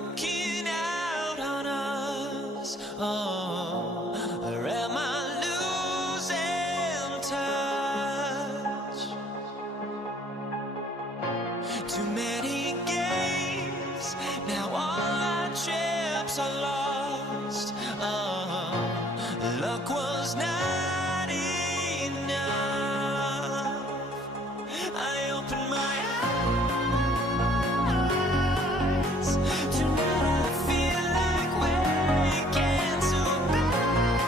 walking out on us? Oh, or am I losing touch? Too many games, now all our chips are lost. Oh, luck was not enough. I opened my eyes. Tonight I feel like waking to life.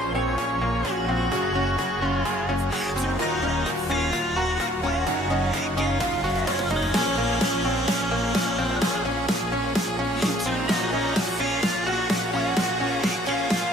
Tonight I feel like waking up. Tonight I feel like waking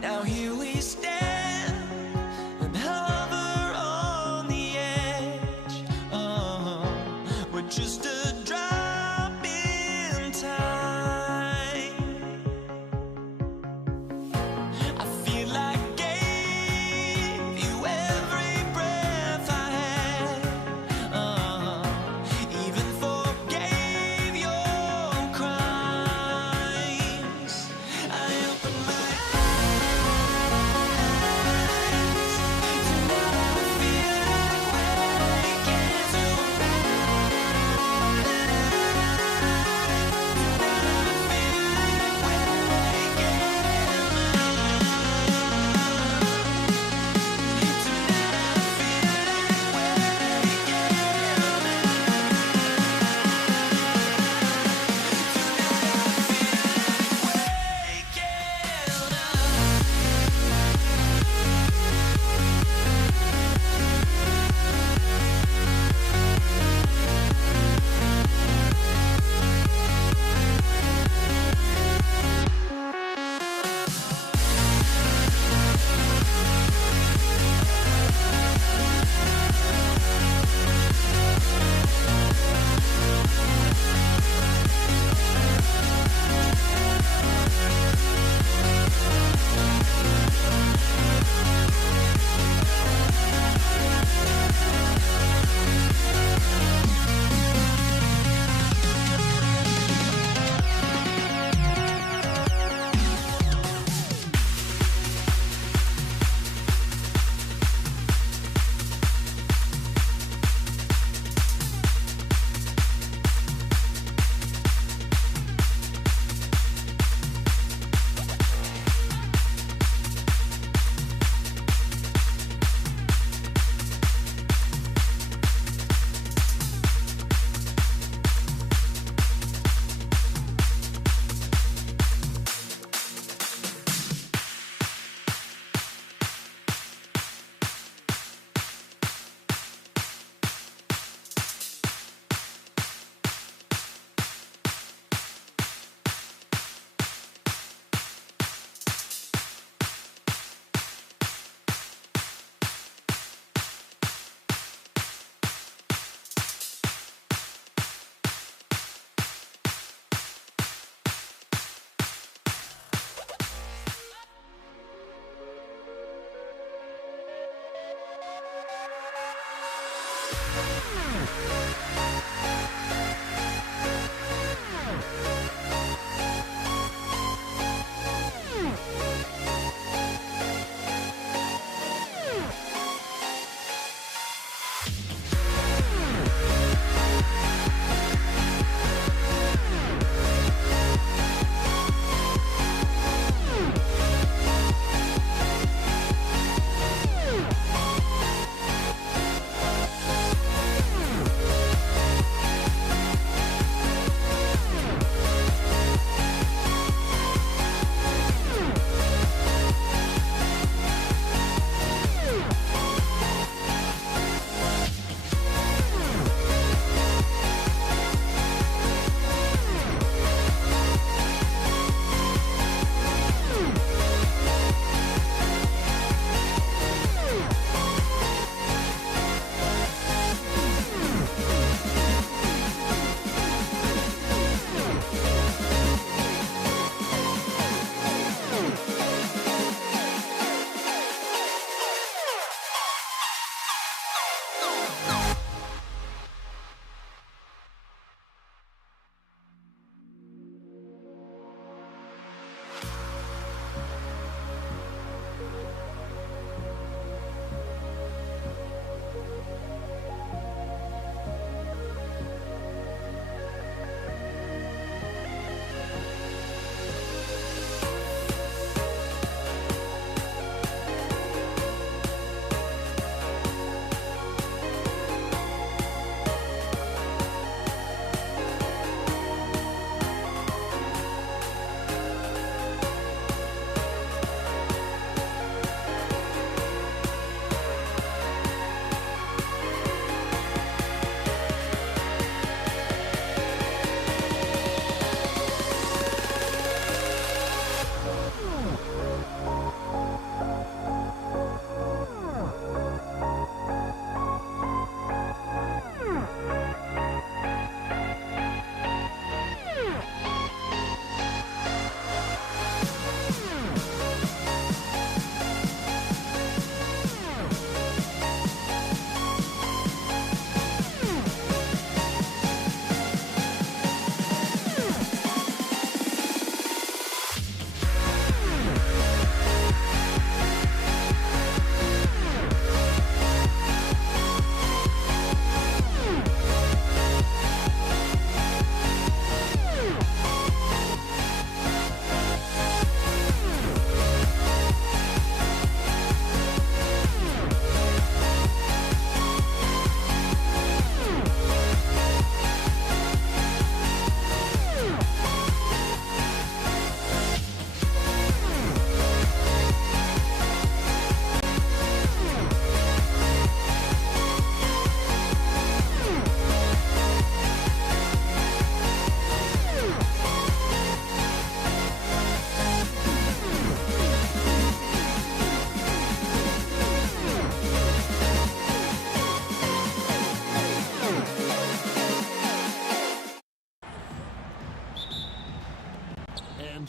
Now here we stand and hover on the edge. Oh, we're just a drop in time. I feel like gave you every breath I had. Even forgave your crimes. I opened my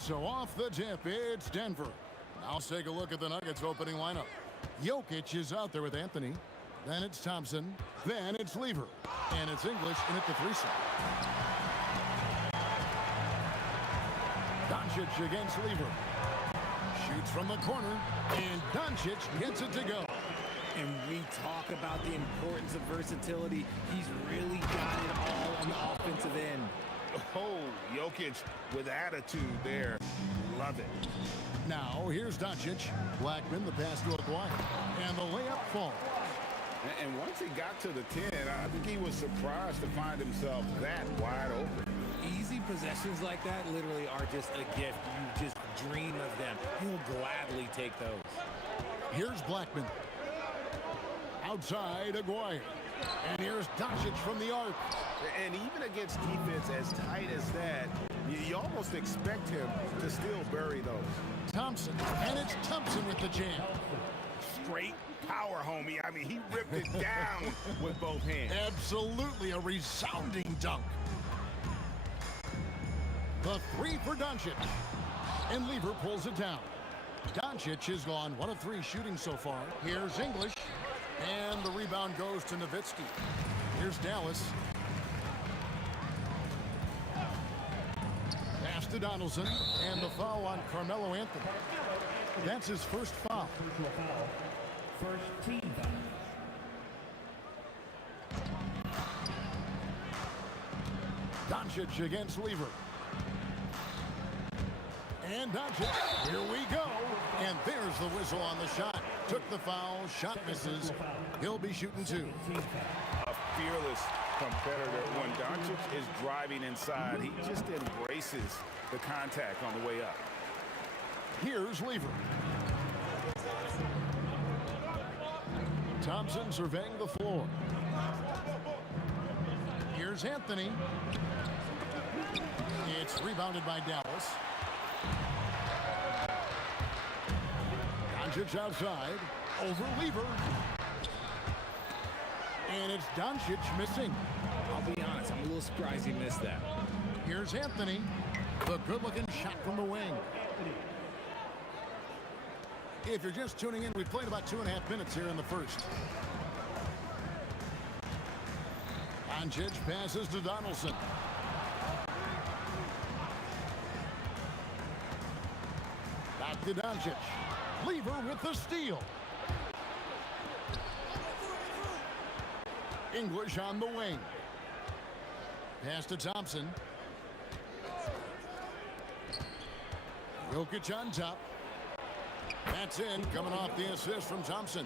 So off the tip, it's Denver. Now let's take a look at the Nuggets opening lineup. Jokic is out there with Anthony. Then it's Thompson. Then it's Lever. And it's English in at the threesome. Doncic against Lever. Shoots from the corner. And Doncic gets it to go. And we talk about the importance of versatility. He's really got it all on the offensive end. Oh, Jokic with attitude there. Love it. Now, here's Doncic. Blackman, the pass to Aguirre. And the layup falls. And once he got to the 10, I think he was surprised to find himself that wide open. Easy possessions like that literally are just a gift. You just dream of them. He'll gladly take those. Here's Blackman. Outside, Aguirre. And here's Doncic from the arc. And even against defense as tight as that, you almost expect him to still bury those. Thompson. And it's Thompson with the jam. Straight power, homie. I mean, he ripped it down with both hands. Absolutely a resounding dunk. The three for Doncic. And Lever pulls it down. Doncic is gone 1 of 3 shooting so far. Here's English. And the rebound goes to Nowitzki. Here's Dallas. Pass to Donaldson. And the foul on Carmelo Anthony. That's his first foul. First team foul. Doncic against Lever. And Doncic, here we go. And there's the whistle on the shot. Took the foul, shot misses. He'll be shooting 2. A fearless competitor. When Doncic is driving inside, he just embraces the contact on the way up. Here's Lever. Thompson surveying the floor. Here's Anthony. It's rebounded by Dallas. Doncic outside. Over Lever. And it's Doncic missing. I'll be honest, I'm a little surprised he missed that. Here's Anthony. The good-looking shot from the wing. If you're just tuning in, we've played about 2.5 minutes here in the first. Doncic passes to Donaldson. Back to Doncic. Lever with the steal. English on the wing. Pass to Thompson. Jokic on top. That's in, coming off the assist from Thompson.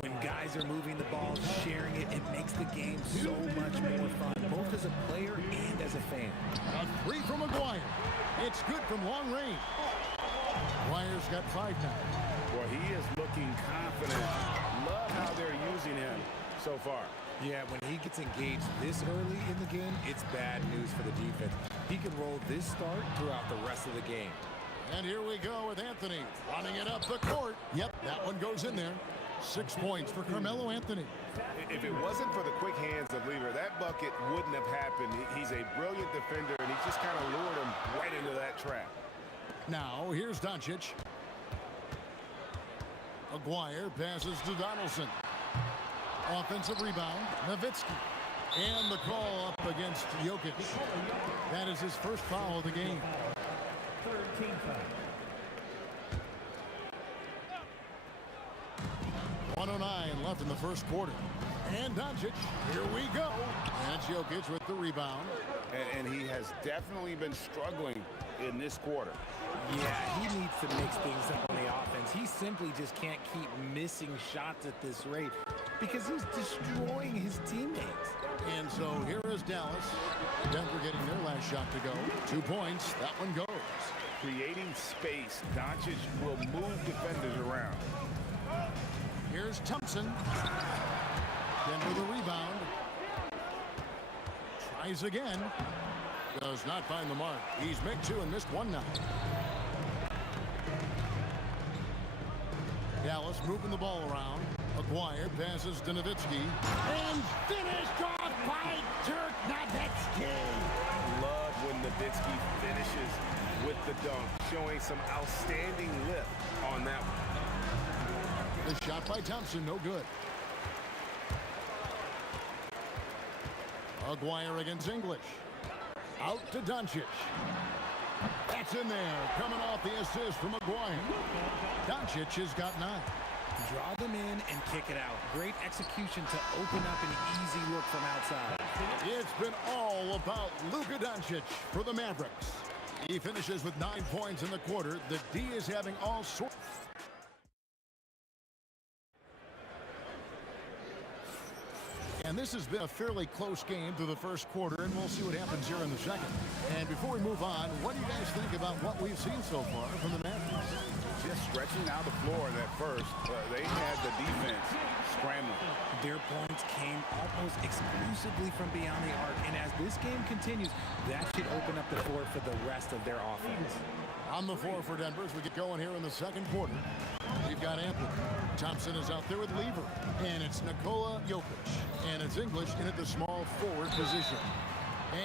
When guys are moving the ball, sharing it, it makes the game so much more fun, both as a player and as a fan. A 3 from Aguirre. It's good from long range. Aguirre's got 5 now. Well, he is looking confident. Love how they're using him so far. Yeah, when he gets engaged this early in the game, it's bad news for the defense. He can roll this start throughout the rest of the game. And here we go with Anthony running it up the court. Yep, that one goes in there. 6 points for Carmelo Anthony. If it wasn't for the quick hands of Lever, that bucket wouldn't have happened. He's a brilliant defender, and he just kind of lured him right into that trap. Now, here's Doncic. Aguirre passes to Donaldson. Offensive rebound, Nowitzki. And the call up against Jokic. That is his first foul of the game. Third team foul. 1:09 left in the first quarter. And Doncic, here we go. And it's Jokic with the rebound. And he has definitely been struggling in this quarter. Yeah, he needs to mix things up on the offense. He simply just can't keep missing shots at this rate because he's destroying his teammates. And so here is Dallas. Denver getting their last shot to go. 2 points. That one goes. Creating space, Doncic will move defenders around. Here's Thompson. Denver the rebound. Tries again. Does not find the mark. He's made 2 and missed 1 now. Dallas moving the ball around. Aguirre passes to Nowitzki. And finished off by Dirk Nowitzki. Love when Nowitzki finishes with the dunk, showing some outstanding lift on that one. The shot by Thompson, no good. Aguirre against English. Out to Doncic. That's in there. Coming off the assist from Aguirre. Doncic has got 9. Draw them in and kick it out. Great execution to open up an easy look from outside. It's been all about Luka Doncic for the Mavericks. He finishes with 9 points in the quarter. The D is having all sorts. And this has been a fairly close game through the first quarter, and we'll see what happens here in the second. And before we move on, what do you guys think about what we've seen so far from the Mavericks? Just stretching out the floor in that first. They had the defense scrambling. Their points came almost exclusively from beyond the arc, and as this game continues, that should open up the floor for the rest of their offense. On the floor for Denver as we get going here in the second quarter. We've got Anthony. Thompson is out there with Lever. And it's Nikola Jokic. And it's English in at the small forward position.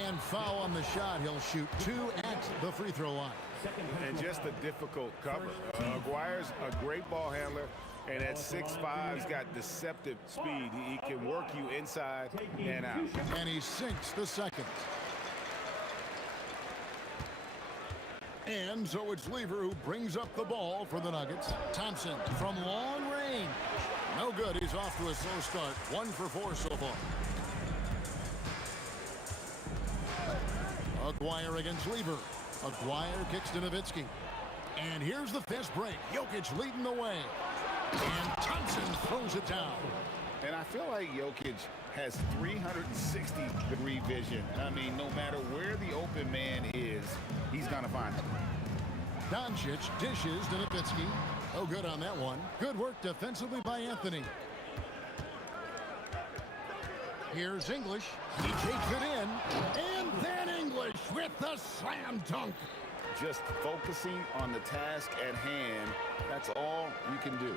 And foul on the shot. He'll shoot 2 at the free throw line. And just a difficult cover. Aguirre's a great ball handler. And at 6'5", he's got deceptive speed. He can work you inside and out. And he sinks the second. And so it's Lever who brings up the ball for the Nuggets. Thompson from long range. No good. He's off to a slow start. 1 for 4 so far. Aguirre against Lever. Aguirre kicks to Nowitzki. And here's the fast break. Jokic leading the way. And Thompson throws it down. And I feel like Jokic has 360-degree vision. I mean, no matter where the open man is, he's going to find him. Doncic dishes to Nowitzki. Oh, good on that one. Good work defensively by Anthony. Here's English. He takes it in. And then English with the slam dunk. Just focusing on the task at hand, that's all you can do.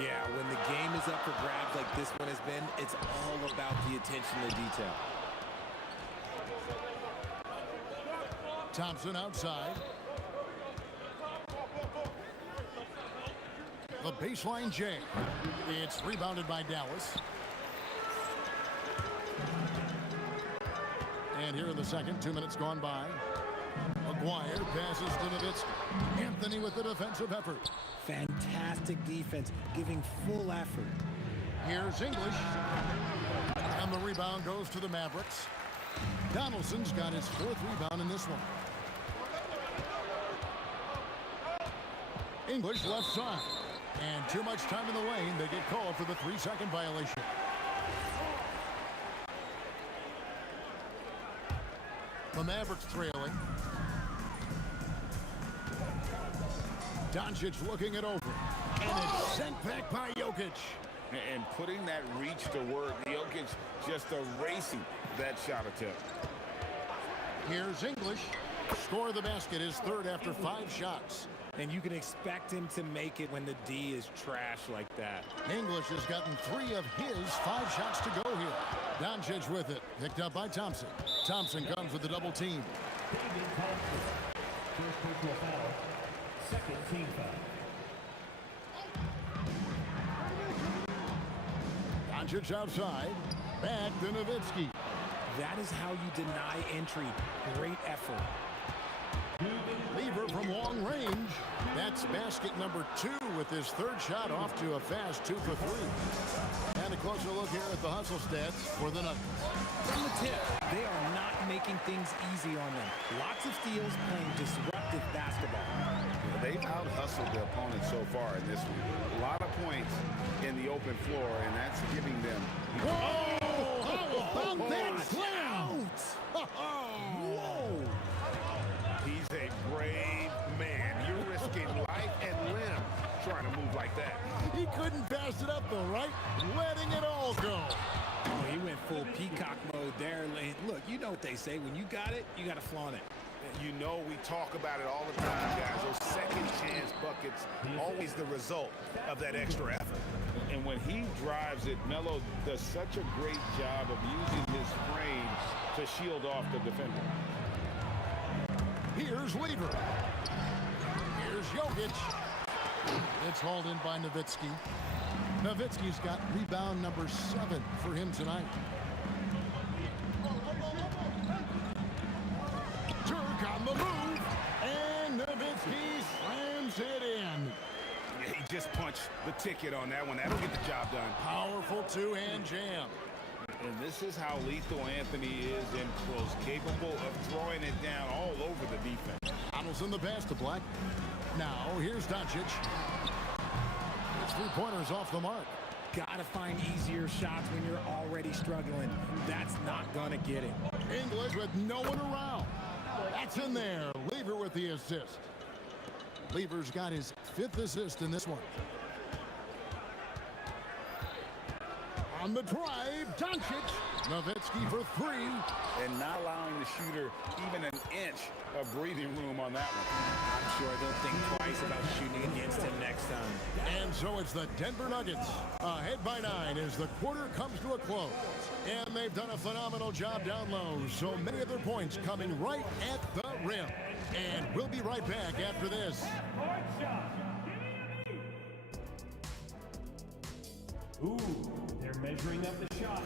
Yeah, when the game is up for grabs like this one has been, it's all about the attention to detail. Thompson outside. The baseline J. It's rebounded by Dallas. And here in the second, 2 minutes gone by. Aguirre passes to Nowitzki. Anthony with the defensive effort. Fantastic defense, giving full effort. Here's English. And the rebound goes to the Mavericks. Donaldson's got his 4th rebound in this one. English left side. And too much time in the lane. They get called for the 3-second violation. The Mavericks trailing. Doncic looking it over. And it's sent back by Jokic. And putting that reach to work, Jokic just erasing that shot attempt. Here's English. Score the basket, his 3rd after 5 shots. And you can expect him to make it when the D is trash like that. English has gotten 3 of his 5 shots to go here. Doncic with it. Picked up by Thompson. Thompson comes with the double team. First personal foul. Second team foul. Doncic outside. Back to Nowitzki. That is how you deny entry. Great effort. Lever from long range. That's basket number 2 with his 3rd shot off to a fast 2 for 3. And a closer look here at the hustle stats for the Nuggets. From the tip, they are not making things easy on them. Lots of steals, playing disruptive basketball. They've out-hustled their opponents so far in this one. A lot of points in the open floor, and that's giving them... Whoa! How about that slam? Whoa! He's a brave man. You're risking life and limb trying to move like that. He couldn't pass it up though, right? Letting it all go. Oh, he went full peacock mode there. Look, you know what they say. When you got it, you got to flaunt it. You know we talk about it all the time, guys. Those second chance buckets, always the result of that extra effort. And when he drives it, Melo does such a great job of using his frame to shield off the defender. Here's Lever. Here's Jokic. It's hauled in by Nowitzki. Nowitzki's got rebound number 7 for him tonight. Turk on the move, and Nowitzki slams it in. Yeah, he just punched the ticket on that one. That'll get the job done. Powerful two-hand jam. And this is how lethal Anthony is in close, capable of throwing it down all over the defense. Donaldson the pass to Black. Now here's Doncic. His three-pointers off the mark. Gotta find easier shots when you're already struggling. That's not gonna get it. English with no one around. That's in there. Lever with the assist. Lever's got his 5th assist in this one. On the drive, Doncic. Nowitzki for 3. And not allowing the shooter even an inch of breathing room on that one. I'm sure they'll think twice about shooting against him next time. And so it's the Denver Nuggets ahead by 9 as the quarter comes to a close. And they've done a phenomenal job down low. So many of their points coming right at the rim. And we'll be right back after this. Ooh, they're measuring up the shots.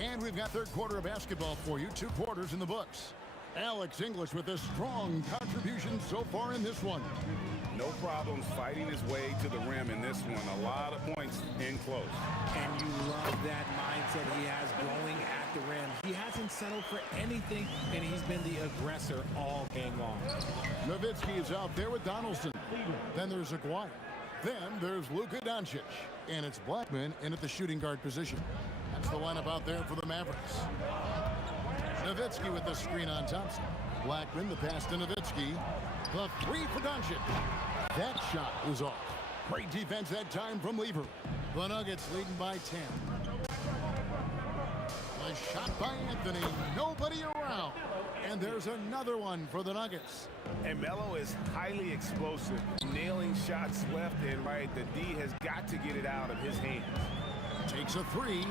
And we've got third quarter of basketball for you. 2 quarters in the books. Alex English with a strong contribution so far in this one. No problems fighting his way to the rim in this one. A lot of points in close. And you love that mindset he has going at the rim. He hasn't settled for anything, and he's been the aggressor all game long. Nowitzki is out there with Donaldson. Then there's Aguirre. Then there's Luka Doncic. And it's Blackman in at the shooting guard position. That's the lineup out there for the Mavericks. Nowitzki with the screen on Thompson. Blackman the pass to Nowitzki. The 3 for Doncic. That shot is off. Great defense that time from Lever. The Nuggets leading by 10. A shot by Anthony. Nobody around. And there's another one for the Nuggets. And Melo is highly explosive, nailing shots left and right. The D has got to get it out of his hands. Takes a 3.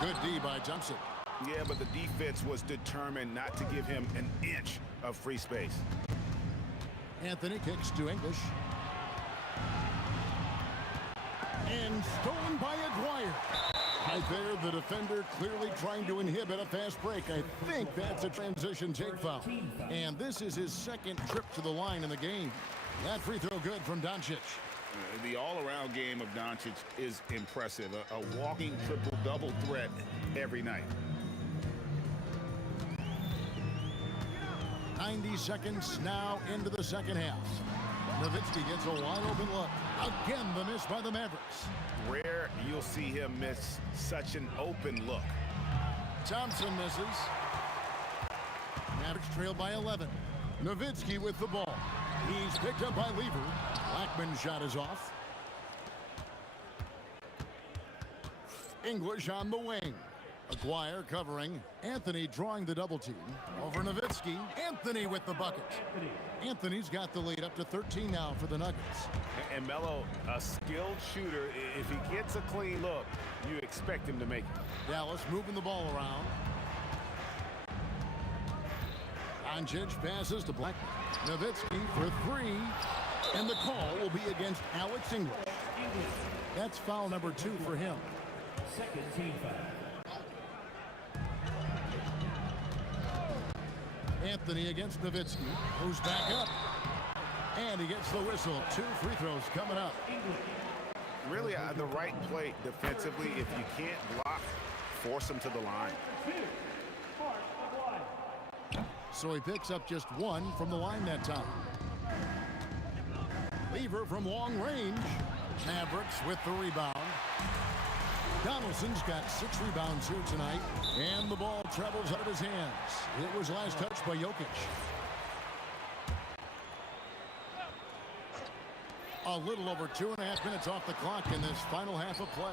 Good D by Thompson. Yeah, but the defense was determined not to give him an inch of free space. Anthony kicks to English. And stolen by Aguirre. Right there, the defender clearly trying to inhibit a fast break. I think that's a transition take foul. And this is his 2nd trip to the line in the game. That free throw good from Doncic. The all-around game of Doncic is impressive. A walking triple-double threat every night. 90 seconds now into the second half. Nowitzki gets a wide open look. Again, the miss by the Mavericks. Rare you'll see him miss such an open look. Thompson misses. Mavericks trail by 11. Nowitzki with the ball. He's picked up by Lever. Blackman's shot is off. English on the wing. Aguirre covering. Anthony drawing the double team. Over Nowitzki. Anthony with the bucket. Anthony's got the lead up to 13 now for the Nuggets. And Melo, a skilled shooter. If he gets a clean look, you expect him to make it. Dallas moving the ball around. Doncic passes to Blackman. Nowitzki for 3. And the call will be against Alex English. That's foul number 2 for him. Second team foul. Anthony against Nowitzki. Goes back up. And he gets the whistle. 2 free throws coming up. Really the right play defensively. If you can't block, force him to the line. So he picks up just 1 from the line that time. Lever from long range. Mavericks with the rebound. Donaldson's got 6 rebounds here tonight. And the ball travels out of his hands. It was last touched by Jokic. A little over 2.5 minutes off the clock in this final half of play.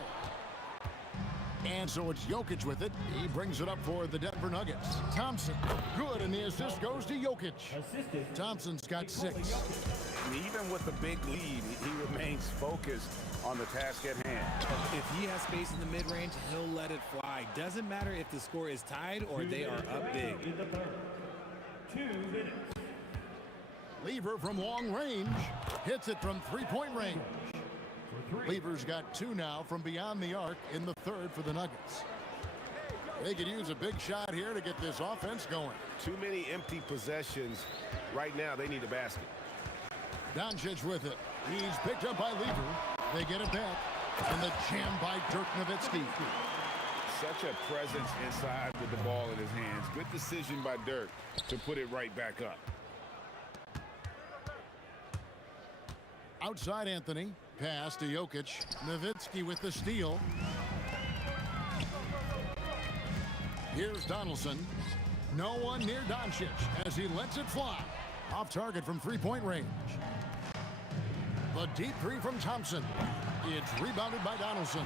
And so it's Jokic with it. He brings it up for the Denver Nuggets. Thompson, good, and the assist goes to Jokic. Thompson's got 6. And even with the big lead, he remains focused on the task at hand. If he has space in the mid-range, he'll let it fly. Doesn't matter if the score is tied or they are up big. In the third. 2 minutes. Lever from long range hits it from three-point range. Lever's got 2 now from beyond the arc in the third for the Nuggets. They could use a big shot here to get this offense going. Too many empty possessions. Right now, they need a basket. Doncic with it. He's picked up by Lever. They get it back. And the jam by Dirk Nowitzki. Such a presence inside with the ball in his hands. Good decision by Dirk to put it right back up. Outside Anthony. Pass to Jokic. Nowitzki with the steal. Here's Donaldson. No one near Doncic as he lets it fly. Off target from three-point range. The deep three from Thompson. It's rebounded by Donaldson.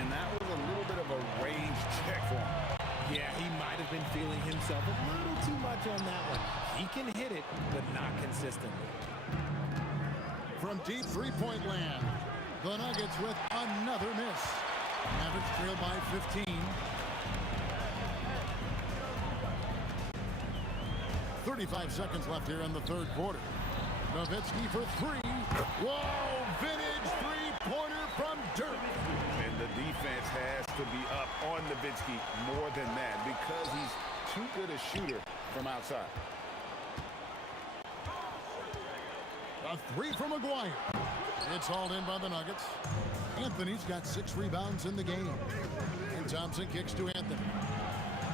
And that was a little bit of a range check for him. Yeah, he might have been feeling himself a little too much on that one. He can hit it, but not consistently. From deep three-point land, the Nuggets with another miss. Mavericks trail by 15. 35 seconds left here in the third quarter. Nowitzki for 3. Whoa, vintage three-pointer from Dirk. And the defense has to be up on Nowitzki more than that because he's too good a shooter from outside. A 3 from Aguirre. It's hauled in by the Nuggets. Anthony's got 6 rebounds in the game. And Thompson kicks to Anthony.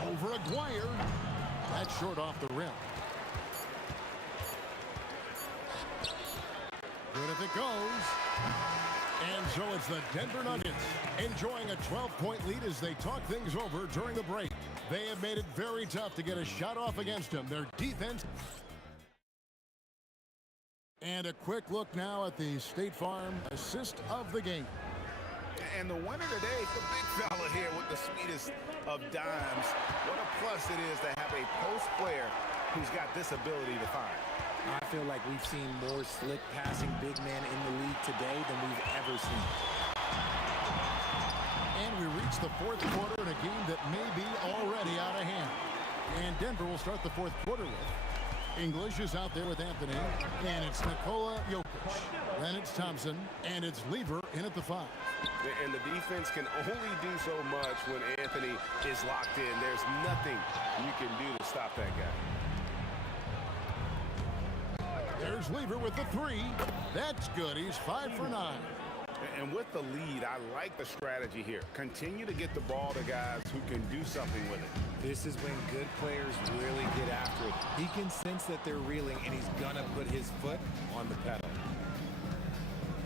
Over Aguirre. That's short off the rim. Good if it goes. And so it's the Denver Nuggets enjoying a 12-point lead as they talk things over during the break. They have made it very tough to get a shot off against them. Their defense. And a quick look now at the State Farm assist of the game. And the winner today, the big fella here with the sweetest of dimes. What a plus it is to have a post player who's got this ability to fire. I feel like we've seen more slick passing big man in the league today than we've ever seen. And we reach the fourth quarter in a game that may be already out of hand. And Denver will start the fourth quarter with English is out there with Anthony, and it's Nikola Jokic. Then it's Thompson, and it's Lever in at the 5. And the defense can only do so much when Anthony is locked in. There's nothing you can do to stop that guy. There's Lever with the 3. That's good. He's 5 for 9. And with the lead, I like the strategy here. Continue to get the ball to guys who can do something with it. This is when good players really get after it. He can sense that they're reeling, and he's going to put his foot on the pedal.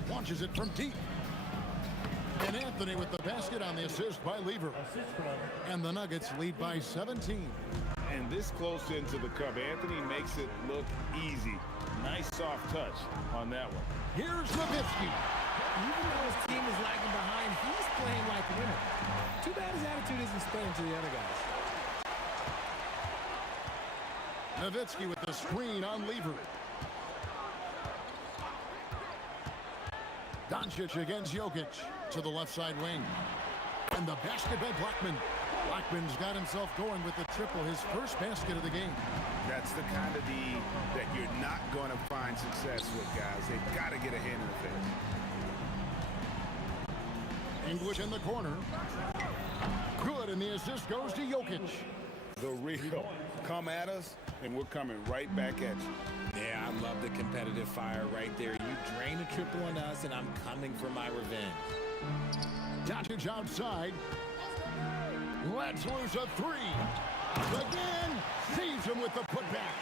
Launches it from deep. And Anthony with the basket on the assist by Lever. And the Nuggets lead by 17. And this close into the cup, Anthony makes it look easy. Nice soft touch on that one. Here's Nowitzki. Even though his team is lagging behind, he's playing like a winner. Too bad his attitude isn't spreading to the other guys. Nowitzki with the screen on Lever. Doncic against Jokic to the left side wing. And the basket by Blackman. Blackman's got himself going with the triple, his first basket of the game. That's the kind of D that you're not going to find success with, guys. They've got to get a hand in the face. English in the corner. Good, and the assist goes to Jokic. The real. Come at us, and we're coming right back at you. Yeah, I love the competitive fire right there. You drain a triple on us, and I'm coming for my revenge. Doncic outside. Let's lose a 3. Again, saves him with the putback.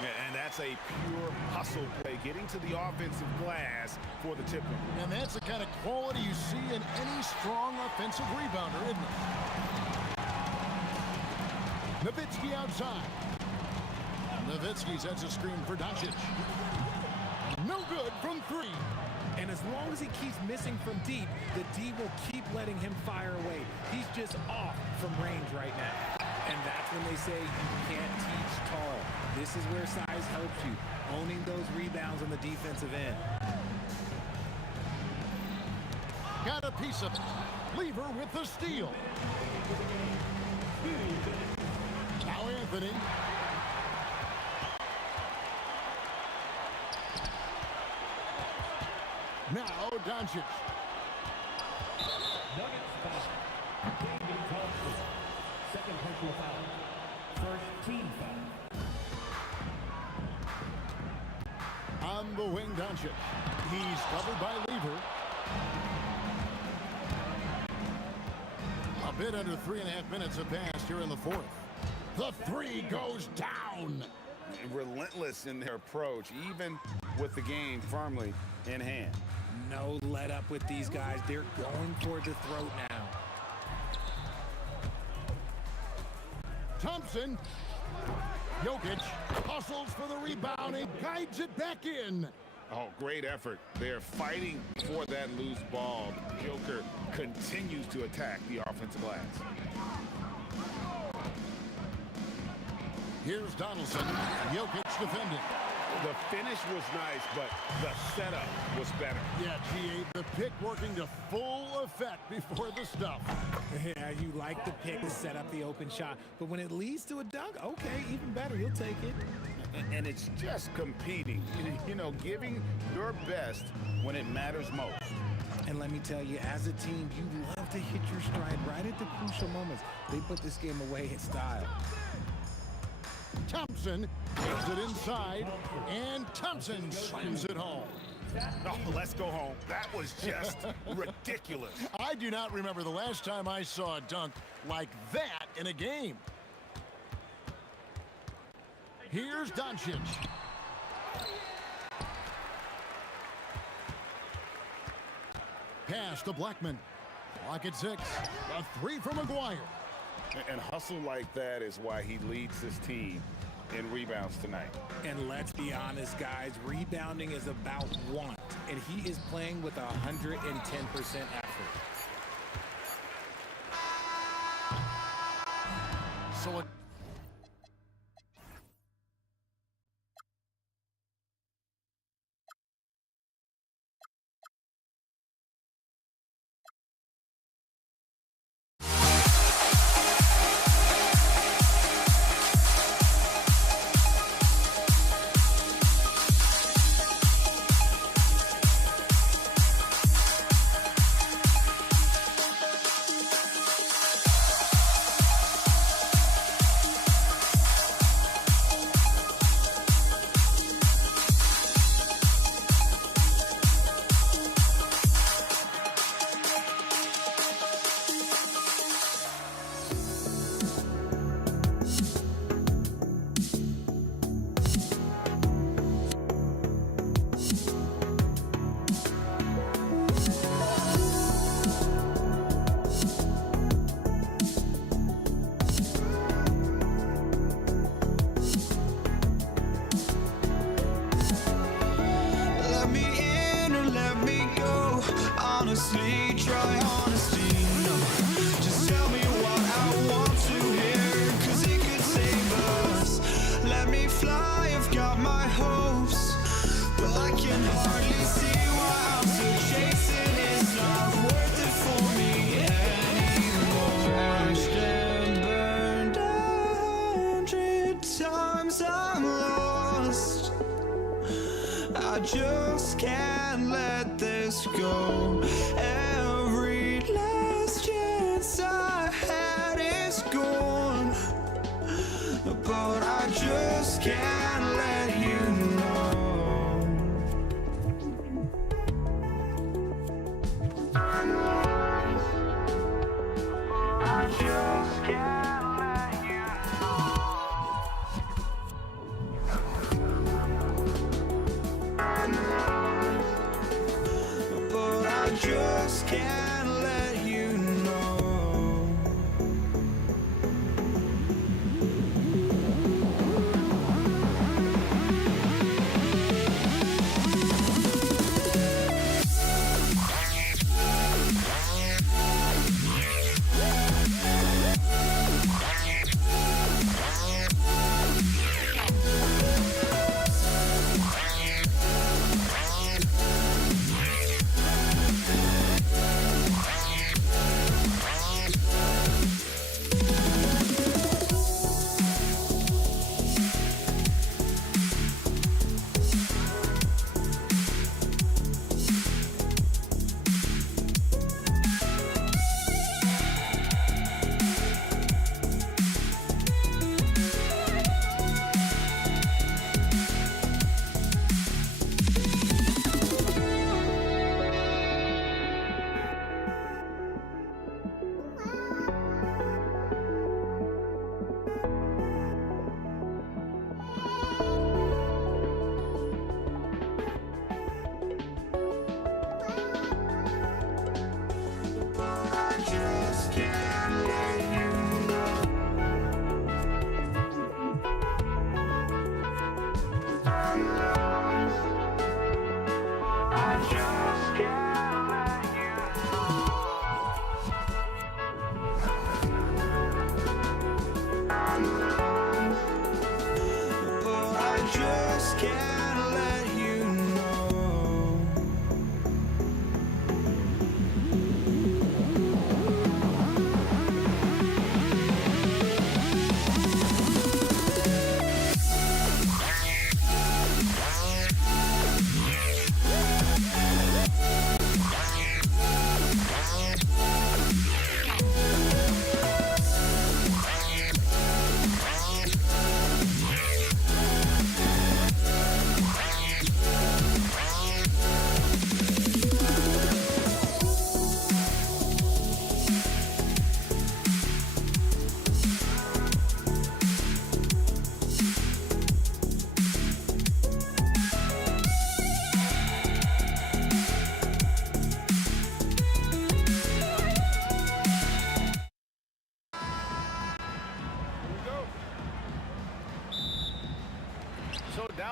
And that's a pure hustle play, getting to the offensive glass for the tip. And that's the kind of quality you see in any strong offensive rebounder, isn't it? Nowitzki outside. Nowitzki sets a screen for Doncic. No good from 3. And as long as he keeps missing from deep, the D will keep letting him fire away. He's just off from range right now. And that's when they say you can't teach tall. This is where size helps you. owning those rebounds on the defensive end. Got a piece of it. Lever with the steal. Now Anthony. Now Doncic. Nuggets foul. David Thompson. Second personal foul. First team foul. On the wing, Doncic. He's covered by Lever. A bit under 3.5 minutes have passed here in the fourth. The three goes down. Relentless in their approach, even with the game firmly in hand. No let up with these guys. They're going for the throat now. Thompson. Jokic hustles for the rebound and guides it back in. Oh, great effort. They're fighting for that loose ball. Joker continues to attack the offensive glass. Here's Donaldson. Jokic defending. The finish was nice, but the setup was better. Yeah, G8, the pick working to full effect before the stuff. Yeah, you like the pick to set up the open shot, but when it leads to a dunk, okay, even better, you'll take it. And it's just competing, you know, giving your best when it matters most. And let me tell you, as a team, you love to hit your stride right at the crucial moments. They put this game away in style. Thompson takes it inside, and Thompson slams it home. Oh, let's go home. That was just ridiculous. I do not remember the last time I saw a dunk like that in a game. Here's Doncic. Pass to Blackman. Clock at 6. A three from McGuire. And hustle like that is why he leads his team in rebounds tonight. And let's be honest, guys, rebounding is about want, and he is playing with 110% effort. So Let me in or let me go. Honestly, try honesty. No, just tell me what I want to hear, 'cause it could save us. Let me fly, I've got my hopes, but I can hardly see why I'm still chasing. It's not worth it for me anymore. Crashed and burned 100 times, I'm lost. I just can't let this go. Every last chance I had is gone, but I just can't let you know. I just can't let you know. But I just can't let you know.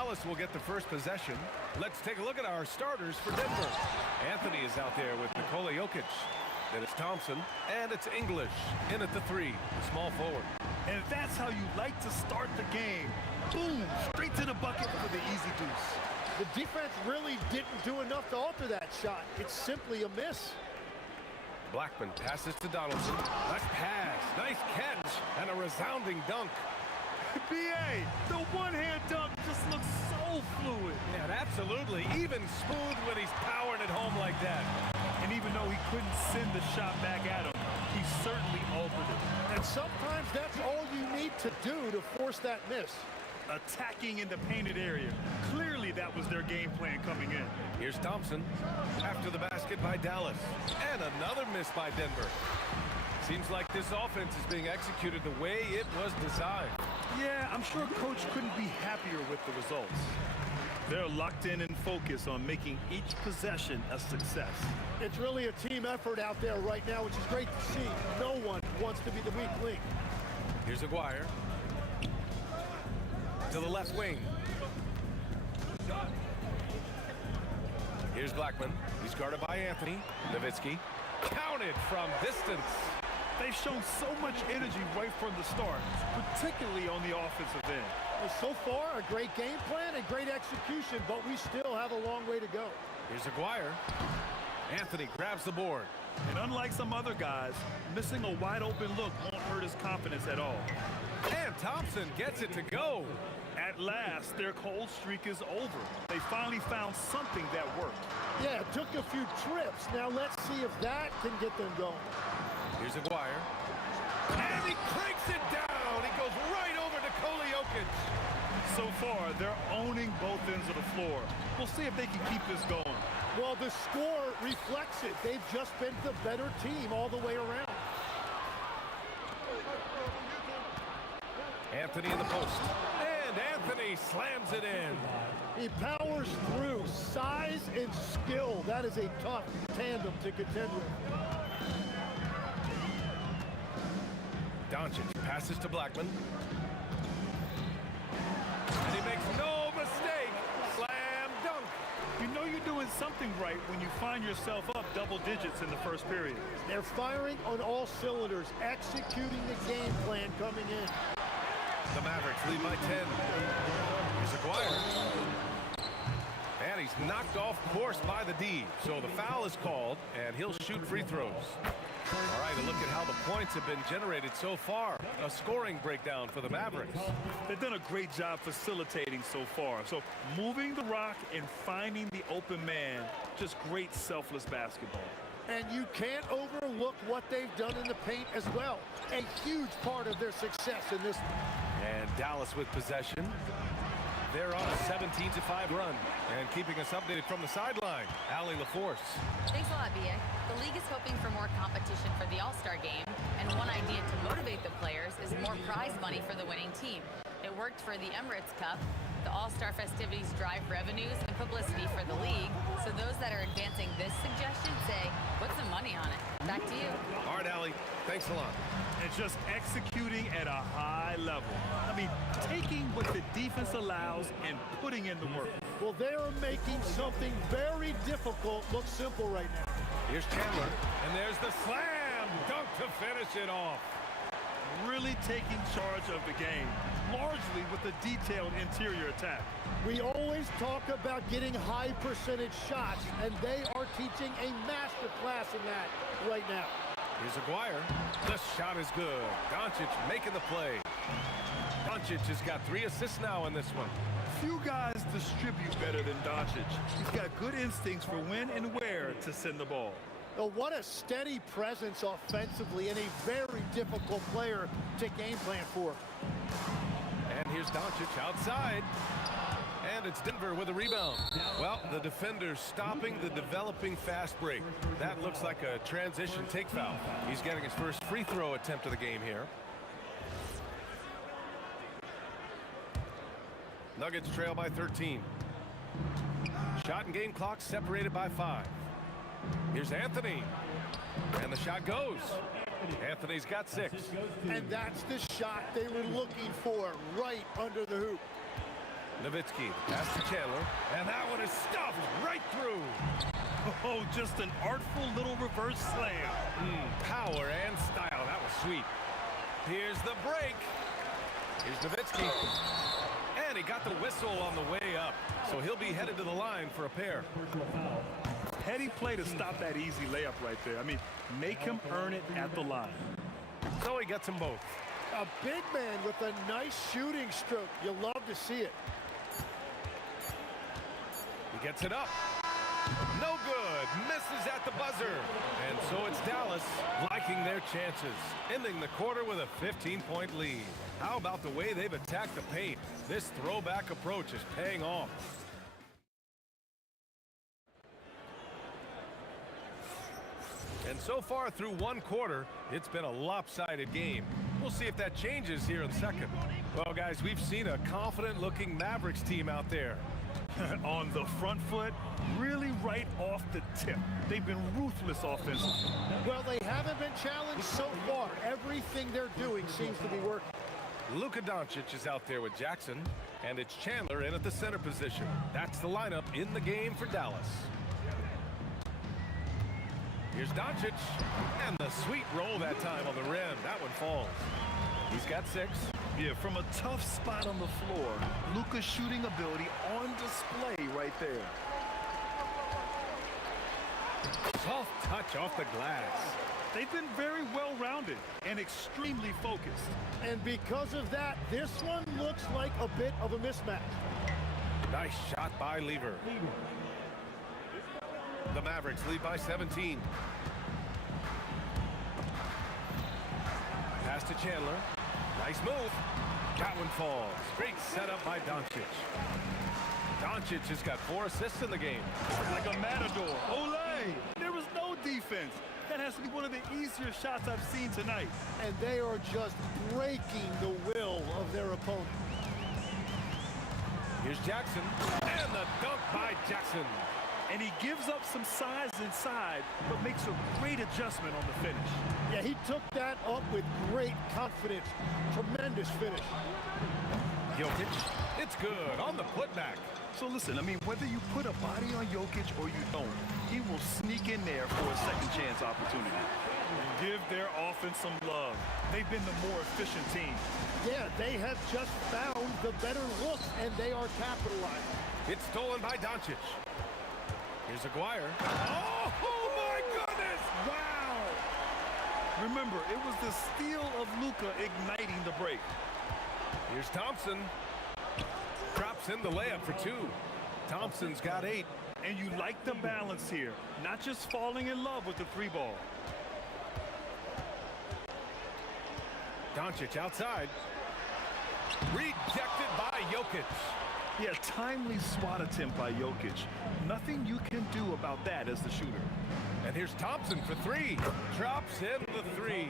Dallas will get the first possession. Let's take a look at our starters for Denver. Anthony is out there with Nikola Jokic. Then it's Thompson, and it's English in at the 3, the small forward. And that's how you like to start the game. Boom, straight to the bucket for the easy deuce. The defense really didn't do enough to alter that shot. It's simply a miss. Blackman passes to Donaldson. Nice pass, nice catch, and a resounding dunk. B.A., the one-hand dunk just looks so fluid. Yeah, absolutely. Even smooth when he's powering it home like that. And even though he couldn't send the shot back at him, he certainly altered it. And sometimes that's all you need to do to force that miss. Attacking in the painted area. Clearly that was their game plan coming in. Here's Thompson. After the basket by Dallas. And another miss by Denver. Seems like this offense is being executed the way it was designed. Yeah, I'm sure Coach couldn't be happier with the results. They're locked in and focused on making each possession a success. It's really a team effort out there right now, which is great to see. No one wants to be the weak link. Here's Aguirre. To the left wing. Here's Blackman. He's guarded by Anthony. Nowitzki. Counted from distance. They've shown so much energy right from the start, particularly on the offensive end. Well, so far, a great game plan and great execution, but we still have a long way to go. Here's Aguirre. Anthony grabs the board. And unlike some other guys, missing a wide open look won't hurt his confidence at all. And Thompson gets it to go. At last, their cold streak is over. They finally found something that worked. Yeah, it took a few trips. Now let's see if that can get them going. Here's Aguirre. And he cranks it down. He goes right over to Nikola Jokic. So far, they're owning both ends of the floor. We'll see if they can keep this going. Well, the score reflects it. They've just been the better team all the way around. Anthony in the post. And Anthony slams it in. He powers through. Size and skill. That is a tough tandem to contend with. Doncic passes to Blackman. And he makes no mistake. Slam dunk. You know you're doing something right when you find yourself up double digits in the first period. They're firing on all cylinders, executing the game plan coming in. The Mavericks lead by 10. Here's Aguirre. And he's knocked off course by the D. So the foul is called, and he'll shoot free throws. All right, a look at how the points have been generated so far. A scoring breakdown for the Mavericks. They've done a great job facilitating so far. So moving the rock and finding the open man, just great selfless basketball. And you can't overlook what they've done in the paint as well. A huge part of their success in this. And Dallas with possession. They're on a 17-5 run. And keeping us updated from the sideline, Allie LaForce. Thanks a lot, B.A. The league is hoping for more competition for the All-Star game, and one idea to motivate the players is more prize money for the winning team. It worked for the Emirates Cup. The All-Star festivities drive revenues and publicity for the league, so those that are advancing this suggestion say, put some money on it. Back to you. All right, Allie. Thanks a lot. And just executing at a high level. I mean, taking what the defense allows and putting in the work. Well, they are making something very difficult look simple right now. Here's Chandler, and there's the slam dunk to finish it off. Really taking charge of the game, largely with a detailed interior attack. We always talk about getting high percentage shots, and they are teaching a master class in that right now. Here's Aguirre. The shot is good. Doncic making the play. Doncic has got 3 assists now in this one. Few guys distribute better than Doncic. He's got good instincts for when and where to send the ball. Oh, what a steady presence offensively and a very difficult player to game plan for. And here's Doncic outside. And it's Denver with a rebound. Well, the defender's stopping the developing fast break. That looks like a transition take foul. He's getting his first free throw attempt of the game here. Nuggets trail by 13. Shot and game clock separated by 5. Here's Anthony. And the shot goes. Anthony's got 6. And that's the shot they were looking for right under the hoop. Nowitzki, pass to Chandler, and that one is stuffed right through. Oh, just an artful little reverse slam. Power and style. That was sweet. Here's the break. Here's Nowitzki. And he got the whistle on the way up. So he'll be headed to the line for a pair. Heady play to stop that easy layup right there. I mean, make him earn it at the line. So he gets them both. A big man with a nice shooting stroke. You love to see it. He gets it up. No good. Misses at the buzzer. And so it's Dallas liking their chances, ending the quarter with a 15-point lead. How about the way they've attacked the paint? This throwback approach is paying off. And so far through one quarter, it's been a lopsided game. We'll see if that changes here in second. Well, guys, we've seen a confident-looking Mavericks team out there. On the front foot, really right off the tip. They've been ruthless offensively. Well, they haven't been challenged so far. Everything they're doing seems to be working. Luka Doncic is out there with Jackson, and it's Chandler in at the center position. That's the lineup in the game for Dallas. Here's Doncic, and the sweet roll that time on the rim. That one falls. He's got 6. Yeah, from a tough spot on the floor, Luka's shooting ability on display right there. Soft touch off the glass. They've been very well-rounded and extremely focused. And because of that, this one looks like a bit of a mismatch. Nice shot by Lever. The Mavericks lead by 17. Pass to Chandler. Nice move. That one falls. Great setup by Doncic. Doncic has got 4 assists in the game. Like a matador. Olay! There was no defense. That has to be one of the easier shots I've seen tonight. And they are just breaking the will of their opponent. Here's Jackson. And the dunk by Jackson. And he gives up some size inside, but makes a great adjustment on the finish. Yeah, he took that up with great confidence. Tremendous finish. Jokic, it's good on the putback. So listen, I mean, whether you put a body on Jokic or you don't, he will sneak in there for a second chance opportunity. Give their offense some love. They've been the more efficient team. Yeah, they have just found the better look, and they are capitalizing. It's stolen by Doncic. Here's Aguirre. Oh my goodness! Wow! Remember, it was the steal of Luka igniting the break. Here's Thompson. Drops in the layup for 2. Thompson's got 8. And you like the balance here, not just falling in love with the 3 ball. Doncic outside. Rejected by Jokic. Yeah, timely swat attempt by Jokic. Nothing you can do about that as the shooter. And here's Thompson for 3. Drops in the 3.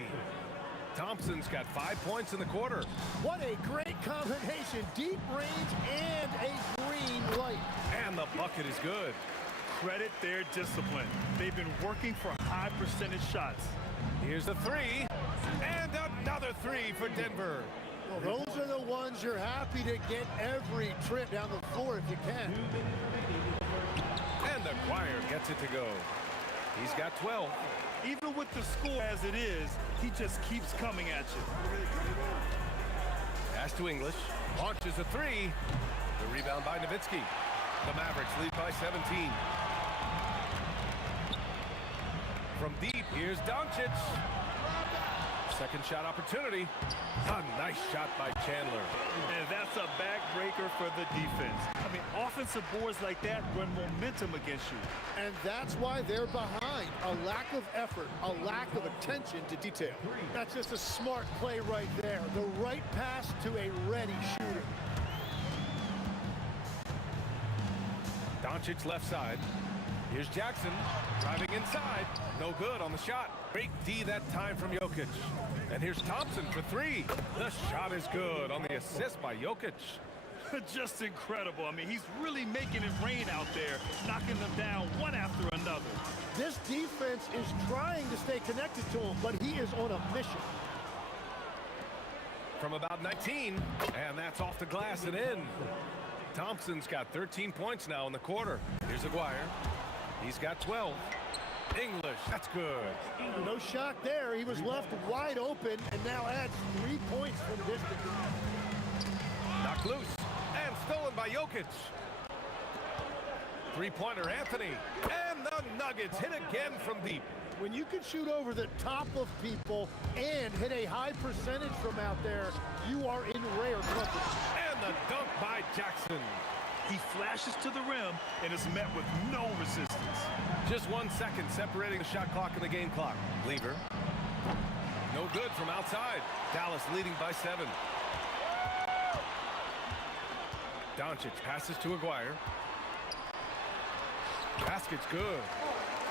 Thompson's got 5 points in the quarter. What a great combination. Deep range and a green light. And the bucket is good. Credit their discipline. They've been working for high percentage shots. Here's a 3. And another 3 for Denver. Well, those are the ones you're happy to get every trip down the floor if you can. And Aguirre gets it to go. He's got 12. Even with the score as it is, he just keeps coming at you. Pass to English. Launches a 3. The rebound by Nowitzki. The Mavericks lead by 17. From deep, here's Doncic. Second shot opportunity. A nice shot by Chandler. And that's a backbreaker for the defense. I mean, offensive boards like that run momentum against you. And that's why they're behind. A lack of effort, a lack of attention to detail. That's just a smart play right there. The right pass to a ready shooter. Doncic left side. Here's Jackson driving inside. No good on the shot. Great D that time from Jokic. And here's Thompson for 3. The shot is good on the assist by Jokic. Just incredible. I mean, he's really making it rain out there, knocking them down one after another. This defense is trying to stay connected to him, but he is on a mission. From about 19, and that's off the glass and in. Thompson's got 13 points now in the quarter. Here's Aguirre. He's got 12. English, that's good. No shock there. He was left wide open and now adds 3 points from distance. Knocked loose and stolen by Jokic. Three-pointer Anthony. And the Nuggets hit again from deep. When you can shoot over the top of people and hit a high percentage from out there, you are in rare company. And the dunk by Jackson. He flashes to the rim and is met with no resistance. Just 1 second separating the shot clock and the game clock. Lever. No good from outside. Dallas leading by 7. Doncic passes to Aguirre. Basket's good.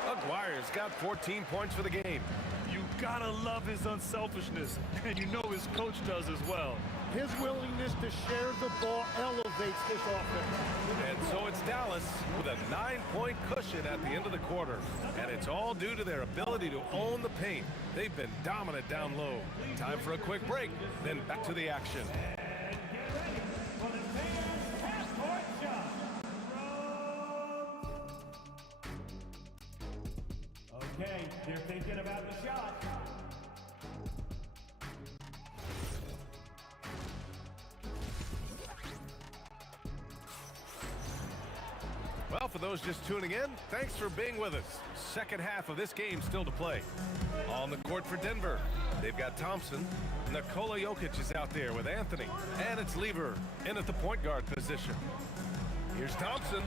Aguirre's got 14 points for the game. You gotta love his unselfishness, and you know his coach does as well. His willingness to share the ball elevates this offense. And so it's Dallas with a 9-point cushion at the end of the quarter. And it's all due to their ability to own the paint. They've been dominant down low. Time for a quick break, then back to the action. Okay, they're thinking about the shot. Well, for those just tuning in, thanks for being with us. Second half of this game still to play. On the court for Denver, they've got Thompson. Nikola Jokic is out there with Anthony. And it's Lever in at the point guard position. Here's Thompson.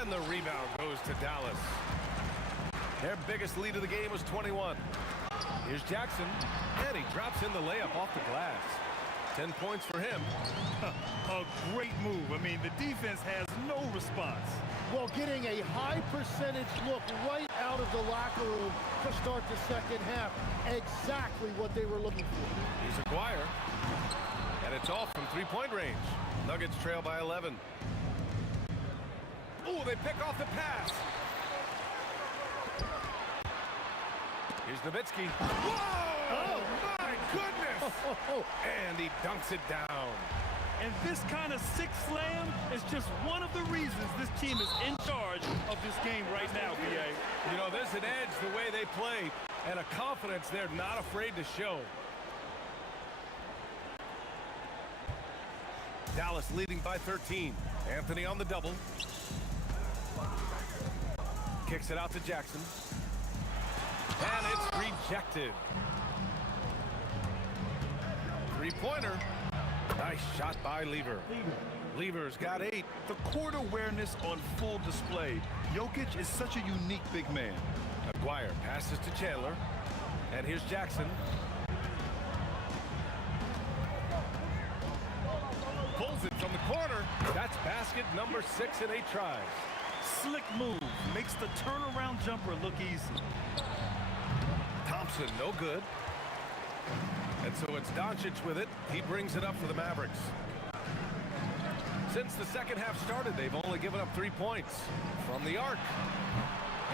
And the rebound goes to Dallas. Their biggest lead of the game was 21. Here's Jackson. And he drops in the layup off the glass. 10 points for him. A great move. I mean, the defense has no response. Well, getting a high percentage look right out of the locker room to start the second half. Exactly what they were looking for. Here's Aguirre. And it's off from three-point range. Nuggets trail by 11. Oh, they pick off the pass. Here's Nowitzki. Whoa! Oh, my goodness! And he dunks it down. And this kind of sick slam is just one of the reasons this team is in charge of this game right now, B.A. You know, there's an edge the way they play and a confidence they're not afraid to show. Dallas leading by 13. Anthony on the double. Kicks it out to Jackson. And it's rejected. Three-pointer. Nice shot by Lever. Lever's got 8. The court awareness on full display. Jokic is such a unique big man. Aguirre passes to Chandler. And here's Jackson. Pulls it from the corner. That's basket number 6 in 8 tries. Slick move. Makes the turnaround jumper look easy. Thompson, no good. And so it's Doncic with it. He brings it up for the Mavericks. Since the second half started, they've only given up 3 points. From the arc,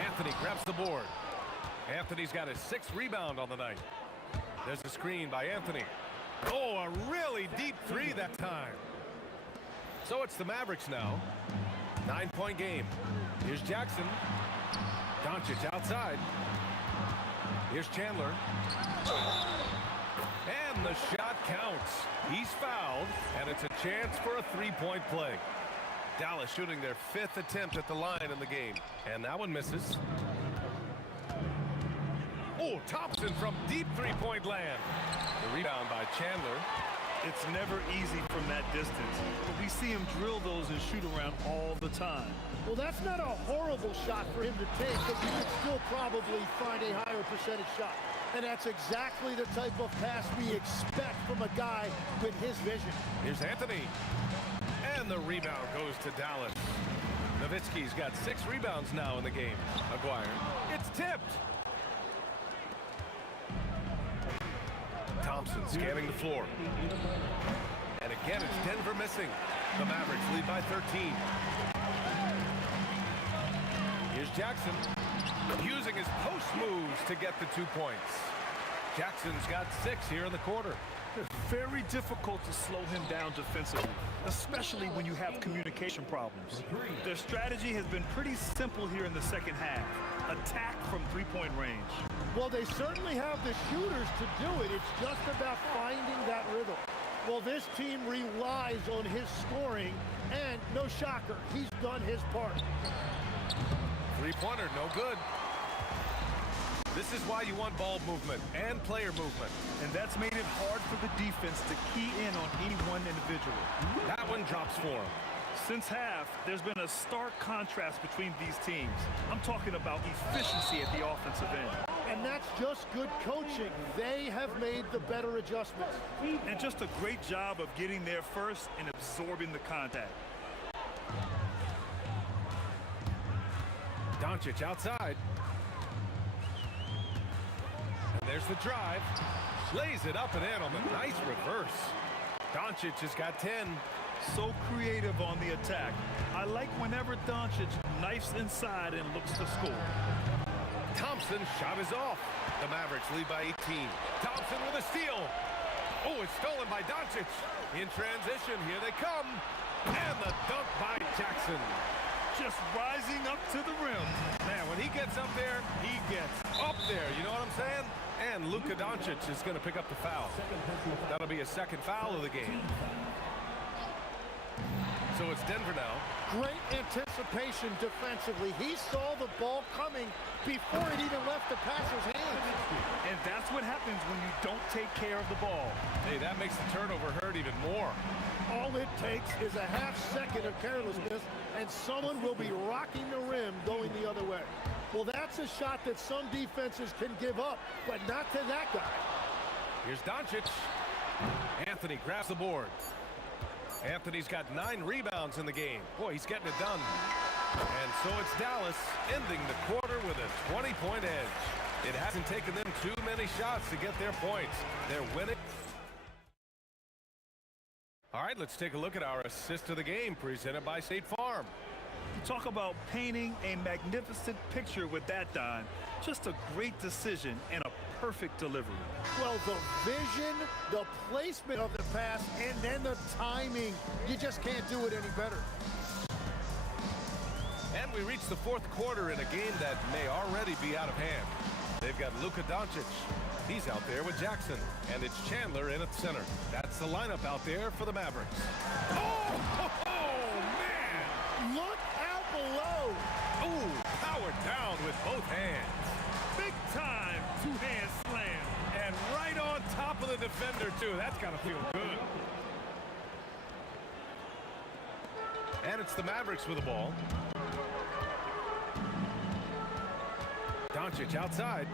Anthony grabs the board. Anthony's got his 6th rebound on the night. There's a screen by Anthony. Oh, a really deep 3 that time. So it's the Mavericks now. 9-point game. Here's Jackson. Doncic outside. Here's Chandler. And the shot counts. He's fouled, and it's a chance for a 3-point play. Dallas shooting their 5th attempt at the line in the game. And that one misses. Oh, Thompson from deep 3-point land. The rebound by Chandler. It's never easy from that distance, but we see him drill those and shoot around all the time. Well, that's not a horrible shot for him to take, but you could still probably find a higher percentage shot. And that's exactly the type of pass we expect from a guy with his vision. Here's Anthony. And the rebound goes to Dallas. Nowitzki's got 6 rebounds now in the game. Aguirre. It's tipped. Thompson scanning the floor. And again, it's Denver missing. The Mavericks lead by 13. Here's Jackson. Using his post moves to get the 2 points. Jackson's got 6 here in the quarter. It's very difficult to slow him down defensively, especially when you have communication problems. Their strategy has been pretty simple here in the second half. Attack from three-point range. Well, they certainly have the shooters to do it. It's just about finding that rhythm. Well, this team relies on his scoring, and no shocker, he's done his part. Three-pointer, no good. This is why you want ball movement and player movement. And that's made it hard for the defense to key in on any one individual. That one drops for him. Since half, there's been a stark contrast between these teams. I'm talking about efficiency at the offensive end. And that's just good coaching. They have made the better adjustments. And just a great job of getting there first and absorbing the contact. Doncic outside. And there's the drive. Lays it up and in on the nice reverse. Doncic has got 10. So creative on the attack. I like whenever Doncic knifes inside and looks to score. Thompson's shot is off. The Mavericks lead by 18. Thompson with a steal. Oh, it's stolen by Doncic. In transition, here they come. And the dunk by Jackson. Just rising up to the rim. Man, when he gets up there, he gets up there. You know what I'm saying? And Luka Doncic is going to pick up the foul. That'll be a second foul of the game. So it's Denver now. Great anticipation defensively. He saw the ball coming before it even left the passer's hands. And that's what happens when you don't take care of the ball. Hey, that makes the turnover hurt even more. All it takes is a half second of carelessness, and someone will be rocking the rim going the other way. Well, that's a shot that some defenses can give up, but not to that guy. Here's Doncic. Anthony grabs the board. Anthony's got 9 rebounds in the game. Boy, he's getting it done. And so it's Dallas ending the quarter with a 20-point edge. It hasn't taken them too many shots to get their points. They're winning. All right, let's take a look at our assist of the game presented by State Farm. You talk about painting a magnificent picture with that, Don. Just a great decision and a perfect delivery. Well, the vision, the placement of the pass, and then the timing. You just can't do it any better. And we reach the fourth quarter in a game that may already be out of hand. They've got Luka Doncic. He's out there with Jackson. And it's Chandler in at center. That's the lineup out there for the Mavericks. Oh, man! Look out below. Ooh, powered down with both hands. Big time two-hand slam. And right on top of the defender, too. That's got to feel good. And it's the Mavericks with the ball. Doncic outside.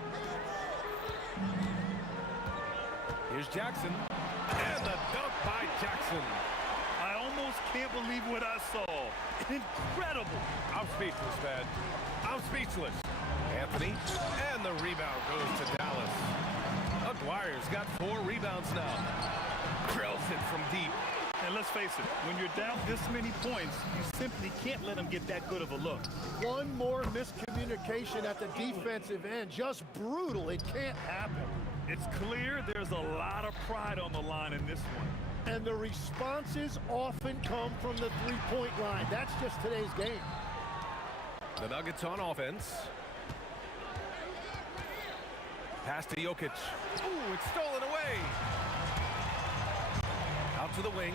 Here's Jackson. And the dunk by Jackson. I almost can't believe what I saw. Incredible. I'm speechless, man. I'm speechless. Anthony. And the rebound goes to Dallas. Aguirre's got 4 rebounds now. Drills it from deep. And let's face it, when you're down this many points, you simply can't let them get that good of a look. One more miscommunication at the defensive end. Just brutal. It can't happen. It's clear there's a lot of pride on the line in this one. And the responses often come from the three-point line. That's just today's game. The Nuggets on offense. Pass to Jokic. Ooh, it's stolen away. Out to the wing.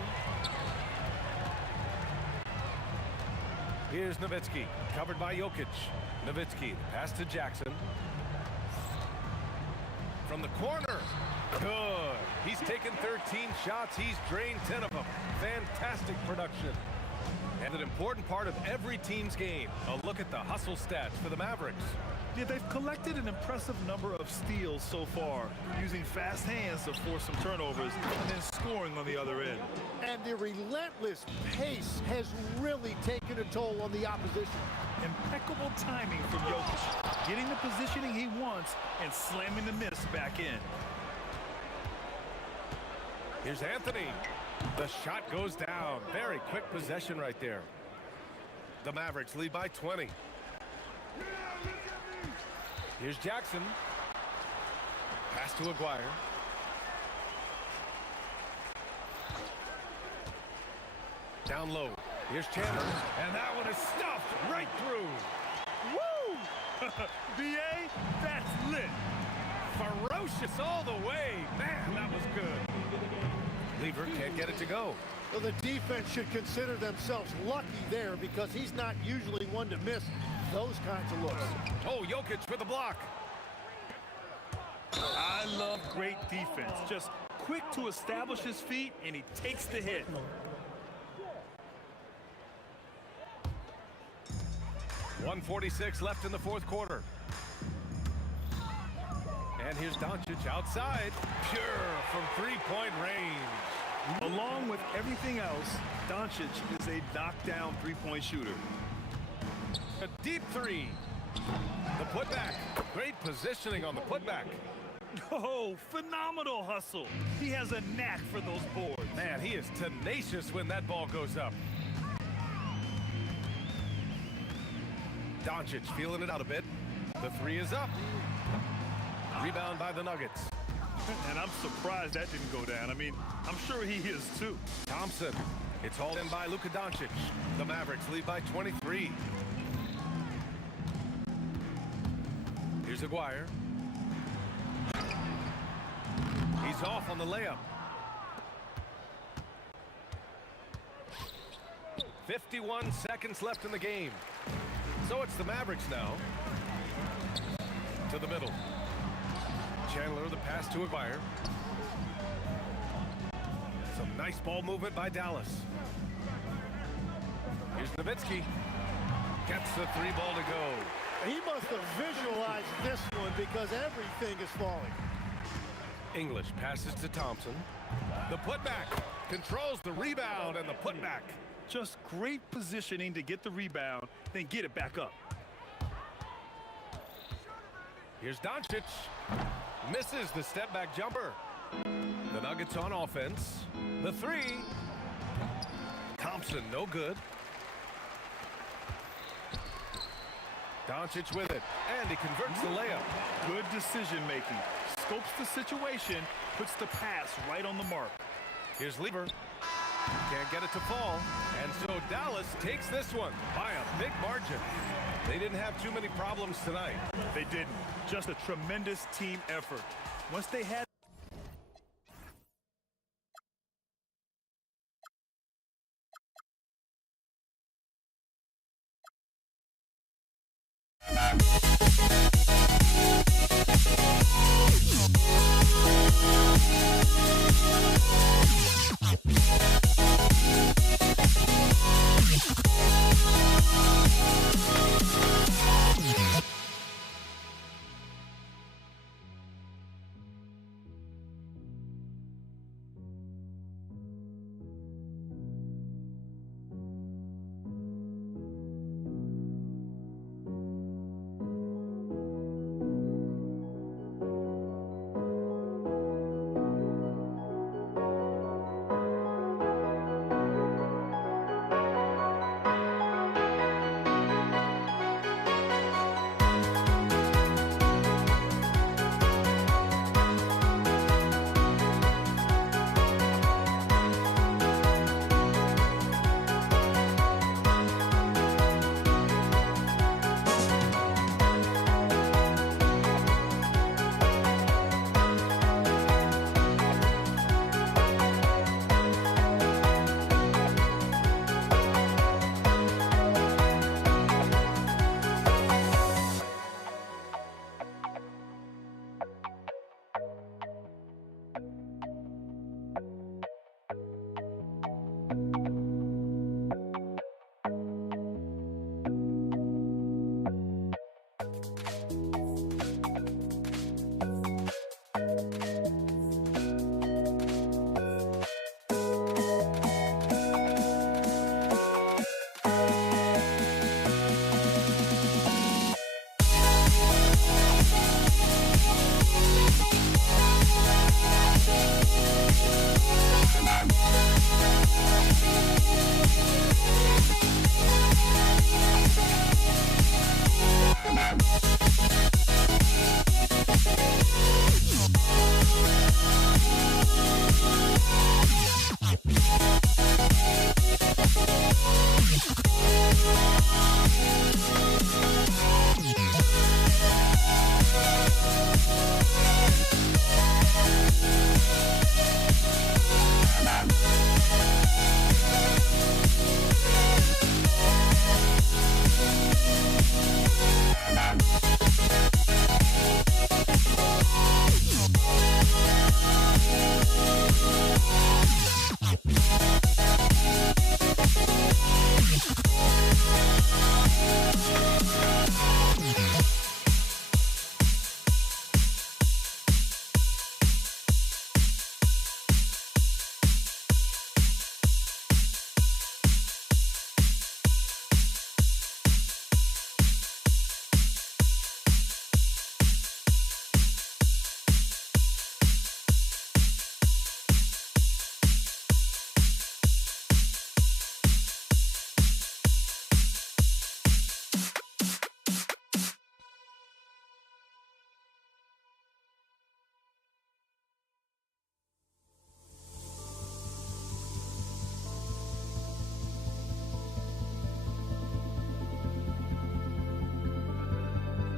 Here's Nowitzki, covered by Jokic. Nowitzki, pass to Jackson. From the corner. Good. He's taken 13 shots. He's drained 10 of them. Fantastic production. And an important part of every team's game. A look at the hustle stats for the Mavericks. Yeah, they've collected an impressive number of steals so far, using fast hands to force some turnovers and then scoring on the other end. And the relentless pace has really taken a toll on the opposition. Impeccable timing from Jokic, getting the positioning he wants and slamming the miss back in. Here's Anthony. The shot goes down. Very quick possession right there. The Mavericks lead by 20. Here's Jackson. Pass to Aguirre. Down low. Here's Chandler. And that one is stuffed right through. Woo! BA, that's lit. Ferocious all the way. Man, that was good. Lever can't get it to go. Well, the defense should consider themselves lucky there because he's not usually one to miss those kinds of looks. Oh, Jokic with the block. I love great defense. Just quick to establish his feet, and he takes the hit. .146 left in the fourth quarter. And here's Doncic outside. Pure from three-point range. Along with everything else, Doncic is a knockdown three-point shooter. A deep three. The putback. Great positioning on the putback. Oh, phenomenal hustle. He has a knack for those boards. Man, he is tenacious when that ball goes up. Doncic feeling it out a bit. The three is up. Rebound by the Nuggets. And I'm surprised that didn't go down. I mean, I'm sure he is too. Thompson. It's hauled in by Luka Doncic. The Mavericks lead by 23. Here's Aguirre. He's off on the layup. 51 seconds left in the game. So it's the Mavericks now. To the middle. Chandler, the pass to Aguirre. Some nice ball movement by Dallas. Here's Nowitzki. Gets the three ball to go. He must have visualized this one because everything is falling. English passes to Thompson. The putback controls the rebound and the putback. Just great positioning to get the rebound, then get it back up. Here's Doncic. Misses the step back jumper. The Nuggets on offense. The three. Thompson, no good. Doncic with it, and he converts the layup. Good decision making. Scopes the situation, puts the pass right on the mark. Here's Lever. Can't get it to fall. And so Dallas takes this one by a big margin. They didn't have too many problems tonight. They didn't. Just a tremendous team effort. Once they had Bye.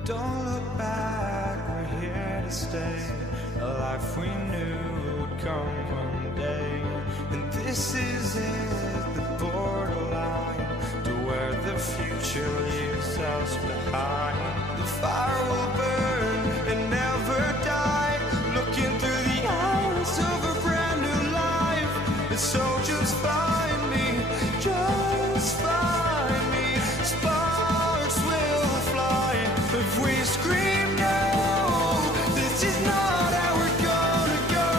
Don't look back, we're here to stay. A life we knew would come one day. And this is it, the borderline to where the future leaves us behind. The fire will burn and never die, looking through the eyes of a brand new life. And so just find me, just find me. Sparks will fly if we scream no. This is not how we're gonna go.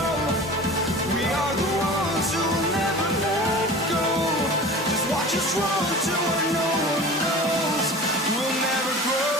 We are the ones who'll never let go. Just watch us run to where no one knows. We'll never grow.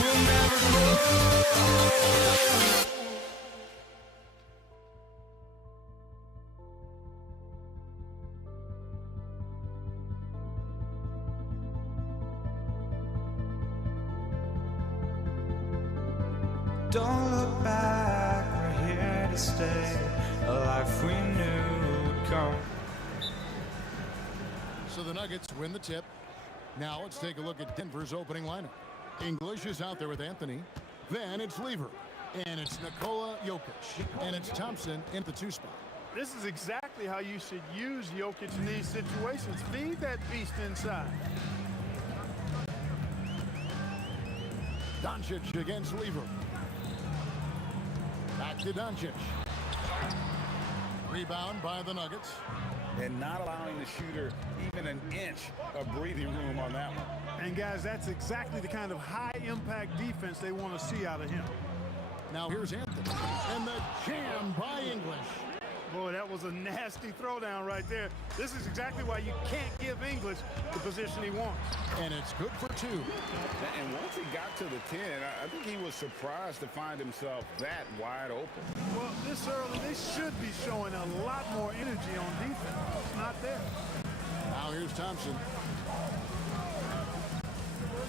We'll never grow. Don't look back, we're here to stay. A life we knew would come. So the Nuggets win the tip. Now let's take a look at Denver's opening lineup. English is out there with Anthony. Then it's Lever. And it's Nikola Jokic. And it's Thompson in the 2 spot. This is exactly how you should use Jokic in these situations. Feed that beast inside. Doncic against Lever. Back to Doncic. Rebound by the Nuggets. And not allowing the shooter even an inch of breathing room on that one. And guys, that's exactly the kind of high-impact defense they want to see out of him. Now here's Anthony. And the jam by English. Boy, that was a nasty throwdown right there. This is exactly why you can't give English the position he wants. And it's good for 2. And once he got to the 10, I think he was surprised to find himself that wide open. Well, this early, they should be showing a lot more energy on defense. It's not there. Now here's Thompson.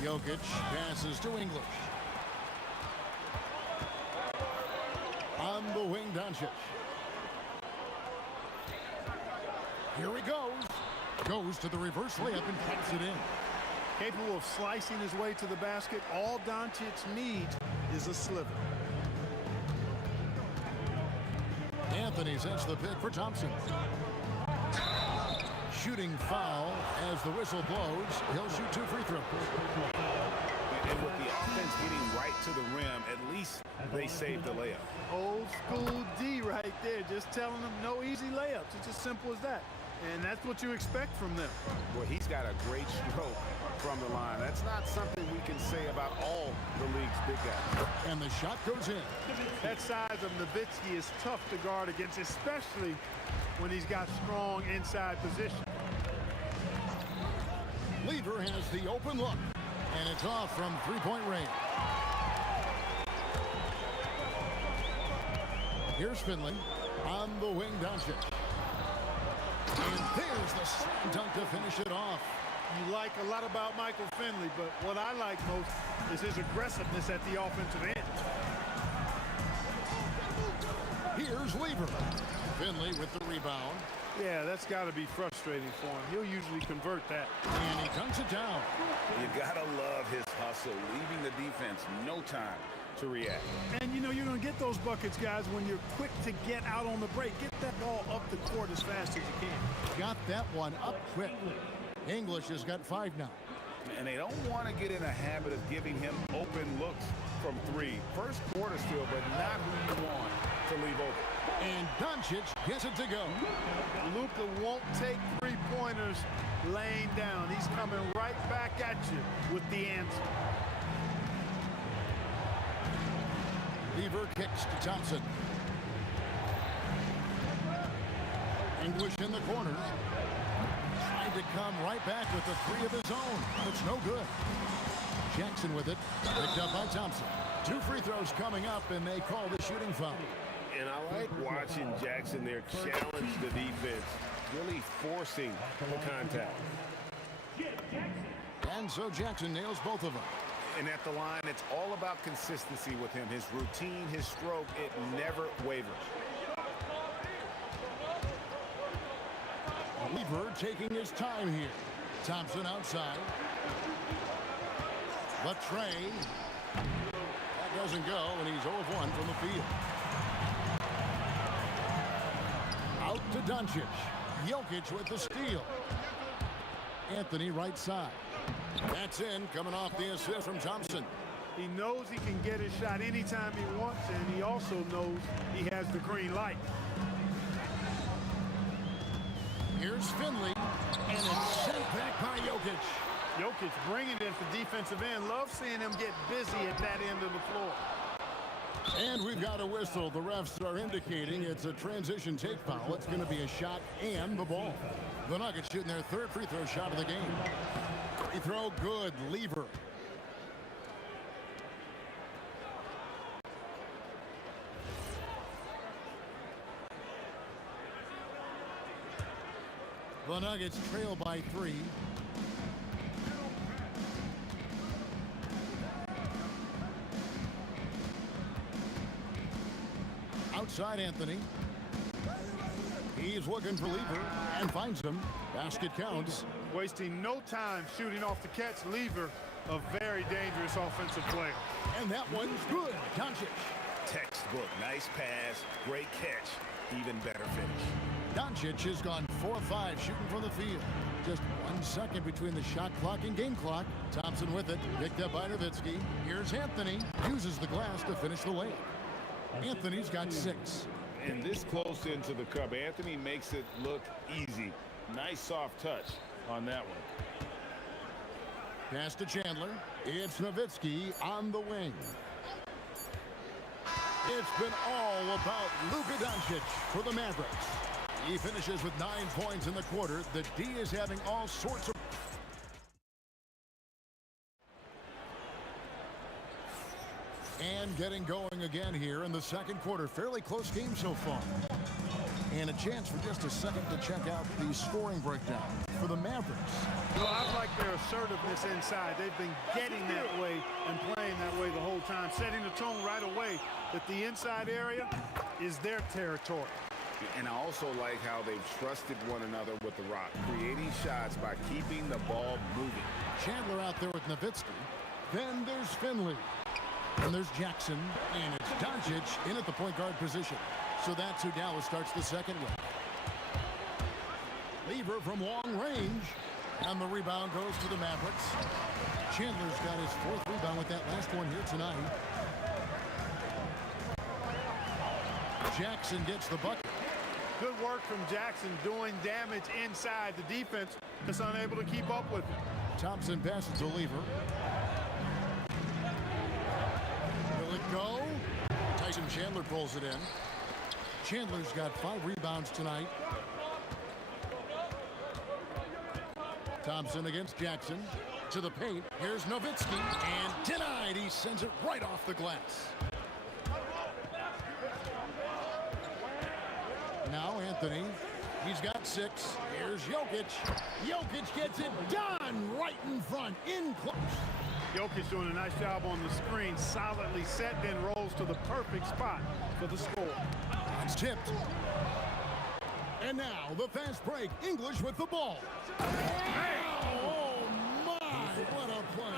Jokic passes to English. On the wing, Doncic. Here he goes. Goes to the reverse layup and cuts it in. Capable of slicing his way to the basket. All Doncic needs is a sliver. Anthony sets the pick for Thompson. Shooting foul as the whistle blows. He'll shoot 2 free throws. And with the offense getting right to the rim, at least they saved the layup. Old school D right there. Just telling them no easy layups. It's as simple as that. And that's what you expect from them. Well, he's got a great stroke from the line. That's not something we can say about all the league's big guys. And the shot goes in. That size of Nowitzki is tough to guard against, especially when he's got strong inside position. Lever has the open look. And it's off from 3-point range. Here's Finley. On the wing, Doncic. And there's the slam dunk to finish it off. You like a lot about Michael Finley, but what I like most is his aggressiveness at the offensive end. Here's Lever. Finley with the rebound. Yeah, that's got to be frustrating for him. He'll usually convert that. And he dunks it down. You gotta love his hustle, leaving the defense no time to react. And you know you're going to get those buckets, guys, when you're quick to get out on the break. Get that ball up the court as fast as you can. Got that one up quick. English has got 5 now. And they don't want to get in a habit of giving him open looks from 3. First quarter still, but not who you want to leave open. And Doncic gets it to go. Luka won't take 3-pointers laying down. He's coming right back at you with the answer. Lever kicks to Thompson. English in the corner. Trying to come right back with the 3 of his own. It's no good. Jackson with it. Picked up by Thompson. 2 free throws coming up, and they call the shooting foul. And I like watching Jackson there challenge the defense, really forcing the contact. And so Jackson nails both of them. And at the line, it's all about consistency with him. His routine, his stroke, it never wavers. Weaver taking his time here. Thompson outside. But Trey, that doesn't go, and he's 0 of 1 from the field. Out to Doncic. Jokic with the steal. Anthony right side. That's in, coming off the assist from Thompson. He knows he can get his shot anytime he wants, and he also knows he has the green light. Here's Finley, and it's sent back by Jokic. Jokic bringing it at the defensive end. Love seeing him get busy at that end of the floor. And we've got a whistle. The refs are indicating it's a transition take foul. It's going to be a shot and the ball. The Nuggets shooting their 3rd free throw shot of the game. Free throw good. Lever. The Nuggets trail by 3. Outside Anthony. He's looking for Lever and finds him. Basket counts. Wasting no time shooting off the catch. Lever, a very dangerous offensive player. And that one's good. Doncic. Textbook, nice pass, great catch, even better finish. Doncic has gone 4 of 5 shooting from the field. Just 1 second between the shot clock and game clock. Thompson with it, picked up by Nowitzki. Here's Anthony, uses the glass to finish the layup. Anthony's got 6. And this close into the cup, Anthony makes it look easy. Nice soft touch on that one. Pass to Chandler. It's Nowitzki on the wing. It's been all about Luka Doncic for the Mavericks. He finishes with 9 points in the quarter. The D is having all sorts of... And getting going again here in the second quarter. Fairly close game so far. And a chance for just a second to check out the scoring breakdown for the Mavericks. Well, I like their assertiveness inside. They've been getting that way and playing that way the whole time, setting the tone right away that the inside area is their territory. And I also like how they've trusted one another with the rock, creating shots by keeping the ball moving. Chandler out there with Nowitzki. Then there's Finley. And there's Jackson. And it's Doncic in at the point guard position. So that's who Dallas starts the second with. Lever from long range. And the rebound goes to the Mavericks. Chandler's got his 4th rebound with that last one here tonight. Jackson gets the bucket. Good work from Jackson doing damage inside. The defense is unable to keep up with it. Thompson passes to Lever. Will it go? Tyson Chandler pulls it in. Chandler's got 5 rebounds tonight. Thompson against Jackson. To the paint. Here's Nowitzki. And denied. He sends it right off the glass. Now Anthony. He's got 6. Here's Jokic. Jokic gets it done right in front. In close. Jokic doing a nice job on the screen. Solidly set, then rolls to the perfect spot for the score. It's tipped. And now the fast break. English with the ball. Oh, my. What a play.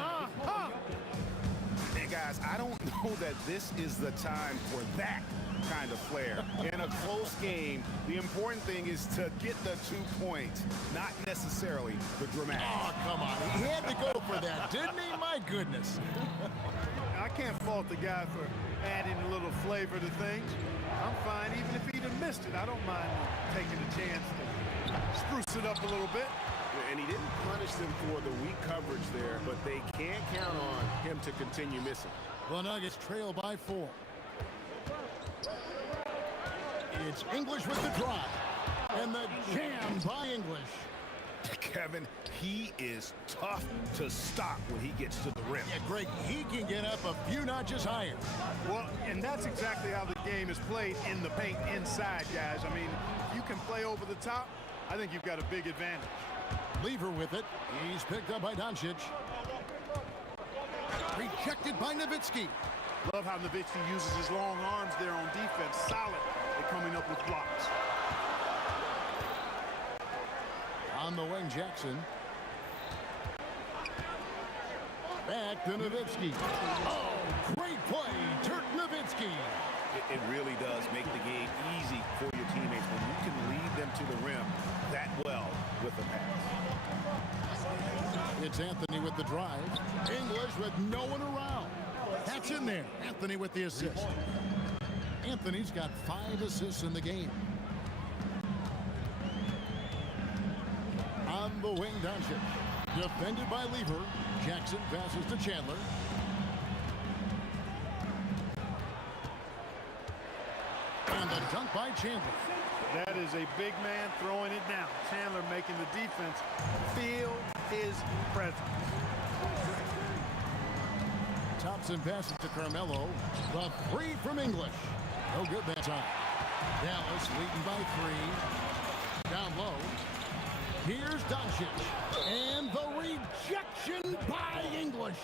Hey, guys, I don't know that this is the time for that kind of flair. In a close game, the important thing is to get the 2 points, not necessarily the dramatic. Oh, come on. He had to go for that, didn't he? My goodness. I can't fault the guy for adding a little flavor to things. I'm fine even if he'd have missed it. I don't mind taking a chance to spruce it up a little bit. And he didn't punish them for the weak coverage there, but they can't count on him to continue missing. The Nuggets trail by 4. It's English with the drive. And the jam by English. Kevin, he is tough to stop when he gets to the rim. Yeah, Greg, he can get up a few notches higher. Well, and that's exactly how the game is played in the paint inside, guys. I mean, if you can play over the top, I think you've got a big advantage. Lever with it. He's picked up by Doncic. Rejected by Nowitzki. Love how Nowitzki uses his long arms there on defense. Solid at coming up with blocks. On the wing, Jackson. Back to Nowitzki. Oh, great play, Dirk Nowitzki. It really does make the game easy for your teammates when you can lead them to the rim that well with a pass. It's Anthony with the drive. English with no one around. That's in there. Anthony with the assist. Anthony's got 5 assists in the game. On the wing, Doncic. Defended by Lever. Jackson passes to Chandler. And the dunk by Chandler. That is a big man throwing it down. Chandler making the defense feel his presence. Thompson passes to Carmelo. The 3 from English. No good that time. Dallas leading by 3. Down low. Here's Doncic. And the rejection by English.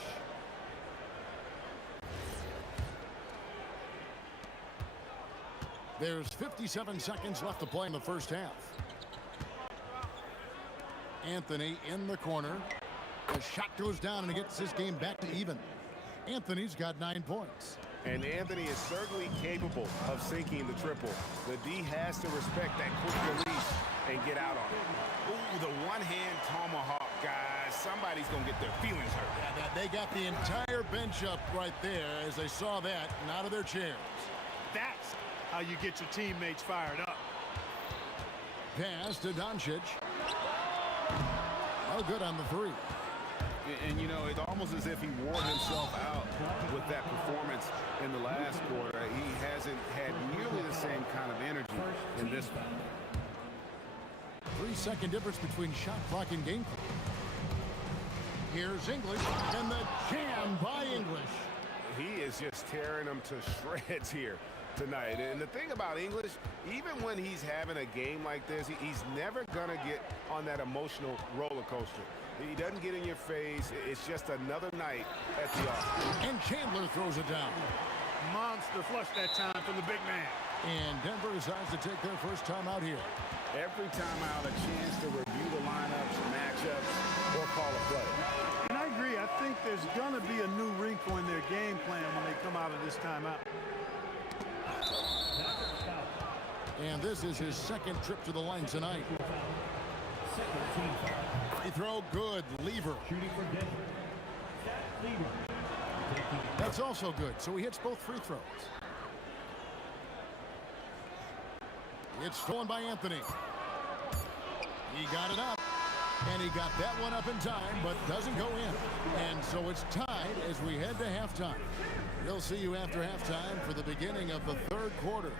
There's 57 seconds left to play in the first half. Anthony in the corner. The shot goes down and it gets this game back to even. Anthony's got 9 points. And Anthony is certainly capable of sinking the triple. The D has to respect that quick release and get out on it. Ooh, the one-hand tomahawk, guys. Somebody's going to get their feelings hurt. Yeah, they got the entire bench up right there as they saw that and out of their chairs. That's how you get your teammates fired up. Pass to Doncic. Oh, good on the 3. And, you know, it's almost as if he wore himself out with that performance in the last quarter. He hasn't had nearly the same kind of energy in this one. 3-second difference between shot clock and game clock. Here's English, and the jam by English. He is just tearing them to shreds here tonight. And the thing about English, even when he's having a game like this, he's never going to get on that emotional roller coaster. He doesn't get in your face. It's just another night at the office. And Chandler throws it down. Monster flush that time from the big man. And Denver decides to take their first time out here. Every time out, a chance to review the lineups, matchups, or call a play. And I agree. I think there's going to be a new wrinkle in their game plan when they come out of this timeout. And this is his 2nd trip to the line tonight. Free throw, good. Lever. That's also good. So he hits both free throws. It's stolen by Anthony. He got it up. And he got that one up in time, but doesn't go in. And so it's tied as we head to halftime. We'll see you after halftime for the beginning of the 3rd quarter.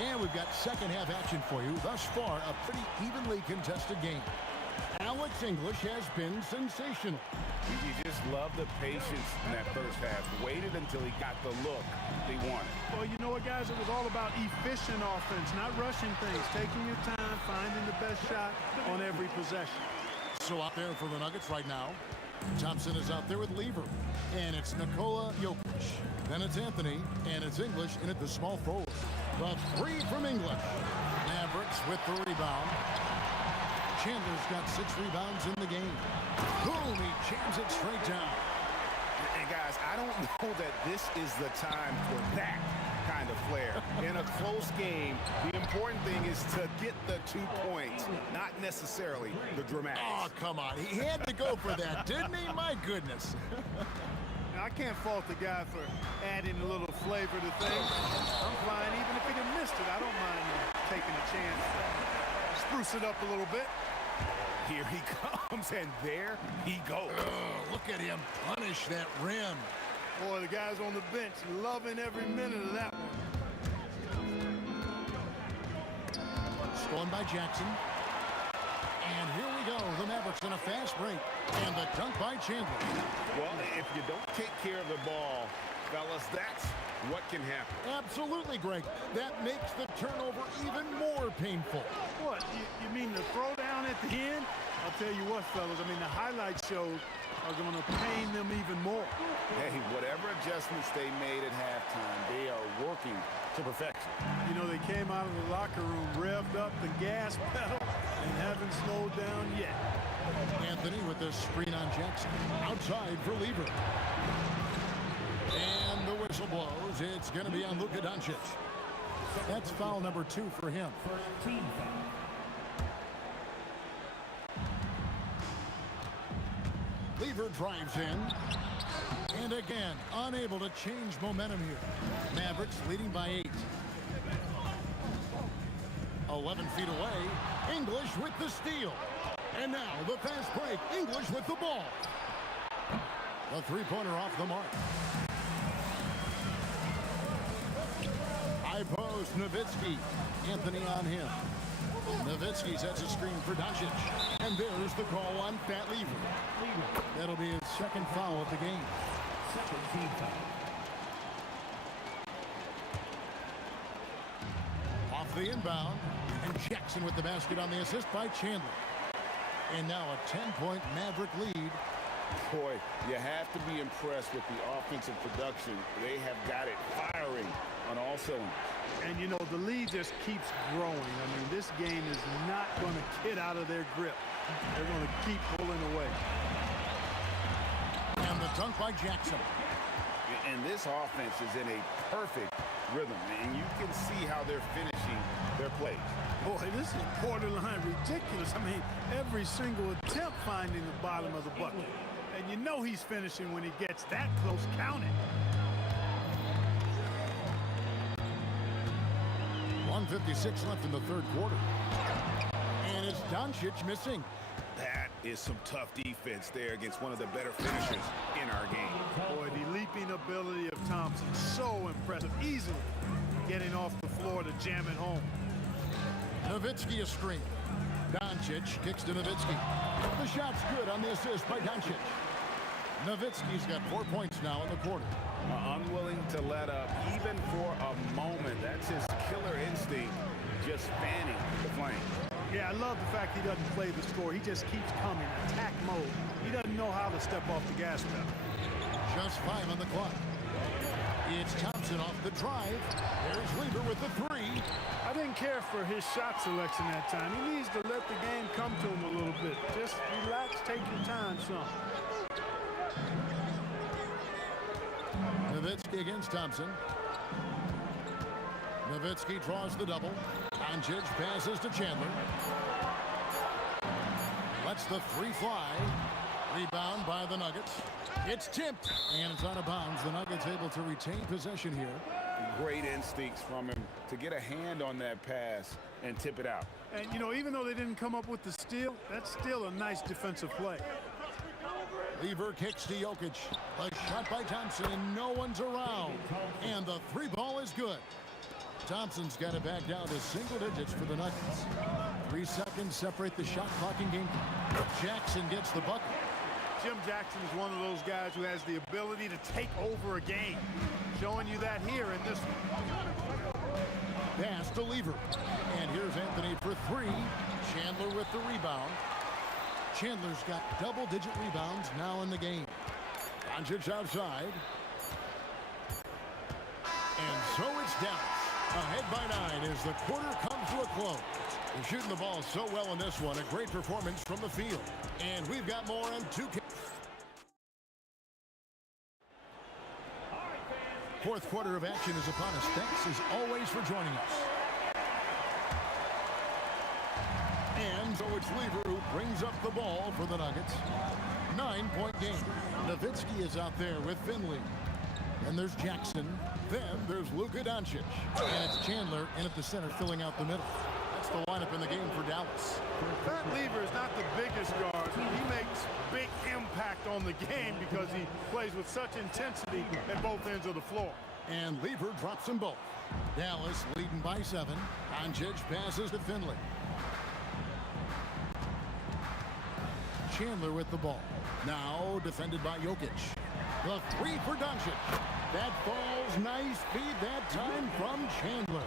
And we've got second half action for you. Thus far, a pretty evenly contested game. Alex English has been sensational. You just love the patience in that first half. Waited until he got the look he wanted. Well, you know what, guys? It was all about efficient offense, not rushing things, taking your time, finding the best shot on every possession. So out there for the Nuggets right now, Thompson is out there with Lever. And it's Nikola Jokic. Then it's Anthony, and it's English in at the small forward. The 3 from English. Mavericks with the rebound. Chandler's got 6 rebounds in the game. Boom, he jams it straight down. And guys, I don't know that this is the time for that kind of flair. In a close game, the important thing is to get the 2 points, not necessarily the dramatics. Oh, come on. He had to go for that, didn't he? My goodness. I can't fault the guy for adding a little flavor to things. I'm fine. Even if he'd have missed it, I don't mind taking a chance to spruce it up a little bit. Here he comes, and there he goes. Look at him punish that rim. Boy, the guys on the bench loving every minute of that one. Stolen by Jackson. And here we go. The Mavericks in a fast break. And the dunk by Chandler. Well, if you don't take care of the ball, fellas, that's what can happen. Absolutely, Greg. That makes the turnover even more painful. What, you mean the throwdown at the end? I'll tell you what, fellas, I mean, the highlight shows are going to pain them even more. Hey, whatever adjustments they made at halftime, they are working to perfection. You know, they came out of the locker room, revved up the gas pedal, and haven't slowed down yet. Anthony with the screen on Jackson. Outside for Lever. And the whistle blows. It's going to be on Luka Doncic. That's foul number 2 for him. First team foul. Lever drives in. And again, unable to change momentum here. Mavericks leading by 8. 11 feet away. English with the steal. And now the fast break. English with the ball. The three-pointer off the mark. High post, Nowitzki. Anthony on him. Nowitzki sets a screen for Doncic. And there's the call on Pat Lever. That'll be his second foul of the game. Second team foul. Off the inbound. And Jackson with the basket on the assist by Chandler. And now a 10-point Maverick lead. Boy, you have to be impressed with the offensive production. They have got it firing on all cylinders. And, you know, the lead just keeps growing. I mean, this game is not going to get out of their grip. They're going to keep pulling away. And the dunk by Jackson. And this offense is in a perfect rhythm, and you can see how they're finishing their plays. Boy, this is borderline ridiculous. I mean, every single attempt finding the bottom of the bucket. And you know he's finishing when he gets that close. Count it. 1:56 left in the third quarter. And it's Doncic missing. That is some tough defense there against one of the better finishers in our game. Boy, the leaping ability of Thompson, so impressive. Easily getting off the floor to jam it home. Nowitzki a screen. Doncic kicks to Nowitzki. The shot's good on the assist by Doncic. Nowitzki's got 4 points now in the quarter. Unwilling to let up even for a moment. That's his killer instinct, just fanning the flame. Yeah, I love the fact he doesn't play the score. He just keeps coming, attack mode. He doesn't know how to step off the gas pedal. Just 5 on the clock. It's Thompson off the drive. There's Lever with the 3. I didn't care for his shot selection that time. He needs to let the game come to him a little bit. Just relax, take your time, son. Nowitzki against Thompson. Nowitzki draws the double. Doncic passes to Chandler. Lets the 3 fly. Rebound by the Nuggets. It's tipped, and it's out of bounds. The Nuggets able to retain possession here. Great instincts from him to get a hand on that pass and tip it out. And, you know, even though they didn't come up with the steal, that's still a nice defensive play. Lever kicks to Jokic. A shot by Thompson, and no one's around. And the 3 ball is good. Thompson's got it back down to single digits for the Nuggets. 3 seconds separate the shot clock and game. Jackson gets the bucket. Jim Jackson is one of those guys who has the ability to take over a game. Showing you that here in this one. Pass to Lever. And here's Anthony for 3. Chandler with the rebound. Chandler's got double-digit rebounds now in the game. Doncic outside. And so it's Dallas. Ahead by 9 as the quarter comes to a close. They're shooting the ball so well in this one. A great performance from the field. And we've got more on 2K. Fourth quarter of action is upon us. Thanks as always for joining us. And So it's Lever who brings up the ball for the Nuggets. 9-point game. Nowitzki is out there with Finley. Then there's Jackson. Then there's Luka Doncic. And it's Chandler in at the center filling out the middle. That's the lineup in the game for Dallas. Pat Lever is not the biggest guard. He makes big impact on the game because he plays with such intensity at both ends of the floor. And Lever drops them both. Dallas leading by 7. Doncic passes to Finley. Chandler with the ball. Now defended by Jokic. The 3 for Doncic. That falls nice feed that time from Chandler.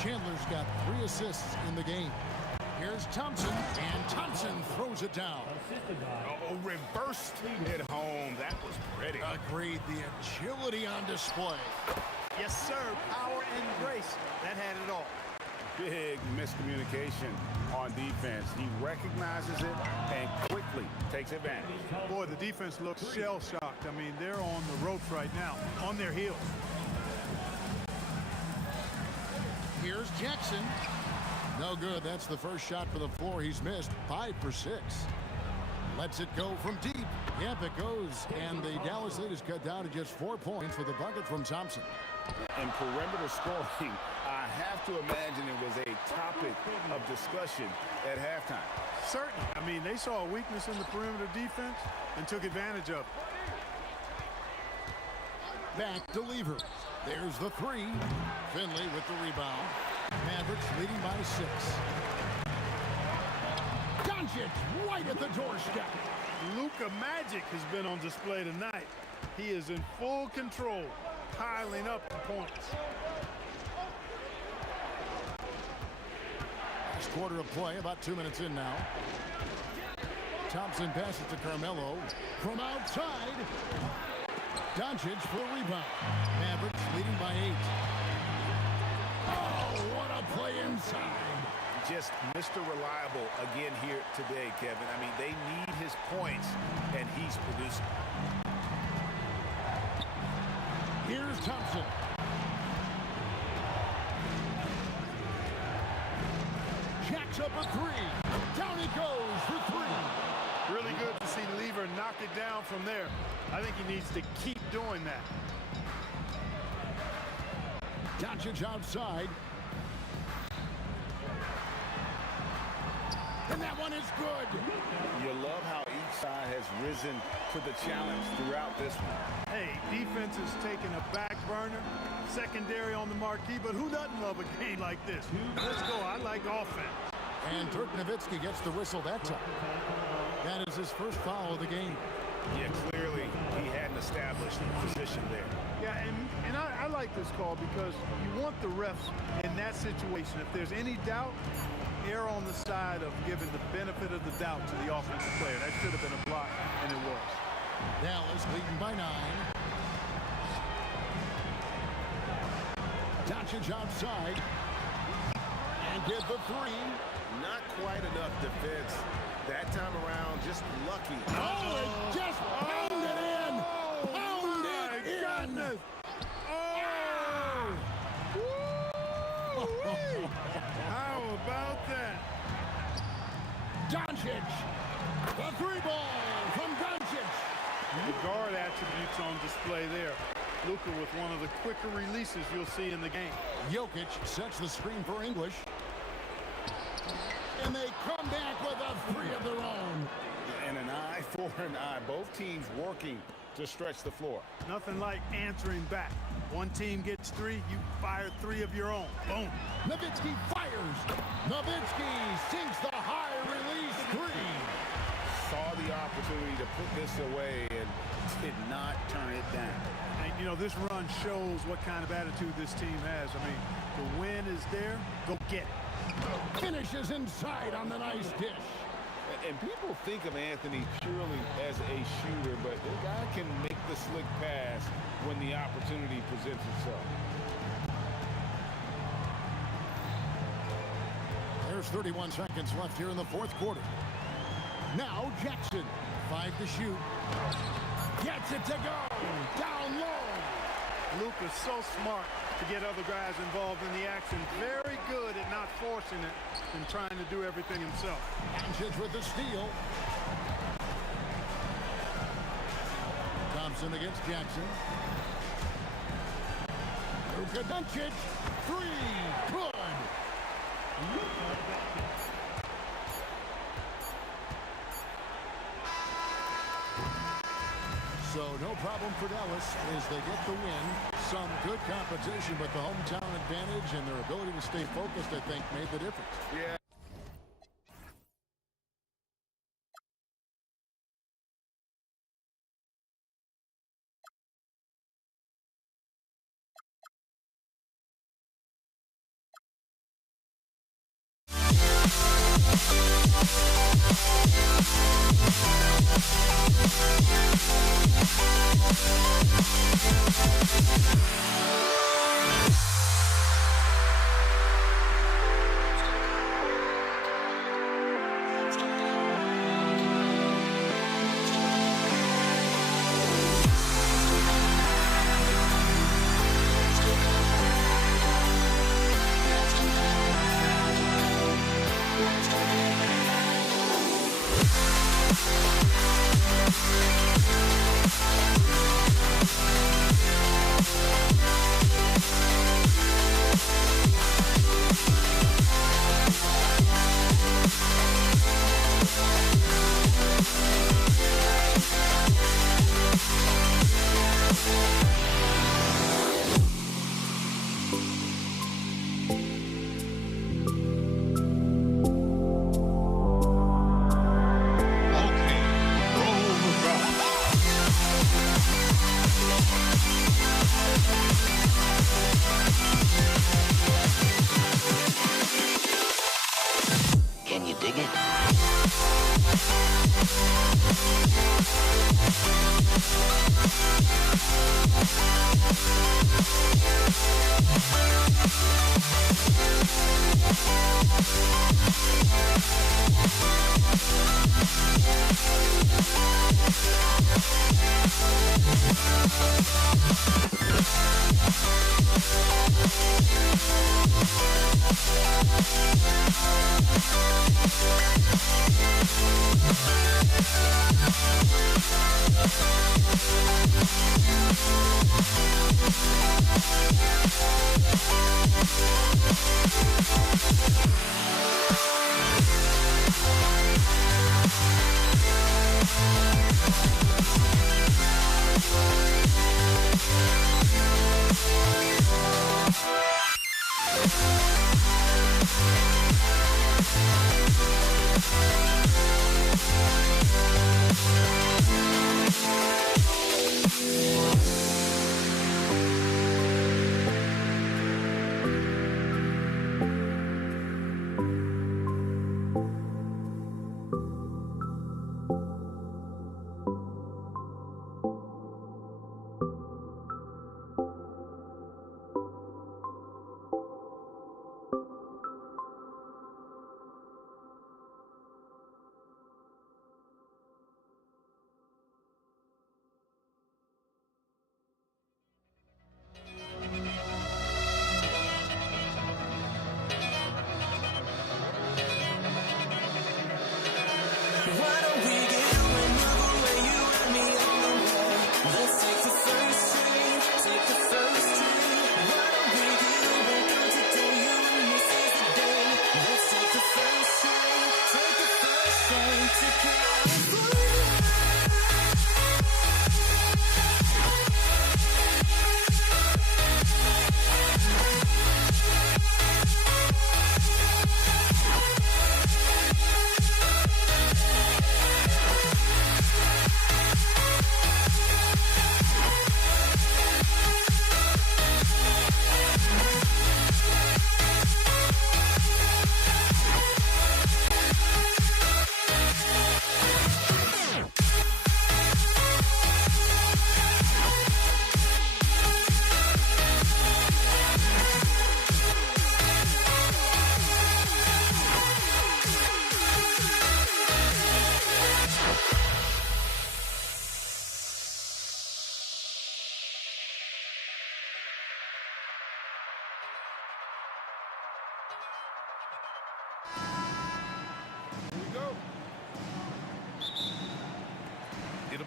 Chandler's got 3 assists in the game. Here's Thompson, and Thompson throws it down. Oh, reversed it home. That was pretty. Agreed. The agility on display. Yes, sir. Power and grace. That had it all. Big miscommunication on defense. He recognizes it and quickly takes advantage. Boy, the defense looks shell-shocked. I mean, they're on the ropes right now, on their heels. Here's Jackson. No good. That's the first shot for the floor he's missed. 5 for 6. Lets it go from deep. Yep, it goes. And the Dallas lead is cut down to just 4 points with a bucket from Thompson. And perimeter scoring, I have to imagine it was a topic of discussion at halftime. Certainly. I mean, they saw a weakness in the perimeter defense and took advantage of it. Back to Lever. There's the 3. Finley with the rebound. Mavericks leading by 6. Doncic right at the doorstep. Luka Magic has been on display tonight. He is in full control, piling up the points. Last quarter of play, about 2 minutes in now. Thompson passes to Carmelo. From outside, Doncic for the rebound. Mavericks leading by 8. Oh, what a play inside. Just Mr. Reliable again here today, Kevin. I mean, they need his points, and he's producing. Here's Thompson. Jacks up a 3. Down he goes for 3. Really good to see Lever knock it down from there. I think he needs to keep doing that. Doncic outside. And that one is good. You love how each side has risen to the challenge throughout this one. Hey, defense is taking a back burner, secondary on the marquee, but who doesn't love a game like this? Let's go. I like offense. And Dirk Nowitzki gets the whistle that time. That is his first foul of the game. Yeah, clearly he hadn't established position there. Yeah, and I like this call because you want the refs in that situation. If there's any doubt, err on the side of giving the benefit of the doubt to the offensive player. That should have been a block, and it was. Dallas leading by 9. Doncic outside. And get the 3. Not quite enough defense that time around. Just lucky. Oh, it just pounded in. Pounded in. Oh! How about that? Doncic. The 3-ball from Doncic. The guard attributes on display there. Luka with one of the quicker releases you'll see in the game. Jokic sets the screen for English. And they come back with a 3 of their own. And an eye for an eye. Both teams working to stretch the floor. Nothing like answering back. One team gets 3, you fire 3 of your own. Boom. Nowitzki fires. Nowitzki sinks the high release 3. Saw the opportunity to put this away and did not turn it down. And, you know, this run shows what kind of attitude this team has. I mean, the win is there. Go get it. Finishes inside on the nice dish. And people think of Anthony purely as a shooter, but the guy can make the slick pass when the opportunity presents itself. There's 31 seconds left here in the 4th quarter. Now Jackson, 5 to shoot. Gets it to go. Down low. Luka's so smart. to get other guys involved in the action. Very good at not forcing it and trying to do everything himself. Doncic with the steal. Thompson against Jackson. Luka Doncic. Three. Good. So no problem for Dallas as they get the win. Some good competition, but the hometown advantage and their ability to stay focused, I think, made the difference. Yeah. Can you dig it?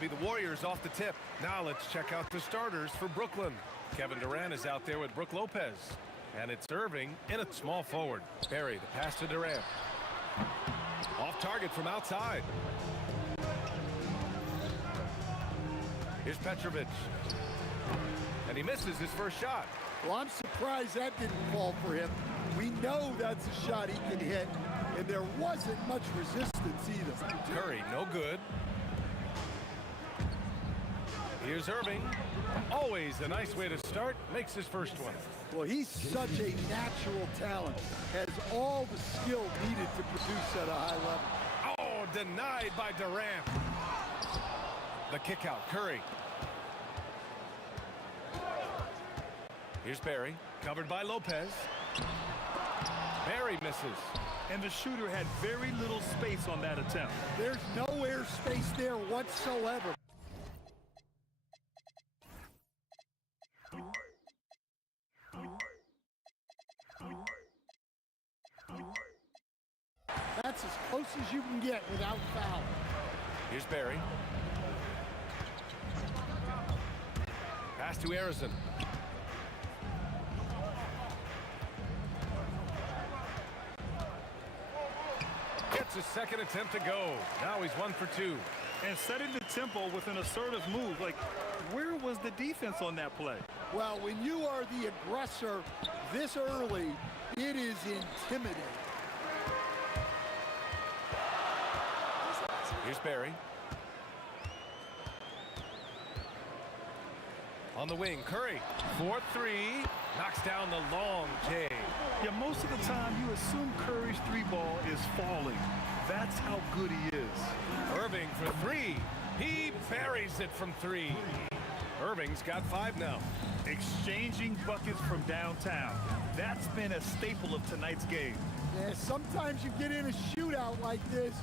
be the Warriors off the tip. Now let's check out the starters for Brooklyn. Kevin Durant is out there with Brook Lopez. And it's Irving in a small forward. Barry, the pass to Durant. Off target from outside. Here's Petrovic. And he misses his first shot. Well, I'm surprised that didn't fall for him. We know that's a shot he can hit, and there wasn't much resistance either. Curry, no good. Here's Irving. Always a nice way to start. Makes his first one. Well, he's such a natural talent. Has all the skill needed to produce at a high level. Oh, denied by Durant. The kick out, Curry. Here's Barry, covered by Lopez. Barry misses. And the shooter had very little space on that attempt. There's no air space there whatsoever. That's as close as you can get without foul. Here's Barry. Pass to Harrison. Gets his second attempt to go. Now he's 1 for 2. And setting the tempo with an assertive move. Like, where was the defense on that play? Well, when you are the aggressor this early, it is intimidating. Here's Barry. On the wing, Curry. 4-3. Knocks down the long J. Yeah, most of the time you assume Curry's three ball is falling. That's how good he is. Irving for 3. He buries it from 3. Irving's got 5 now. Exchanging buckets from downtown. That's been a staple of tonight's game. Yeah, sometimes you get in a shootout like this,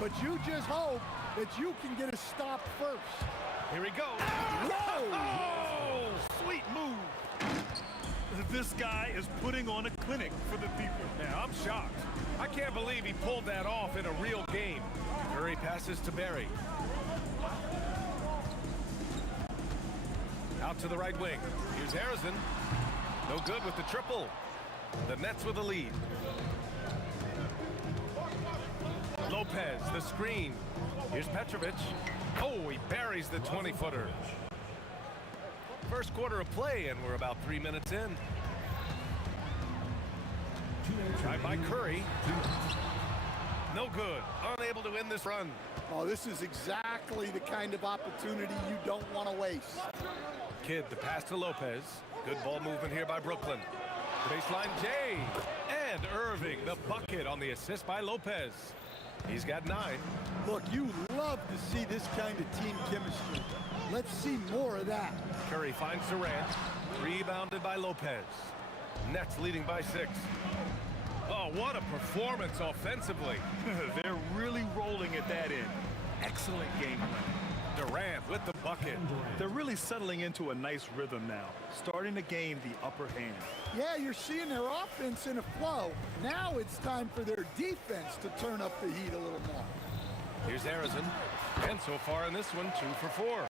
but you just hope that you can get a stop first. Here he goes. Whoa! Oh, sweet move. This guy is putting on a clinic for the people. Yeah, I'm shocked. I can't believe he pulled that off in a real game. Curry passes to Barry. Out to the right wing. Here's Harrison. No good with the triple. The Nets with a lead. Lopez, the screen. Here's Petrovic. Oh, he buries the 20-footer. First quarter of play, and we're about 3 minutes in. Tried by Curry. No good. Unable to win this run. Oh, this is exactly the kind of opportunity you don't want to waste. Kidd, the pass to Lopez. Good ball movement here by Brooklyn. Baseline J. And Irving, the bucket on the assist by Lopez. He's got 9. Look, you love to see this kind of team chemistry. Let's see more of that. Curry finds Durant. Rebounded by Lopez. Nets leading by 6. Oh, what a performance offensively. They're really rolling at that end. Excellent game plan. Durant with the bucket. They're really settling into a nice rhythm now, starting to gain the upper hand. Yeah, you're seeing their offense in a flow. Now it's time for their defense to turn up the heat a little more. Here's Harrison. And so far in this one, 2 for 4.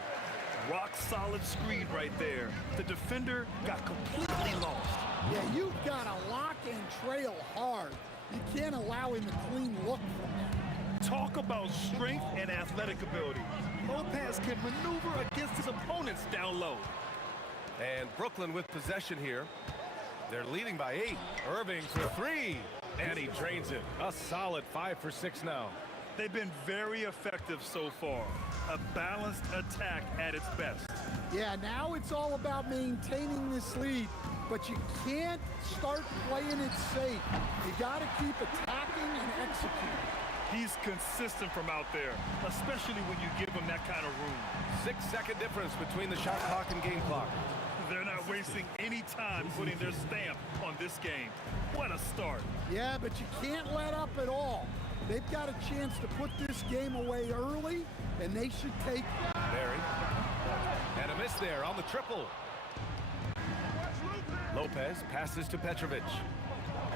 Rock solid screen right there. The defender got completely lost. Yeah, you've got to lock and trail hard. You can't allow him a clean look from that. Talk about strength and athletic ability. Lopez can maneuver against his opponents down low. And Brooklyn with possession here. They're leading by 8. Irving for 3. And he drains it. A solid 5 for 6 now. They've been very effective so far. A balanced attack at its best. Yeah, now it's all about maintaining this lead, but you can't start playing it safe. You got to keep attacking and executing. He's consistent from out there, especially when you give him that kind of room. 6-second difference between the shot clock and game clock. They're not wasting any time putting their stamp on this game. What a start. Yeah, but you can't let up at all. They've got a chance to put this game away early, and they should take it. Barry. And a miss there on the triple. Lopez passes to Petrovic.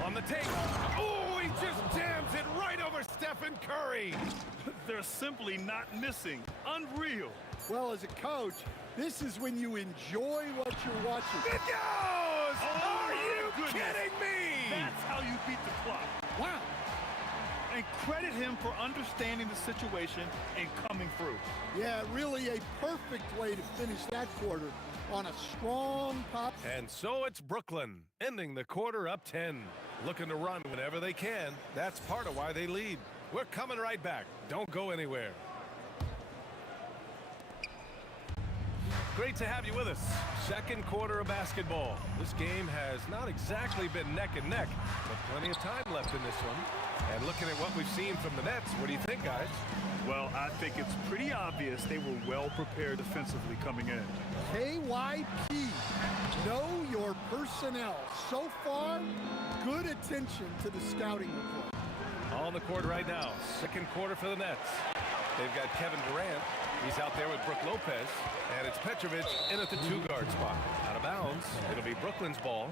On the take. Oh, he just jams it right over Stephen Curry. They're simply not missing. Unreal. Well, as a coach, this is when you enjoy what you're watching. It goes! Oh, Are you goodness. kidding me? That's how you beat the clock. Wow. And credit him for understanding the situation and coming through. Yeah, really a perfect way to finish that quarter on a strong pop. And so it's Brooklyn, ending the quarter up 10. Looking to run whenever they can. That's part of why they lead. We're coming right back. Don't go anywhere. Great to have you with us. Second quarter of basketball. This game has not exactly been neck and neck, but plenty of time left in this one. And looking at what we've seen from the Nets, what do you think, guys? Well, I think it's pretty obvious they were well prepared defensively coming in. KYP, know your personnel. So far, good attention to the scouting report. On the court right now, second quarter for the Nets. They've got Kevin Durant. He's out there with Brook Lopez. And it's Petrovic in at the two-guard spot. Out of bounds. It'll be Brooklyn's ball.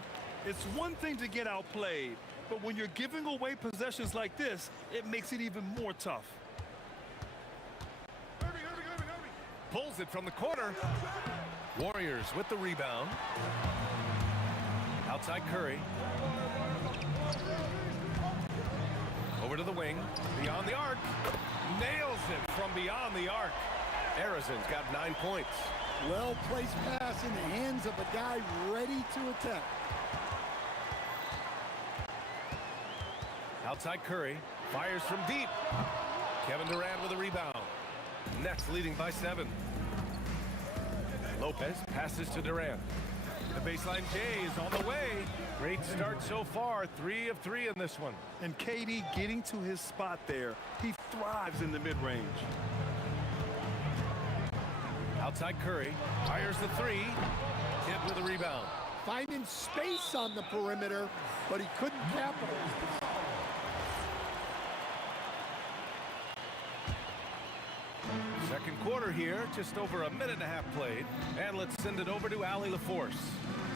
It's one thing to get outplayed, but when you're giving away possessions like this, it makes it even more tough. Pulls it from the corner. Warriors with the rebound. Outside Curry. Over to the wing. Beyond the arc. Nails it from beyond the arc. Arizon's got 9 points. Well-placed pass in the hands of a guy ready to attack. Outside Curry. Fires from deep. Kevin Durant with a rebound. Nets leading by 7. Lopez passes to Durant. The baseline J is on the way. Great start so far. 3 of 3 in this one. And KD getting to his spot there. He thrives in the mid-range. Outside Curry. Fires the 3. Kidd with a rebound. Finding space on the perimeter, but he couldn't capitalize. Second quarter here, just over a minute and a half played. And let's send it over to Allie LaForce.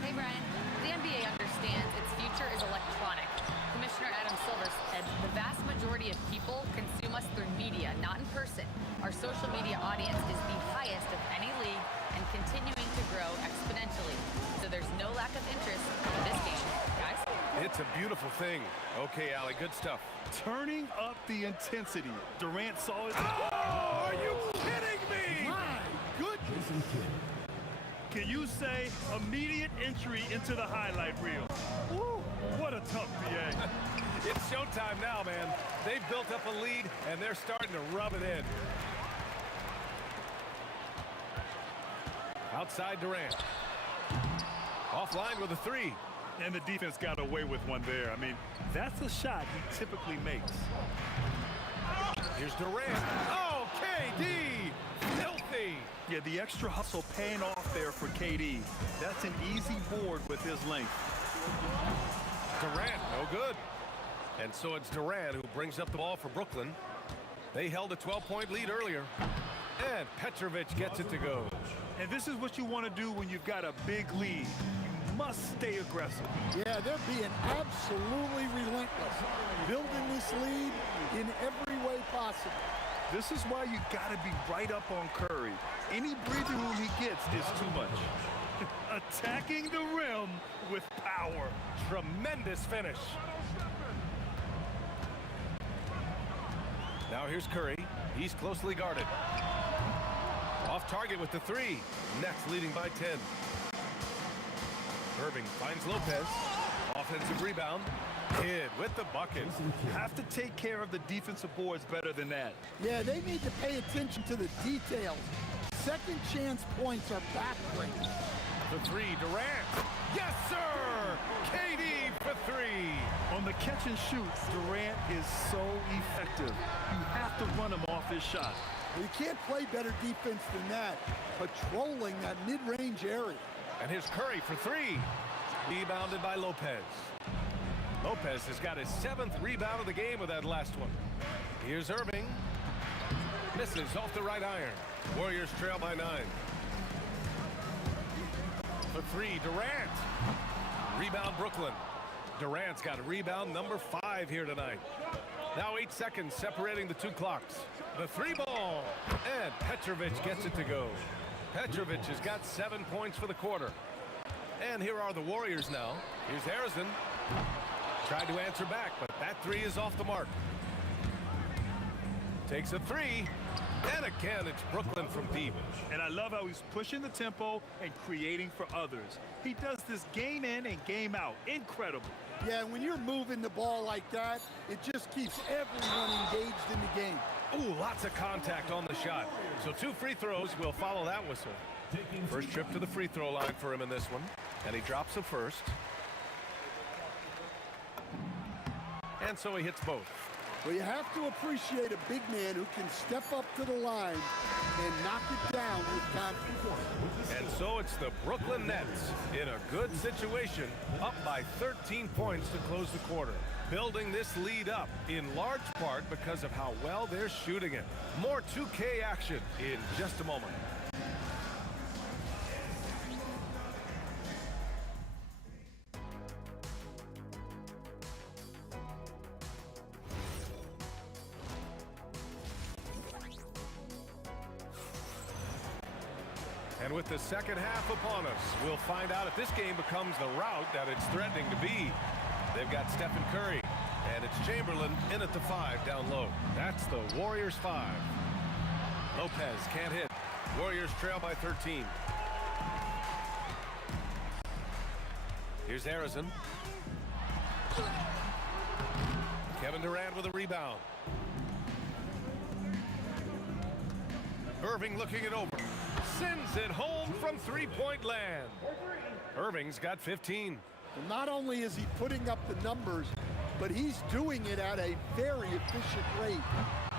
Hey, Brian. The NBA understands its future is electronic. Commissioner Adam Silver said the vast majority of people consume us through media, not in person. Our social media audience is the highest of any league and continuing to grow exponentially. So there's no lack of interest in this game, guys. It's a beautiful thing. Okay, Allie, good stuff. Turning up the intensity. Durant saw it. Oh, are you kidding me? My goodness. Can you say immediate entry into the highlight reel? Woo, what a tough PA. It's showtime now, man. They've built up a lead, and they're starting to rub it in. Outside Durant. Offline with a 3. And the defense got away with one there. I mean, that's a shot he typically makes. Here's Durant. Oh, KD! Filthy! Yeah, the extra hustle paying off there for KD. That's an easy board with his length. Durant, no good. And so it's Durant who brings up the ball for Brooklyn. They held a 12-point lead earlier. And Petrovic gets it to go. And this is what you want to do when you've got a big lead. You must stay aggressive. Yeah, they're being absolutely relentless. Building this lead in every way possible. This is why you got to be right up on Curry. Any breathing room he gets is too much. Attacking the rim with power. Tremendous finish. Now here's Curry. He's closely guarded. Off target with the 3. Nets leading by 10. Irving finds Lopez. Offensive rebound. Kidd with the bucket. You have to take care of the defensive boards better than that. Yeah, they need to pay attention to the details. Second chance points are backbreaking. The 3, Durant. Yes, sir! KD for 3. On the catch and shoot, Durant is so effective. You have to run him off his shot. You can't play better defense than that, patrolling that mid-range area. And here's Curry for 3. Rebounded by Lopez. Lopez has got his 7th rebound of the game with that last one. Here's Irving. Misses off the right iron. Warriors trail by 9. For 3, Durant. Rebound Brooklyn. Durant's got a rebound number 5 here tonight. Now 8 seconds separating the 2 clocks. The 3 ball. And Petrovic gets it to go. Petrovic has got 7 points for the quarter. And here are the Warriors now. Here's Harrison. Tried to answer back, but that 3 is off the mark. Takes a 3. And again, it's Brooklyn from deep. And I love how he's pushing the tempo and creating for others. He does this game in and game out. Incredible. Yeah, when you're moving the ball like that, it just keeps everyone engaged in the game. Ooh, lots of contact on the shot. So 2 free throws will follow that whistle. First trip to the free throw line for him in this one. And he drops the first. And so he hits both. Well, you have to appreciate a big man who can step up to the line and knock it down with confidence. And so it's the Brooklyn Nets in a good situation, up by 13 points to close the quarter. Building this lead up in large part because of how well they're shooting it. More 2K action in just a moment. And with the second half upon us, we'll find out if this game becomes the route that it's threatening to be. They've got Stephen Curry, and it's Chamberlain in at the 5 down low. That's the Warriors 5. Lopez can't hit. Warriors trail by 13. Here's Harrison. Kevin Durant with a rebound. Irving looking it over. Sends it home from three-point land. Irving's got 15. Well, not only is he putting up the numbers, but he's doing it at a very efficient rate.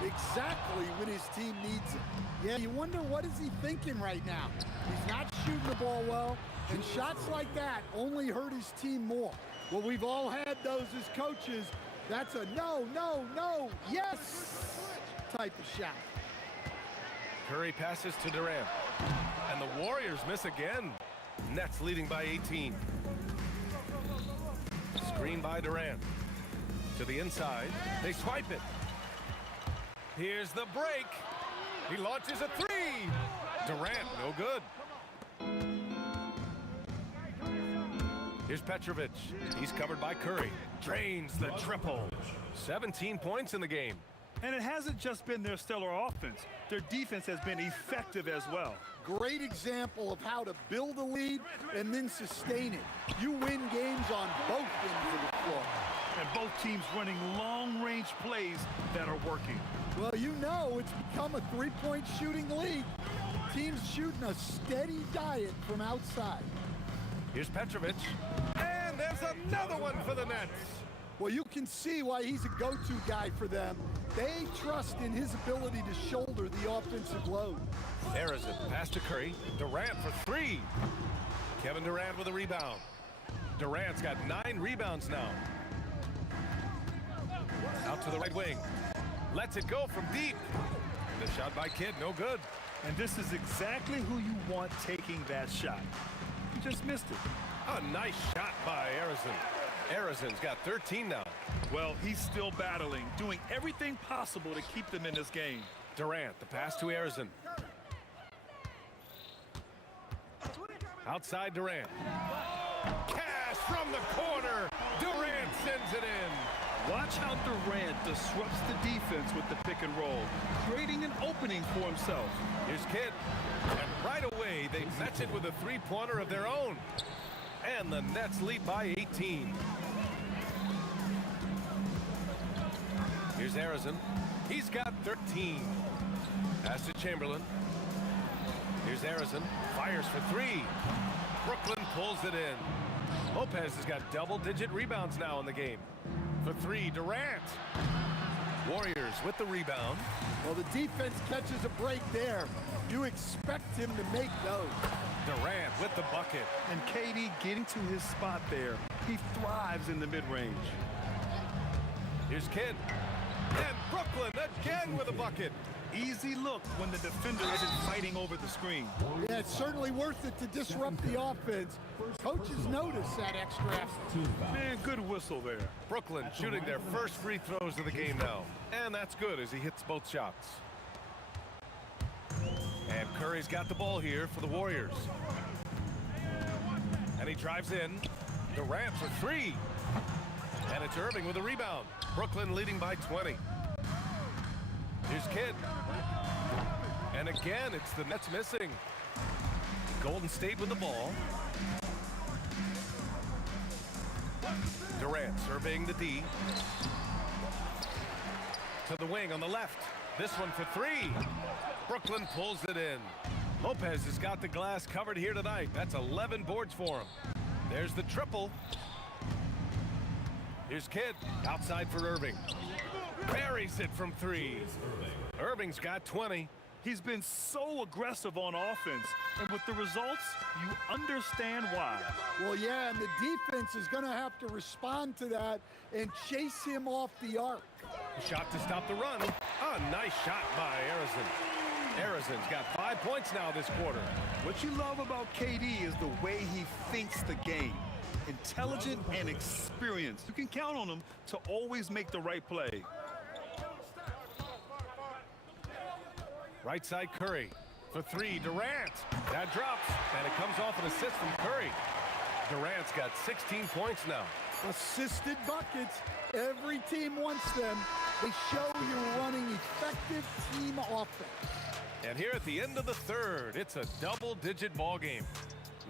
Exactly when his team needs it. Yeah, you wonder what is he thinking right now. He's not shooting the ball well, and shots like that only hurt his team more. Well, we've all had those as coaches. That's a no, no, no, yes type of shot. Curry passes to Durant. And the Warriors miss again. Nets leading by 18. Screen by Durant. To the inside. They swipe it. Here's the break. He launches a 3. Durant, no good. Here's Petrovic. He's covered by Curry. Drains the triple. 17 points in the game. And it hasn't just been their stellar offense. Their defense has been effective as well. Great example of how to build a lead and then sustain it. You win games on both ends of the floor. And both teams running long-range plays that are working. Well, you know it's become a three-point shooting league. Teams shooting a steady diet from outside. Here's Petrovic. And there's another one for the Nets. Well, you can see why he's a go-to guy for them. They trust in his ability to shoulder the offensive load. Harrison, pass to Curry. Durant for 3. Kevin Durant with a rebound. Durant's got 9 rebounds now. Out to the right wing. Lets it go from deep. The shot by Kidd, no good. And this is exactly who you want taking that shot. You just missed it. A nice shot by Harrison. Harrison's got 13 now. Well, he's still battling, doing everything possible to keep them in this game. Durant, the pass to Harrison. Outside Durant. Cash from the corner. Durant sends it in. Watch how Durant disrupts the defense with the pick and roll, creating an opening for himself. Here's Kidd. And right away, they match it with a three-pointer of their own. And the Nets lead by 18. Here's Harrison. He's got 13. Pass to Chamberlain. Here's Harrison. Fires for 3. Brooklyn pulls it in. Lopez has got double-digit rebounds now in the game. For 3, Durant. Warriors with the rebound. Well, the defense catches a break there. You expect him to make those. Durant with the bucket. And KD getting to his spot there. He thrives in the mid-range. Here's Kidd. And Brooklyn again with a bucket. Easy look when the defender isn't fighting over the screen. Yeah, it's certainly worth it to disrupt the offense. Coaches notice that extra effort. Man, good whistle there. Brooklyn shooting their first free throws of the game now. And that's good as he hits both shots. And Curry's got the ball here for the Warriors. And he drives in. Durant for three. And it's Irving with a rebound. Brooklyn leading by 20. Here's Kidd. And again, it's the Nets missing. Golden State with the ball. Durant surveying the D. To the wing on the left. This one for three. Brooklyn pulls it in. Lopez has got the glass covered here tonight. That's 11 boards for him. There's the triple. Here's Kidd outside for Irving. Buries it from three. Irving's got 20. He's been so aggressive on offense, and with the results, you understand why. Well, yeah, and the defense is going to have to respond to that and chase him off the arc. Shot to stop the run. A nice shot by Arizin. Arizin's got 5 points now this quarter. What you love about KD is the way he thinks the game. Intelligent and experienced. You can count on him to always make the right play. Right side Curry for three. Durant. That drops, and it comes off an assist from Curry. Durant's got 16 points now. Assisted buckets. Every team wants them. They show you're running effective team offense. And here at the end of the third, it's a double-digit ball game.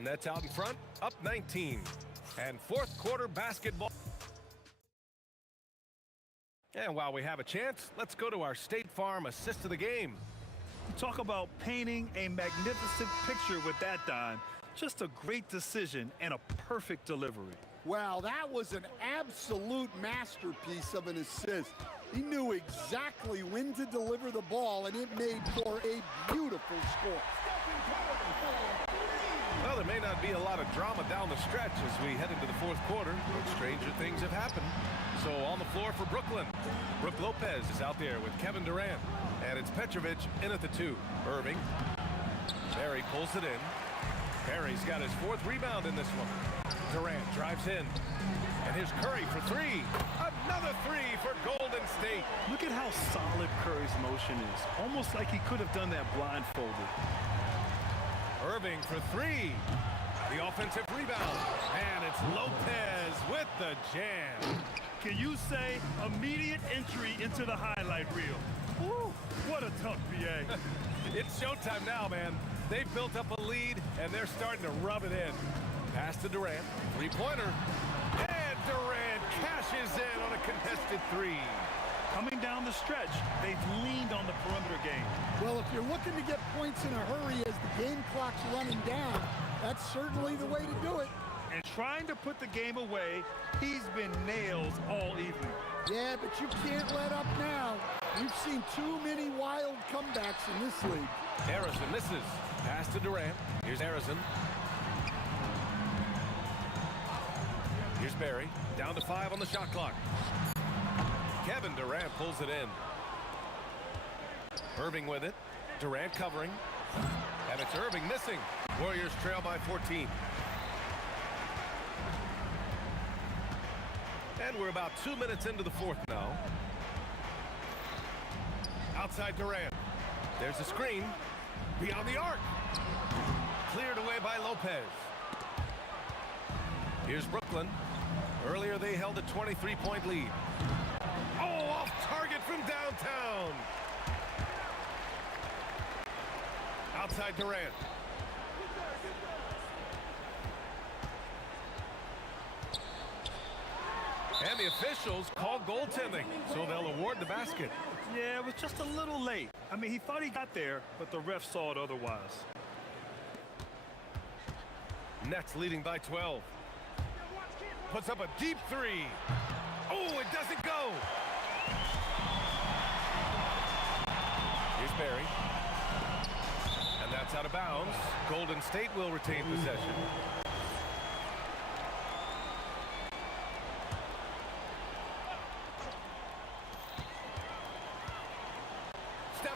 Nets out in front, up 19. And fourth quarter basketball. And while we have a chance, let's go to our State Farm assist of the game. You talk about painting a magnificent picture with that dime. Just a great decision and a perfect delivery. Wow, that was an absolute masterpiece of an assist. He knew exactly when to deliver the ball, and it made for a beautiful score. Well, there may not be a lot of drama down the stretch as we head into the fourth quarter, but stranger things have happened. So on the floor for Brooklyn, Brook Lopez is out there with Kevin Durant, and it's Petrovic in at the two. Irving. Barry pulls it in. Barry's got his fourth rebound in this one. Durant drives in. And here's Curry for three. Another three for Golden State. Look at how solid Curry's motion is. Almost like he could have done that blindfolded. Irving for three. The offensive rebound. And it's Lopez with the jam. Can you say immediate entry into the highlight reel? Woo, what a tough PA. It's showtime now, man. They've built up a lead, and they're starting to rub it in. Pass to Durant. Three-pointer. And Durant cashes in on a contested three. Coming down the stretch, they've leaned on the perimeter game. Well, if you're looking to get points in a hurry as the game clock's running down, that's certainly the way to do it. And trying to put the game away, he's been nails all evening. Yeah, but you can't let up now. We've seen too many wild comebacks in this league. Arizin misses. Pass to Durant. Here's Arizin. Here's Barry. Down to 5 on the shot clock. Kevin Durant pulls it in. Irving with it. Durant covering. And it's Irving missing. Warriors trail by 14. And we're about 2 minutes into the fourth now. Outside Durant. There's a screen. Beyond the arc. Cleared away by Lopez. Here's Brooklyn. Earlier they held a 23-point lead. Oh, off target from downtown. Outside Durant. And the officials call goaltending, so they'll award the basket. Yeah, it was just a little late. I mean, he thought he got there, but the ref saw it otherwise. Nets leading by 12. Puts up a deep three. Oh, it doesn't go. Here's Barry. And that's out of bounds. Golden State will retain possession.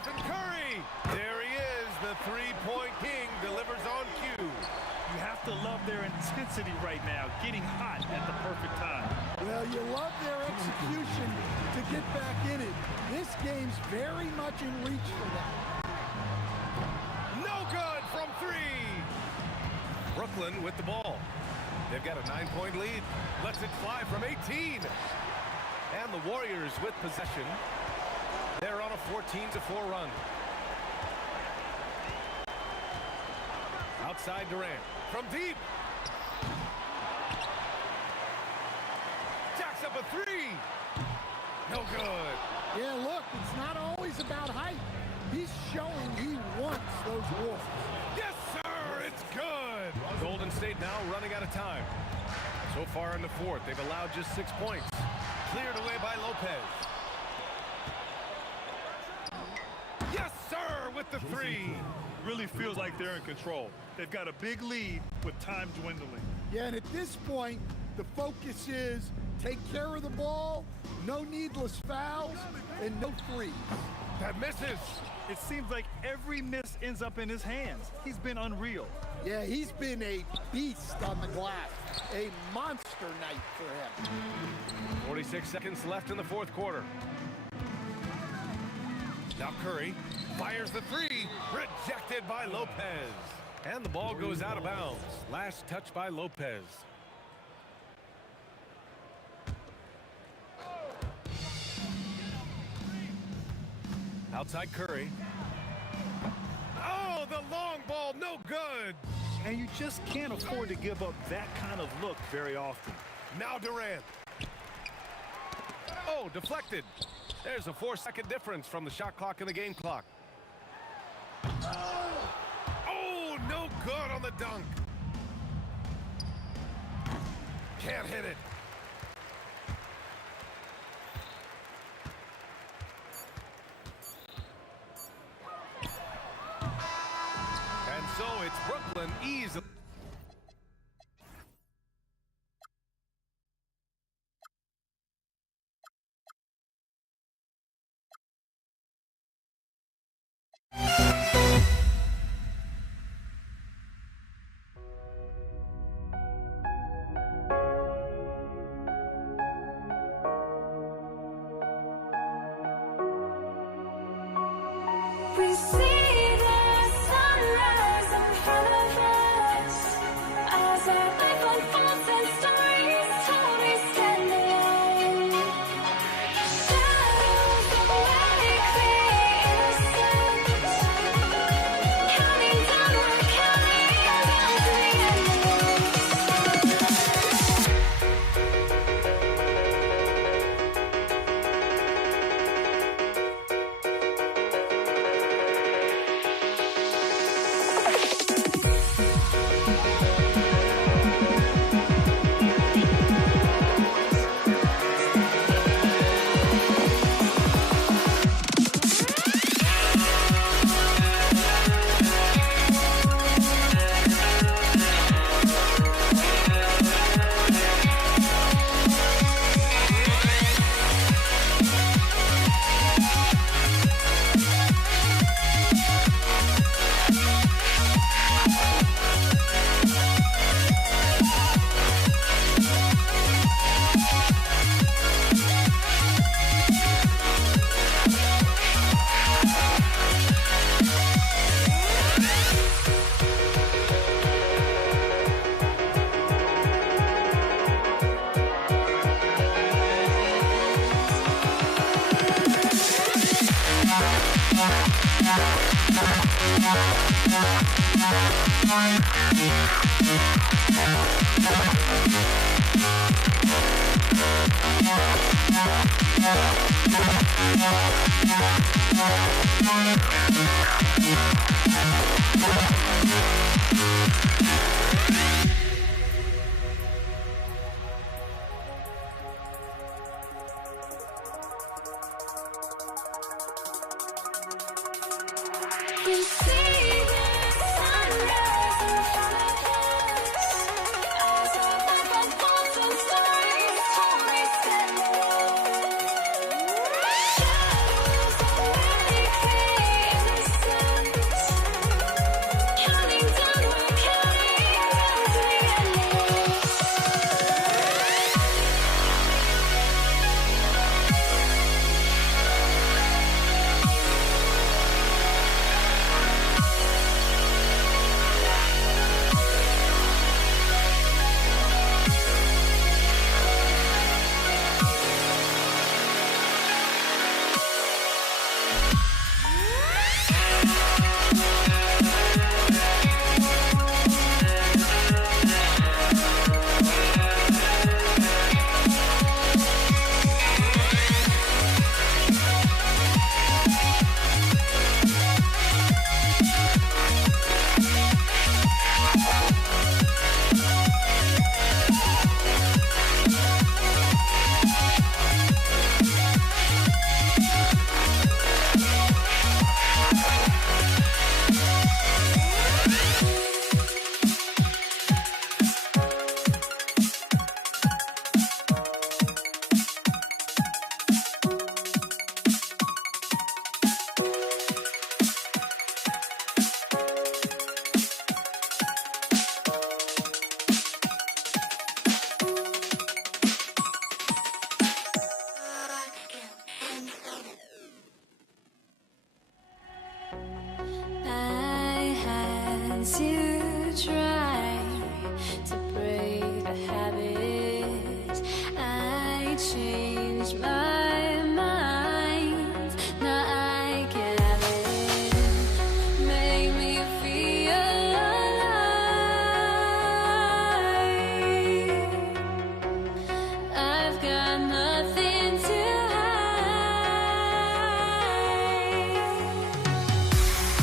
Stephen Curry. There he is. The three-point king delivers on cue. You have to love their intensity right now, getting hot at the perfect time. Well, you love their execution to get back in it. This game's very much in reach for them. No good from three. Brooklyn with the ball. They've got a 9-point lead. Lets it fly from 18. And the Warriors with possession. They're on a 14-4 run. Outside Durant. From deep. Jacks up a three. No good. Yeah, look, it's not always about height. He's showing he wants those wolves. Yes, sir. It's good. Golden State now running out of time. So far in the fourth, they've allowed just 6 points. Cleared away by Lopez. Yes, sir, with the three. Really feels like they're in control. They've got a big lead with time dwindling. Yeah, and at this point, the focus is take care of the ball, no needless fouls, and no threes. That misses. It seems like every miss ends up in his hands. He's been unreal. Yeah, he's been a beast on the glass. A monster night for him. 46 seconds left in the fourth quarter. Now Curry fires the three, rejected by Lopez. And the ball goes out of bounds. Last touch by Lopez. Outside Curry. Oh, the long ball, no good. And you just can't afford to give up that kind of look very often. Now Durant. Oh, deflected. There's a 4-second difference from the shot clock and the game clock. Oh, no good on the dunk. Can't hit it. And so it's Brooklyn easily. We see the sunrise in front of us as our life unfolds and stories told we stand alone. Shadows of where we innocence, counting down, we're counting down to the end. We see the sunrise in front of us as our life unfolds and stories told we stand alone. Shadows of where we Once you try to break the habit, I changed my mind. Now I can have it. Make me feel alive. I've got nothing to hide.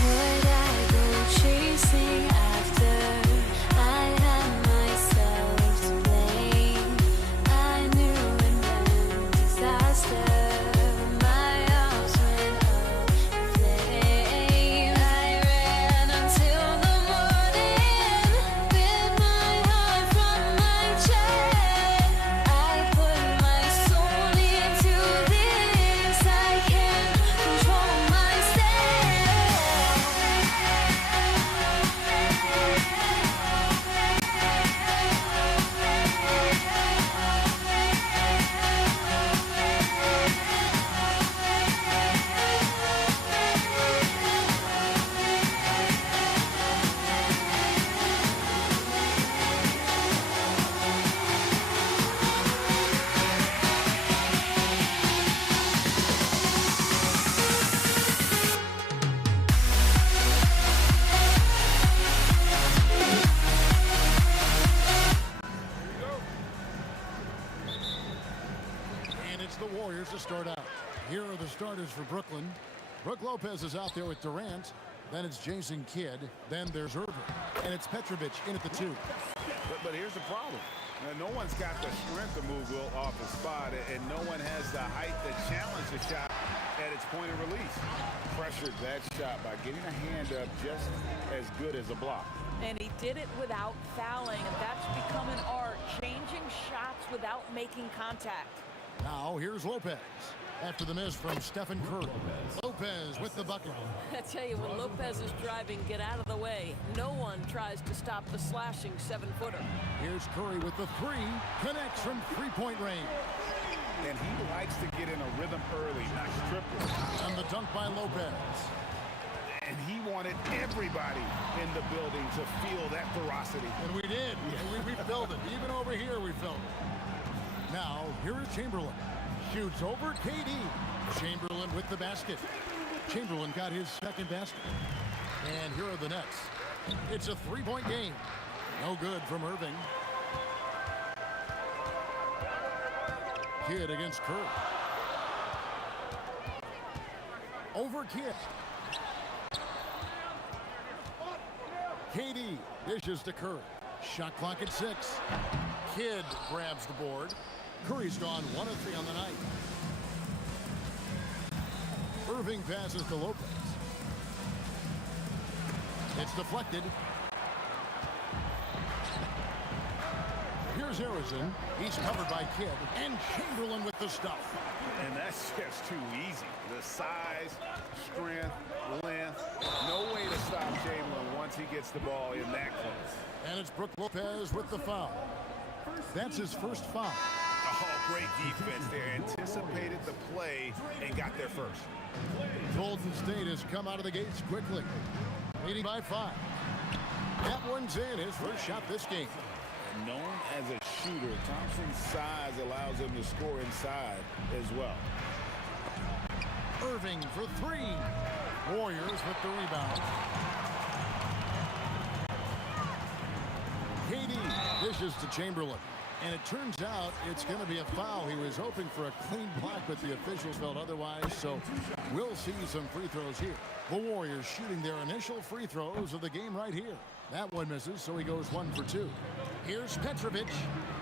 Would I go chasing after? I had myself to blame. I knew it meant disaster. My arms went up in flames. I ran until the morning, bit my heart from my chest. I put my soul into this. I can't control And it's the Warriors to start out. Here are the starters for Brooklyn. Brooke Lopez is out there with Durant. Then it's Jason Kidd. Then there's Irving. And it's Petrovic in at the 2. But here's the problem. No one's got the strength to move Will off the spot, and no one has the height to challenge the shot at its point of release. Pressured that shot by getting a hand up just as good as a block. And he did it without fouling, and that's become an art, changing shots without making contact. Now here's Lopez. After the miss from Stephen Curry. Lopez with the bucket. I tell you, when Lopez is driving, get out of the way. No one tries to stop the slashing 7-footer. Here's Curry with the 3. Connects from three-point range. And he likes to get in a rhythm early, not triple. And the dunk by Lopez. And he wanted everybody in the building to feel that ferocity. And we did. We felt it. Even over here, we felt it. Now, here is Chamberlain. Shoots over KD. Chamberlain with the basket. Chamberlain got his second basket. And here are the Nets. It's a 3-point game. No good from Irving. Kidd against Curry. Over Kidd. KD dishes to Curry. Shot clock at 6. Kidd grabs the board. Curry's gone 1 of 3 on the night. Irving passes to Lopez. It's deflected. Here's Harrison. He's covered by Kidd. And Chamberlain with the stuff. And that's just too easy. The size, strength, length. No way to stop Chamberlain once he gets the ball in that close. And it's Brooke Lopez with the foul. That's his first foul. Oh, great defense there. Anticipated the play and got there first. Golden State has come out of the gates quickly. Leading by 5. That one's in. His first shot this game. Known as a shooter, Thompson's size allows him to score inside as well. Irving for 3. Warriors with the rebound. KD dishes to Chamberlain. And it turns out it's going to be a foul. He was hoping for a clean block, but the officials felt otherwise. So we'll see some free throws here. The Warriors shooting their initial free throws of the game right here. That one misses, so he goes 1 for 2. Here's Petrovic.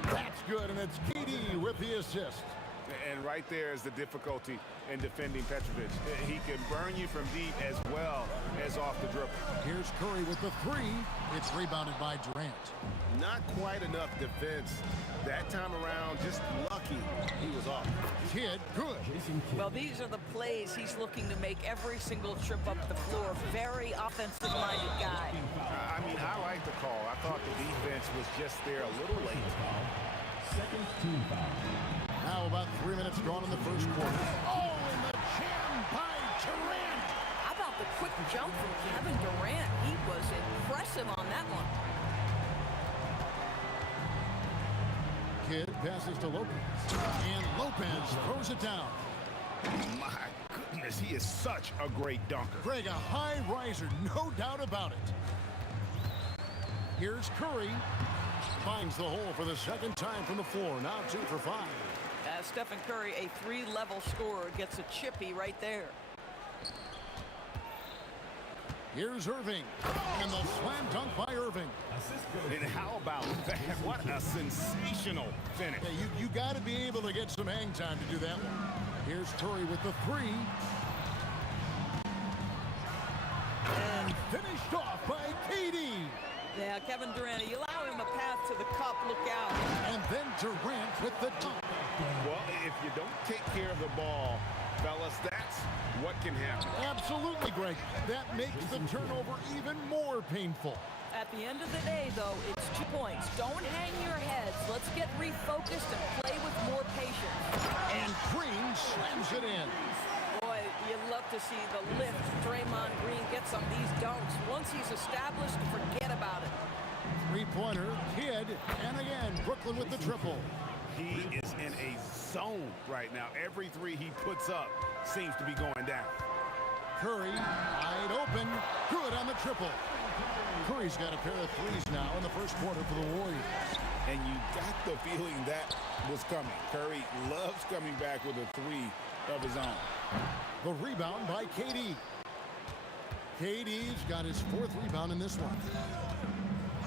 That's good, and it's KD with the assist. And right there is the difficulty in defending Petrovic. He can burn you from deep as well as off the dribble. Here's Curry with the 3. It's rebounded by Durant. Not quite enough defense that time around. Just lucky he was off. Kidd, good. Well, these are the plays he's looking to make every single trip up the floor. Very offensive-minded guy. I mean, I like the call. I thought the defense was just there a little late. Second team foul. Now about 3 minutes gone in the first quarter. Oh, and the jam by Durant. How about about the quick jump from Kevin Durant? He was impressive on that one. Kidd passes to Lopez. And Lopez throws it down. My goodness, he is such a great dunker. Greg, a high riser, no doubt about it. Here's Curry. Finds the hole for the second time from the floor. Now 2 for 5. Stephen Curry, a 3-level scorer, gets a chippy right there. Here's Irving. And the slam dunk by Irving. And how about that? What a sensational finish. Yeah, you got to be able to get some hang time to do that one. Here's Curry with the 3. And finished off by KD. Yeah, Kevin Durant, you allow him a path to the cup, look out. And then Durant with the dunk. Well, if you don't take care of the ball, fellas, that's what can happen. Absolutely, Greg. That makes the turnover even more painful. At the end of the day, though, it's 2 points. Don't hang your heads. Let's get refocused and play with more patience. And Green slams it in. Boy, you love to see the lift Draymond Green gets on these dunks. Once he's established, forget about it. Three-pointer, Kidd, and again, Brooklyn with the triple. He is in a zone right now. Every 3 he puts up seems to be going down. Curry, wide open, good on the triple. Curry's got a pair of 3s now in the first quarter for the Warriors. And you got the feeling that was coming. Curry loves coming back with a 3 of his own. The rebound by KD. KD's got his 4th rebound in this one.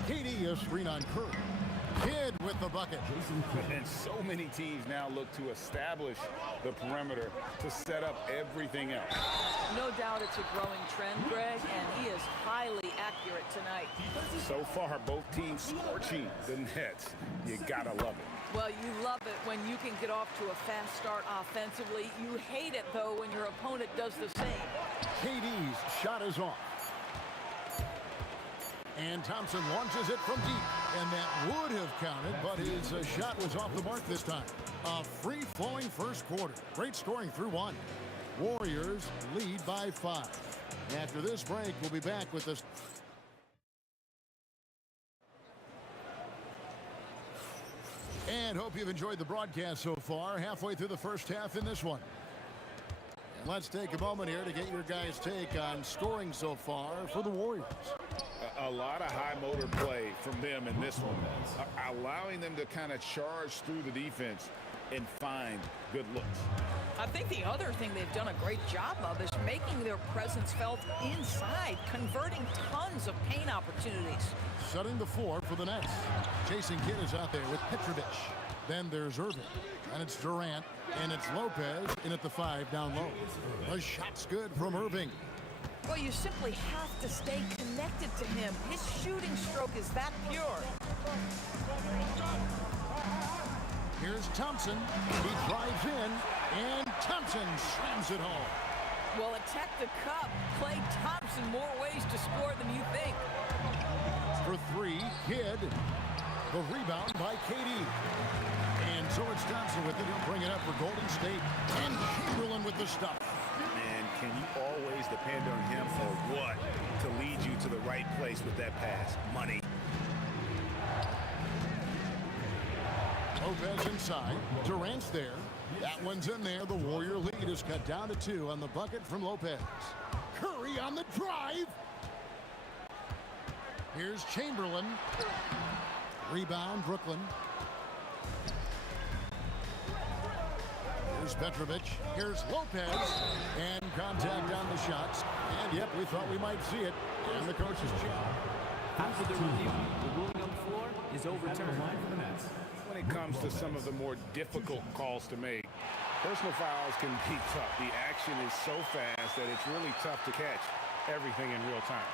KD a screen on Curry. Kidd with the bucket. And so many teams now look to establish the perimeter to set up everything else. No doubt it's a growing trend, Greg, and he is highly accurate tonight. So far, both teams scorching the nets. You gotta love it. Well, you love it when you can get off to a fast start offensively. You hate it, though, when your opponent does the same. KD's shot is off. And Thompson launches it from deep. And that would have counted, but his shot was off the mark this time. A free-flowing first quarter. Great scoring through 1. Warriors lead by 5. After this break, we'll be back with this. And hope you've enjoyed the broadcast so far. Halfway through the first half in this one. And let's take a moment here to get your guys' take on scoring so far for the Warriors. A lot of high motor play from them in this one. Allowing them to kind of charge through the defense and find good looks. I think the other thing they've done a great job of is making their presence felt inside, converting tons of paint opportunities. Shutting the floor for the Nets. Jason Kidd is out there with Petrovic. Then there's Irving. And it's Durant. And it's Lopez in at the 5 down low. The shot's good from Irving. Well, you simply have to stay connected to him. His shooting stroke is that pure. Here's Thompson. He drives in, and Thompson slams it home. Well, attack the cup. Klay Thompson more ways to score than you think. For 3, Kidd. The rebound by KD. And so it's Thompson with it. He'll bring it up for Golden State. And Chamberlain with the stuff. Can you always depend on him or what to lead you to the right place with that pass? Money. Lopez inside. Durant's there. That one's in there. The Warrior lead is cut down to 2 on the bucket from Lopez. Curry on the drive. Here's Chamberlain. Rebound, Brooklyn. Here's Petrovic. Here's Lopez. And contact on the shots. And, yep, we thought we might see it. And the coach's check. After the review, the ruling on the floor is overturned. When it comes to some of the more difficult calls to make, personal fouls can be tough. The action is so fast that it's really tough to catch everything in real time.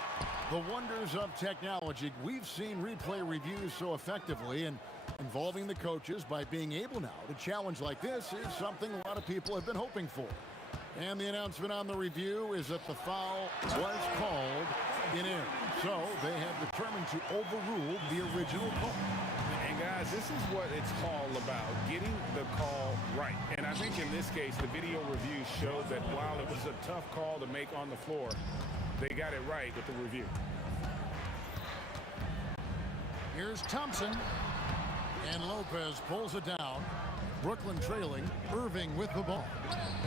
The wonders of technology. We've seen replay reviews so effectively, and involving the coaches by being able now to challenge like this is something a lot of people have been hoping for. And the announcement on the review is that the foul was called in error. So they have determined to overrule the original call. And guys, Guys, this is what it's all about, getting the call right. And I think in this case, the video review showed that while it was a tough call to make on the floor, they got it right with the review. Here's Thompson. And Lopez pulls it down. Brooklyn trailing. Irving with the ball.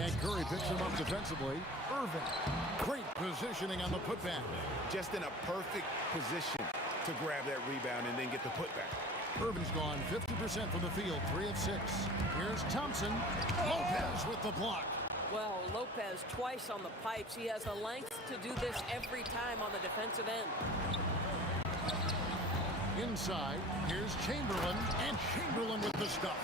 And Curry picks him up defensively. Irving. Great positioning on the putback. Just in a perfect position to grab that rebound and then get the putback. Irving's gone 50% from the field, 3 of 6. Here's Thompson. Lopez with the block. Well, Lopez twice on the pipes. He has the length to do this every time on the defensive end. Inside, here's Chamberlain, and Chamberlain with the stuff.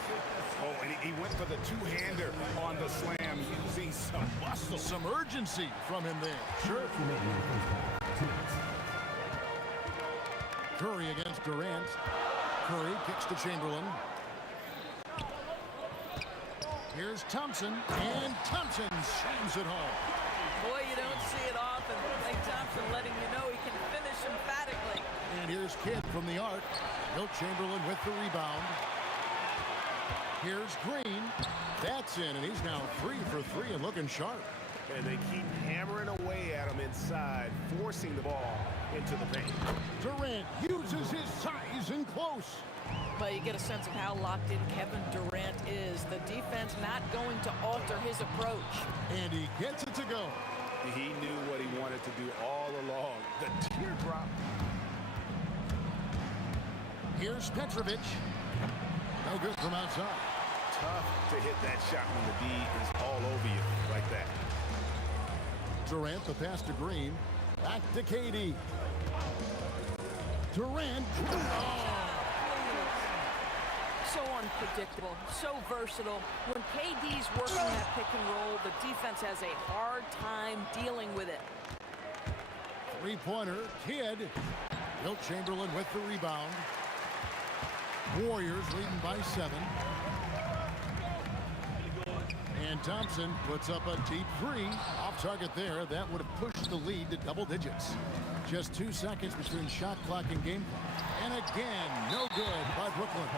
Oh, and he went for the two-hander on the slam using some muscle. Some urgency from him there. Sure. Curry against Durant. Curry kicks to Chamberlain. Here's Thompson, and Thompson slams it home. Boy, you don't see it often. Klay Thompson letting you know he can finish emphatically. And here's Kidd from the arc. Wilt Chamberlain with the rebound. Here's Green. That's in, and he's now 3 for 3 and looking sharp. And they keep hammering away at him inside, forcing the ball into the paint. Durant uses his size and close. Well, you get a sense of how locked in Kevin Durant is. The defense not going to alter his approach. And he gets it to go. He knew what he wanted to do all along. The teardrop. Here's Petrovic. No good from outside. Tough to hit that shot when the D is all over you like that. Durant, the pass to Green. Back to KD. Durant. Oh. So unpredictable, so versatile. When KD's working that pick and roll, the defense has a hard time dealing with it. Three-pointer, Kidd. Wilt Chamberlain with the rebound. Warriors leading by 7. And Thompson puts up a deep 3. Off target there. That would have pushed the lead to double digits. Just 2 seconds between shot clock and game clock. And again, no good by Brooklyn.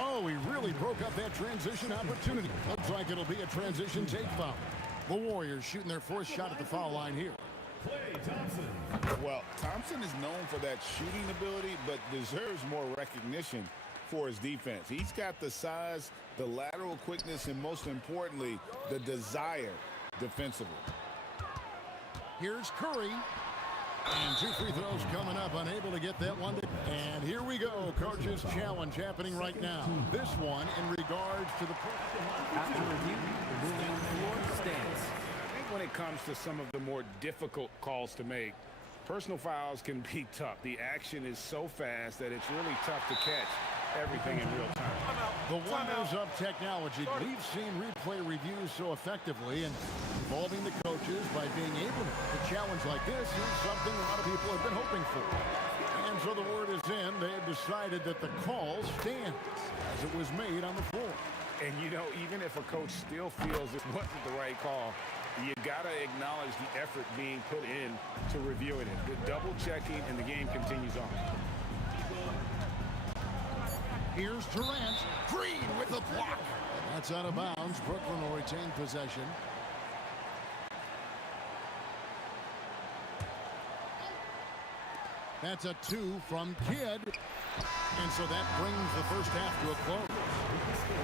Oh, he really broke up that transition opportunity. Looks like it'll be a transition take foul. The Warriors shooting their 4th shot at the foul line here. Well, Thompson is known for that shooting ability, but deserves more recognition for his defense. He's got the size, the lateral quickness, and most importantly, the desire defensively. Here's Curry. And 2 free throws coming up, unable to get that one. And here we go, coach's challenge happening right now. This one in regards to the... After review, the ruling on the floor stands. I think when it comes to some of the more difficult calls to make, personal fouls can be tough. The action is so fast that it's really tough to catch everything in real time. The wonders of technology. We've seen replay reviews so effectively, and involving the coaches by being able to challenge like this is something a lot of people have been hoping for. And so the word is in. They have decided that the call stands as it was made on the floor. And, you know, even if a coach still feels this wasn't the right call, you got to acknowledge the effort being put in to reviewing it. The double checking, and the game continues on. Here's Durant. Green with the block. That's out of bounds. Brooklyn will retain possession. That's a 2 from Kidd. And so that brings the first half to a close.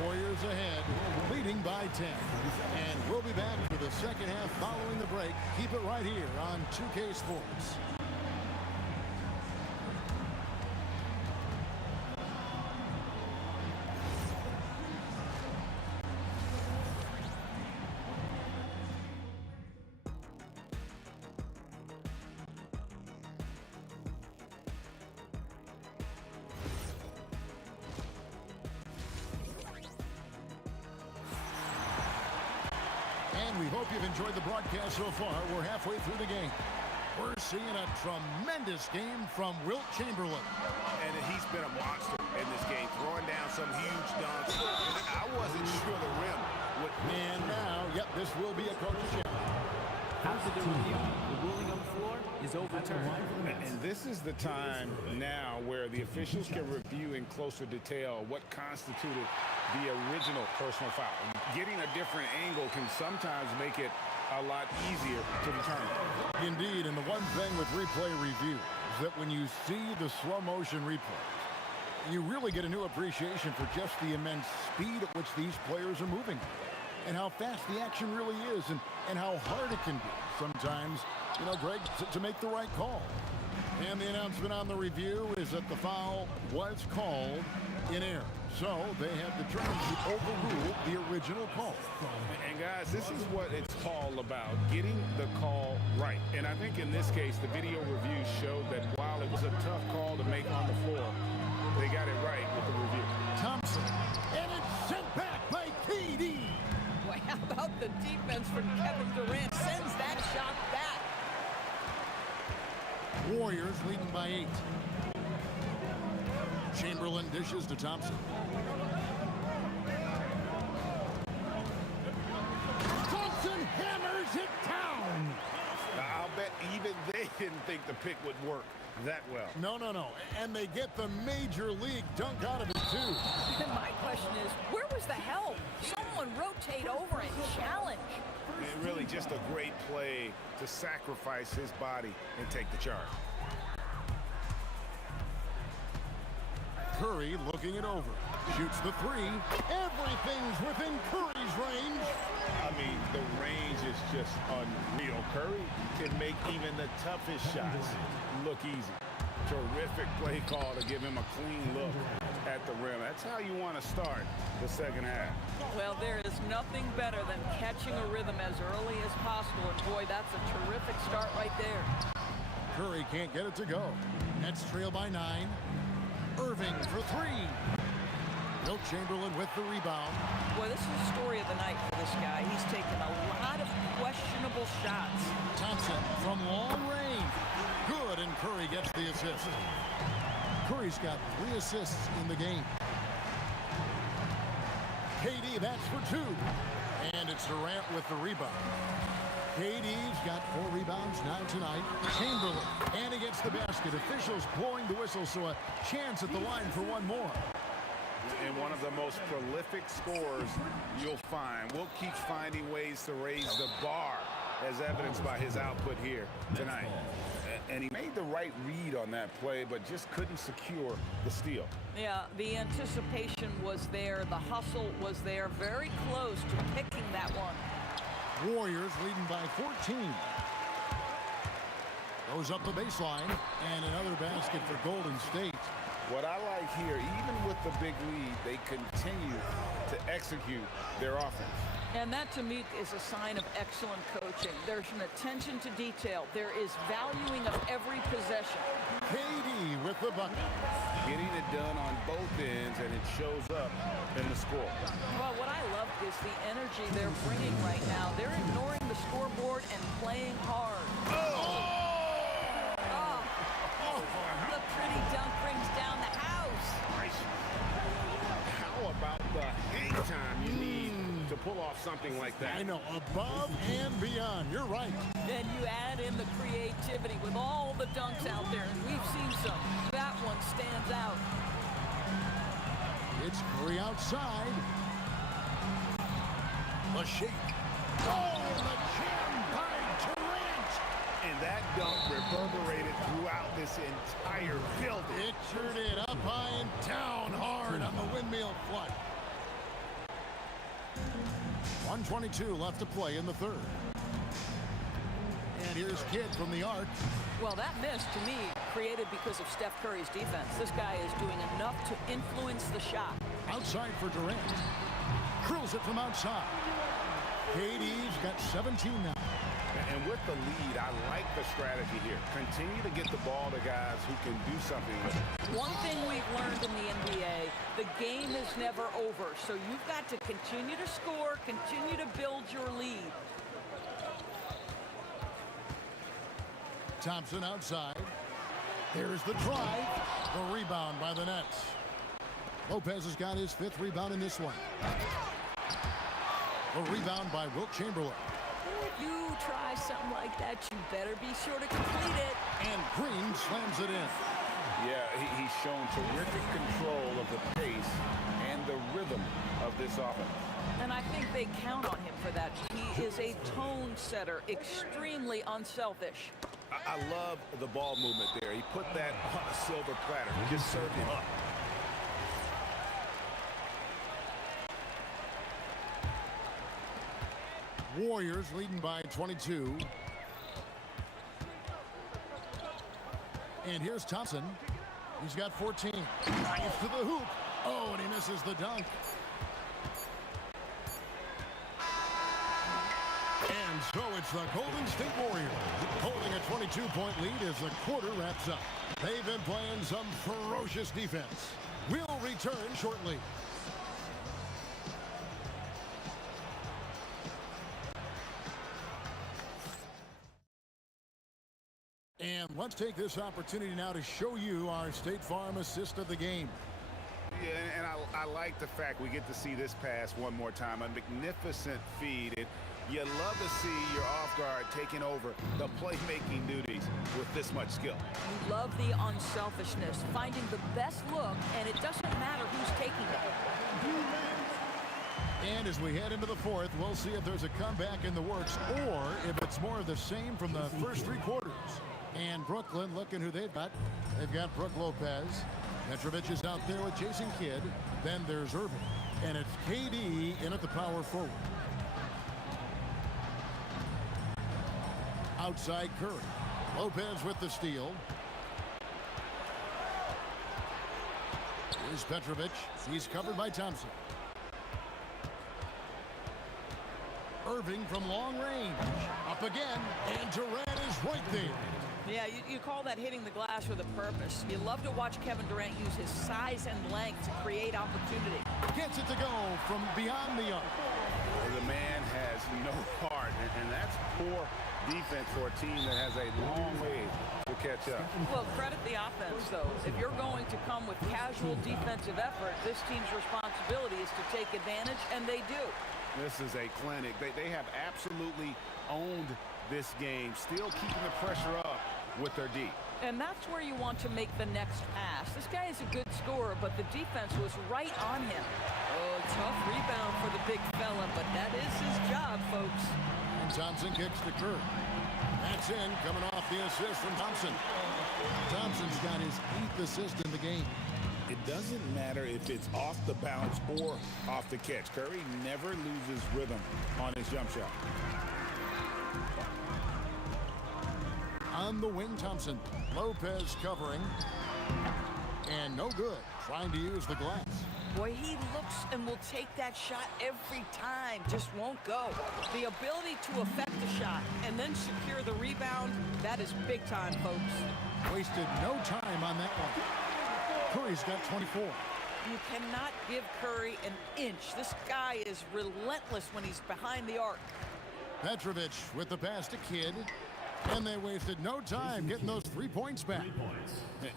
Warriors ahead, leading by 10. And we'll be back for the second half following the break. Keep it right here on 2K Sports. We hope you've enjoyed the broadcast so far. We're halfway through the game. We're seeing a tremendous game from Wilt Chamberlain. And he's been a monster in this game, throwing down some huge dunks. I wasn't sure the rim would... And now, yep, this will be a coach's challenge. After the review, the ruling on the floor is overturned. And this is the time now where the officials can review in closer detail what constituted the original personal foul. Getting a different angle can sometimes make it a lot easier to determine. Indeed, and the one thing with replay review is that when you see the slow motion replay, you really get a new appreciation for just the immense speed at which these players are moving and how fast the action really is and how hard it can be sometimes, you know, Greg, to make the right call. And the announcement on the review is that the foul was called in error. So they have determined to overrule the original call. And guys, this is what it's all about, getting the call right. And I think in this case, the video review showed that while it was a tough call to make on the floor, they got it right with the review. Thompson, and it's sent back by KD. Boy, how about the defense from Kevin Durant? Sends that shot back. Warriors leading by 8. Chamberlain dishes to Thompson. Thompson hammers it down. I'll bet even they didn't think the pick would work that well. No. And they get the major league dunk out of it, too. And my question is, where was the help? Someone rotate over and challenge. And really just a great play to sacrifice his body and take the charge. Curry looking it over. Shoots the 3. Everything's within Curry's range. I mean, the range is just unreal. Curry can make even the toughest shots look easy. Terrific play call to give him a clean look at the rim. That's how you want to start the second half. Well, there is nothing better than catching a rhythm as early as possible. And boy, that's a terrific start right there. Curry can't get it to go. Nets trail by 9. Irving for 3. Wilt Chamberlain with the rebound. Boy, this is the story of the night for this guy. He's taken a lot of questionable shots. Thompson from long range. Good, and Curry gets the assist. Curry's got 3 assists in the game. KD, that's for 2. And it's Durant with the rebound. KD's got 4 rebounds now tonight. Chamberlain, and he gets the basket. Officials blowing the whistle, so a chance at the line for one more. And one of the most prolific scorers you'll find. Wilt keeps finding ways to raise the bar, as evidenced by his output here tonight. And he made the right read on that play, but just couldn't secure the steal. Yeah, the anticipation was there. The hustle was there. Very close to picking that one. Warriors leading by 14. Goes up the baseline, and another basket for Golden State. What I like here, even with the big lead, they continue to execute their offense. And that, to me, is a sign of excellent coaching. There's an attention to detail. There is valuing of every possession. KD with the bucket. Getting it done on both ends, and it shows up in the score. Well, what I love is the energy they're bringing right now. They're ignoring the scoreboard and playing hard. The pretty dunk brings down the house. Nice. How about the hang time you need to pull off something like that? I know, above and beyond. You're right. Then you add in the creativity with all the dunks out there, and we've seen some. That one stands out. It's Curry outside. The shake. Oh, the jam by Durant. And that dunk reverberated throughout this entire building. It turned it up high and down hard on the windmill flush. 1:22 left to play in the third. And here's Kidd from the arc. Well, that miss, to me, created because of Steph Curry's defense. This guy is doing enough to influence the shot. Outside for Durant. Curls it from outside. KD's got 17 now. And with the lead, I like the strategy here. Continue to get the ball to guys who can do something with it. One thing we've learned in the NBA, the game is never over. So you've got to continue to score, continue to build your lead. Thompson outside. There's the drive. The rebound by the Nets. Lopez has got his 5th rebound in this one. The rebound by Wilt Chamberlain. If you try something like that, you better be sure to complete it. And Green slams it in. Yeah, he's shown terrific control of the pace and the rhythm of this offense. And I think they count on him for that. He is a tone setter, extremely unselfish. I love the ball movement there. He put that on a silver platter. Just served him up. Warriors leading by 22. And here's Thompson. He's got 14. Drives to the hoop. Oh, and he misses the dunk. And so it's the Golden State Warriors holding a 22-point lead as the quarter wraps up. They've been playing some ferocious defense. We'll return shortly. And let's take this opportunity now to show you our State Farm assist of the game. Yeah, and I like the fact we get to see this pass one more time. A magnificent feed. And you love to see your off guard taking over the playmaking duties with this much skill. You love the unselfishness, finding the best look, and it doesn't matter who's taking it. And as we head into the fourth, we'll see if there's a comeback in the works or if it's more of the same from the first three quarters. And Brooklyn, looking who they've got. They've got Brook Lopez. Petrovic is out there with Jason Kidd. Then there's Irving. And it's KD in at the power forward. Outside Curry. Lopez with the steal. Here's Petrovic. He's covered by Thompson. Irving from long range. Up again. And Durant is right there. Yeah, you call that hitting the glass with a purpose. You love to watch Kevin Durant use his size and length to create opportunity. Gets it to go from beyond the arc. The man has no heart, and that's poor defense for a team that has a long way to catch up. Well, credit the offense, though. If you're going to come with casual defensive effort, this team's responsibility is to take advantage, and they do. This is a clinic. They have absolutely owned this game, still keeping the pressure up with their D. And that's where you want to make the next pass. This guy is a good scorer, but the defense was right on him. Oh, tough rebound for the big fella, but that is his job, folks. And Thompson kicks to Curry. That's in, coming off the assist from Thompson. Thompson's got his 8th assist in the game. It doesn't matter if it's off the bounce or off the catch. Curry never loses rhythm on his jump shot. On the wing, Thompson. Lopez covering. And no good. Trying to use the glass. Boy, he looks and will take that shot every time. Just won't go. The ability to affect the shot and then secure the rebound, that is big time, folks. Wasted no time on that one. Curry's got 24. You cannot give Curry an inch. This guy is relentless when he's behind the arc. Petrovic with the pass to Kidd. And they wasted no time getting those 3 points back.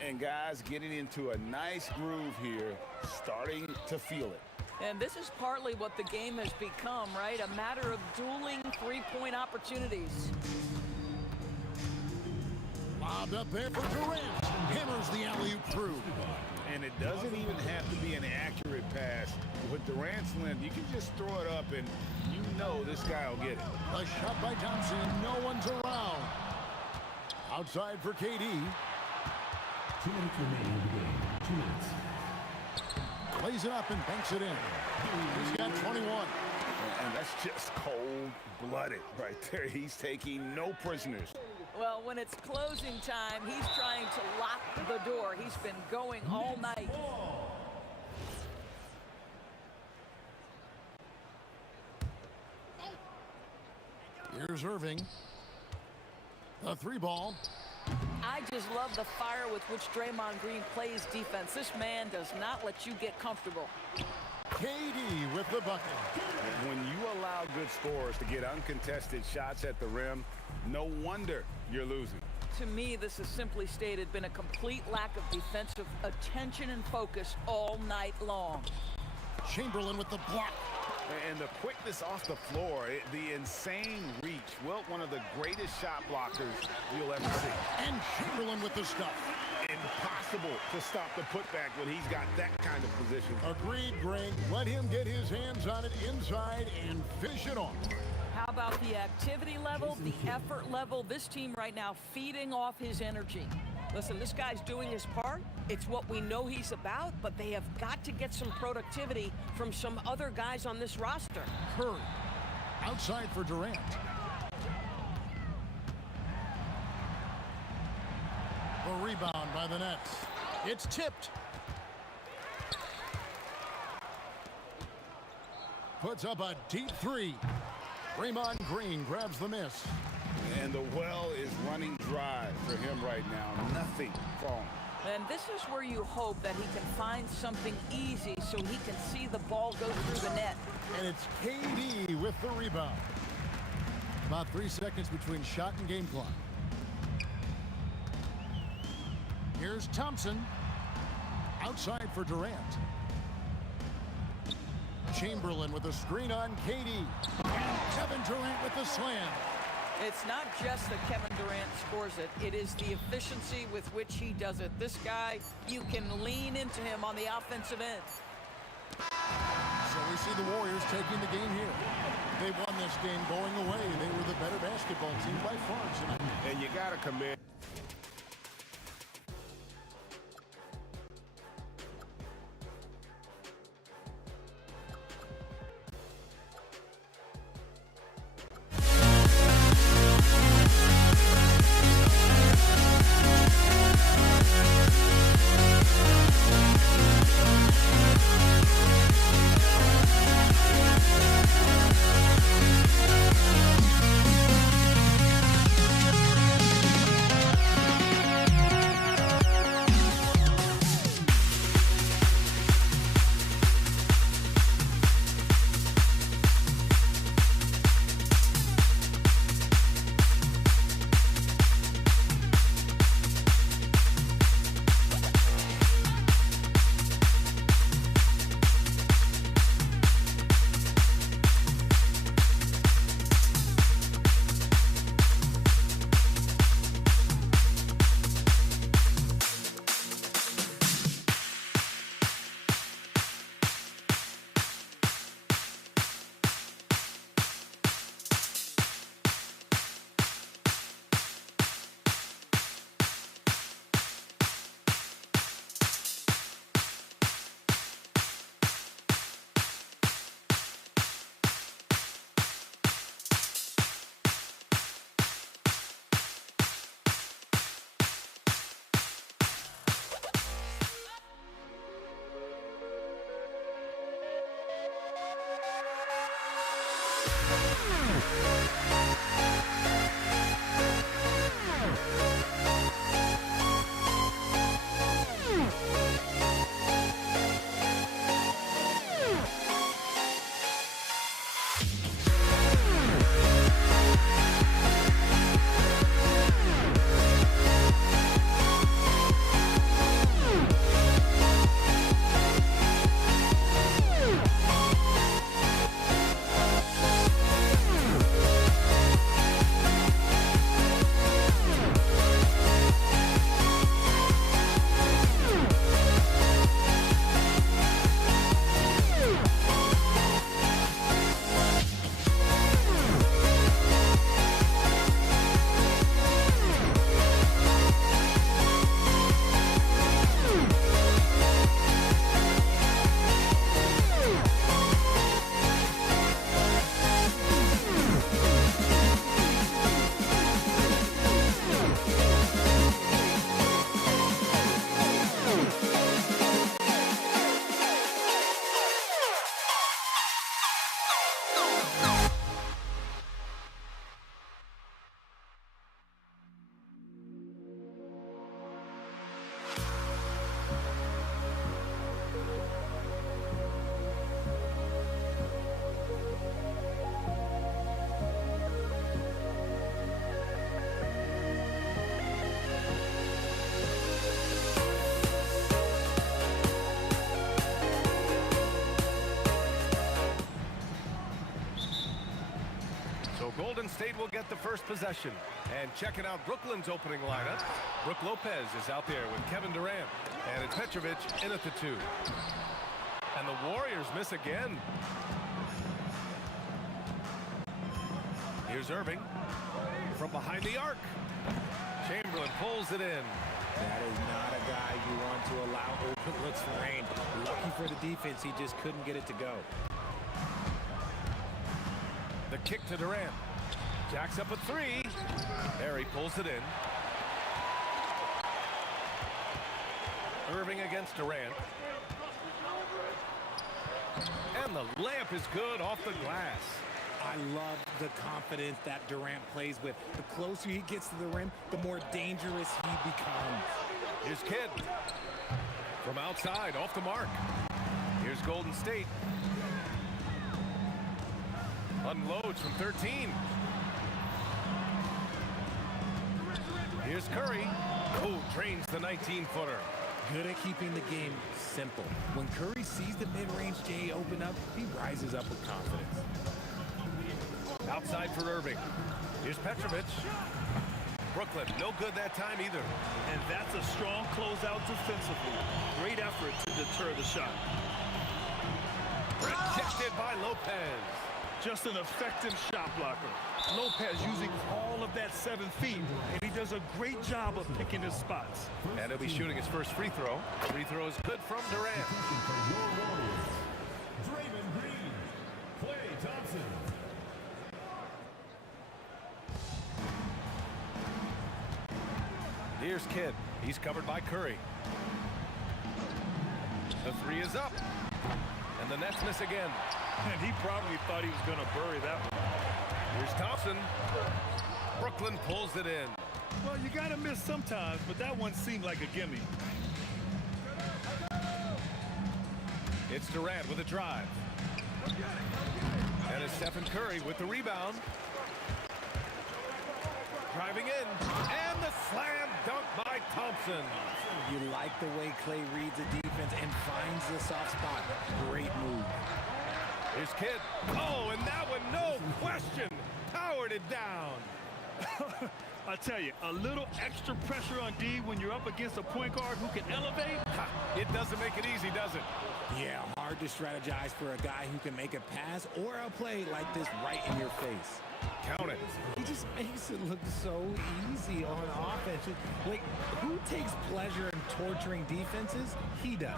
And guys getting into a nice groove here, starting to feel it. And this is partly what the game has become, right? A matter of dueling three-point opportunities. Lobbed up there for Durant. Hammers the alley-oop through. And it doesn't even have to be an accurate pass. With Durant's length, you can just throw it up and you know this guy will get it. A shot by Thompson. No one's around. Outside for KD. 2 minutes remaining in the game. 2 minutes. Plays it up and banks it in. He's got 21. And that's just cold-blooded right there. He's taking no prisoners. Well, when it's closing time, he's trying to lock the door. He's been going all night. Here's Irving. A 3-ball. I just love the fire with which Draymond Green plays defense. This man does not let you get comfortable. KD with the bucket. When you allow good scorers to get uncontested shots at the rim, no wonder you're losing. To me, this has simply stated been a complete lack of defensive attention and focus all night long. Chamberlain with the block. And the quickness off the floor, the insane reach. Wilt, one of the greatest shot blockers you'll ever see. And Chamberlain with the stuff. Impossible to stop the putback when he's got that kind of position. Agreed, Greg. Let him get his hands on it inside and fish it off. How about the activity level, the effort level? This team right now feeding off his energy. Listen, this guy's doing his part. It's what we know he's about, but they have got to get some productivity from some other guys on this roster. Curry outside for Durant. The rebound by the Nets. It's tipped. Puts up a deep three. Draymond Green grabs the miss. And the well is running dry for him right now. Nothing falling. And this is where you hope that he can find something easy so he can see the ball go through the net. And it's KD with the rebound. About 3 seconds between shot and game clock. Here's Thompson. Outside for Durant. Chamberlain with a screen on KD. And Kevin Durant with the slam. It's not just that Kevin Durant scores it. It is the efficiency with which he does it. This guy, you can lean into him on the offensive end. So we see the Warriors taking the game here. They won this game going away. They were the better basketball team by far tonight. And you got to commend. will get the first possession. And checking out Brooklyn's opening lineup, Brook Lopez is out there with Kevin Durant. And it's Petrovic in at the 2. And the Warriors miss again. Here's Irving from behind the arc. Chamberlain pulls it in. That is not a guy you want to allow open looks for rain. Lucky for the defense, he just couldn't get it to go. The kick to Durant. Jacks up a 3. There he pulls it in. Irving against Durant. And the layup is good off the glass. I love the confidence that Durant plays with. The closer he gets to the rim, the more dangerous he becomes. Here's Kidd. From outside, off the mark. Here's Golden State. Unloads from 13. Here's Curry. Oh, drains the 19-footer. Good at keeping the game simple. When Curry sees the mid-range J open up, he rises up with confidence. Outside for Irving. Here's Petrovic. Brooklyn, no good that time either. And that's a strong closeout defensively. Great effort to deter the shot. Rejected by Lopez. Just an effective shot blocker. Lopez using all of that 7 feet, and he does a great job of picking his spots. And he'll be shooting his first free throw. Free throw is good from Durant. Draymond Green, Klay Thompson. Here's Kidd. He's covered by Curry. The 3 is up. And the Nets miss again. And he probably thought he was going to bury that one. Here's Thompson. Brooklyn pulls it in. Well, you got to miss sometimes, but that one seemed like a gimme. It's Durant with a drive. And it's Stephen Curry with the rebound. Driving in. And the slam dunk by Thompson. You like the way Klay reads the defense and finds the soft spot. Great move. Here's Kidd. Oh, and that one, no question, powered it down. I tell you, a little extra pressure on D when you're up against a point guard who can elevate. It doesn't make it easy, does it? Yeah, hard to strategize for a guy who can make a pass or a play like this right in your face. Count it. He just makes it look so easy on offense. Like, who takes pleasure in torturing defenses? He does.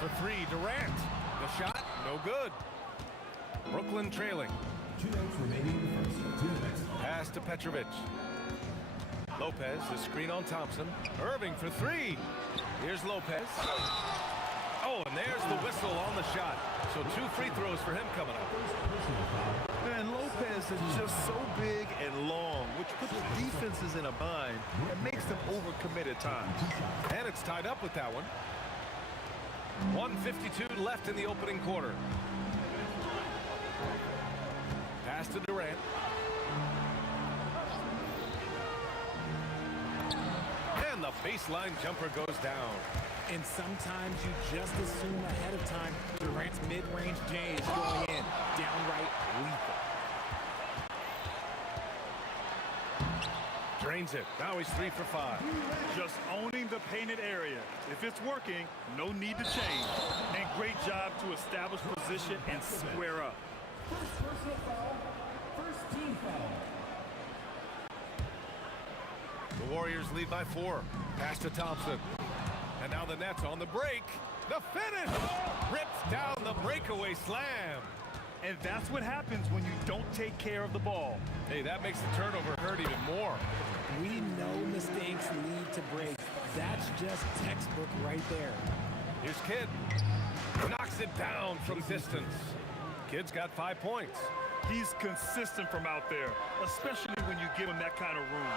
For 3, Durant. The shot, no good. Brooklyn trailing. 2 minutes remaining in the first. 2 minutes. Pass to Petrovic. Lopez, the screen on Thompson. Irving for 3. Here's Lopez. Oh, and there's the whistle on the shot. So 2 free throws for him coming up. Man, Lopez is just so big and long, which puts defenses in a bind and makes them overcommit at times. And it's tied up with that one. 1:52 left in the opening quarter. Pass to Durant. And the baseline jumper goes down. And sometimes you just assume ahead of time Durant's mid-range J is going in. Downright lethal. Drains it. Now he's 3 for 5. Just owning the painted area. If it's working, no need to change. And great job to establish position and square up. First personal foul. First team foul. The Warriors lead by 4. Pass to Thompson. And now the Nets on the break. The finish! Rips down the breakaway slam. And that's what happens when you don't take care of the ball. Hey, that makes the turnover hurt even more. We know mistakes lead to breaks. That's just textbook right there. Here's Kidd. Knocks it down from distance. Kidd's got 5 points. He's consistent from out there, especially when you give him that kind of room.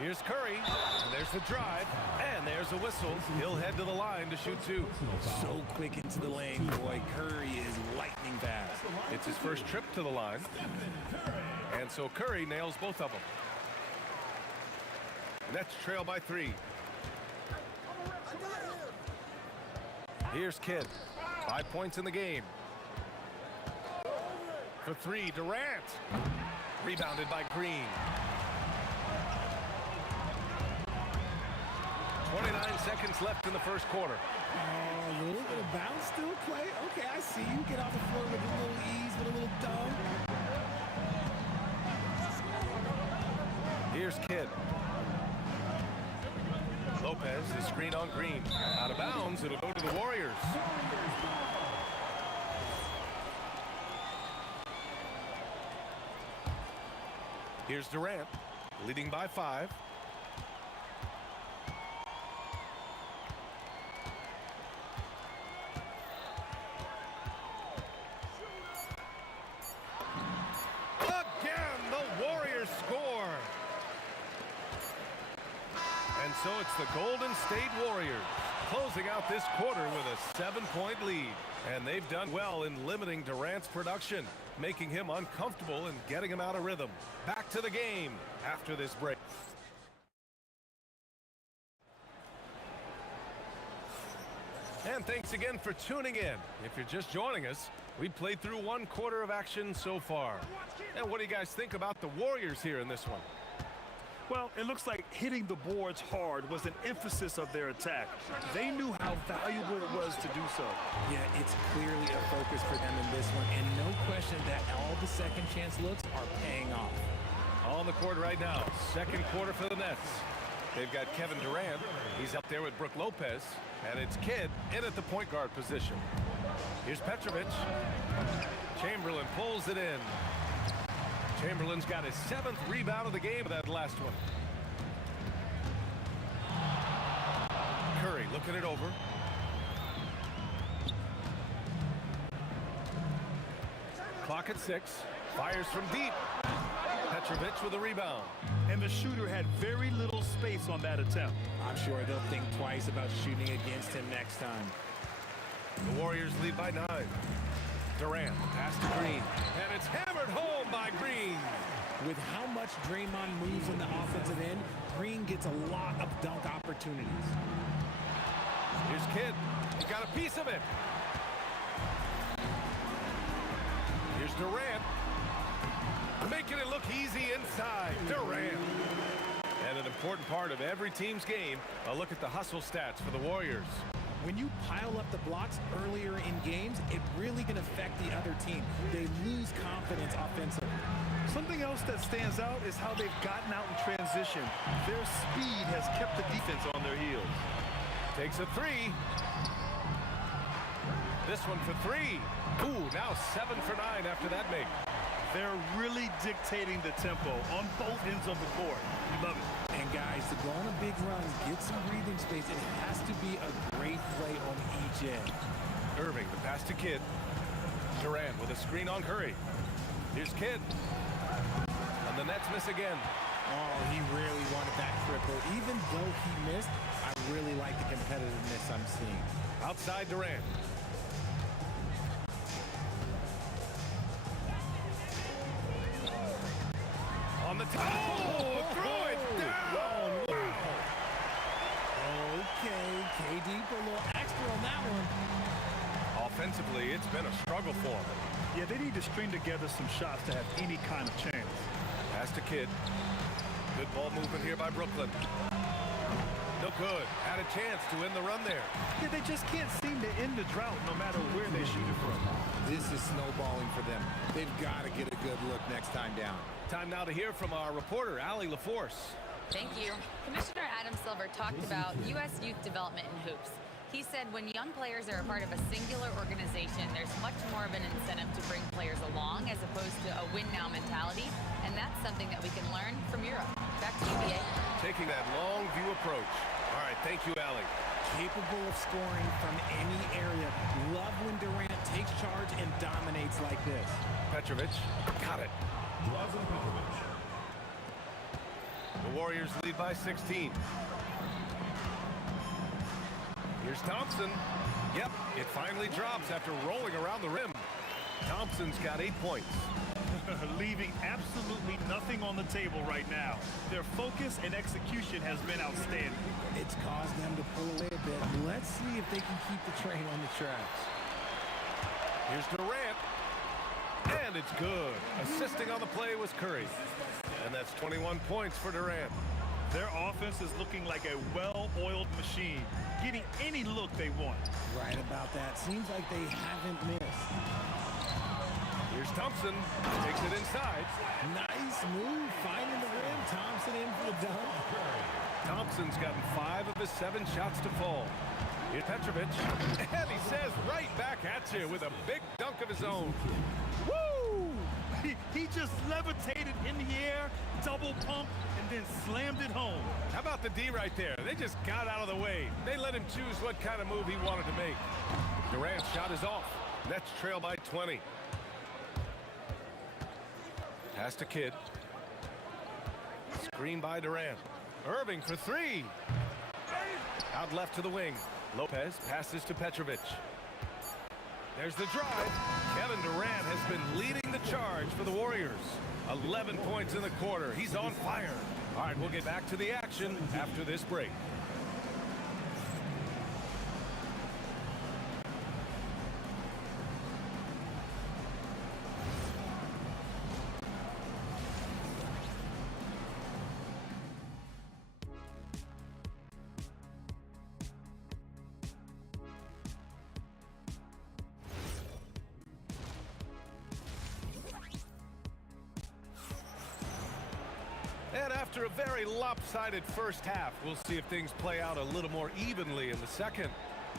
Here's Curry, and there's the drive, and there's a whistle. He'll head to the line to shoot 2. So quick into the lane, boy. Curry is lightning fast. It's his first trip to the line, and so Curry nails both of them. Nets trail by 3. Here's Kidd. 5 points in the game. For 3, Durant. Rebounded by Green. 29 seconds left in the first quarter. Oh, a little bit of bounce still play. Okay, I see you. Get off the floor with a little ease, with a little dunk. Here's Kidd. Lopez is screen on Green. Out of bounds, it'll go to the Warriors. Here's Durant, leading by 5. Again, the Warriors score. And so it's the Golden State Warriors closing out this quarter with a 7-point lead. And they've done well in limiting Durant's production, making him uncomfortable and getting him out of rhythm. Back to the game after this break. And thanks again for tuning in. If you're just joining us, we played through 1 quarter of action so far. And what do you guys think about the Warriors here in this one? Well, it looks like hitting the boards hard was an emphasis of their attack. They knew how valuable it was to do so. Yeah, it's clearly a focus for them in this one, and no question that all the second chance looks are paying off. On the court right now, second quarter for the Nets. They've got Kevin Durant. He's up there with Brook Lopez. And it's Kidd in at the point guard position. Here's Petrovic. Chamberlain pulls it in. Chamberlain's got his 7th rebound of the game of that last one. Curry looking it over. Clock at 6. Fires from deep. Petrovic with a rebound. And the shooter had very little space on that attempt. I'm sure they'll think twice about shooting against him next time. The Warriors lead by 9. Durant, pass to Green. And it's hammered home by Green. With how much Draymond moves in the offensive end, Green gets a lot of dunk opportunities. Here's Kidd. He got a piece of it. Here's Durant. Making it look easy inside. Durant. And an important part of every team's game, a look at the hustle stats for the Warriors. When you pile up the blocks earlier in games, it really can affect the other team. They lose confidence offensively. Something else that stands out is how they've gotten out in transition. Their speed has kept the defense on their heels. Takes a 3. This one for 3. Ooh, now 7 for 9 after that make. They're really dictating the tempo on both ends of the court. You love it. And guys, to go on a big run, get some breathing space, it has to be a great play on each end. Irving, the pass to Kidd. Durant with a screen on Curry. Here's Kidd. And the Nets miss again. Oh, he really wanted that triple. Even though he missed, I really like the competitiveness I'm seeing. Outside Durant. On the top. Oh, throw it down. Okay, KD put a little extra on that one. Offensively, it's been a struggle for them. Yeah, they need to string together some shots to have any kind of chance. Pass to Kidd. Good ball movement here by Brooklyn. No good. Had a chance to end the run there. Yeah, they just can't seem to end the drought no matter where they shoot it from. This is snowballing for them. They've got to get a good look next time down. Time now to hear from our reporter, Allie LaForce. Thank you. Commissioner Adam Silver talked about U.S. youth development in hoops. He said when young players are a part of a singular organization, there's much more of an incentive to bring players along as opposed to a win-now mentality, and that's something that we can learn from Europe. Back to you, BA. Taking that long view approach. All right, thank you, Allie. Capable of scoring from any area. Love when Durant takes charge and dominates like this. Petrovic, got it. The Warriors lead by 16. Here's Thompson. Yep, it finally drops after rolling around the rim. Thompson's got 8 points. Leaving absolutely nothing on the table right now. Their focus and execution has been outstanding. It's caused them to pull away a bit. Let's see if they can keep the train on the tracks. Here's Durant. And it's good. Assisting on the play was Curry. And that's 21 points for Durant. Their offense is looking like a well-oiled machine, getting any look they want. Right about that. Seems like they haven't missed. Here's Thompson. Takes it inside. Nice move. Finding the rim. Thompson in for the dunk. Thompson's gotten 5 of his 7 shots to fall. Here's Petrovic. And he says right back at you with a big dunk of his own. Woo! He just levitated in the air, double pump, and then slammed it home. How about the D right there? They just got out of the way. They let him choose what kind of move he wanted to make. Durant's shot is off. Nets trail by 20. Pass to Kidd. Screen by Durant. Irving for 3. Out left to the wing. Lopez passes to Petrovic. There's the drive. Kevin Durant has been leading the charge for the Warriors. 11 points in the quarter. He's on fire. All right, we'll get back to the action after this break. And after a very lopsided first half, we'll see if things play out a little more evenly in the second.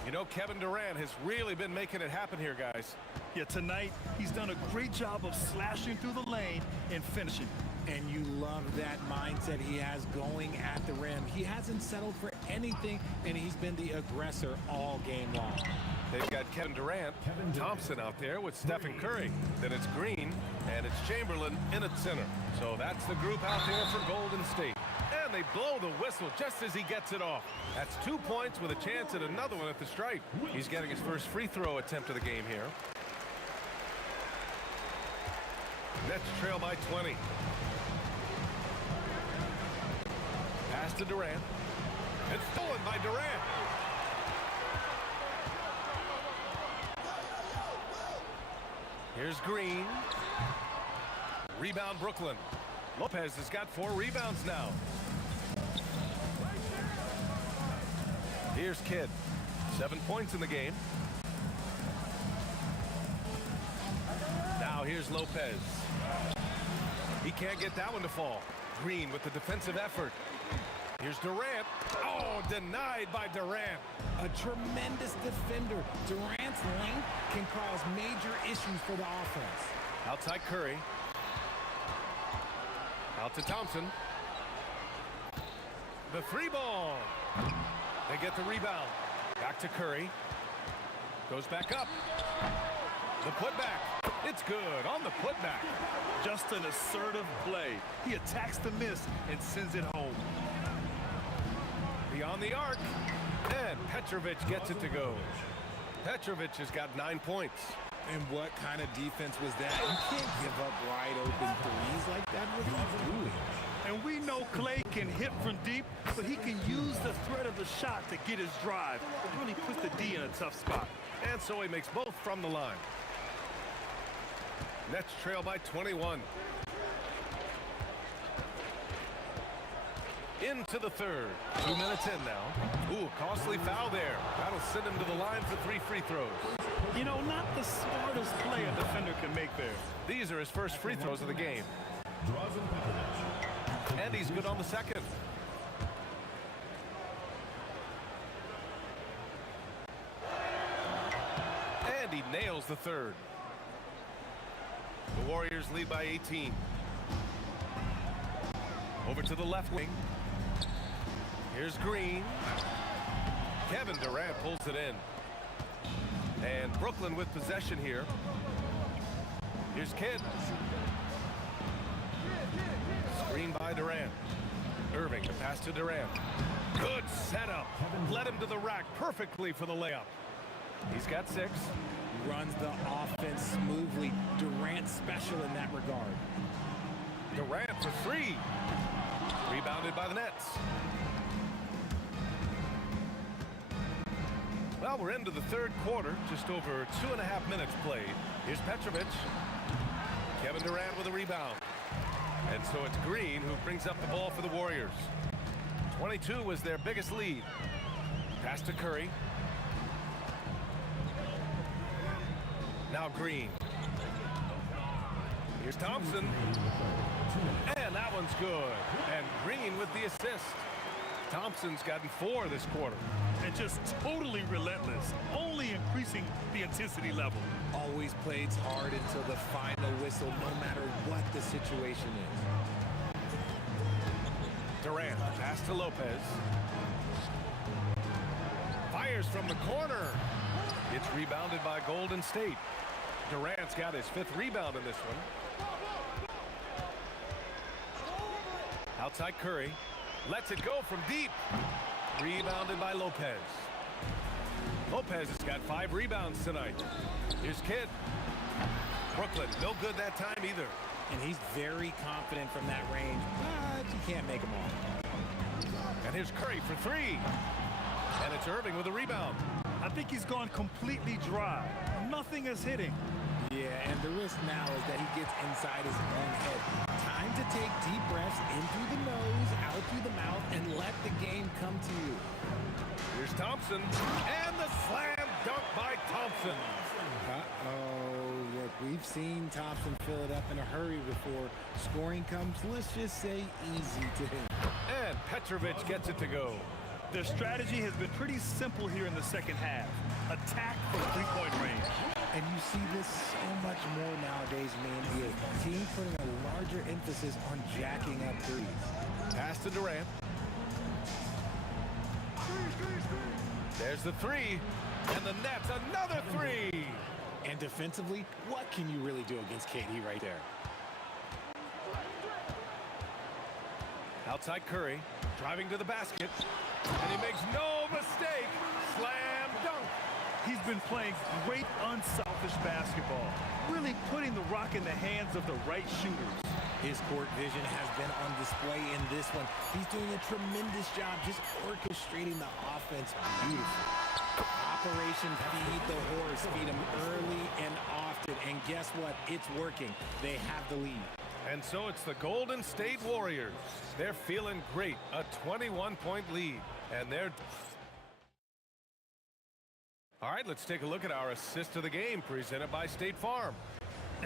You know, Kevin Durant has really been making it happen here, guys. Yeah, tonight, he's done a great job of slashing through the lane and finishing. And you love that mindset he has going at the rim. He hasn't settled for anything, and he's been the aggressor all game long. They've got Kevin Durant, Thompson out there with Stephen Curry. Then it's Green, and it's Chamberlain in at center. So that's the group out there for Golden State. And they blow the whistle just as he gets it off. That's 2 points with a chance at another one at the stripe. He's getting his first free throw attempt of the game here. Nets trail by 20. Pass to Durant. It's stolen by Durant. Here's Green. Rebound Brooklyn. Lopez has got 4 rebounds now. Here's Kidd. 7 points in the game. Now here's Lopez. He can't get that one to fall. Green with the defensive effort. Here's Durant. Oh, denied by Durant. A tremendous defender. Durant's length can cause major issues for the offense. Outside Curry. Out to Thompson. The 3 ball. They get the rebound. Back to Curry. Goes back up. The putback. It's good on the putback. Just an assertive play. He attacks the miss and sends it home. Beyond the arc. And Petrovic gets it to go. Petrovic has got 9 points. And what kind of defense was that? You can't give up wide open threes like that. What are you doing? And we know Clay can hit from deep, but he can use the threat of the shot to get his drive. It really puts the D in a tough spot. And so he makes both from the line. Nets trail by 21. Into the third. 2 minutes in now. Ooh, costly foul there. That'll send him to the line for 3 free throws. You know, not the smartest play a defender can make there. These are his first free throws of the game. And he's good on the second. And he nails the third. The Warriors lead by 18. Over to the left wing. Here's Green. Kevin Durant pulls it in. And Brooklyn with possession here. Here's Kidd. Screen by Durant. Irving, the pass to Durant. Good setup. Led him to the rack perfectly for the layup. He's got 6. Runs the offense smoothly. Durant special in that regard. Durant for 3. Rebounded by the Nets. Well, we're into the third quarter. Just over 2.5 minutes played. Here's Petrovic. Kevin Durant with a rebound. And so it's Green who brings up the ball for the Warriors. 22 was their biggest lead. Pass to Curry. Now Green. Here's Thompson. And that one's good. And Green with the assist. Thompson's gotten 4 this quarter. And just totally relentless, only increasing the intensity level. Always plays hard until the final whistle, no matter what the situation is. Durant, pass to Lopez. Fires from the corner. It's rebounded by Golden State. Durant's got his 5th rebound in this one. Outside Curry. Lets it go from deep. Rebounded by Lopez. Lopez has got 5 rebounds tonight. Here's Kidd. Brooklyn, no good that time either. And he's very confident from that range, but you can't make him all. And here's Curry for 3. And it's Irving with a rebound. I think he's gone completely dry. Nothing is hitting. Yeah, and the risk now is that he gets inside his own head. Time to take deep breaths in through the nose, out through the mouth, and let the game come to you. Here's Thompson, and the slam dunk by Thompson. Uh-oh, look, we've seen Thompson fill it up in a hurry before. Scoring comes, let's just say, easy to him. And Petrovic gets it to go. Their strategy has been pretty simple here in the second half. Attack from 3-point range. And you see this so much more nowadays in the NBA. Teams putting a larger emphasis on jacking up threes. Pass to Durant. There's the 3. And the net's another 3. And defensively, what can you really do against KD right there? Outside Curry, driving to the basket. And he makes no mistake. Slam dunk. He's been playing great unselfish basketball, really putting the rock in the hands of the right shooters. His court vision has been on display in this one. He's doing a tremendous job just orchestrating the offense beautifully. Operation Feed the Horse. Feed him early and often. And guess what? It's working. They have the lead. And so it's the Golden State Warriors. They're feeling great. A 21-point lead. And they're... All right, let's take a look at our assist of the game presented by State Farm.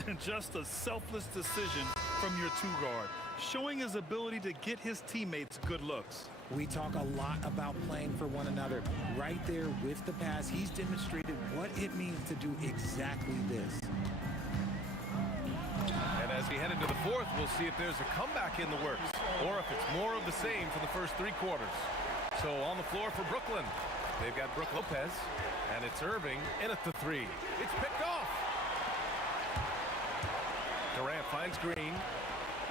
And just a selfless decision from your 2-guard, showing his ability to get his teammates good looks. We talk a lot about playing for one another. Right there with the pass, he's demonstrated what it means to do exactly this. And as we head into the 4th, we'll see if there's a comeback in the works or if it's more of the same for the first 3 quarters. So on the floor for Brooklyn, they've got Brook Lopez, and it's Irving in at the 3. It's picked off. Durant finds Green.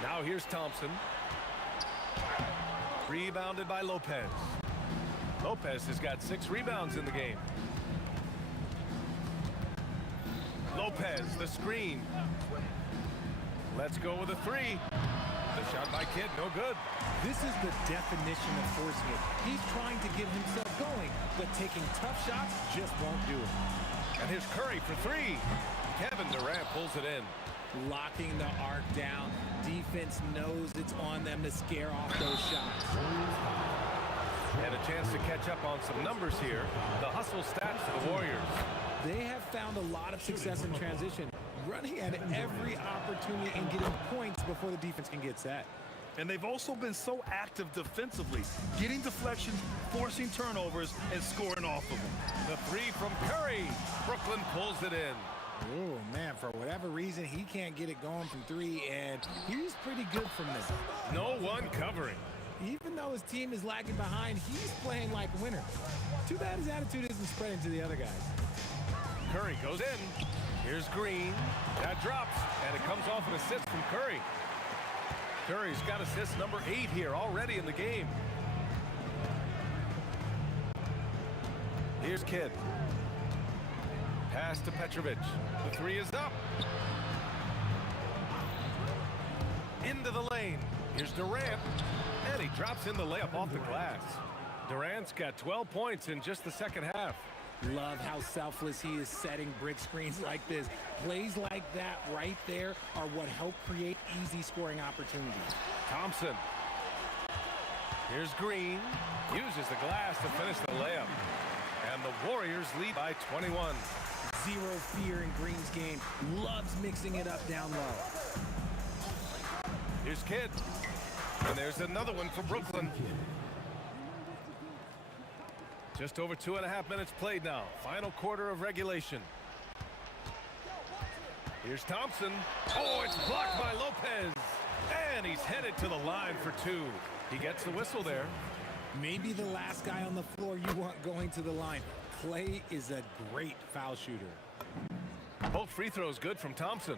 Now here's Thompson. Rebounded by Lopez. Lopez has got 6 rebounds in the game. Lopez, the screen. Let's go with a 3. The shot by Kidd, no good. This is the definition of forcing it. He's trying to get himself going, but taking tough shots just won't do it. And here's Curry for 3. Kevin Durant pulls it in. Locking the arc down. Defense knows it's on them to scare off those shots. And a chance to catch up on some numbers here. The hustle stats for the Warriors. They have found a lot of success in transition, running at every opportunity and getting points before the defense can get set. And they've also been so active defensively, getting deflections, forcing turnovers, and scoring off of them. The 3 from Curry. Brooklyn pulls it in. Oh, man, for whatever reason, he can't get it going from 3, and he's pretty good from this. No one covering. Even though his team is lagging behind, he's playing like a winner. Too bad his attitude isn't spreading to the other guys. Curry goes in. Here's Green. That drops, and it comes off an assist from Curry. Curry's got assist number 8 here already in the game. Here's Kidd. Pass to Petrovic. The 3 is up. Into the lane. Here's Durant. And he drops in the layup off the glass. Durant's got 12 points in just the second half. Love how selfless he is setting brick screens like this. Plays like that right there are what help create easy scoring opportunities. Thompson. Here's Green. Uses the glass to finish the layup. And the Warriors lead by 21. Zero fear in Green's game. Loves mixing it up down low. Here's Kidd. And there's another one for Brooklyn. Just over 2.5 minutes played now. Final quarter of regulation. Here's Thompson. Oh, it's blocked by Lopez. And he's headed to the line for two. He gets the whistle there. Maybe the last guy on the floor you want going to the line. Clay is a great foul shooter. Both free throws good from Thompson.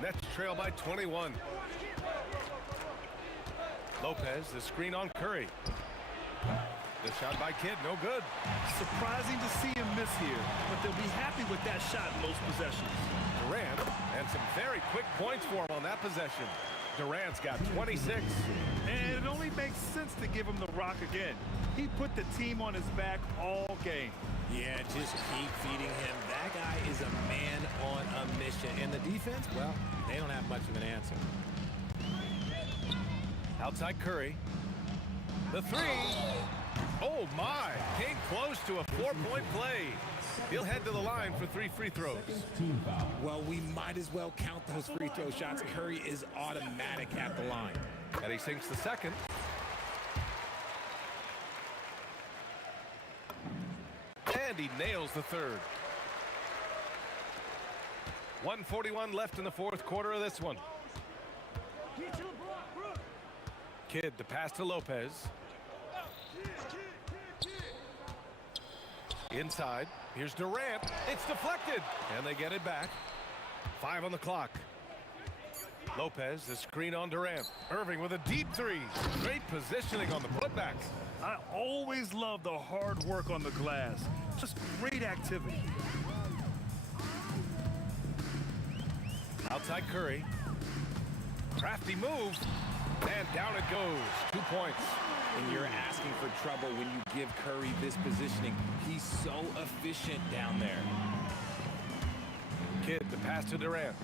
Nets trail by 21. Lopez, the screen on Curry. The shot by Kidd, no good. Surprising to see him miss here, but they'll be happy with that shot in most possessions. Durant, and some very quick points for him on that possession. Durant's got 26. And it only makes sense to give him the rock again. He put the team on his back all game. Yeah, just keep feeding him. That guy is a man on a mission. And the defense, well, they don't have much of an answer. Outside Curry. The three. Oh, my. Came close to a 4-point play. He'll head to the line for 3 free throws. Well, we might as well count those free throw shots. Curry is automatic at the line. And he sinks the second. And he nails the third. 1:41 left in the fourth quarter of this one. Kidd to pass to Lopez. Inside. Here's Durant. It's deflected. And they get it back. 5 on the clock. Lopez, the screen on Durant. Irving with a deep three. Great positioning on the putback. I always love the hard work on the glass. Just great activity. Outside Curry. Crafty move. And down it goes. 2 points. And you're asking for trouble when you give Curry this positioning. He's so efficient down there. Kidd to pass to Durant.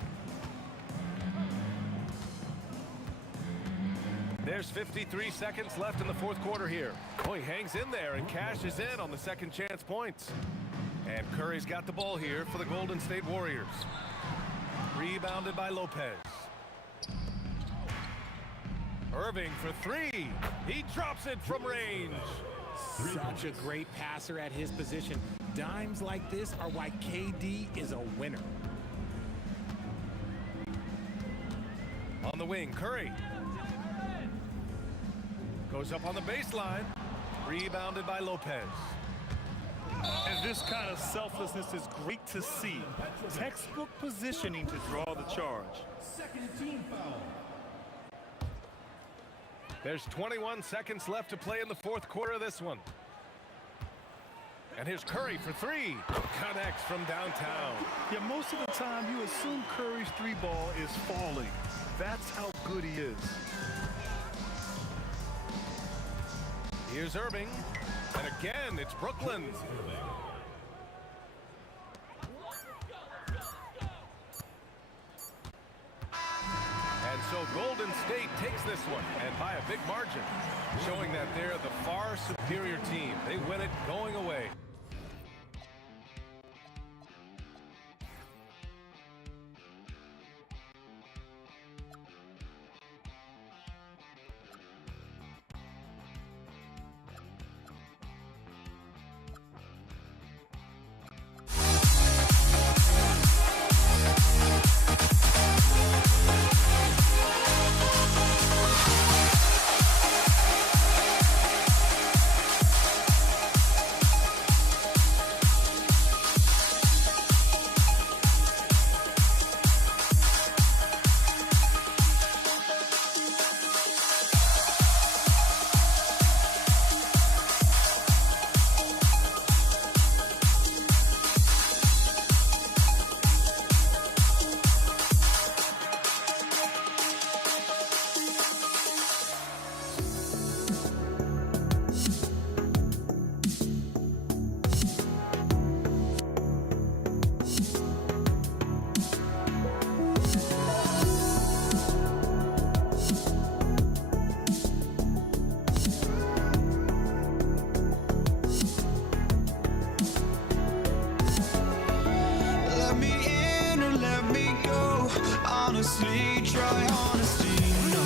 There's 53 seconds left in the fourth quarter here. Oh, he hangs in there and cashes in on the second chance points. And Curry's got the ball here for the Golden State Warriors. Rebounded by Lopez. Irving for three. He drops it from range. Such a great passer at his position. Dimes like this are why KD is a winner. On the wing, Curry. Goes up on the baseline. Rebounded by Lopez. And this kind of selflessness is great to see. Textbook positioning to draw the charge. Second team foul. There's 21 seconds left to play in the fourth quarter of this one. And here's Curry for three. Connects from downtown. Yeah, most of the time you assume Curry's three ball is falling. That's how good he is. Here's Irving. And again, it's Brooklyn. And so Golden State takes this one, and by a big margin, showing that they're the far superior team. They win it going away. honestly, try honesty. No,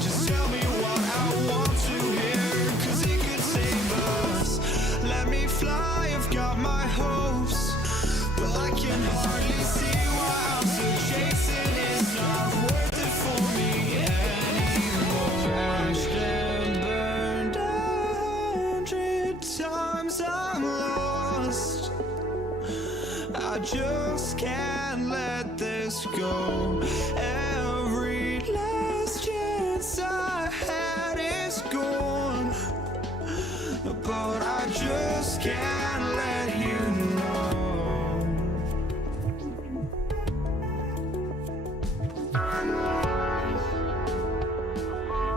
just tell me what I want to hear, 'cause it could save us. Let me fly, I've got my hopes, but I can hardly see why I'm still chasing. It's not worth it for me anymore. Crashed and burned 100 times, I'm lost. I just can't let this go. Every last chance I had is gone, but I just can't let you know.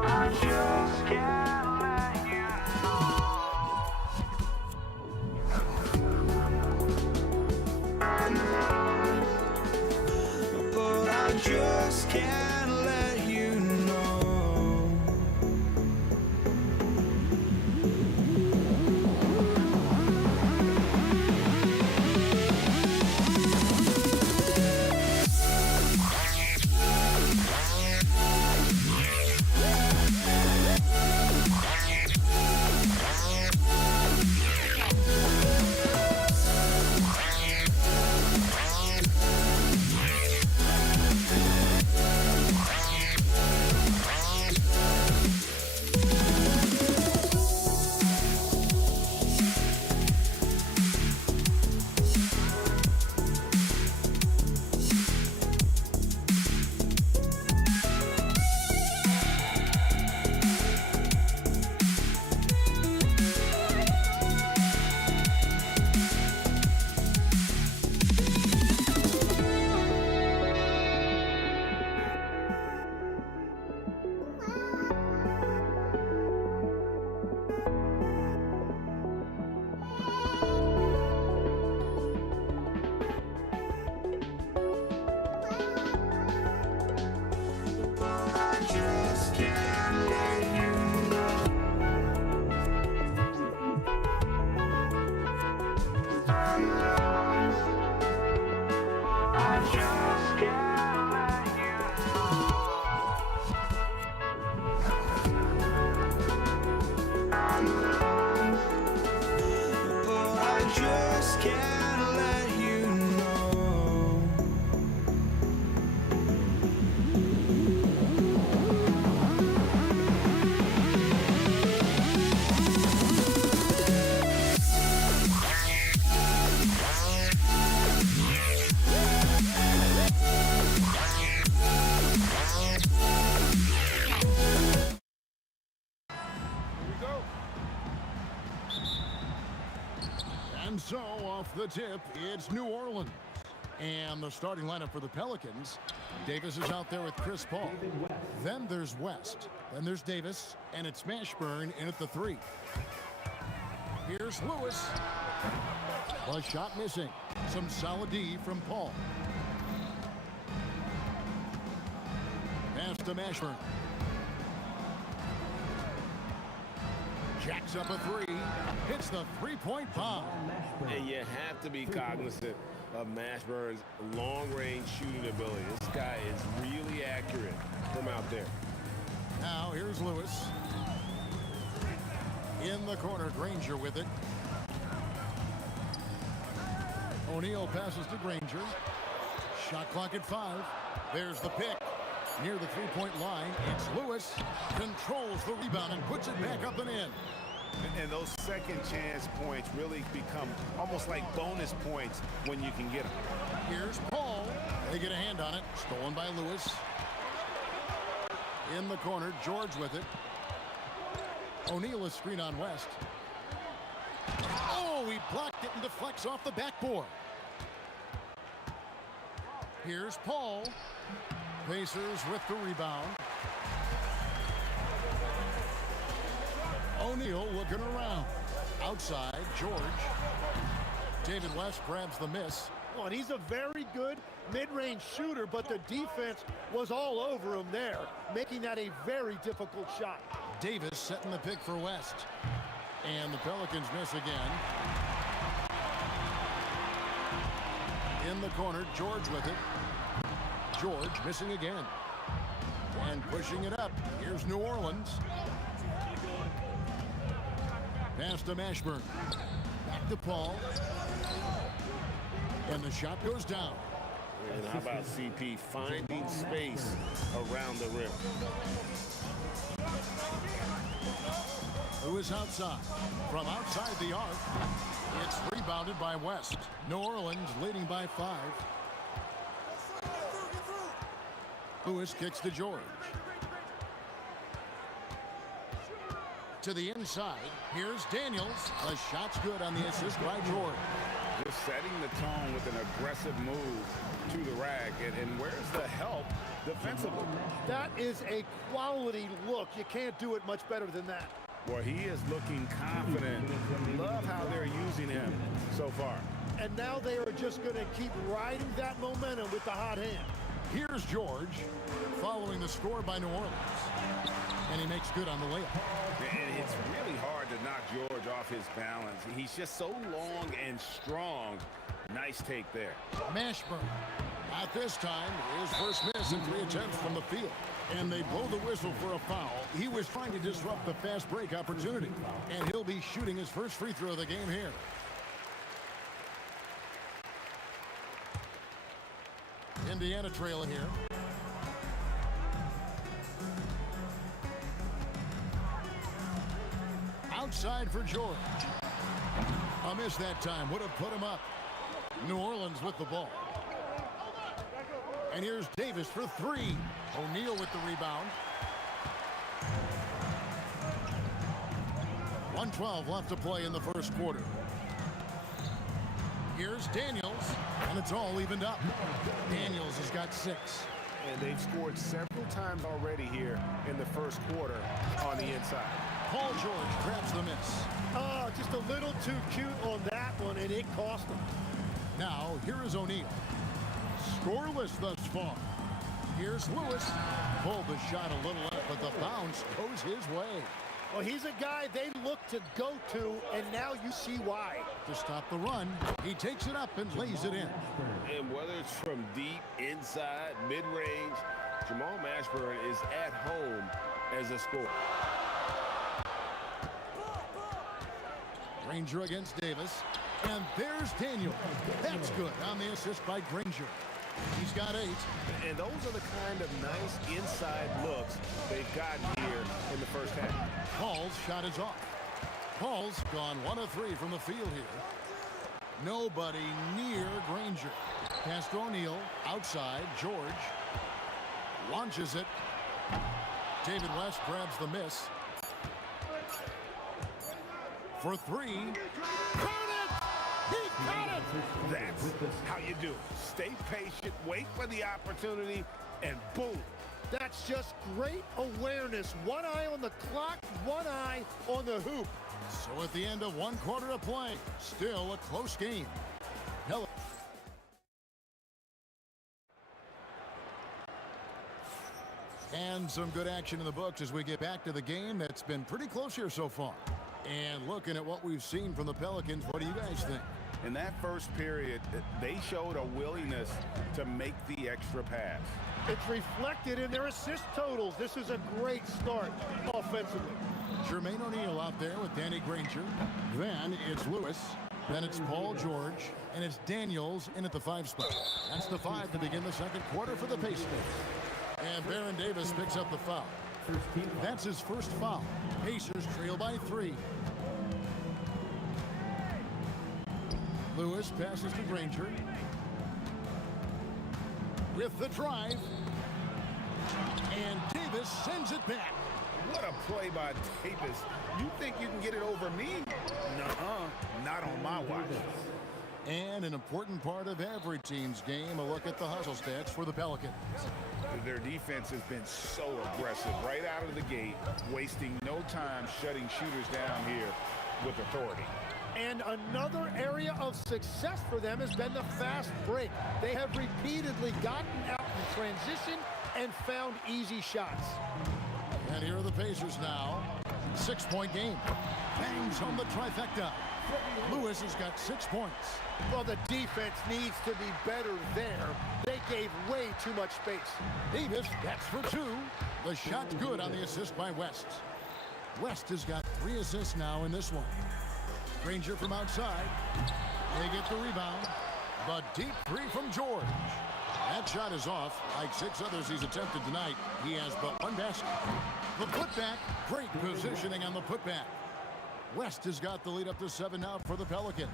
I just can't let you know. But I just can't let you know. And so, off the tip, it's New Orleans. And the starting lineup for the Pelicans. Davis is out there with Chris Paul. Then there's West. Then there's Davis. And it's Mashburn in at the 3. Here's Lewis. A shot missing. Some solid D from Paul. Pass to Mashburn. Jacks up a 3. Hits the three-point bomb. And you have to be cognizant of Mashburn's long-range shooting ability. This guy is really accurate from out there. Now here's Lewis. In the corner, Granger with it. O'Neal passes to Granger. Shot clock at 5. There's the pick. Near the three-point line, it's Lewis. Controls the rebound and puts it back up and in. And those second chance points really become almost like bonus points when you can get them. Here's Paul. They get a hand on it. Stolen by Lewis. In the corner, George with it. O'Neal is screen on West. Oh, he blocked it and deflects off the backboard. Here's Paul. Pacers with the rebound. O'Neal looking around. Outside, George. David West grabs the miss. Well, and he's a very good mid-range shooter, but the defense was all over him there, making that a very difficult shot. Davis setting the pick for West. And the Pelicans miss again. In the corner, George with it. George missing again. And pushing it up. Here's New Orleans. Pass to Mashburn. Back to Paul. And the shot goes down. And how about CP finding space around the rim? Who is outside? From outside the arc, it's rebounded by West. New Orleans leading by 5. Lewis kicks to George. To the inside. Here's Daniels. The shot's good on the assist by George. Just setting the tone with an aggressive move to the rack. And where's the help defensively? That is a quality look. You can't do it much better than that. Well, he is looking confident. Love how they're using him so far. And now they are just going to keep riding that momentum with the hot hand. Here's George, following the score by New Orleans. And he makes good on the layup. And it's really hard to knock George off his balance. He's just so long and strong. Nice take there. Mashburn. At this time, his first miss in 3 attempts from the field. And they blow the whistle for a foul. He was trying to disrupt the fast break opportunity. And he'll be shooting his first free throw of the game here. Indiana trailing here. Outside for George. A miss that time. Would have put him up. New Orleans with the ball. And here's Davis for 3. O'Neal with the rebound. 1:12 left to play in the first quarter. Here's Daniels, and it's all evened up. Daniels has got 6. And they've scored several times already here in the first quarter on the inside. Paul George grabs the miss. Oh, just a little too cute on that one, and it cost him. Now, here is O'Neal. Scoreless thus far. Here's Lewis. Pulled the shot a little left, but the bounce goes his way. Well, he's a guy they look to go to, and now you see why. To stop the run, he takes it up and lays it in. And whether it's from deep, inside, mid-range, Jamal Mashburn is at home as a scorer. Granger against Davis. And there's Daniel. That's good on the assist by Granger. He's got 8. And those are the kind of nice inside looks they've gotten here in the first half. Paul's shot is off. Paul's gone 1 of 3 from the field here. Nobody near Granger. Pass to O'Neal. Outside. George launches it. David West grabs the miss. For 3. That's how you do it. Stay patient, wait for the opportunity, and boom. That's just great awareness. One eye on the clock, one eye on the hoop. So at the end of 1 quarter of play, still a close game. And some good action in the books as we get back to the game that's been pretty close here so far. And looking at what we've seen from the Pelicans, what do you guys think? In that first period, they showed a willingness to make the extra pass. It's reflected in their assist totals. This is a great start offensively. Jermaine O'Neal out there with Danny Granger. Then it's Lewis. Then it's Paul George. And it's Daniels in at the 5 spot. That's the 5 to begin the second quarter for the Pacers. And Baron Davis picks up the foul. That's his first foul. Pacers trail by 3. Lewis passes to Granger. With the drive. And Davis sends it back. What a play by Davis. You think you can get it over me? Nuh-uh. Not on my watch. And an important part of every team's game, a look at the hustle stats for the Pelicans. Their defense has been so aggressive right out of the gate, wasting no time shutting shooters down here with authority. And another area of success for them has been the fast break. They have repeatedly gotten out in transition and found easy shots. And here are the Pacers now. 6-point game. Bangs on the trifecta. Lewis has got 6 points. Well, the defense needs to be better there. They gave way too much space. Davis gets for two. The shot's good on the assist by West. West has got 3 assists now in this one. Granger from outside. They get the rebound. The deep three from George. That shot is off. Like 6 others he's attempted tonight, he has but 1 basket. The putback. Great positioning on the putback. West has got the lead up to 7 now for the Pelicans.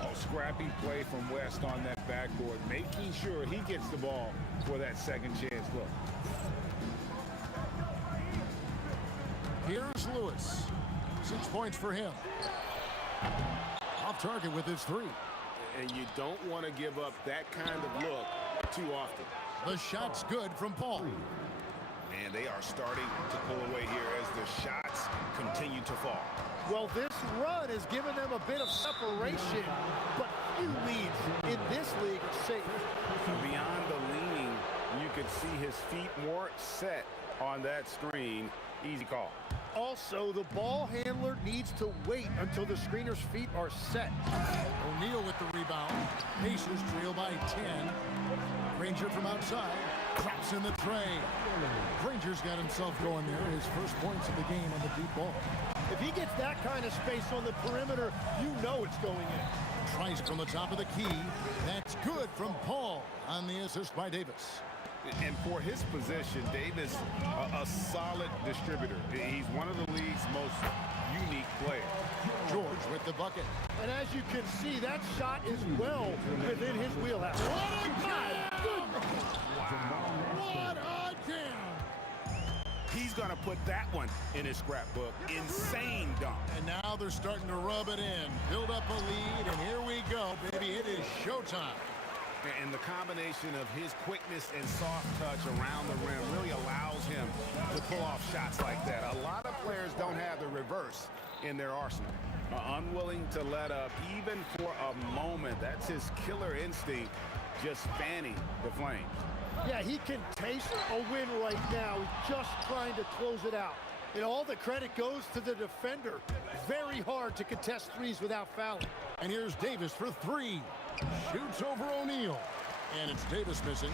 Oh, scrappy play from West on that backboard, making sure he gets the ball for that second chance look. Here's Lewis. 6 points for him. Off target with his 3. And you don't want to give up that kind of look too often. The shot's good from Paul. And they are starting to pull away here as the shots continue to fall. Well, this run has given them a bit of separation, but few leads in this league are safe. Beyond the leaning, you could see his feet more set on that screen. Easy call. Also, the ball handler needs to wait until the screener's feet are set. O'Neal with the rebound. Pacers trail by 10. Granger from outside. Drops in the tray. Granger's got himself going there. His first points of the game on the deep ball. If he gets that kind of space on the perimeter, you know it's going in. Tries from the top of the key. That's good from Paul on the assist by Davis. And for his position, Davis, a solid distributor. He's one of the league's most unique players. George with the bucket. And as you can see, that shot is well within his wheelhouse. What a goodness! What a jam! He's going to put that one in his scrapbook. Insane dunk. And now they're starting to rub it in. Build up a lead, and here we go, baby. It is showtime. And the combination of his quickness and soft touch around the rim really allows him to pull off shots like that. A lot of players don't have the reverse in their arsenal. Unwilling to let up even for a moment. That's his killer instinct, just fanning the flames. Yeah, he can taste a win right now. He's just trying to close it out. And all the credit goes to the defender. Very hard to contest threes without fouling. And here's Davis for 3. Shoots over O'Neal. And it's Davis missing.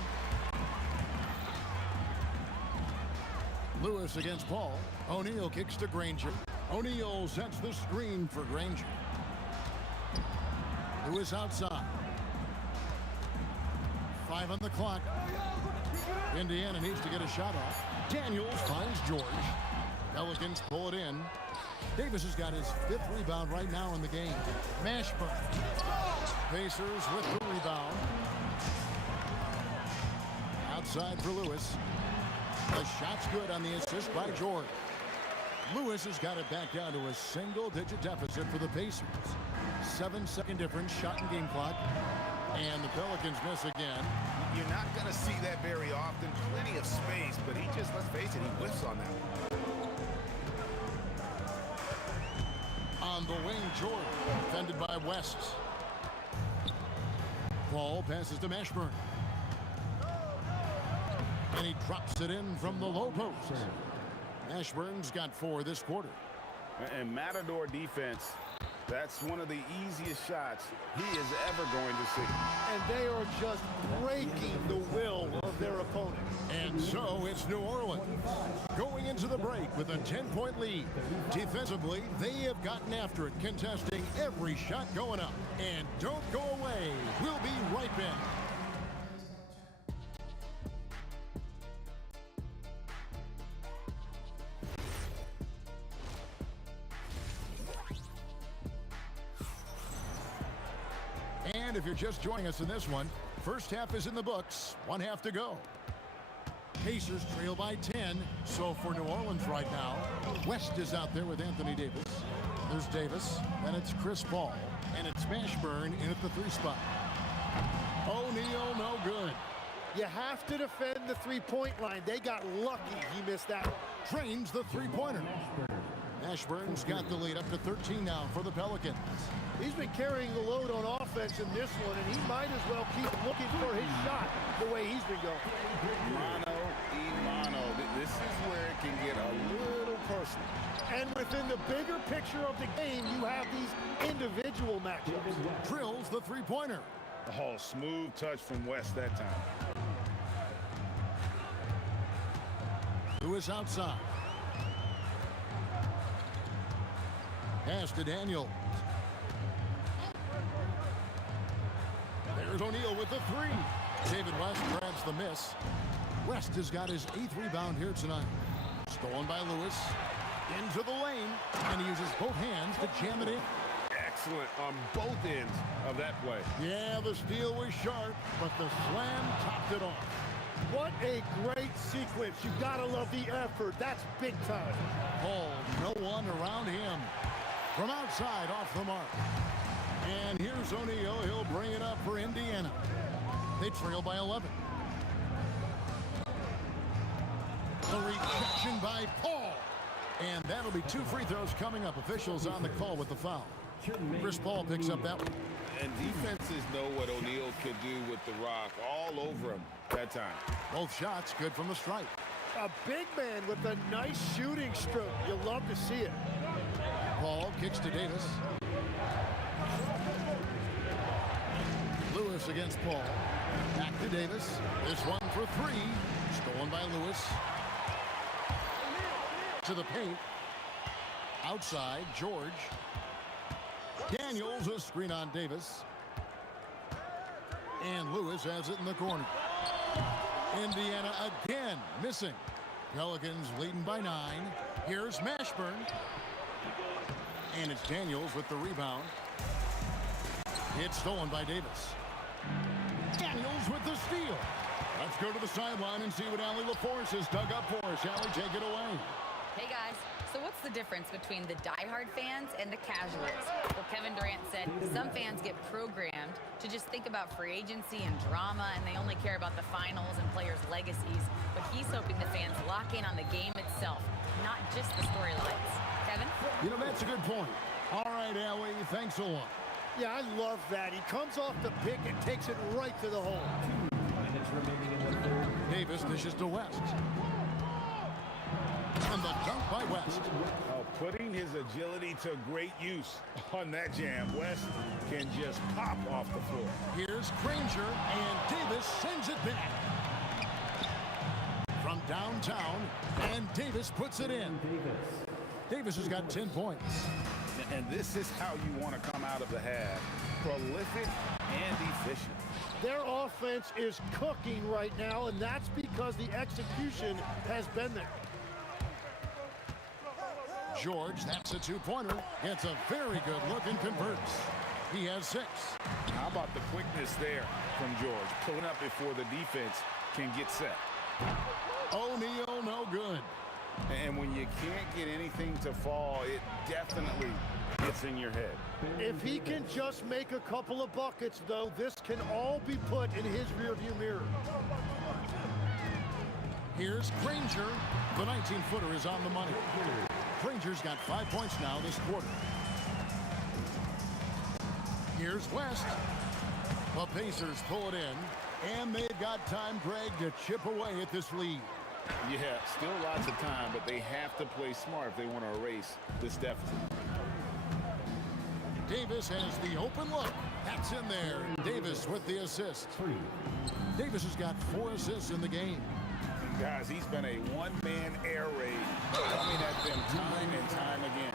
Lewis against Paul. O'Neal kicks to Granger. O'Neal sets the screen for Granger. Lewis outside. 5 on the clock. Indiana needs to get a shot off. Daniels finds George. Pelicans pull it in. Davis has got his 5th rebound right now in the game. Mashburn. Pacers with the rebound. Outside for Lewis. The shot's good on the assist by George. Lewis has got it back down to a single-digit deficit for the Pacers. 7-second difference, shot and game clock. And the Pelicans miss again. You're not going to see that very often. Plenty of space, but he just, let's face it, he whiffs on that one. On the wing, George, defended by West. Paul passes to Mashburn. And he drops it in from the low post. Mashburn's got 4 this quarter. And Matador defense, that's one of the easiest shots he is ever going to see. And they are just breaking the will of their opponent. And so it's New Orleans going into the break with a 10-point lead. Defensively, they have gotten after it, contesting every shot going up. And don't go away. We'll be right back. And if you're just joining us in this one, first half is in the books, 1 half to go. Pacers trail by 10, so for New Orleans right now, West is out there with Anthony Davis. There's Davis, then it's Chris Paul, and it's Mashburn in at the 3 spot. O'Neal, no good. You have to defend the three-point line. They got lucky he missed that one. Trains the three-pointer. Mashburn's got the lead up to 13 now for the Pelicans. He's been carrying the load on offense in this one, and he might as well keep looking for his shot the way he's been going. Mano. This is where it can get a little personal. And within the bigger picture of the game, you have these individual matchups. Drills the three-pointer. Oh, smooth touch from West that time. Lewis outside. Pass to Daniels. There's O'Neal with the three. David West grabs the miss. West has got his 8th rebound here tonight. Stolen by Lewis. Into the lane. And he uses both hands to jam it in. Excellent on both ends of that play. Yeah, the steal was sharp, but the slam topped it off. What a great sequence. You gotta love the effort. That's big time. Paul, no one around him. From outside, off the mark. And here's O'Neal. He'll bring it up for Indiana. They trail by 11. The rejection by Paul. And that'll be 2 free throws coming up. Officials on the call with the foul. Chris Paul picks up that one. And defenses know what O'Neal could do with the rock all over him that time. Both shots good from the stripe. A big man with a nice shooting stroke. You'll love to see it. Paul kicks to Davis. Lewis against Paul. Back to Davis. This one for 3. Stolen by Lewis. To the paint. Outside, George. Daniels, a screen on Davis. And Lewis has it in the corner. Indiana again missing. Pelicans leading by 9. Here's Mashburn. And it's Daniels with the rebound. It's stolen by Davis. Daniels with the steal. Let's go to the sideline and see what Allie LaForce has dug up for us. Allie, take it away. Hey guys, so what's the difference between the diehard fans and the casuals? Well, Kevin Durant said some fans get programmed to just think about free agency and drama, and they only care about the finals and players' legacies. But he's hoping the fans lock in on the game itself, not just the storylines. Kevin? You know, that's a good point. All right, Allie, thanks a lot. Yeah, I love that. He comes off the pick and takes it right to the hole. 2 minutes remaining in the third. Davis dishes to West. And the dunk by West. Putting his agility to great use on that jam. West can just pop off the floor. Here's Granger, and Davis sends it back. From downtown, and Davis puts it in. Davis has got 10 points. And this is how you want to come out of the half. Prolific and efficient. Their offense is cooking right now, and that's because the execution has been there. George, that's a 2-pointer. Gets a very good look and converts. He has 6. How about the quickness there from George? Pulling up before the defense can get set. O'Neal, no good. And when you can't get anything to fall, it definitely gets in your head. If he can just make a couple of buckets, though, this can all be put in his rearview mirror. Here's Granger. The 19-footer is on the money. Granger's got 5 points now this quarter. Here's West. The Pacers pull it in, and they've got time, Greg, to chip away at this lead. Yeah, still lots of time, but they have to play smart if they want to erase this deficit. Davis has the open look. That's in there. Davis with the assist. Davis has got 4 assists in the game. Guys, he's been a one-man air raid coming at them time and time again.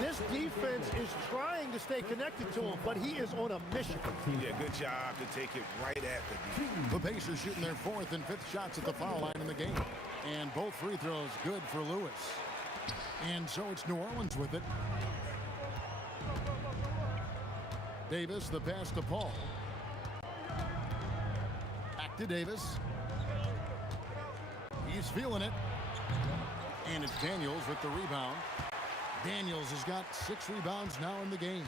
This defense is trying to stay connected to him, but he is on a mission. Yeah, good job to take it right at the defense. The Pacers shooting their 4th and 5th shots at the foul line in the game. And both free throws good for Lewis. And so it's New Orleans with it. Davis, the pass to Paul. Back to Davis. He's feeling it. And it's Daniels with the rebound. Daniels has got 6 rebounds now in the game.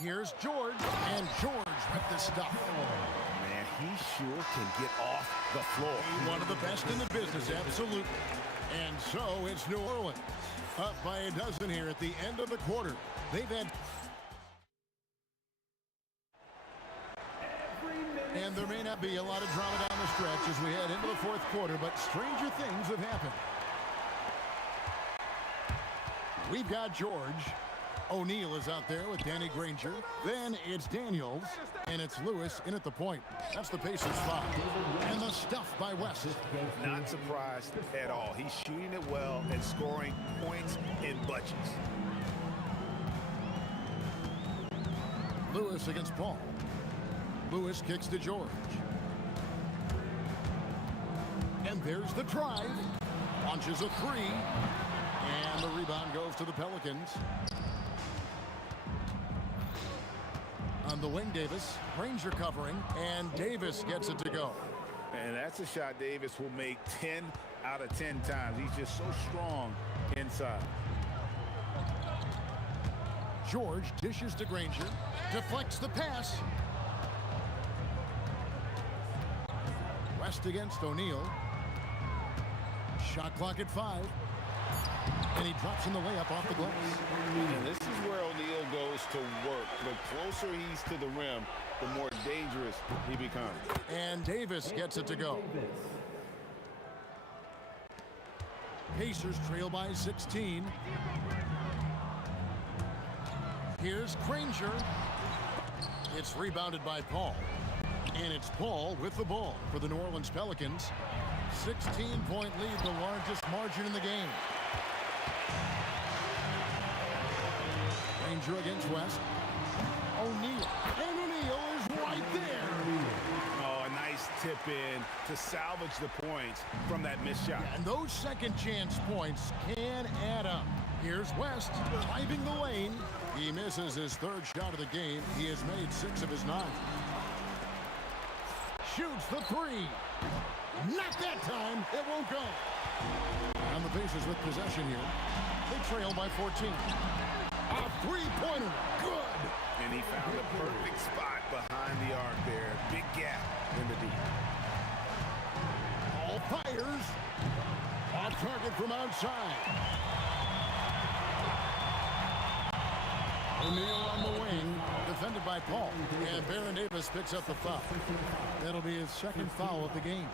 Here's George, and George with the stuff. Man, he sure can get off the floor. One of the best in the business, absolutely. And so it's New Orleans up by a dozen here at the end of the quarter. They've had... And there may not be a lot of drama down the stretch as we head into the 4th quarter, but stranger things have happened. We've got George. O'Neal is out there with Danny Granger. Then it's Daniels, and it's Lewis in at the point. That's the Pacers foul. And the stuff by West. Not surprised at all. He's shooting it well and scoring points in bunches. Lewis against Paul. Lewis kicks to George. And there's the drive. Launches a three. And the rebound goes to the Pelicans. On the wing, Davis. Granger covering. And Davis gets it to go. And that's a shot Davis will make 10 out of 10 times. He's just so strong inside. George dishes to Granger. Deflects the pass. West against O'Neal. Shot clock at 5. And he drops in the layup off the glass. And this is where O'Neal goes to work. The closer he's to the rim, the more dangerous he becomes. And Davis gets it to go. Pacers trail by 16. Here's Granger. It's rebounded by Paul. And it's Paul with the ball for the New Orleans Pelicans. 16-point lead, the largest margin in the game. Granger against West. O'Neal. And O'Neal is right there. Oh, a nice tip in to salvage the points from that missed shot. And those second chance points can add up. Here's West driving the lane. He misses his third shot of the game. He has made 6 of his 9. Shoots the three. Not that time. It won't go. And the Pacers with possession here. They trail by 14. A three-pointer. Good. And he found the perfect spot behind the arc there. Big gap in the deep. All fires. Off target from outside. O'Neal on the wing, defended by Paul. And Baron Davis picks up the foul. That'll be his second foul of the game.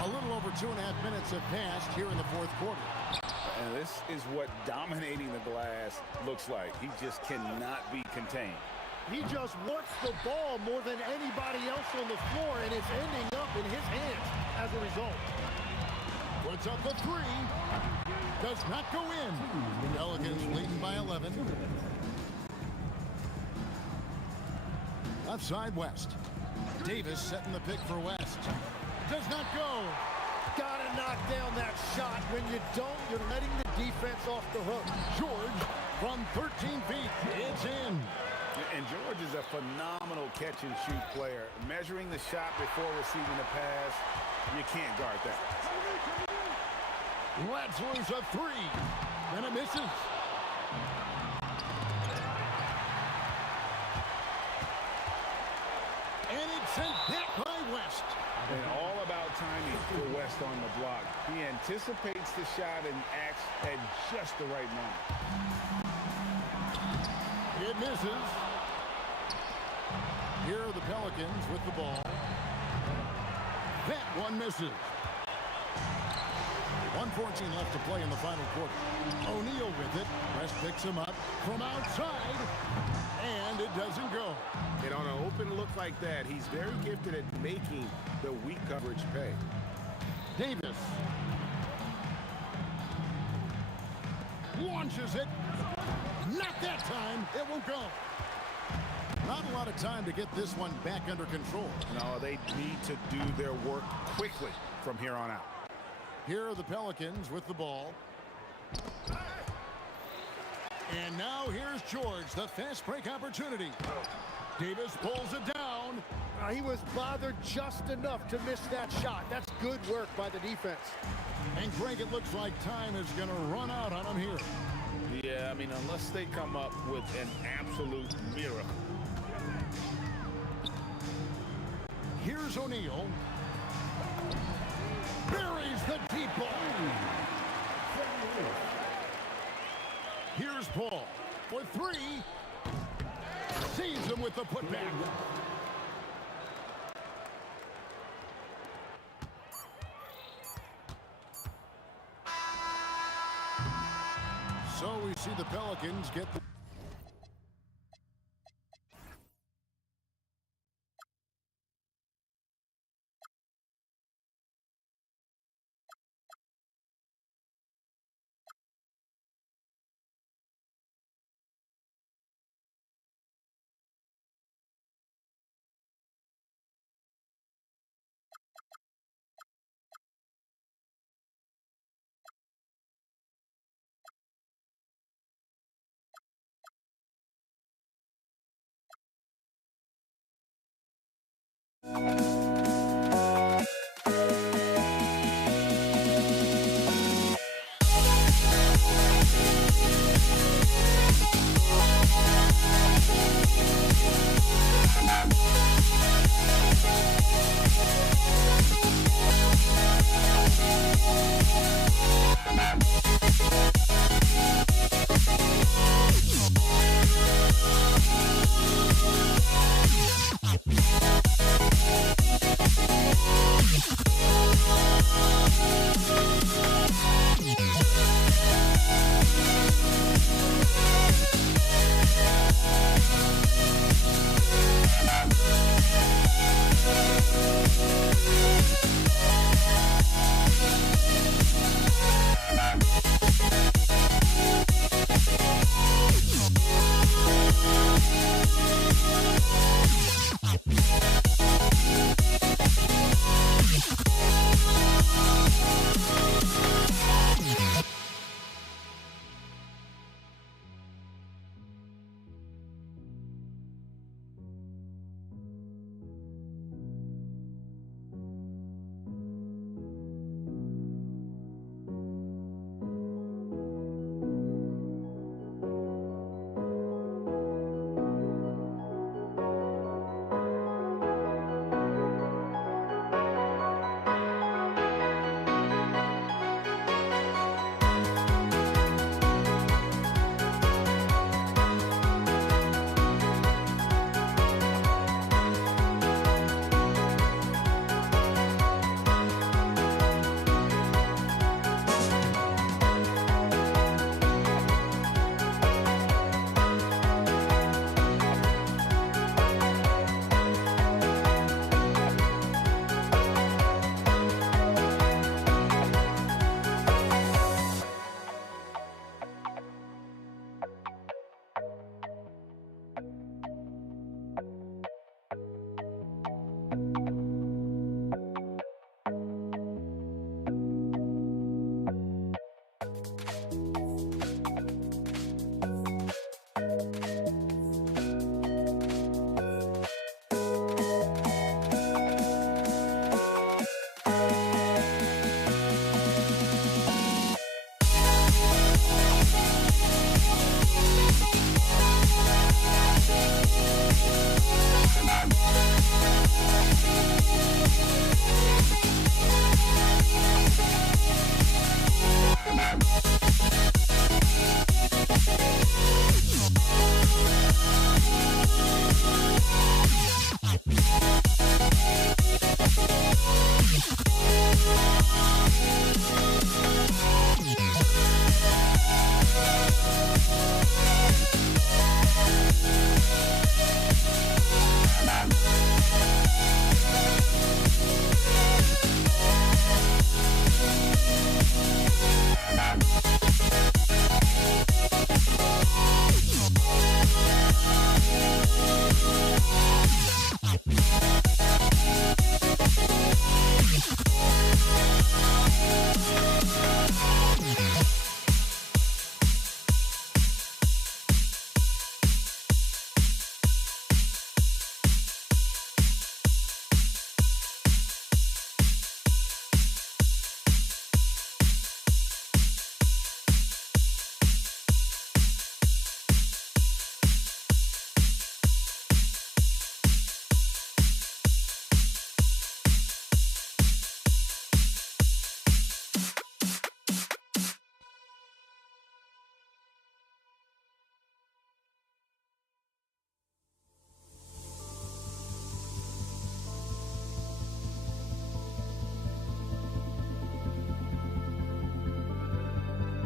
A little over 2.5 minutes have passed here in the fourth quarter. And this is what dominating the glass looks like. He just cannot be contained. He just wants the ball more than anybody else on the floor, and it's ending up in his hands as a result. Puts up the three. Does not go in. Pelicans leading by 11. Left side, West. Davis setting the pick for West. Does not go. Gotta knock down that shot. When you don't, you're letting the defense off the hook. George from 13 feet. It's in. And George is a phenomenal catch-and-shoot player. Measuring the shot before receiving the pass, you can't guard that. Lets loose a three. And it misses. And it's sent back by West. And all about timing for West on the block. He anticipates the shot and acts at just the right moment. It misses. Here are the Pelicans with the ball. That one misses. 1:14 left to play in the final quarter. O'Neal with it. West picks him up from outside. And it doesn't go. And on an open look like that, he's very gifted at making the weak coverage pay. Davis. Launches it. Not that time. It won't go. Not a lot of time to get this one back under control. No, they need to do their work quickly from here on out. Here are the Pelicans with the ball. And now here's George, the fast break opportunity. Davis pulls it down. He was bothered just enough to miss that shot. That's good work by the defense. And Greg, it looks like time is going to run out on him here. Yeah, I mean, unless they come up with an absolute miracle. Here's O'Neal. Buries the deep ball. Here's Paul for three. Sees him with the putback. So we see the Pelicans get the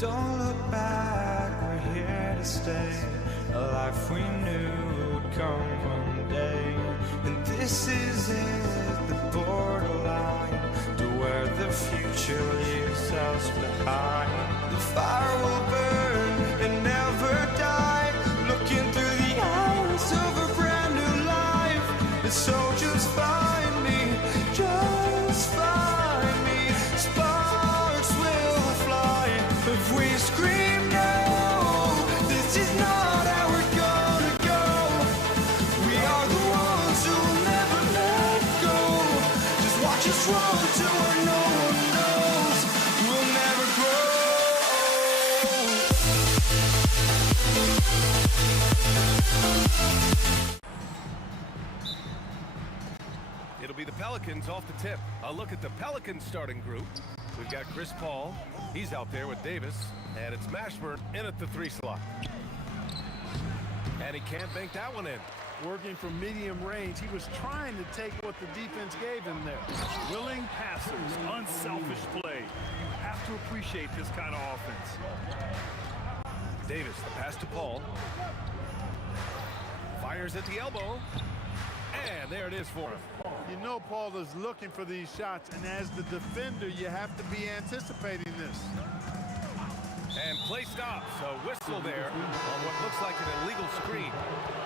Don't look back. and stay, a life we knew would come one day. And this is it, the borderline to where the future leaves us behind. The fire will burn and never die, looking through the eyes of a brand new life. And so just find me, just find me. Sparks will fly if we scream no. This is not how we're gonna go. We are the ones who'll never let go. Just watch us run to where no one knows. We'll never grow. It'll be the Pelicans off the tip. A look at the Pelicans starting group. We've got Chris Paul. He's out there with Davis. And it's Mashburn in at the 3 slot. And he can't bank that one in. Working from medium range, he was trying to take what the defense gave him there. Willing passers, unselfish play. You have to appreciate this kind of offense. Davis, the pass to Paul. Fires at the elbow. And there it is for him. You know Paul is looking for these shots, and as the defender, you have to be anticipating this. And play stops. A whistle there on what looks like an illegal screen.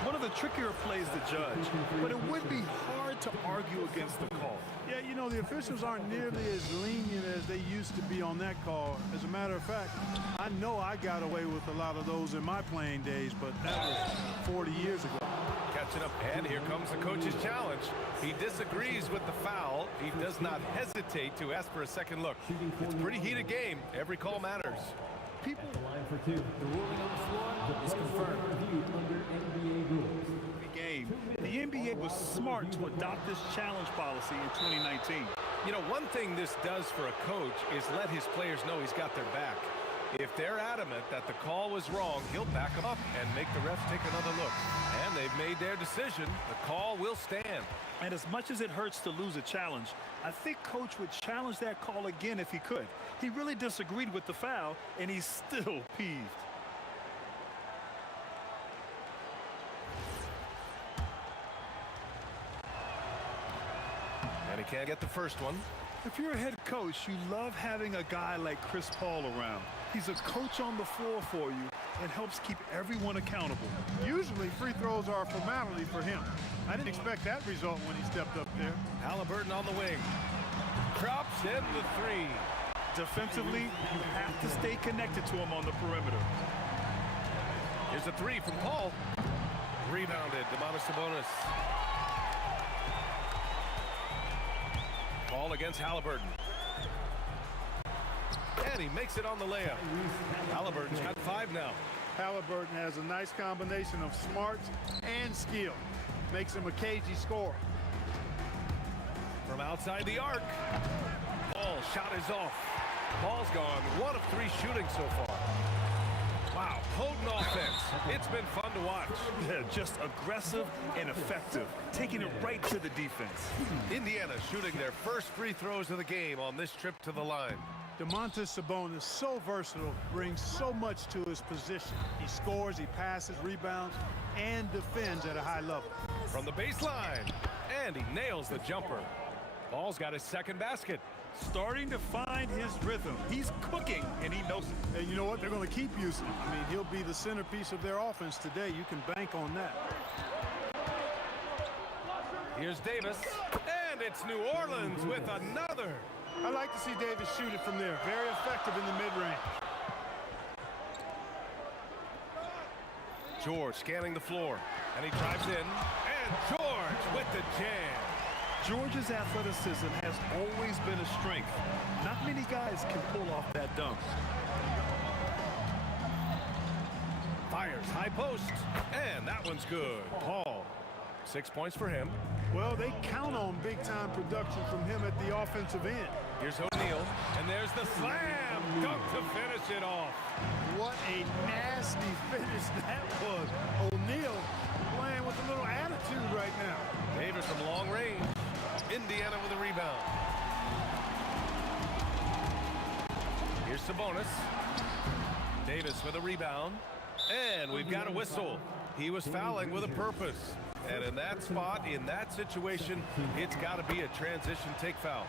One of the trickier plays to judge, but it would be hard to argue against the call. Yeah, you know, the officials aren't nearly as lenient as they used to be on that call. As a matter of fact, I know I got away with a lot of those in my playing days, but that was 40 years ago. Catching up, and here comes the coach's challenge. He disagrees with the foul. He does not hesitate to ask for a second look. It's a pretty heated game. Every call matters. People line for 2. The ruling on the floor is confirmed. Reviewed under NBA rules. Game. The NBA was smart to adopt this challenge policy in 2019. You know, one thing this does for a coach is let his players know he's got their back. If they're adamant that the call was wrong, he'll back them up and make the refs take another look. And they've made their decision. The call will stand. And as much as it hurts to lose a challenge, I think Coach would challenge that call again if he could. He really disagreed with the foul, and he's still peeved. And he can't get the first one. If you're a head coach, you love having a guy like Chris Paul around. He's a coach on the floor for you and helps keep everyone accountable. Usually free throws are a formality for him. I didn't expect that result when he stepped up there. Halliburton on the wing. Drops in the 3. Defensively, you have to stay connected to him on the perimeter. Here's a 3 from Paul. Rebounded, Domantas Sabonis. Paul against Halliburton. And he makes it on the layup. Halliburton's got 5 now. Halliburton has a nice combination of smarts and skill. Makes him a cagey scorer. From outside the arc. Paul's shot is off. Paul's gone 1 of 3 shooting so far. Wow, potent offense. It's been fun to watch. Yeah, just aggressive and effective, taking it right to the defense. Indiana shooting their first free throws of the game on this trip to the line. Domantas Sabonis, so versatile, brings so much to his position. He scores, he passes, rebounds, and defends at a high level. From the baseline, and he nails the jumper. Paul's got his second basket. Starting to find his rhythm. He's cooking, and he knows it. And you know what? They're going to keep using him. I mean, he'll be the centerpiece of their offense today. You can bank on that. Here's Davis, and it's New Orleans with another. I like to see Davis shoot it from there. Very effective in the mid-range. George scanning the floor, and he drives in, and George with the jam. George's athleticism has always been a strength. Not many guys can pull off that dunk. Fires high post, and that one's good. Paul, 6 points for him. Well, they count on big-time production from him at the offensive end. Here's O'Neal, and there's the slam dunk to finish it off. What a nasty finish that was. O'Neal playing with a little attitude right now. Davis from long range. Indiana with a rebound. Here's Sabonis. Davis with a rebound. And we've got a whistle. He was fouling with a purpose. And in that spot, in that situation, it's got to be a transition take foul.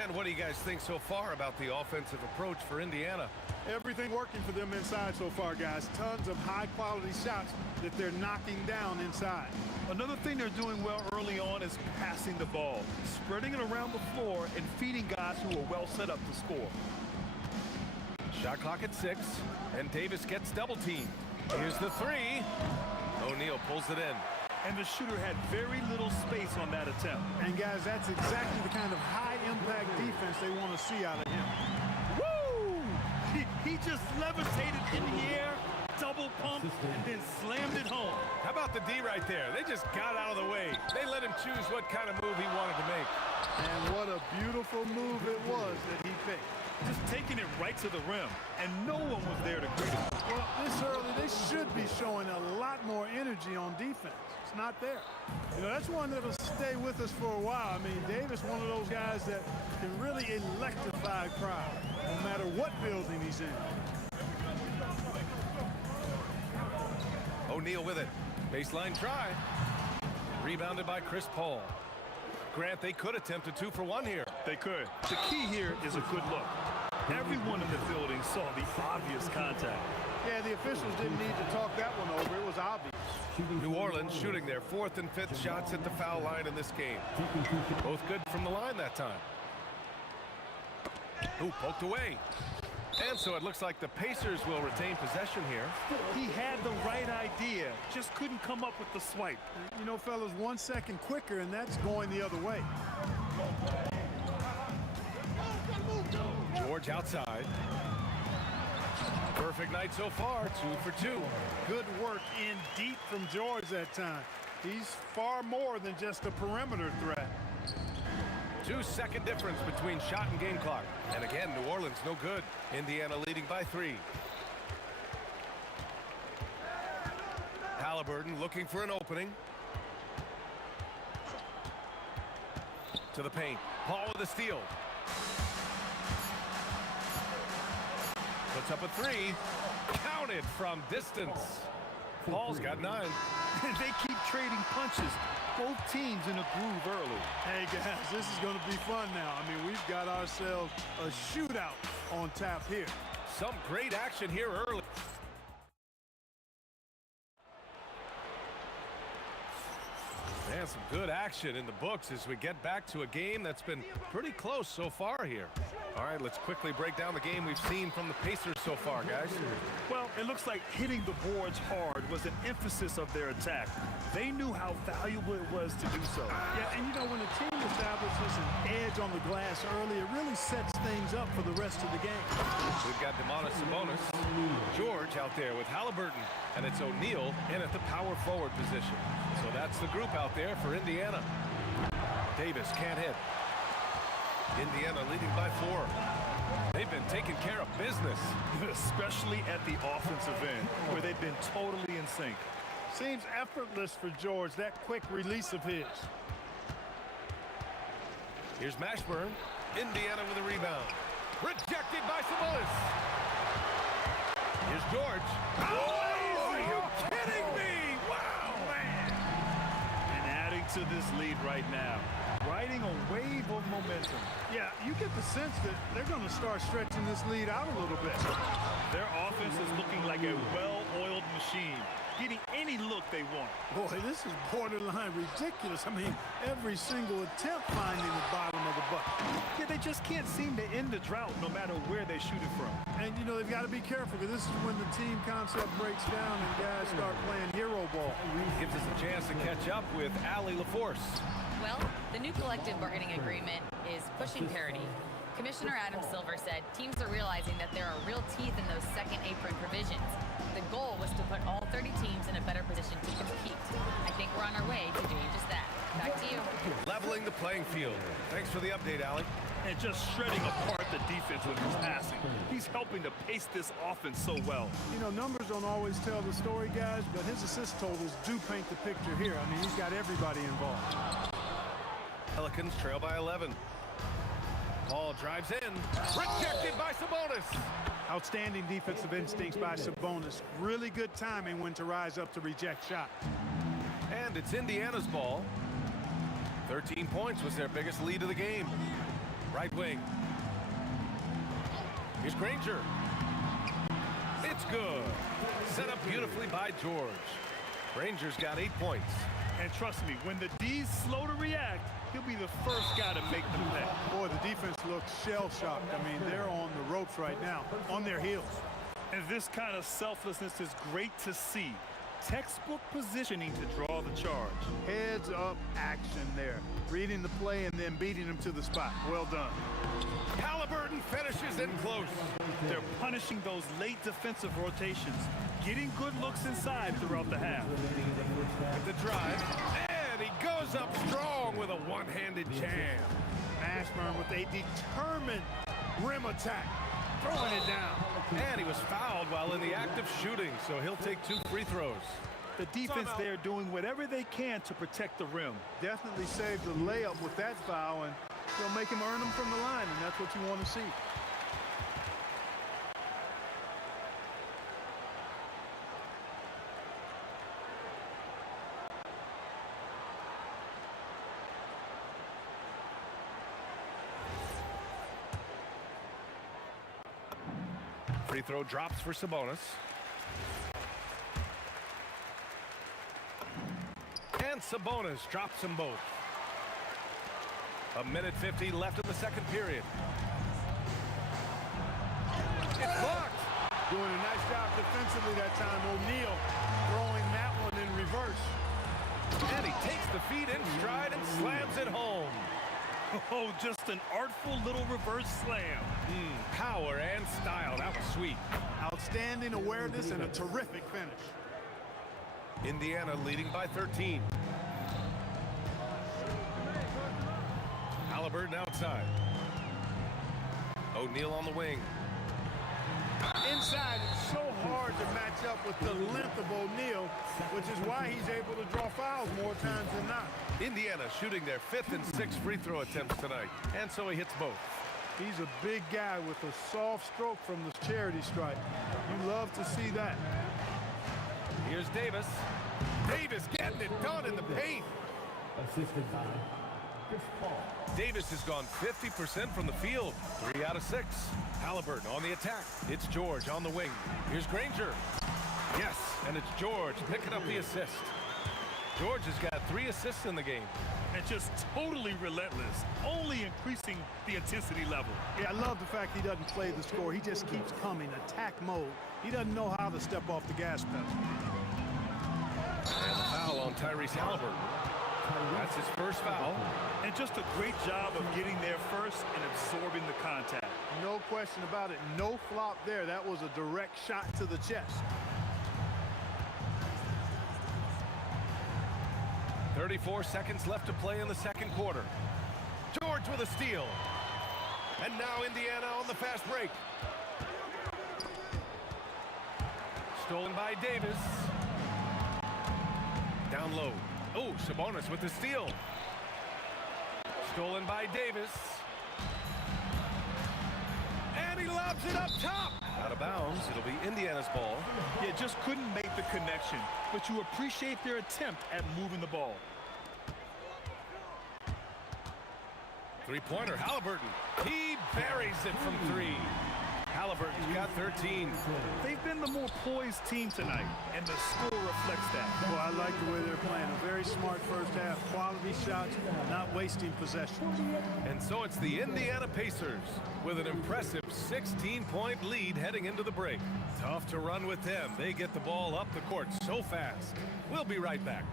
And what do you guys think so far about the offensive approach for Indiana? Everything working for them inside so far, guys. Tons of high-quality shots that they're knocking down inside. Another thing they're doing well early on is passing the ball, spreading it around the floor and feeding guys who are well set up to score. Shot clock at 6, and Davis gets double-teamed. Here's the three. O'Neal pulls it in. And the shooter had very little space on that attempt. And, guys, that's exactly the kind of high-impact defense they want to see out of him. Woo! He just levitated in the air, double pump, and then slammed it home. How about the D right there? They just got out of the way. They let him choose what kind of move he wanted to make. And what a beautiful move it was that he picked. Just taking it right to the rim, and no one was there to greet him. Well, this early, they should be showing a lot more energy on defense. It's not there. You know, that's one that'll stay with us for a while. I mean, Davis, one of those guys that can really electrify a crowd, no matter what building he's in. O'Neal with it. Baseline try. Rebounded by Chris Paul. Grant, they could attempt a 2-for-1 here. They could. The key here is a good look. Everyone in the building saw the obvious contact. Yeah, the officials didn't need to talk that one over. It was obvious. New Orleans shooting their 4th and 5th shots at the foul line in this game. Both good from the line that time. Ooh, poked away. And so it looks like the Pacers will retain possession here. He had the right idea, just couldn't come up with the swipe. You know, fellas, 1 second quicker, and that's going the other way. George outside. Perfect night so far, 2 for 2. Good work in deep from George that time. He's far more than just a perimeter threat. 2-second difference between shot and game clock. And again, New Orleans no good. Indiana leading by 3. Halliburton looking for an opening. To the paint. Paul with a steal. Puts up a 3. Counted from distance. Paul's got 9. They keep trading punches. Both teams in a groove early. Hey, guys, this is going to be fun now. I mean, we've got ourselves a shootout on tap here. Some great action here early. And some good action in the books as we get back to a game that's been pretty close so far here. All right, let's quickly break down the game we've seen from the Pacers so far, guys. Well, it looks like hitting the boards hard was an emphasis of their attack. They knew how valuable it was to do so. Yeah, and you know, when a team establishes an edge on the glass early, it really sets things up for the rest of the game. We've got Demonis Sabonis, George out there with Halliburton, and it's O'Neal in at the power forward position. So that's the group out there for Indiana. Davis can't hit. Indiana leading by 4. They've been taking care of business. Especially at the offensive end, where they've been totally in sync. Seems effortless for George, that quick release of his. Here's Mashburn. Indiana with a rebound. Rejected by Sabonis. Here's George. Oh, are you kidding me? Wow, man. And adding to this lead right now. Riding a wave of momentum. Yeah, you get the sense that they're going to start stretching this lead out a little bit. Their offense is looking like a well-oiled machine, getting any look they want. Boy, this is borderline ridiculous. I mean, every single attempt finding the bottom of the bucket. Yeah, they just can't seem to end the drought no matter where they shoot it from. And, you know, they've got to be careful because this is when the team concept breaks down and guys start playing hero ball. Gives us a chance to catch up with Allie LaForce. Well, the new collective bargaining agreement is pushing parity. Commissioner Adam Silver said teams are realizing that there are real teeth in those second apron provisions. The goal was to put all 30 teams in a better position to compete. I think we're on our way to doing just that. Back to you. Leveling the playing field. Thanks for the update, Allie. And just shredding apart the defense with his passing. He's helping to pace this offense so well. You know, numbers don't always tell the story, guys, but his assist totals do paint the picture here. I mean, he's got everybody involved. Pelicans trail by 11. Paul drives in. Rejected by Sabonis. Outstanding defensive instincts by Sabonis. Really good timing when to rise up to reject shots. And it's Indiana's ball. 13 points was their biggest lead of the game. Right wing. Here's Granger. It's good. Set up beautifully by George. Granger's got 8 points. And trust me, when the D's slow to react, he'll be the first guy to make them pay. Boy, the defense looks shell-shocked. I mean, they're on the ropes right now, on their heels. And this kind of selflessness is great to see. Textbook positioning to draw the charge. Heads up action there. Reading the play and then beating him to the spot. Well done. Halliburton finishes in close. They're punishing those late defensive rotations, getting good looks inside throughout the half. With the drive, and he goes up strong with a one-handed jam. Mashburn with a determined rim attack, throwing it down. And he was fouled while in the act of shooting, so he'll take 2 free throws. The defense there doing whatever they can to protect the rim. Definitely saved the layup with that foul, and they'll make him earn them from the line, and that's what you want to see. Free throw drops for Sabonis. And Sabonis drops them both. 1:50 left in the second period. It's blocked. Doing a nice job defensively that time. O'Neal throwing that one in reverse. And he takes the feed in stride and slams it home. Oh, just an artful little reverse slam. Power and style. That was sweet. Outstanding awareness and a terrific finish. Indiana leading by 13. Halliburton outside. O'Neal on the wing. Inside, it's so hard to match up with the length of O'Neal, which is why he's able to draw fouls more times than not. Indiana shooting their 5th and 6th free throw attempts tonight, and so he hits both. He's a big guy with a soft stroke from the charity stripe. You love to see that. Here's Davis. Davis getting it done in the paint. Assisted by Chris Paul. Davis has gone 50% from the field. 3 out of 6. Halliburton on the attack. It's George on the wing. Here's Granger. Yes, and it's George picking up the assist. George has got 3 assists in the game. And just totally relentless, only increasing the intensity level. Yeah, I love the fact he doesn't play the score. He just keeps coming, attack mode. He doesn't know how to step off the gas pedal. And the foul on Tyrese Halliburton. That's his first foul. And just a great job of getting there first and absorbing the contact. No question about it. No flop there. That was a direct shot to the chest. 34 seconds left to play in the second quarter. George with a steal. And now Indiana on the fast break. Stolen by Davis. Down low. Oh, Sabonis with the steal. Stolen by Davis. And he lobs it up top. Out of bounds. It'll be Indiana's ball. Yeah, just couldn't make the connection, but you appreciate their attempt at moving the ball. Three-pointer, Halliburton. He buries it from 3. Halliburton's got 13. They've been the more poised team tonight, and the score reflects that. Well, I like the way they're playing. A very smart first half. Quality shots, not wasting possessions. And so it's the Indiana Pacers with an impressive 16-point lead heading into the break. Tough to run with them. They get the ball up the court so fast. We'll be right back.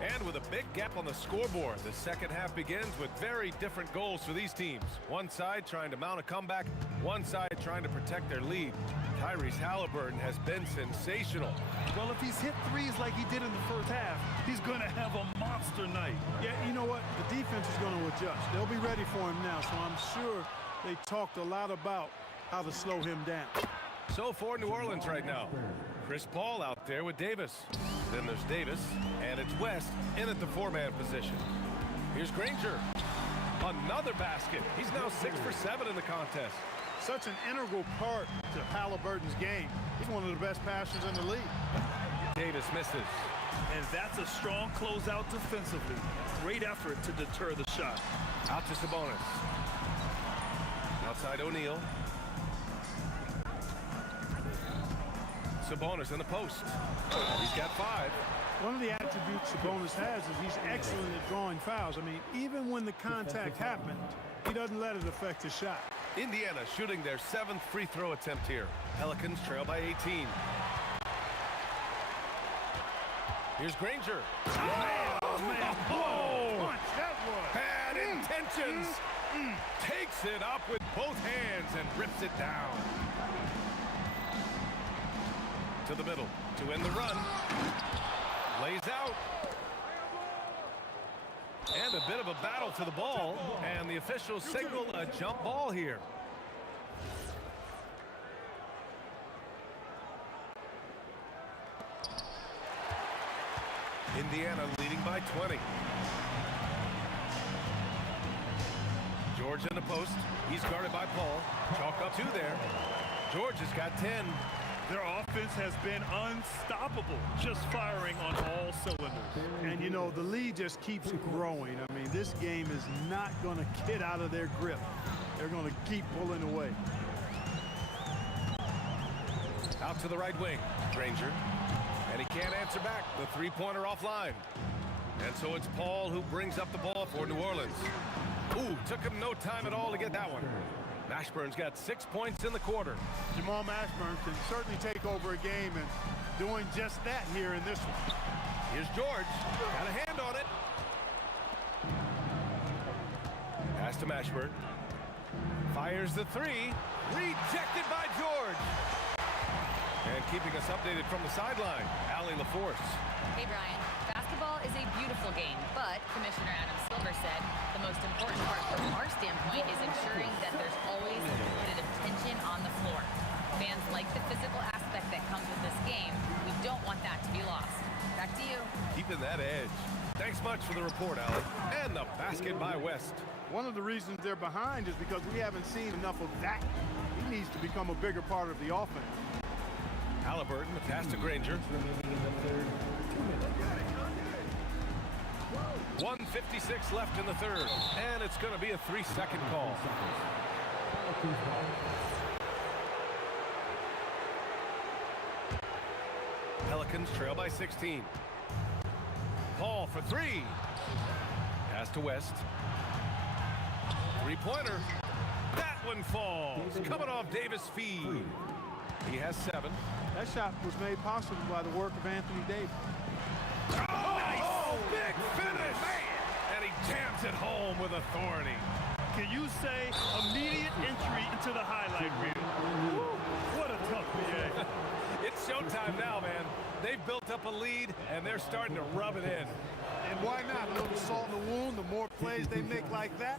And with a big gap on the scoreboard, the second half begins with very different goals for these teams. One side trying to mount a comeback, one side trying to protect their lead. Tyrese Halliburton has been sensational. Well, if he's hit threes like he did in the first half, he's going to have a monster night. Yeah, you know what? The defense is going to adjust. They'll be ready for him now, so I'm sure they talked a lot about how to slow him down. So for New Orleans right now, Chris Paul out there with Davis. Then there's Davis, and it's West in at the four-man position. Here's Granger. Another basket. He's now 6 for 7 in the contest. Such an integral part to Halliburton's game. He's one of the best passers in the league. Davis misses. And that's a strong closeout defensively. Great effort to deter the shot. Out to Sabonis. Outside O'Neal. Sabonis in the post. He's got 5. One of the attributes Sabonis has is he's excellent at drawing fouls. I mean, even when the contact happened, he doesn't let it affect his shot. Indiana shooting their 7th free throw attempt here. Pelicans trail by 18. Here's Granger. Oh, man. Oh! Punch, that was. Bad intentions. Takes it up with both hands and rips it down. To the middle to end the run. Lays out. And a bit of a battle to the ball. And the officials signal a jump ball here. Indiana leading by 20. George in the post. He's guarded by Paul. Chalk up 2 there. George has got 10. Their offense has been unstoppable, just firing on all cylinders. And, you know, the lead just keeps growing. I mean, this game is not going to get out of their grip. They're going to keep pulling away. Out to the right wing. Granger. And he can't answer back. The three-pointer offline. And so it's Paul who brings up the ball for New Orleans. Ooh, took him no time at all to get that one. Mashburn's got 6 points in the quarter. Jamal Mashburn can certainly take over a game, and doing just that here in this one. Here's George. Got a hand on it. Pass to Mashburn. Fires the 3. Rejected by George. And keeping us updated from the sideline, Allie LaForce. Hey, Brian. Basketball is a beautiful game, but Commissioner Adam Silver said the most important part from our standpoint is ensuring that there's always competitive tension on the floor. Fans like the physical aspect that comes with this game. We don't want that to be lost. Back to you. Keeping that edge. Thanks much for the report, Allie. And the basket by West. One of the reasons they're behind is because we haven't seen enough of that. He needs to become a bigger part of the offense. Halliburton, the pass to Granger. 1:56 left in the third, and it's going to be a 3-second call. Pelicans trail by 16. Paul for 3. Pass to West. Three-pointer. That one falls. Coming off Davis' feed. He has 7. That shot was made possible by the work of Anthony Davis. Oh, nice! Big finish! Man. And he jams it home with authority. Can you say immediate entry into the highlight reel? Woo, what a tough PA. It's showtime now, man. They've built up a lead, and they're starting to rub it in. And why not? A little salt in the wound. The more plays they make like that,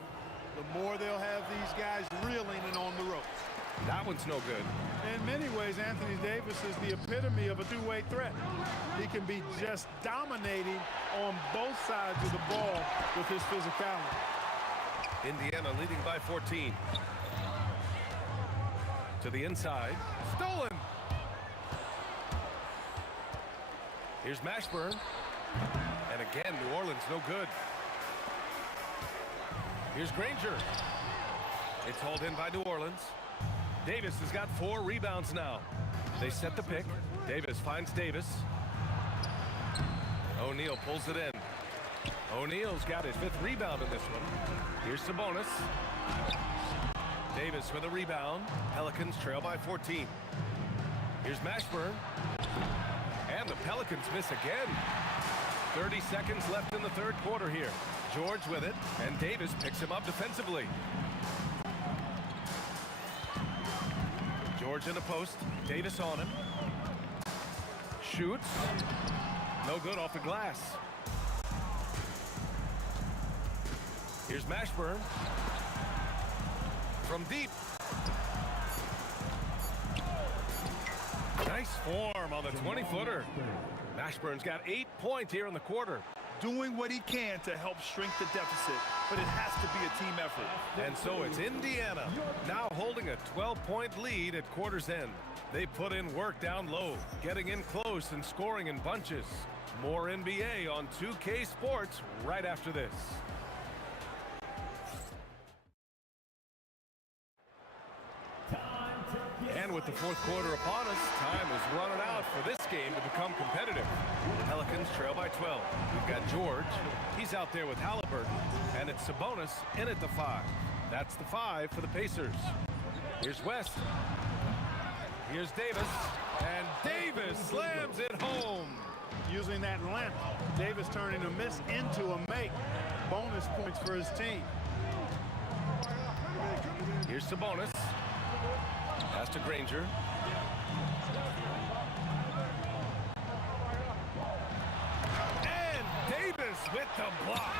the more they'll have these guys reeling and on the ropes. That one's no good. In many ways, Anthony Davis is the epitome of a two-way threat. He can be just dominating on both sides of the ball with his physicality. Indiana leading by 14. To the inside. Stolen! Here's Mashburn. And again, New Orleans no good. Here's Granger. It's hauled in by New Orleans. Davis has got 4 rebounds now. They set the pick. Davis finds Davis. O'Neal pulls it in. O'Neal's got his 5th rebound in this one. Here's Sabonis. Davis with a rebound. Pelicans trail by 14. Here's Mashburn. And the Pelicans miss again. 30 seconds left in the third quarter here. George with it, and Davis picks him up defensively. George in the post. Davis on him. Shoots. No good off the glass. Here's Mashburn. From deep. Nice form on the 20-footer. Mashburn's got 8 points here in the quarter. Doing what he can to help shrink the deficit, but it has to be a team effort. And so it's Indiana now holding a 12-point lead at quarter's end. They put in work down low, getting in close and scoring in bunches. More NBA on 2K Sports right after this. And with the fourth quarter upon us, time is running out for this game to become competitive. The Pelicans trail by 12. We've got George. He's out there with Halliburton. And it's Sabonis in at the 5. That's the 5 for the Pacers. Here's West. Here's Davis. And Davis slams it home. Using that length, Davis turning a miss into a make. Bonus points for his team. Here's Sabonis. Pass to Granger. And Davis with the block.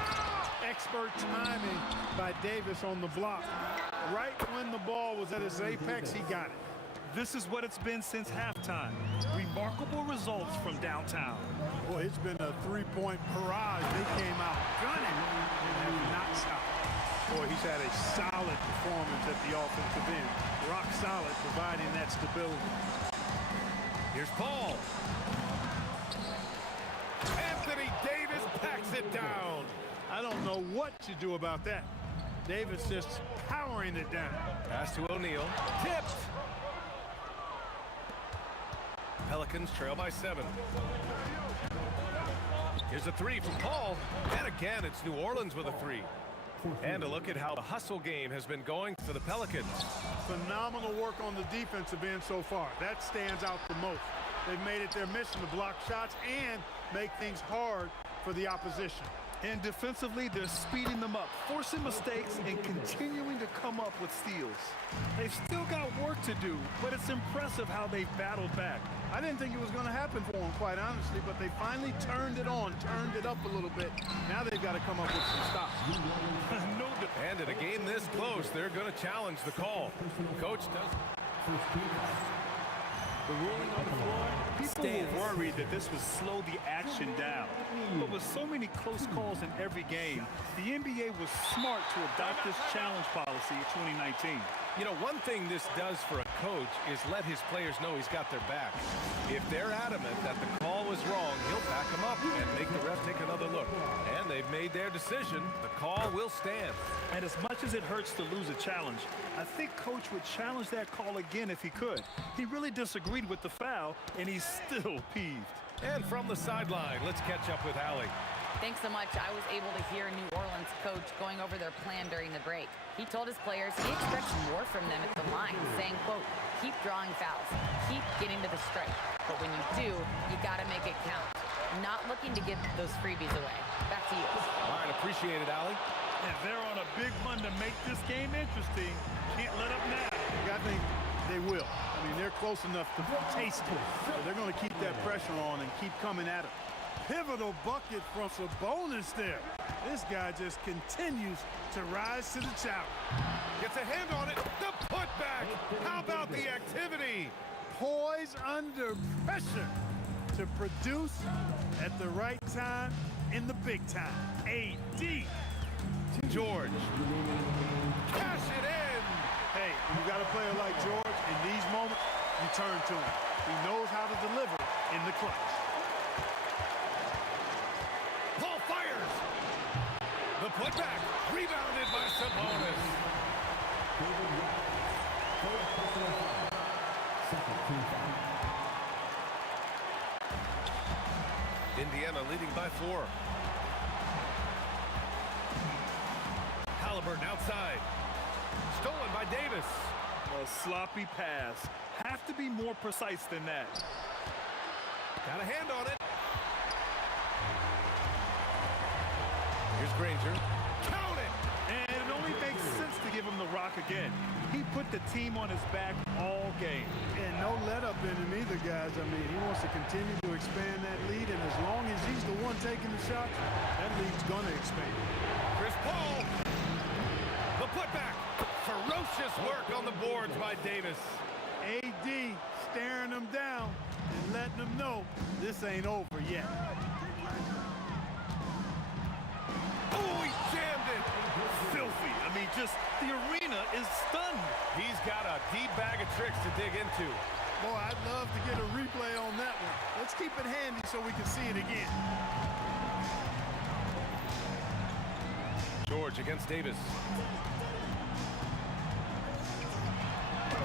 Expert timing by Davis on the block. Right when the ball was at its apex, he got it. This is what it's been since halftime. Remarkable results from downtown. Boy, it's been a three-point barrage. They came out gunning and have not stopped. Boy, he's had a solid performance at the offensive end. Rock solid, providing that stability. Here's Paul. Anthony Davis packs it down. I don't know what to do about that. Davis just powering it down. Pass to O'Neal. Tipped. Pelicans trail by 7. Here's a 3 from Paul. And again, it's New Orleans with a 3. And a look at how the hustle game has been going for the Pelicans. Phenomenal work on the defensive end so far. That stands out the most. They've made it their mission to block shots and make things hard for the opposition. And defensively, they're speeding them up, forcing mistakes, and continuing to come up with steals. They've still got work to do, but it's impressive how they've battled back. I didn't think it was going to happen for them, quite honestly, but they finally turned it on, turned it up a little bit. Now they've got to come up with some stops. And in a game this close, they're going to challenge the call. Coach does. The ruling on the floor, people were worried that this would slow the action down. But with so many close calls in every game, the NBA was smart to adopt this challenge policy in 2019. You know, one thing this does for a coach is let his players know he's got their back. If they're adamant that the call was wrong, he'll back them up and make the ref take another look. And they've made their decision. The call will stand. And as much as it hurts to lose a challenge, I think Coach would challenge that call again if he could. He really disagreed with the foul, and he's still peeved. And from the sideline, let's catch up with Allie. Thanks so much. I was able to hear New Orleans coach going over their plan during the break. He told his players he expects more from them at the line, saying, quote, keep drawing fouls, keep getting to the stripe. But when you do, you got to make it count. Not looking to give those freebies away. Back to you. All right, appreciate it, Allie. And they're on a big one to make this game interesting. Can't let up now. I think they will. I mean, they're close enough to taste it. So they're going to keep that pressure on and keep coming at it. Pivotal bucket from Sabonis there. This guy just continues to rise to the challenge. Gets a hand on it. The putback. How about the activity? Poise under pressure to produce at the right time in the big time. AD. George. Cash it in. Hey, you got a player like George, in these moments, you turn to him. He knows how to deliver in the clutch. Paul fires. The putback. Rebounded by Sabonis. Indiana leading by 4. Halliburton outside. Stolen by Davis. A sloppy pass. Have to be more precise than that. Got a hand on it. Here's Granger. Count it! And it only makes sense to to give him the rock again. He put the team on his back all game. And no let up in him either, guys. I mean, he wants to continue to expand that lead, and as long as he's the one taking the shots, that lead's going to expand. Chris Paul. The putback. Ferocious work on the boards by Davis. AD staring him down and letting him know this ain't over yet. Oh, he jammed it. Filthy. I mean, just the arena is stunned. He's got a deep bag of tricks to dig into. Boy, I'd love to get a replay on that one. Let's keep it handy so we can see it again. George against Davis.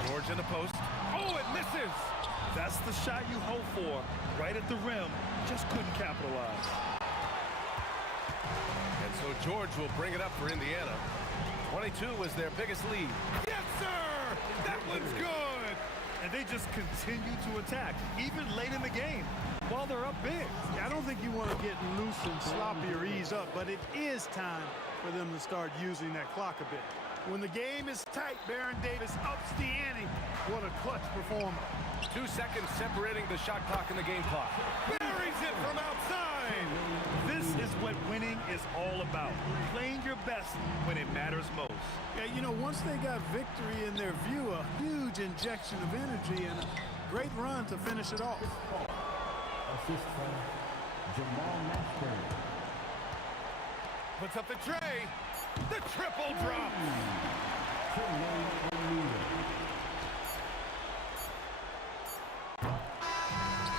George in the post. Oh, it misses. That's the shot you hope for. Right at the rim. Just couldn't capitalize. And so George will bring it up for Indiana. 22 was their biggest lead. Yes, sir! That one's good! And they just continue to attack, even late in the game, while they're up big. I don't think you want to get loose and sloppy or ease up, but it is time for them to start using that clock a bit. When the game is tight, Baron Davis ups the ante. What a clutch performer. 2 seconds separating the shot clock and the game clock. Buries it from outside! This is what winning is all about. Playing your best when it matters most. Yeah, you know, once they got victory in their view, a huge injection of energy and a great run to finish it off. Assist from Jamal Mashburn. Puts up the tray. The triple drop.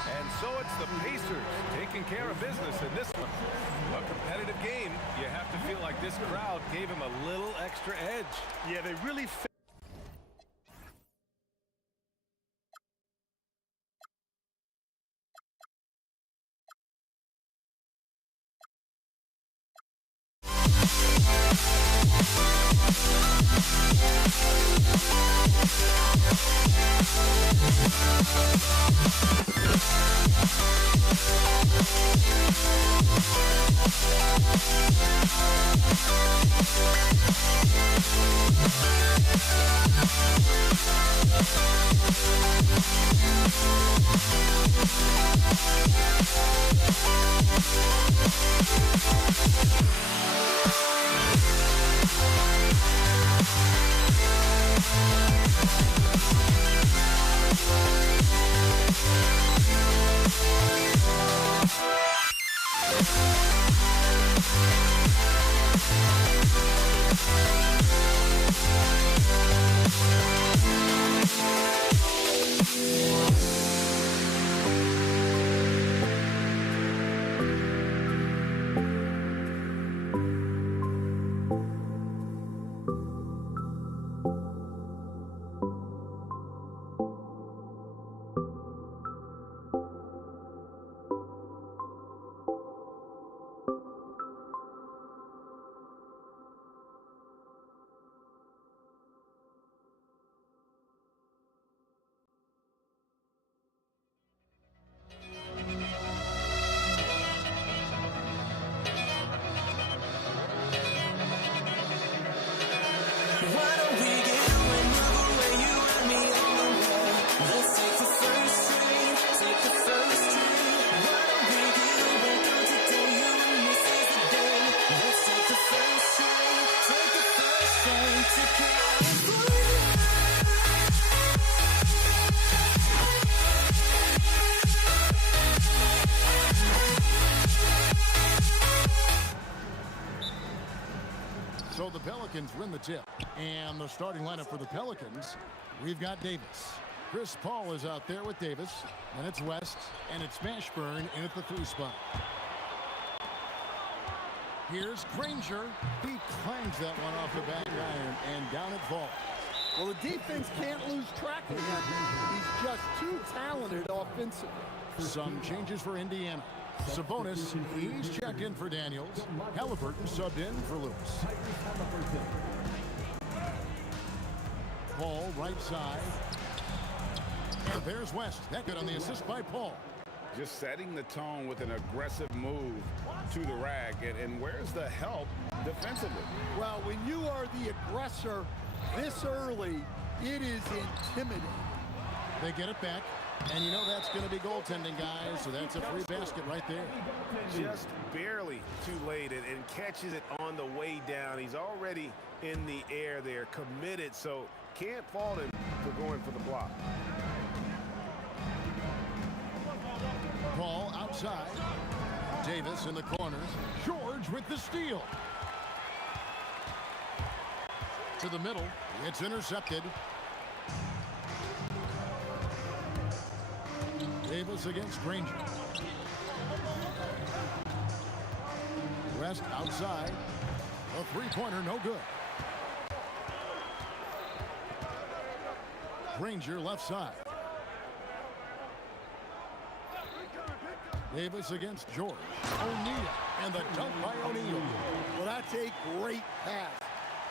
And so it's the Pacers taking care of business in this one. A competitive game. You have to feel like this crowd gave him a little extra edge. Yeah, they really So the Pelicans win the tip. And the starting lineup for the Pelicans, we've got Davis. Chris Paul is out there with Davis. And it's West. And it's Mashburn in at the 3 spot. Here's Granger. He clangs that one off the back iron and down it falls. Well, the defense can't lose track of him. He's just too talented offensively. Some changes for Indiana. Sabonis, he's checked in for Daniels. Halliburton subbed in for Lewis. Paul, right side. And there's West. That good on the assist by Paul. just setting the tone with an aggressive move to the rack. And where's the help defensively? Well, when you are the aggressor this early, it is intimidating. They get it back. And you know that's going to be goaltending, guys, so that's a free basket right there. Just barely too late and catches it on the way down. He's already in the air there, committed, so can't fault him for going for the block. Ball outside. Davis in the corner. George with the steal. To the middle. It's intercepted. Davis against Granger. West outside. A three-pointer, no good. Granger left side. Davis against George. O'Neal. And the dunk by O'Neal. Well, that's a great pass.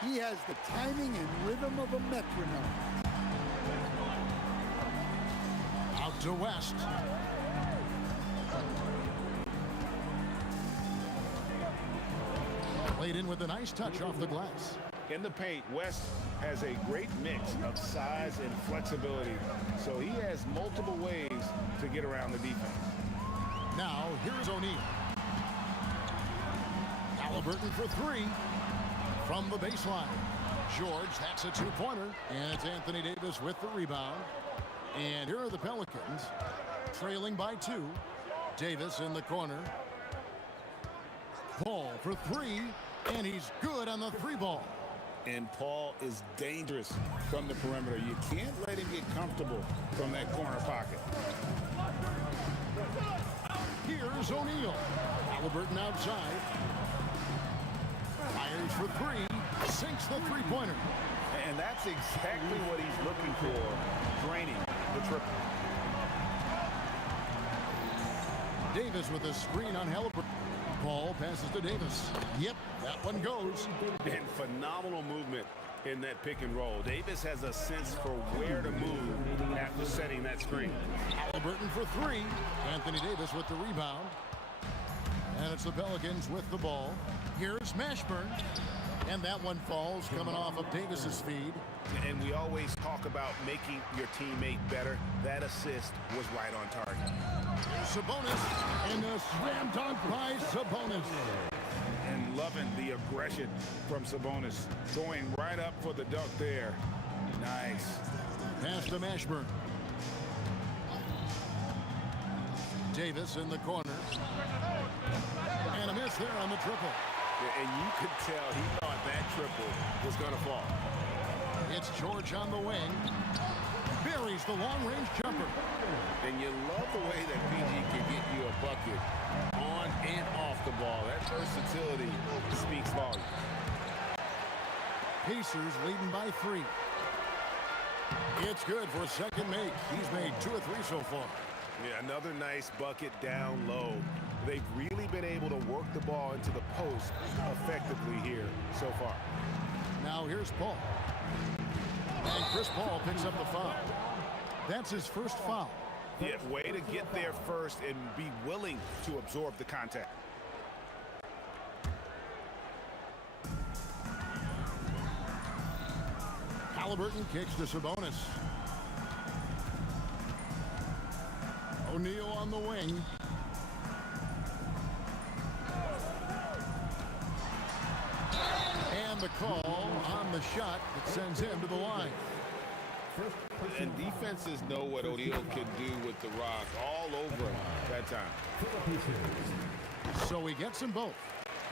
He has the timing and rhythm of a metronome. Out to West. Played in with a nice touch off the glass. In the paint, West has a great mix of size and flexibility, so he has multiple ways to get around the defense. Now, here's O'Neal. Halliburton for three from the baseline. George, that's a two-pointer, and it's Anthony Davis with the rebound. And here are the Pelicans, trailing by two. Davis in the corner. Paul for three, and he's good on the three ball. And Paul is dangerous from the perimeter. You can't let him get comfortable from that corner pocket. Here's O'Neal. Halliburton outside. Fires for three. Sinks the three-pointer. And that's exactly what he's looking for, draining the triple. Davis with a screen on Halliburton. Paul passes to Davis. Yep, that one goes. And phenomenal movement in that pick and roll. Davis has a sense for where to move after setting that screen. Halliburton for three. Anthony Davis with the rebound. And it's the Pelicans with the ball. Here's Mashburn. And that one falls coming off of Davis's feed. And we always talk about making your teammate better. That assist was right on target. Sabonis, and a slam dunk by Sabonis. And loving the aggression from Sabonis. Going right up for the dunk there. Nice. Pass to Mashburn. Davis in the corner. And a miss there on the triple. And you could tell he thought that triple was going to fall. It's George on the wing. Buries the long-range jumper. And you love the way that PG can get you a bucket on and off the ball. That versatility speaks volumes. Pacers leading by three. It's good for a second make. He's made 2 or 3 so far. Yeah, another nice bucket down low. They've really been able to work the ball into the post effectively here so far. Now here's Paul. And Chris Paul picks up the foul. That's his first foul. Yeah, way to get there first and be willing to absorb the contact. Halliburton kicks to Sabonis. O'Neal on the wing. And the call on the shot that sends him to the line. And defenses know what O'Neal can do with the rock all over him that time. So he gets them both.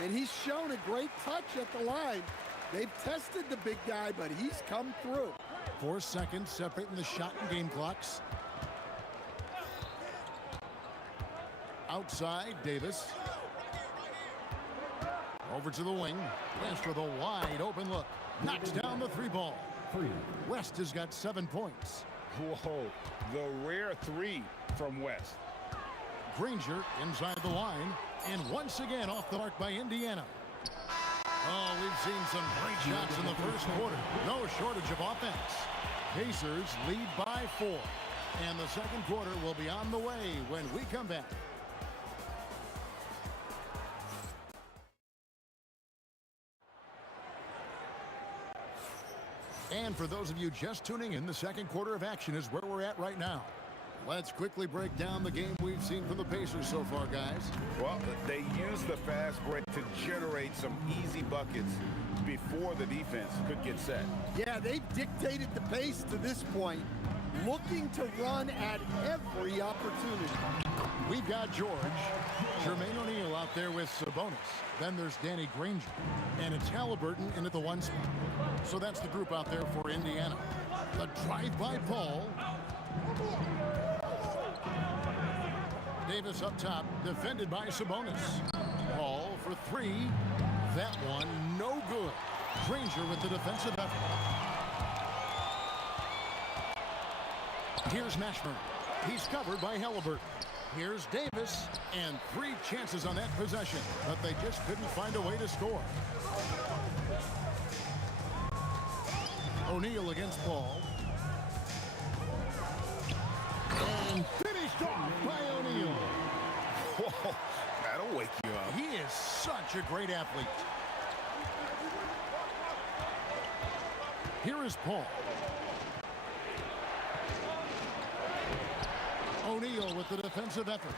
And he's shown a great touch at the line. They've tested the big guy, but he's come through. 4 seconds separating the shot and game clocks. Outside, Davis. Over to the wing. West with a wide open look. Knocks down the three ball. West has got 7 points. Whoa, the rare three from West. Granger inside the line. And once again off the mark by Indiana. Oh, we've seen some great shots in the first quarter. No shortage of offense. Pacers lead by 4. And the second quarter will be on the way when we come back. And for those of you just tuning in, the second quarter of action is where we're at right now. Let's quickly break down the game we've seen from the Pacers so far, guys. Well, they used the fast break to generate some easy buckets before the defense could get set. Yeah, they've dictated the pace to this point, looking to run at every opportunity. We've got George, Jermaine O'Neal out there with Sabonis. Then there's Danny Granger. And it's Halliburton in at the one spot. So that's the group out there for Indiana. The drive by Paul. Davis up top, defended by Sabonis. Paul for three. That one, no good. Granger with the defensive effort. Here's Mashburn. He's covered by Halliburton. Here's Davis, and three chances on that possession, but they just couldn't find a way to score. O'Neal against Paul. And finished off by O'Neal. Whoa, that'll wake you up. He is such a great athlete. Here is Paul. O'Neal with the defensive effort.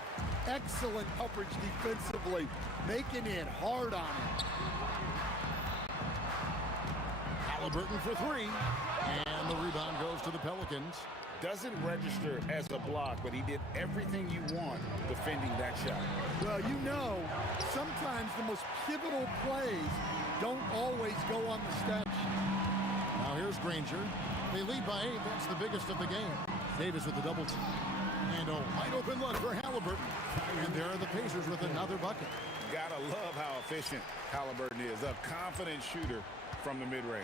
Excellent coverage defensively, making it hard on him. Halliburton for three. And the rebound goes to the Pelicans. Doesn't register as a block, but he did everything you want defending that shot. Well, you know, sometimes the most pivotal plays don't always go on the stat sheet. Now here's Granger. They lead by 8. That's the biggest of the game. Davis with the double team. And a wide open look for Halliburton. And there are the Pacers with another bucket. Gotta love how efficient Halliburton is. A confident shooter from the mid-range.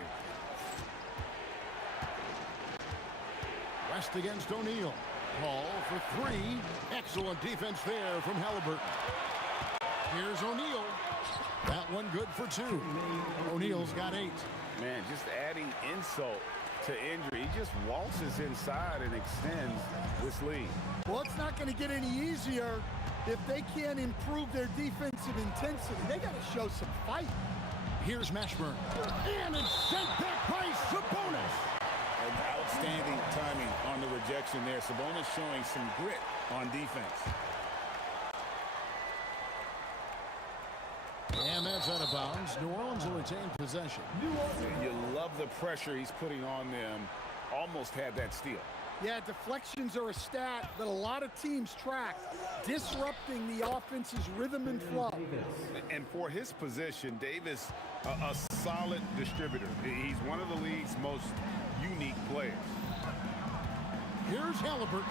West against O'Neal. Paul for three. Excellent defense there from Halliburton. Here's O'Neal. That one good for two. O'Neal's got 8. Man, just adding insult to injury. He just waltzes inside and extends this lead. Well, it's not going to get any easier if they can't improve their defensive intensity. They got to show some fight. Here's Mashburn. And it's sent back by Sabonis. An outstanding timing on the rejection there. Sabonis showing some grit on defense. And that's out of bounds. New Orleans will retain possession. You love the pressure he's putting on them. Almost had that steal. Yeah, deflections are a stat that a lot of teams track, disrupting the offense's rhythm and flow. And for his position, Davis, a solid distributor. He's one of the league's most unique players. Here's Halliburton.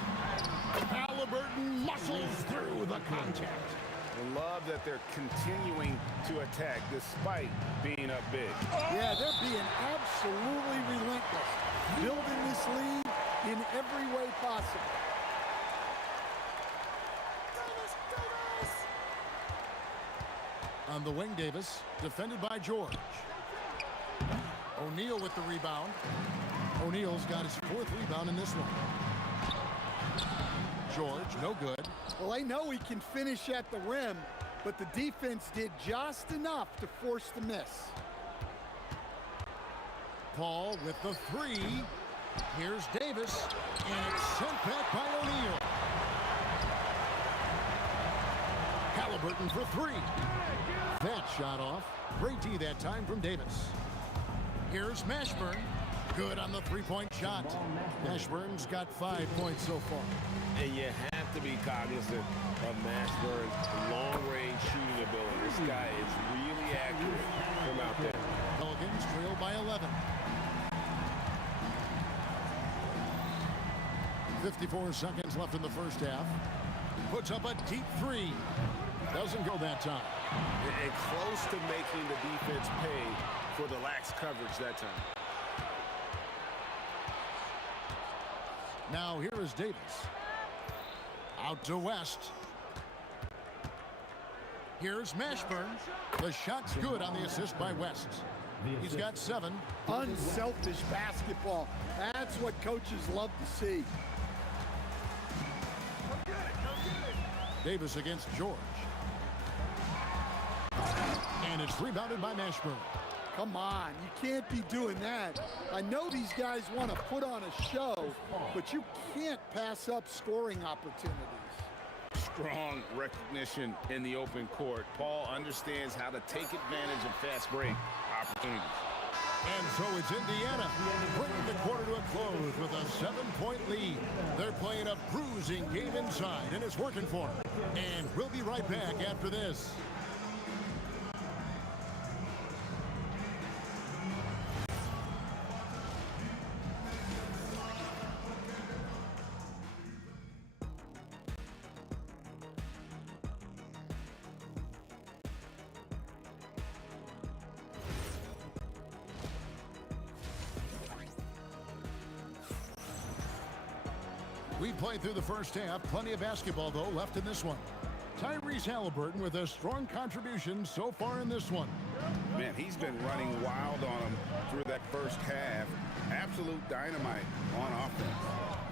Halliburton muscles through the contact. I love that they're continuing to attack despite being up big. Yeah, they're being absolutely relentless, building this lead in every way possible. On the wing, Davis, defended by George. O'Neal with the rebound. O'Neal's got his 4th rebound in this one. George, no good. Well, I know he can finish at the rim, but the defense did just enough to force the miss. Paul with the 3. Here's Davis, and it's sent back by O'Neal. Halliburton for 3. That shot off. Great D that time from Davis. Here's Mashburn. Good on the 3-point shot. Mashburn's got 5 points so far. And you have to be cognizant of Mashburn's long-range shooting ability. This guy is really accurate from out there. Pelicans trail by 11. 54 seconds left in the first half. Puts up a deep 3. Doesn't go that time. And close to making the defense pay for the lax coverage that time. Now here is Davis. Out to West. Here's Mashburn. The shot's good on the assist by West. He's got 7. Unselfish basketball. That's what coaches love to see. Davis against George. And it's rebounded by Mashburn. Come on, you can't be doing that. I know these guys want to put on a show, but you can't pass up scoring opportunities. Strong recognition in the open court. Paul understands how to take advantage of fast break opportunities. And so it's Indiana bringing the quarter to a close with a 7-point lead. They're playing a bruising game inside, and it's working for them. And we'll be right back after this. We played through the first half. Plenty of basketball, though, left in this one. Tyrese Halliburton with a strong contribution so far in this one. Man, he's been running wild on him through that first half. Absolute dynamite on offense.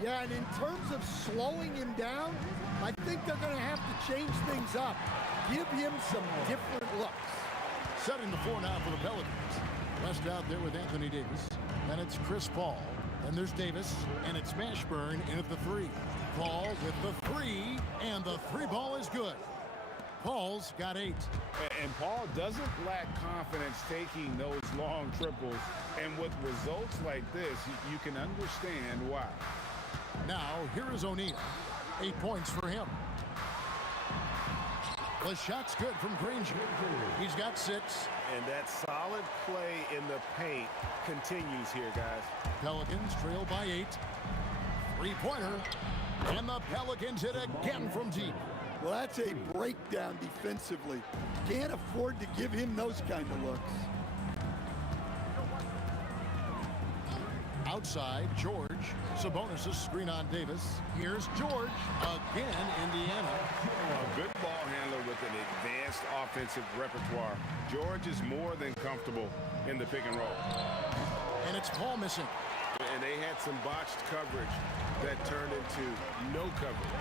Yeah, and in terms of slowing him down, I think they're going to have to change things up. Give him some different looks. Setting the floor now for the Pelicans. West out there with Anthony Davis. And it's Chris Paul. And there's Davis, and it's Mashburn in at the three. Paul with the three, and the three ball is good. Paul's got 8. And Paul doesn't lack confidence taking those long triples. And with results like this, you can understand why. Now, here is O'Neal. 8 points for him. The shot's good from Granger. He's got 6. And that solid play in the paint continues here, guys. Pelicans trail by 8. Three-pointer. And the Pelicans hit again from deep. Well, that's a breakdown defensively. Can't afford to give him those kind of looks. Outside, George. Sabonis' screen on Davis. Here's George. Again, Indiana. A good ball handler with an advanced offensive repertoire. George is more than comfortable in the pick and roll. And it's Paul missing. And they had some botched coverage that turned into no coverage.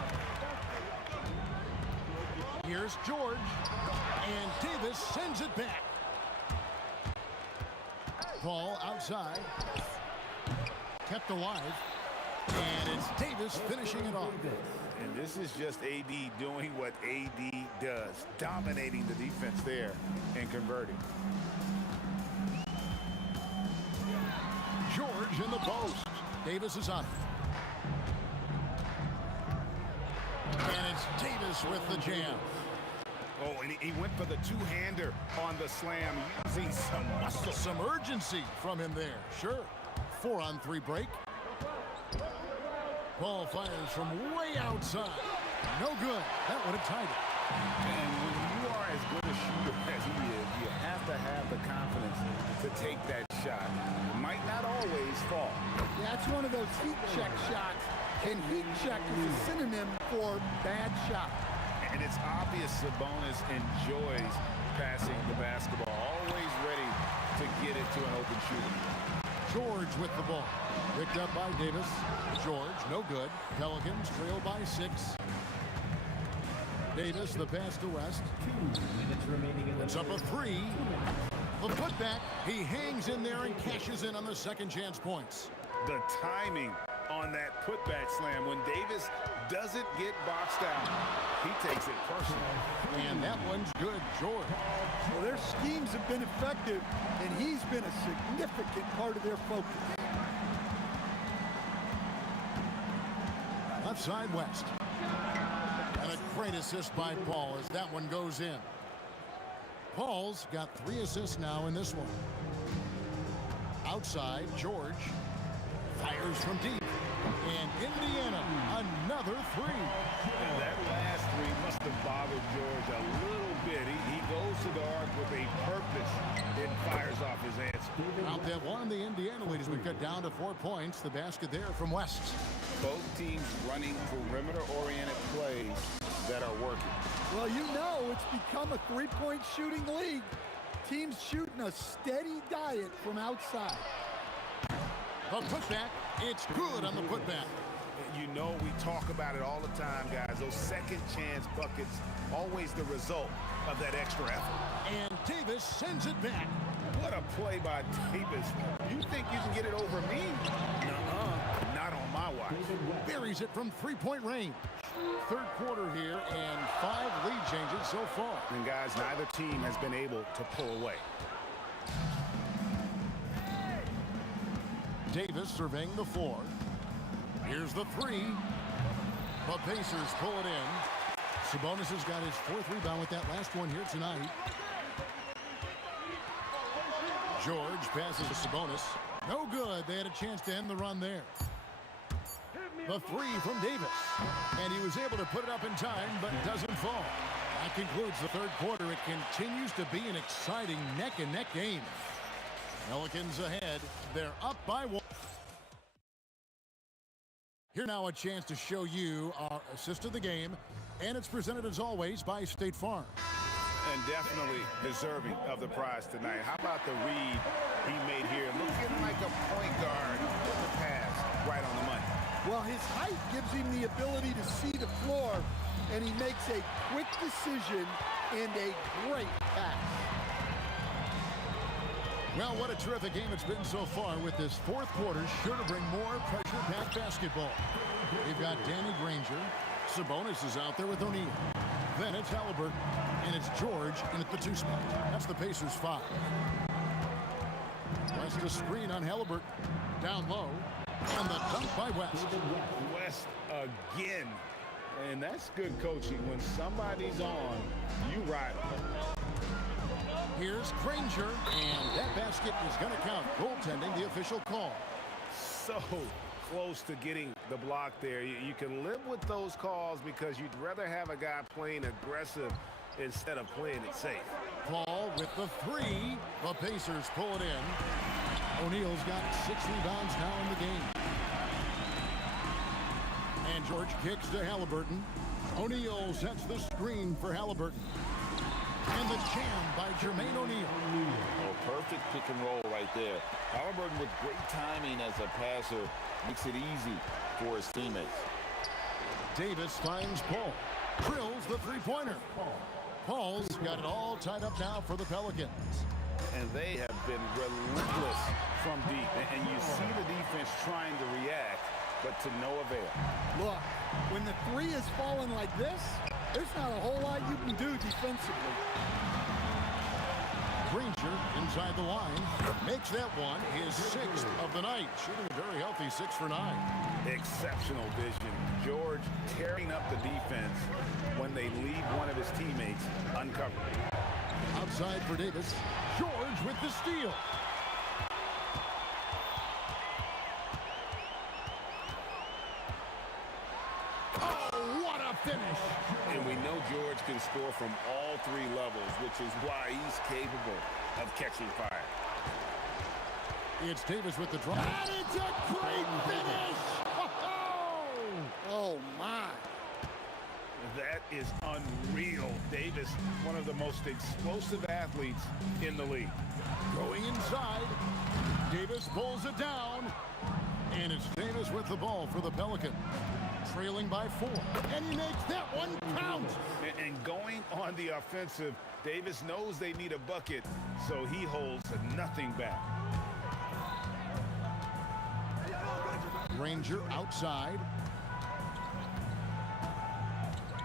Here's George. And Davis sends it back. Paul outside. Kept alive. And it's Davis finishing it off. And this is just AD doing what AD does, dominating the defense there and converting. George in the post. Davis is on it. And it's Davis with the jam. Oh, and he went for the two-hander on the slam, using some muscle. Some urgency from him there. Sure. 4-on-3 break. Paul fires from way outside. No good. That would have tied it. And when you are as good a shooter as he is, you have to have the confidence to take that shot. It might not always fall. Yeah, it's one of those heat check shots. And heat check is a synonym for bad shot. And it's obvious Sabonis enjoys passing the basketball. Always ready to get it to an open shooter. George with the ball. Picked up by Davis. George, no good. Pelicans trail by 6. Davis, the pass to West. 2 minutes remaining in the It's up a 3. The putback. He hangs in there and cashes in on the second chance points. The timing on that putback slam when Davis doesn't get boxed out, he takes it personally. And that one's good, George. Well, their schemes have been effective, and he's been a significant part of their focus. Left side, West. And a great assist by Paul as that one goes in. Paul's got 3 assists now in this one. Outside, George fires from deep. And Indiana, another 3. And that last 3 must have bothered George a little bit. He goes to the arc with a purpose and fires off his answer. Out that one, the Indiana leaders would cut down to 4 points. The basket there from West. Both teams running perimeter-oriented plays that are working. Well, you know it's become a 3-point shooting league. Teams shooting a steady diet from outside. The putback, it's good on the putback. You know we talk about it all the time, guys. Those second chance buckets, always the result of that extra effort. And Davis sends it back. What a play by Davis. You think you can get it over me? Nuh-uh. Not on my watch. Buries it from three-point range. Third quarter here and 5 lead changes so far. And guys, neither team has been able to pull away. Davis surveying the floor. Here's the three. The Pacers pull it in. Sabonis has got his 4th rebound with that last one here tonight. George passes to Sabonis. No good. They had a chance to end the run there. The three from Davis. And he was able to put it up in time, but doesn't fall. That concludes the third quarter. It continues to be an exciting neck-and-neck game. Pelicans ahead. They're up by 1. Here now a chance to show you our assist of the game. And it's presented as always by State Farm. And definitely deserving of the prize tonight. How about the read he made here? Looking like a point guard with the pass right on the money. Well, his height gives him the ability to see the floor, and he makes a quick decision and a great pass. Well, what a terrific game it's been so far with this fourth quarter. Sure to bring more pressure-packed basketball. We've got Danny Granger. Sabonis is out there with O'Neal. Then it's Halliburton, and it's George in at the 2 spot. That's the Pacers 5. West a screen on Halliburton. Down low, and the dunk by West. West again. And that's good coaching. When somebody's on, you ride them. Here's Granger, and that basket is going to count. Goaltending, the official call. So close to getting the block there. You can live with those calls because you'd rather have a guy playing aggressive instead of playing it safe. Paul with the 3. The Pacers pull it in. O'Neal's got 6 rebounds now in the game. And George kicks to Halliburton. O'Neal sets the screen for Halliburton. And the jam by Jermaine O'Neal. Oh, perfect pick and roll right there. Halliburton with great timing as a passer makes it easy for his teammates. Davis finds Paul. Drills the three-pointer. Paul's got it all tied up now for the Pelicans. And they have been relentless from deep. And you see the defense trying to react, but to no avail. Look, when the 3 is falling like this, there's not a whole lot you can do defensively. Granger inside the line makes that one his 6th of the night, shooting a very healthy 6 for 9. Exceptional vision. George tearing up the defense when they leave one of his teammates uncovered. Outside for Davis. George with the steal. Oh, what a finish! And we know George can score from all 3 levels, which is why he's capable of catching fire. It's Davis with the drive. And it's a great finish! Oh, my. That is unreal. Davis, one of the most explosive athletes in the league. Going inside. Davis pulls it down. And it's Davis with the ball for the Pelicans. Trailing by 4. And he makes that one count. And going on the offensive, Davis knows they need a bucket, so he holds nothing back. Granger outside.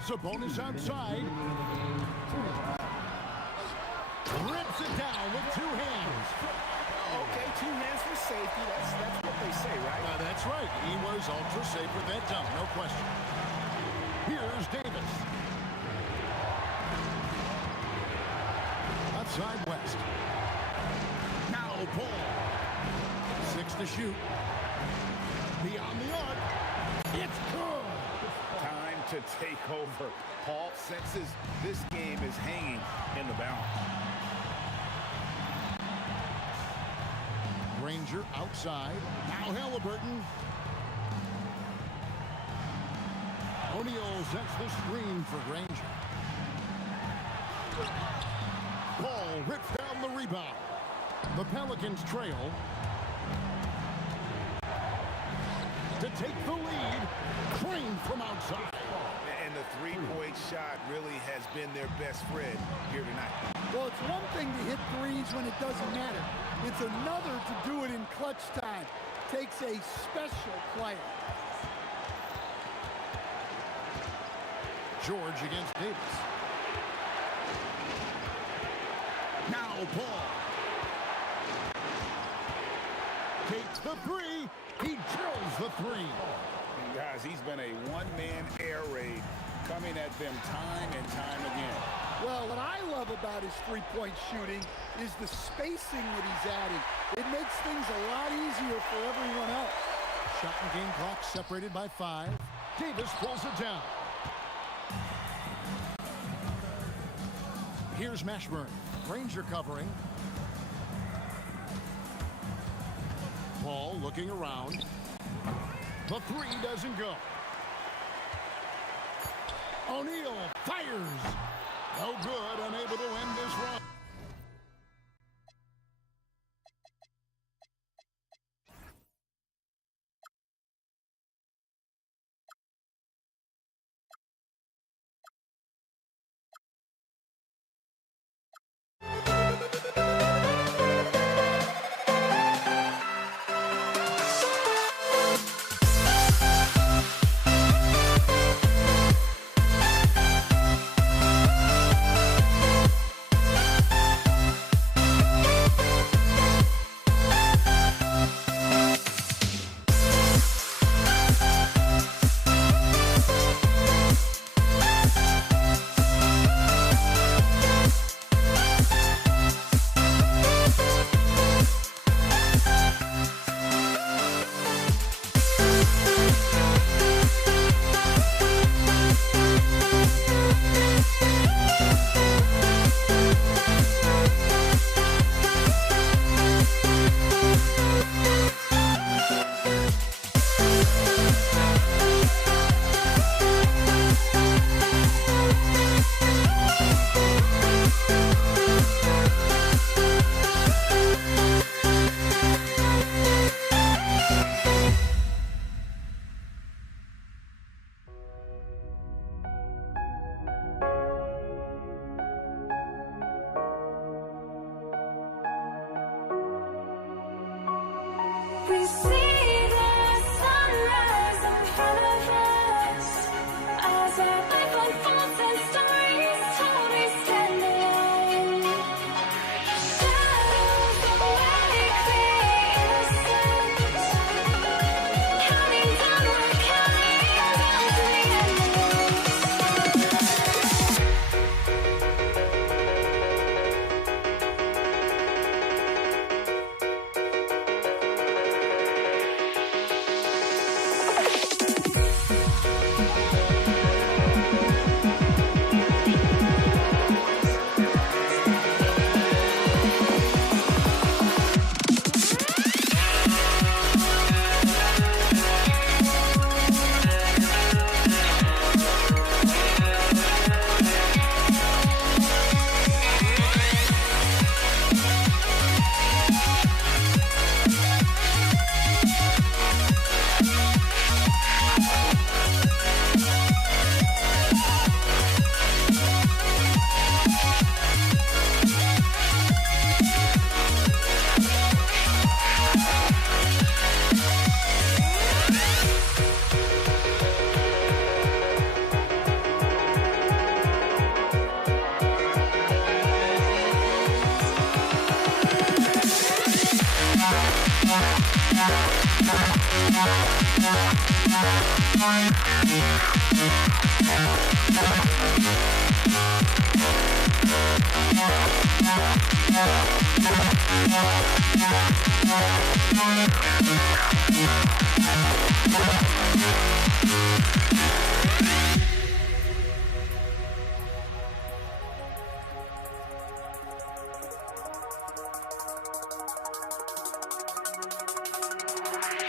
Sabonis outside. Rips it down with 2 hands. Okay, 2 hands for safety. That's what they say, right? That's right. He was ultra safe with that dunk, no question. Here's Davis. Outside West. Now Paul. 6 to shoot. Beyond the arc. It's good. Time to take over. Paul senses this game is hanging in the balance. Granger outside. Now Halliburton. O'Neal sets the screen for Granger. Paul rips down the rebound. The Pelicans trail. to take the lead. Crane from outside. And the three-point shot really has been their best friend here tonight. Well, it's one thing to hit threes when it doesn't matter. It's another to do it in clutch time. Takes a special player. George against Davis. Now Paul. Takes the three. He drills the three. And guys, he's been a one-man air raid coming at them time and time again. Well, what I love about his three-point shooting is the spacing that he's adding. It makes things a lot easier for everyone else. Shot and game clock separated by 5. Davis pulls it down. Here's Mashburn. Ranger covering. Paul looking around. The three doesn't go. O'Neal fires. No good, unable to end this run. We see the sunrise in front of us as our life unfolds and stories told. We stand alone. Shadows awake the innocence, counting down, we're counting down to the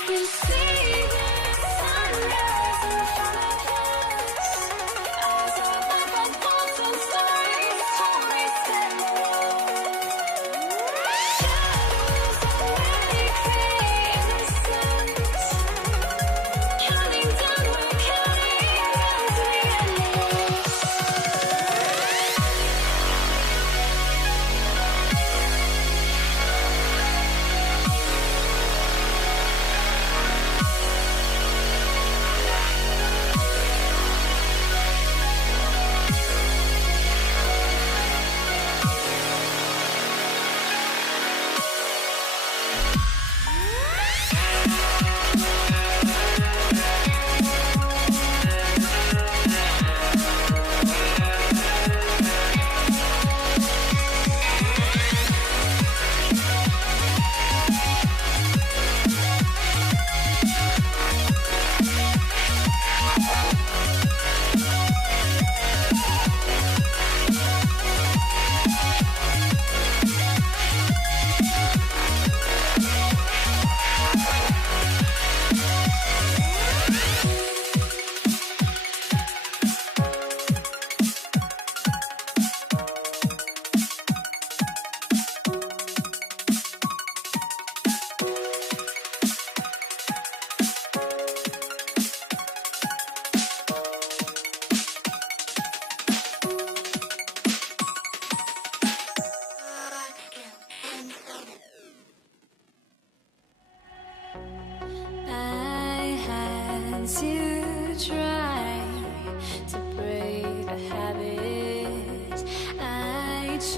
We see the sunrise in front of us as our life unfolds and stories told. We stand alone. Shadows awake the innocence,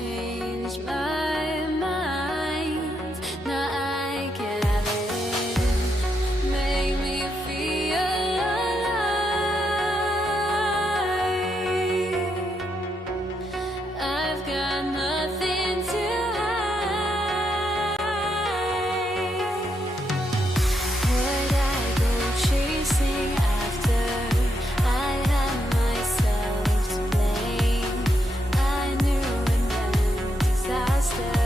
change my mind. Now I can have it. Make me feel alive. I've got nothing to hide. Would I go chasing after? I had myself to blame. I knew it meant disaster.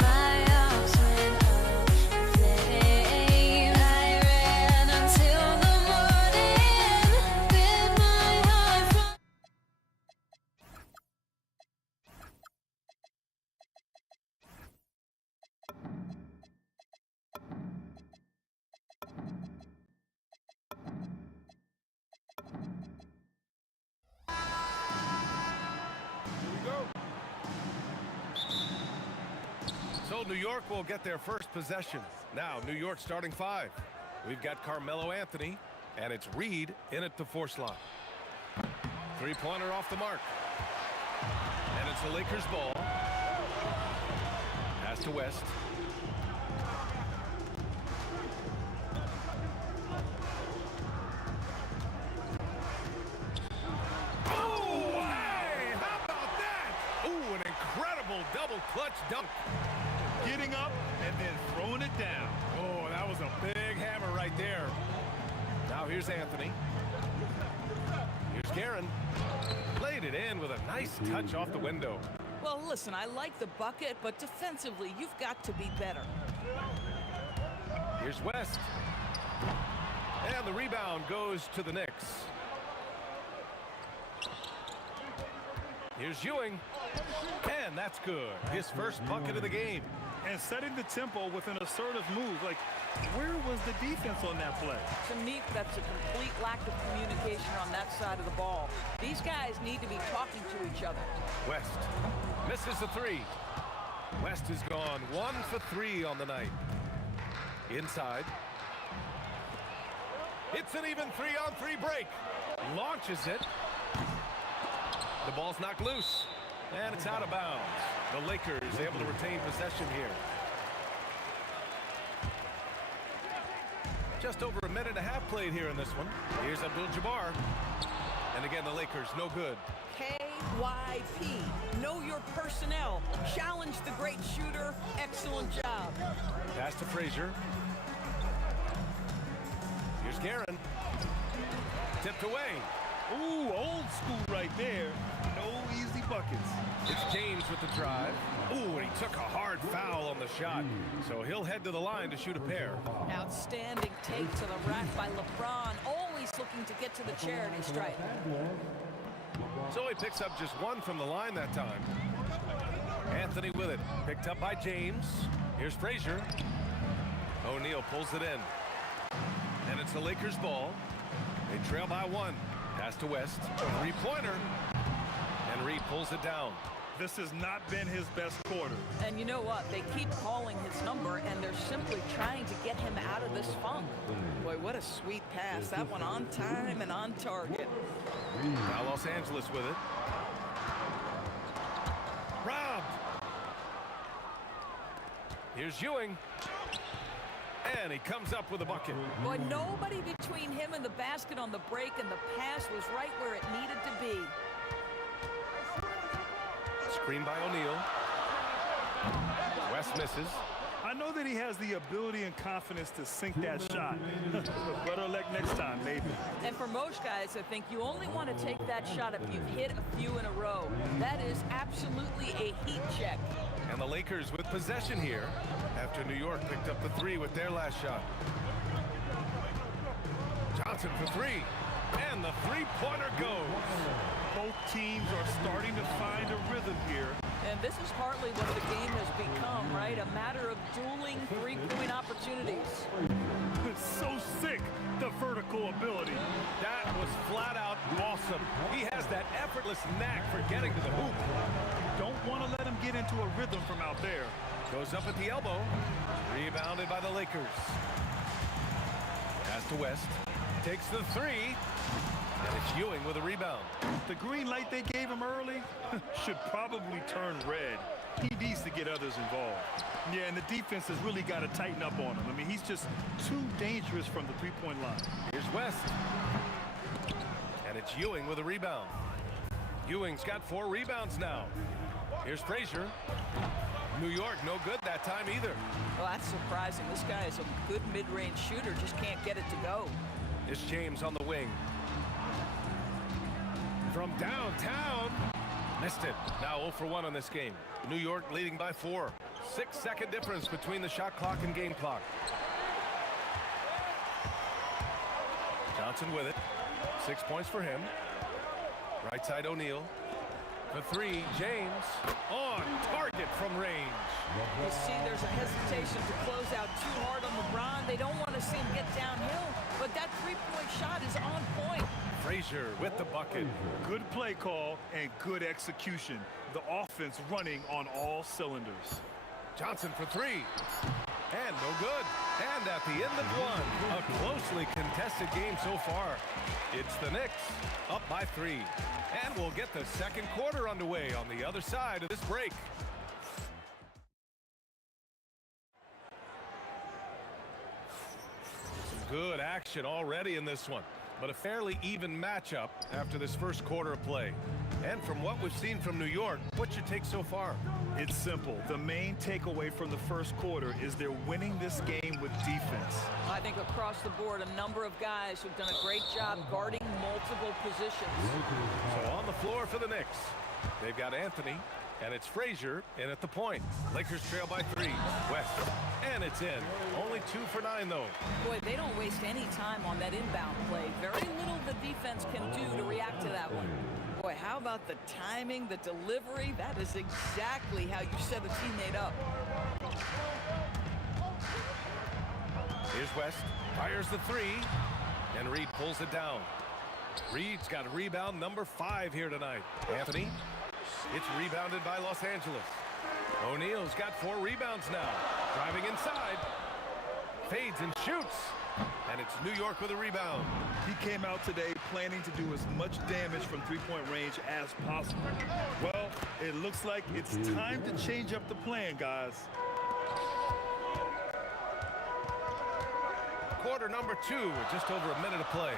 My arms went up in flame. I ran until the morning. Bit my heart from So New York will get their first possession. Now, New York starting 5. We've got Carmelo Anthony, and it's Reed in at the force line. Three-pointer off the mark. And it's the Lakers' ball. Pass to West. Oh, hey, how about that? Ooh, an incredible double clutch dunk. Getting up and then throwing it down. Oh, that was a big hammer right there. Now here's Anthony. Here's Guerin. Played it in with a nice touch off the window. Well, listen, I like the bucket, but defensively, you've got to be better. Here's West. And the rebound goes to the Knicks. Here's Ewing. And that's good. His first bucket of the game. And setting the tempo with an assertive move. Like, where was the defense on that play? To me, that's a complete lack of communication on that side of the ball. These guys need to be talking to each other. West misses the three. West has gone 1 for 3 on the night. Inside. It's an even 3-on-3 break. Launches it. The ball's knocked loose. And it's out of bounds. The Lakers able to retain possession here. Just over a minute and a half played here in this one. Here's Abdul-Jabbar. And again, the Lakers, no good. KYP. Know your personnel. Challenge the great shooter. Excellent job. Pass to Frazier. Here's Guerin. Tipped away. Ooh, old school right there. No easy buckets. It's James with the drive. Ooh, and he took a hard foul on the shot. So he'll head to the line to shoot a pair. Outstanding take to the rack by LeBron. Always looking to get to the charity stripe. So he picks up just 1 from the line that time. Anthony with it. Picked up by James. Here's Frazier. O'Neal pulls it in. And it's the Lakers' ball. They trail by 1. Pass to West. Three-pointer. And Reed pulls it down. This has not been his best quarter. And you know what? They keep calling his number, and they're simply trying to get him out of this funk. Boy, what a sweet pass. That one on time and on target. Now Los Angeles with it. Robbed. Here's Ewing. And he comes up with a bucket. Boy, nobody between him and the basket on the break, and the pass was right where it needed to be. Screen by O'Neal. West misses. I know that he has the ability and confidence to sink that shot. Better luck next time, maybe. And for most guys, I think you only want to take that shot if you've hit a few in a row. That is absolutely a heat check. And the Lakers with possession here after New York picked up the 3 with their last shot. Johnson for 3. And the three-pointer goes. Both teams are starting to find a rhythm here. And this is partly what the game has become, right? A matter of dueling three-point opportunities. It's so sick, the vertical ability. That was flat out awesome. He has that effortless knack for getting to the hoop. Don't want to let him get into a rhythm from out there. Goes up at the elbow. Rebounded by the Lakers. Pass to West. Takes the 3. And it's Ewing with a rebound. The green light they gave him early should probably turn red. He needs to get others involved. Yeah, and the defense has really got to tighten up on him. I mean, he's just too dangerous from the three-point line. Here's West. And it's Ewing with a rebound. Ewing's got 4 rebounds now. Here's Frazier. New York, no good that time either. Well, that's surprising. This guy is a good mid-range shooter, just can't get it to go. It's James on the wing. From downtown. Missed it. Now 0 for 1 on this game. New York leading by 4. 6-second difference between the shot clock and game clock. Johnson with it. 6 points for him. Right side O'Neal. For 3, James. On target from range. You see there's a hesitation to close out too hard on LeBron. They don't want to see him get downhill, but that three-point shot is on point. Frazier with the bucket. Good play call and good execution. The offense running on all cylinders. Johnson for 3. And no good. And at the end of 1, a closely contested game so far. It's the Knicks up by 3. And we'll get the second quarter underway on the other side of this break. Some good action already in this one, but a fairly even matchup after this first quarter of play. And from what we've seen from New York, what's your take so far? It's simple. The main takeaway from the first quarter is they're winning this game with defense. I think across the board, a number of guys who've done a great job guarding multiple positions. So on the floor for the Knicks, they've got Anthony, and it's Frazier in at the point. Lakers trail by 3. West, and it's in. Only 2 for 9, though. Boy, they don't waste any time on that inbound play. Very little the defense can do to react to that one. Boy, how about the timing, the delivery? That is exactly how you set a teammate up. Here's West, fires the 3, and Reed pulls it down. Reed's got a rebound number 5 here tonight. Anthony, it's rebounded by Los Angeles. O'Neal's got 4 rebounds now. Driving inside, fades and shoots. And it's New York with a rebound. He came out today planning to do as much damage from three-point range as possible. Well, it looks like it's time to change up the plan, guys. Quarter number 2 with just over a minute of play.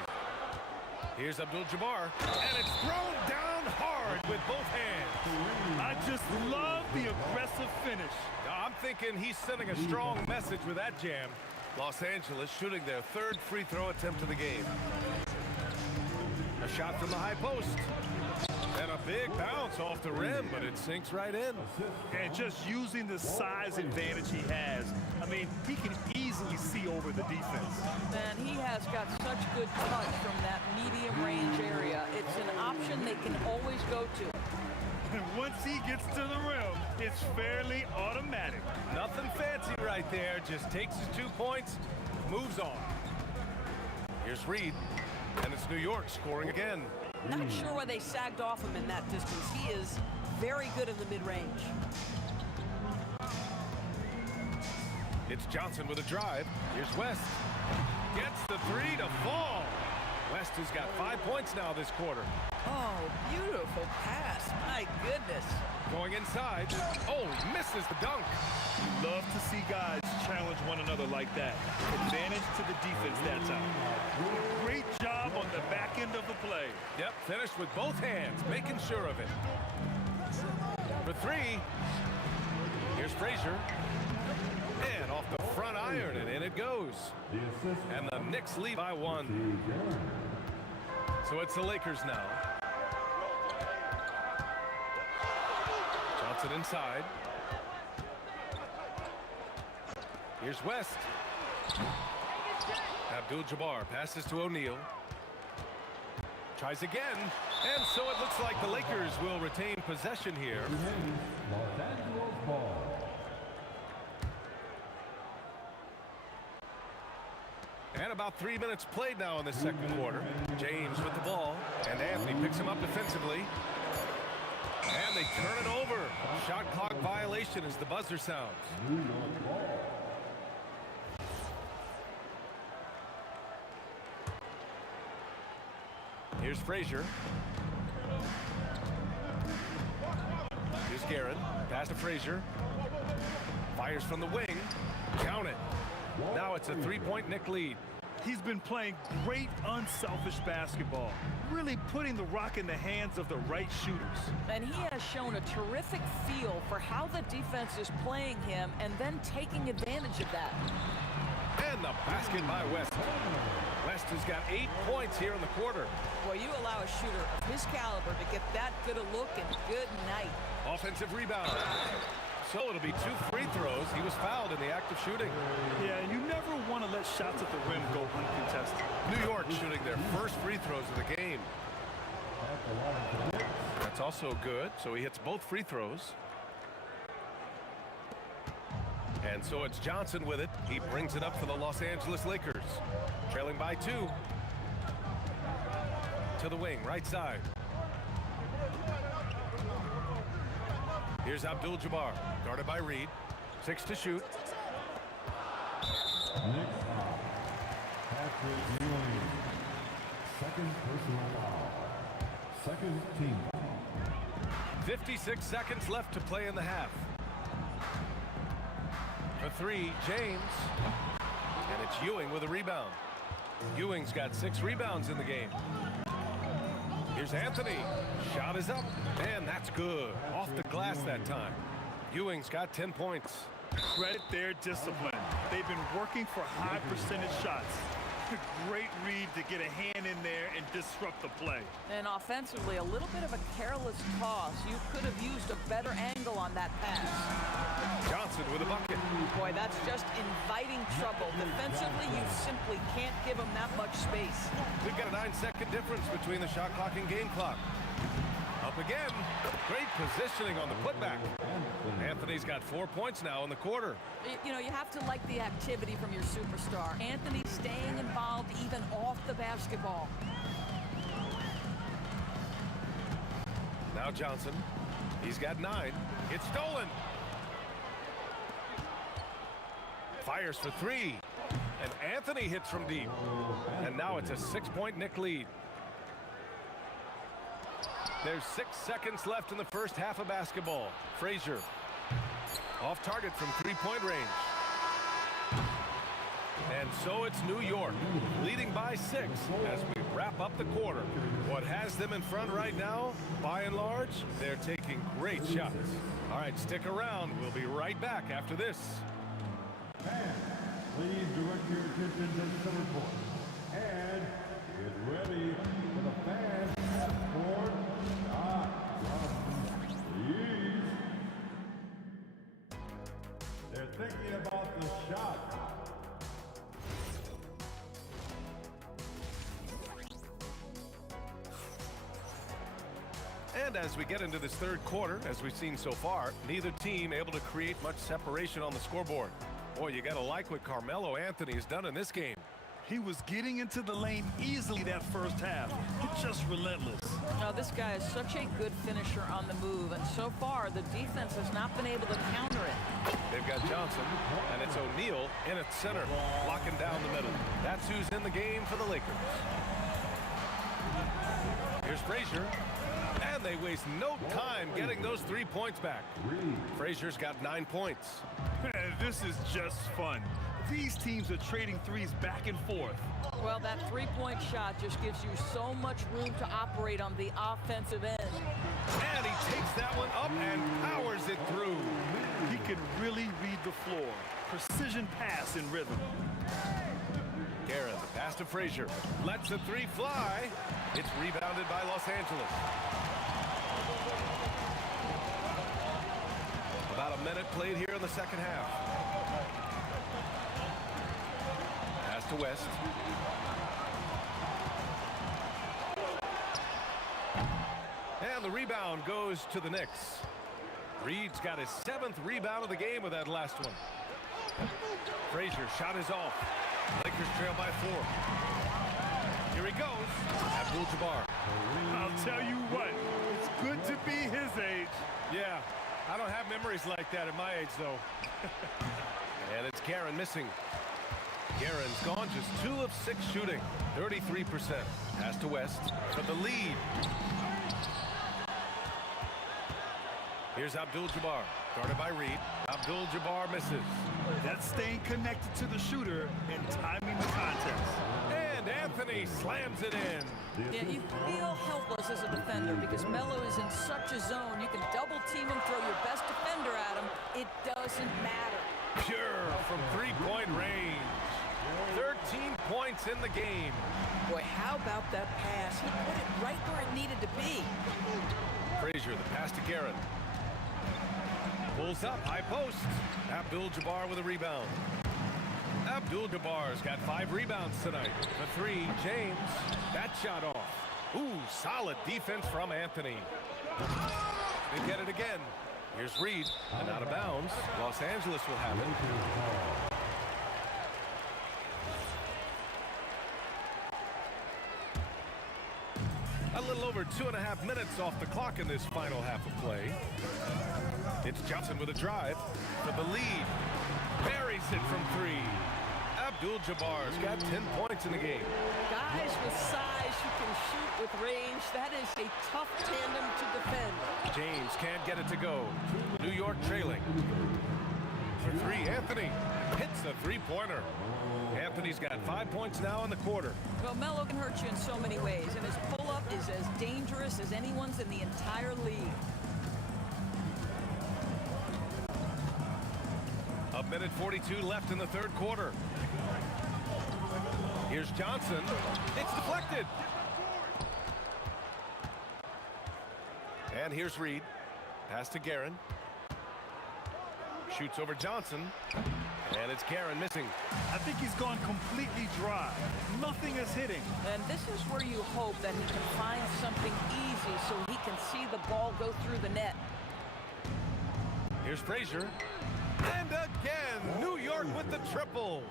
Here's Abdul-Jabbar, and it's thrown down hard with both hands. I just love the aggressive finish. I'm thinking he's sending a strong message with that jam. Los Angeles shooting their 3rd free throw attempt of the game. A shot from the high post. And a big bounce off the rim, but it sinks right in. And just using the size advantage he has. I mean, he can easily see over the defense. And he has got such good touch from that medium range area. It's an option they can always go to. And once he gets to the rim, it's fairly automatic. Nothing fancy right there. Just takes his 2 points, moves on. Here's Reed, and it's New York scoring again. Not sure why they sagged off him in that distance. He is very good in the mid-range. It's Johnson with a drive. Here's West. Gets the 3 to fall. West has got 5 points now this quarter. Oh, beautiful pass. My goodness. Going inside. Oh, he misses the dunk. You love to see guys challenge one another like that. Advantage to the defense that time. Great job on the back end of the play. Yep, finished with both hands, making sure of it. For 3. Here's Frazier. And off the front iron, and in it goes. And the Knicks lead by 1. So it's the Lakers now. Johnson inside. Here's West. Abdul-Jabbar passes to O'Neal. Tries again. And so it looks like the Lakers will retain possession here. Los Angeles ball. And about 3 minutes played now in the second quarter. James with the ball, and Anthony picks him up defensively. And they turn it over. Shot clock violation as the buzzer sounds. Here's Frazier. Here's Guerin. Pass to Frazier. Fires from the wing. Count it. Now it's a three-point Knick lead. He's been playing great unselfish basketball, really putting the rock in the hands of the right shooters. And he has shown a terrific feel for how the defense is playing him and then taking advantage of that. And the basket by West. West has got 8 points here in the quarter. Well, you allow a shooter of his caliber to get that good a look, and good night. Offensive rebound. So it'll be 2 free throws. He was fouled in the act of shooting. Yeah, and you never want to let shots at the rim go uncontested. New York shooting their first free throws of the game. That's also good. So he hits both free throws. And so it's Johnson with it. He brings it up for the Los Angeles Lakers. Trailing by 2. To the wing, right side. Here's Abdul-Jabbar, guarded by Reed. 6 to shoot. Next foul, Patrick Ewing. Second personal foul. Second team foul. 56 seconds left to play in the half. For 3, James. And it's Ewing with a rebound. Ewing's got 6 rebounds in the game. Here's Anthony. Shot is up. And that's good. Off the glass that time. Ewing's got 10 points. Credit their discipline. They've been working for high percentage shots. Great read to get a hand in there and disrupt the play. And offensively, a little bit of a careless toss. You could have used a better angle on that pass. Johnson with a bucket. Boy, that's just inviting trouble. Defensively, you simply can't give him that much space. We've got a 9-second difference between the shot clock and game clock. Up again. Great positioning on the putback. Anthony's got 4 points now in the quarter. You know, you have to like the activity from your superstar. Anthony staying involved even off the basketball. Now Johnson. He's got 9. It's stolen. Fires for 3. And Anthony hits from deep. And now it's a 6-point Knick lead. There's 6 seconds left in the first half of basketball. Frazier off target from 3-point range. And so it's New York leading by 6 as we wrap up the quarter. What has them in front right now, by and large, they're taking great shots. All right, stick around. We'll be right back after this. Fans, please direct your attention to the center court. And get ready for the fans sport shot from the East. They're thinking about the shot. And as we get into this third quarter, as we've seen so far, neither team able to create much separation on the scoreboard. Boy, you got to like what Carmelo Anthony has done in this game. He was getting into the lane easily that first half. Just relentless. Now, this guy is such a good finisher on the move, and so far, the defense has not been able to counter it. They've got Johnson, and it's O'Neal in at center, locking down the middle. That's who's in the game for the Lakers. Here's Frazier, and they waste no time getting those 3 points back. Frazier's got 9 points. This is just fun. These teams are trading threes back and forth. Well, that three-point shot just gives you so much room to operate on the offensive end. And he takes that one up and powers it through. He can really read the floor. Precision pass in rhythm. Guerin, the pass to Frazier. Lets the 3 fly. It's rebounded by Los Angeles. About a minute played here in the second half. Pass to West. And the rebound goes to the Knicks. Reed's got his 7th rebound of the game with that last one. Frazier shot is off. Lakers trail by 4. Here he goes. Abdul-Jabbar. I'll tell you what, it's good to be his age. Yeah, I don't have memories like that at my age, though. And it's Guerin missing. Guerin's gone just 2 of 6 shooting, 33%. Pass to West for the lead. Here's Abdul-Jabbar, guarded by Reed. Abdul-Jabbar misses. That's staying connected to the shooter and timing the contest. And Anthony slams it in. Yeah, you feel helpless as a defender because Melo is in such a zone. You can double team him, throw your best defender at him. It doesn't matter. Pure from 3-point range. 13 points in the game. Boy, how about that pass? He put it right where it needed to be. Frazier, the pass to Guerin. Pulls up, high post. Abdul-Jabbar with a rebound. Abdul-Jabbar's got 5 rebounds tonight. The 3, James. That shot off. Ooh, solid defense from Anthony. They get it again. Here's Reed, and out of bounds. Los Angeles will have it. A little over 2.5 minutes off the clock in this final half of play. It's Johnson with a drive for the lead. Buries it from 3. Abdul-Jabbar's got 10 points in the game. Guys with size who can shoot with range, that is a tough tandem to defend. James can't get it to go. New York trailing. For 3, Anthony hits a 3-pointer. Anthony's got 5 points now in the quarter. Well, Melo can hurt you in so many ways, and his pull-up is as dangerous as anyone's in the entire league. A minute 42 left in the third quarter. Here's Johnson. It's deflected. And here's Reed. Pass to Guerin. Shoots over Johnson. And it's Guerin missing. I think he's gone completely dry. Nothing is hitting. And this is where you hope that he can find something easy so he can see the ball go through the net. Here's Frazier. And again, New York with the triple.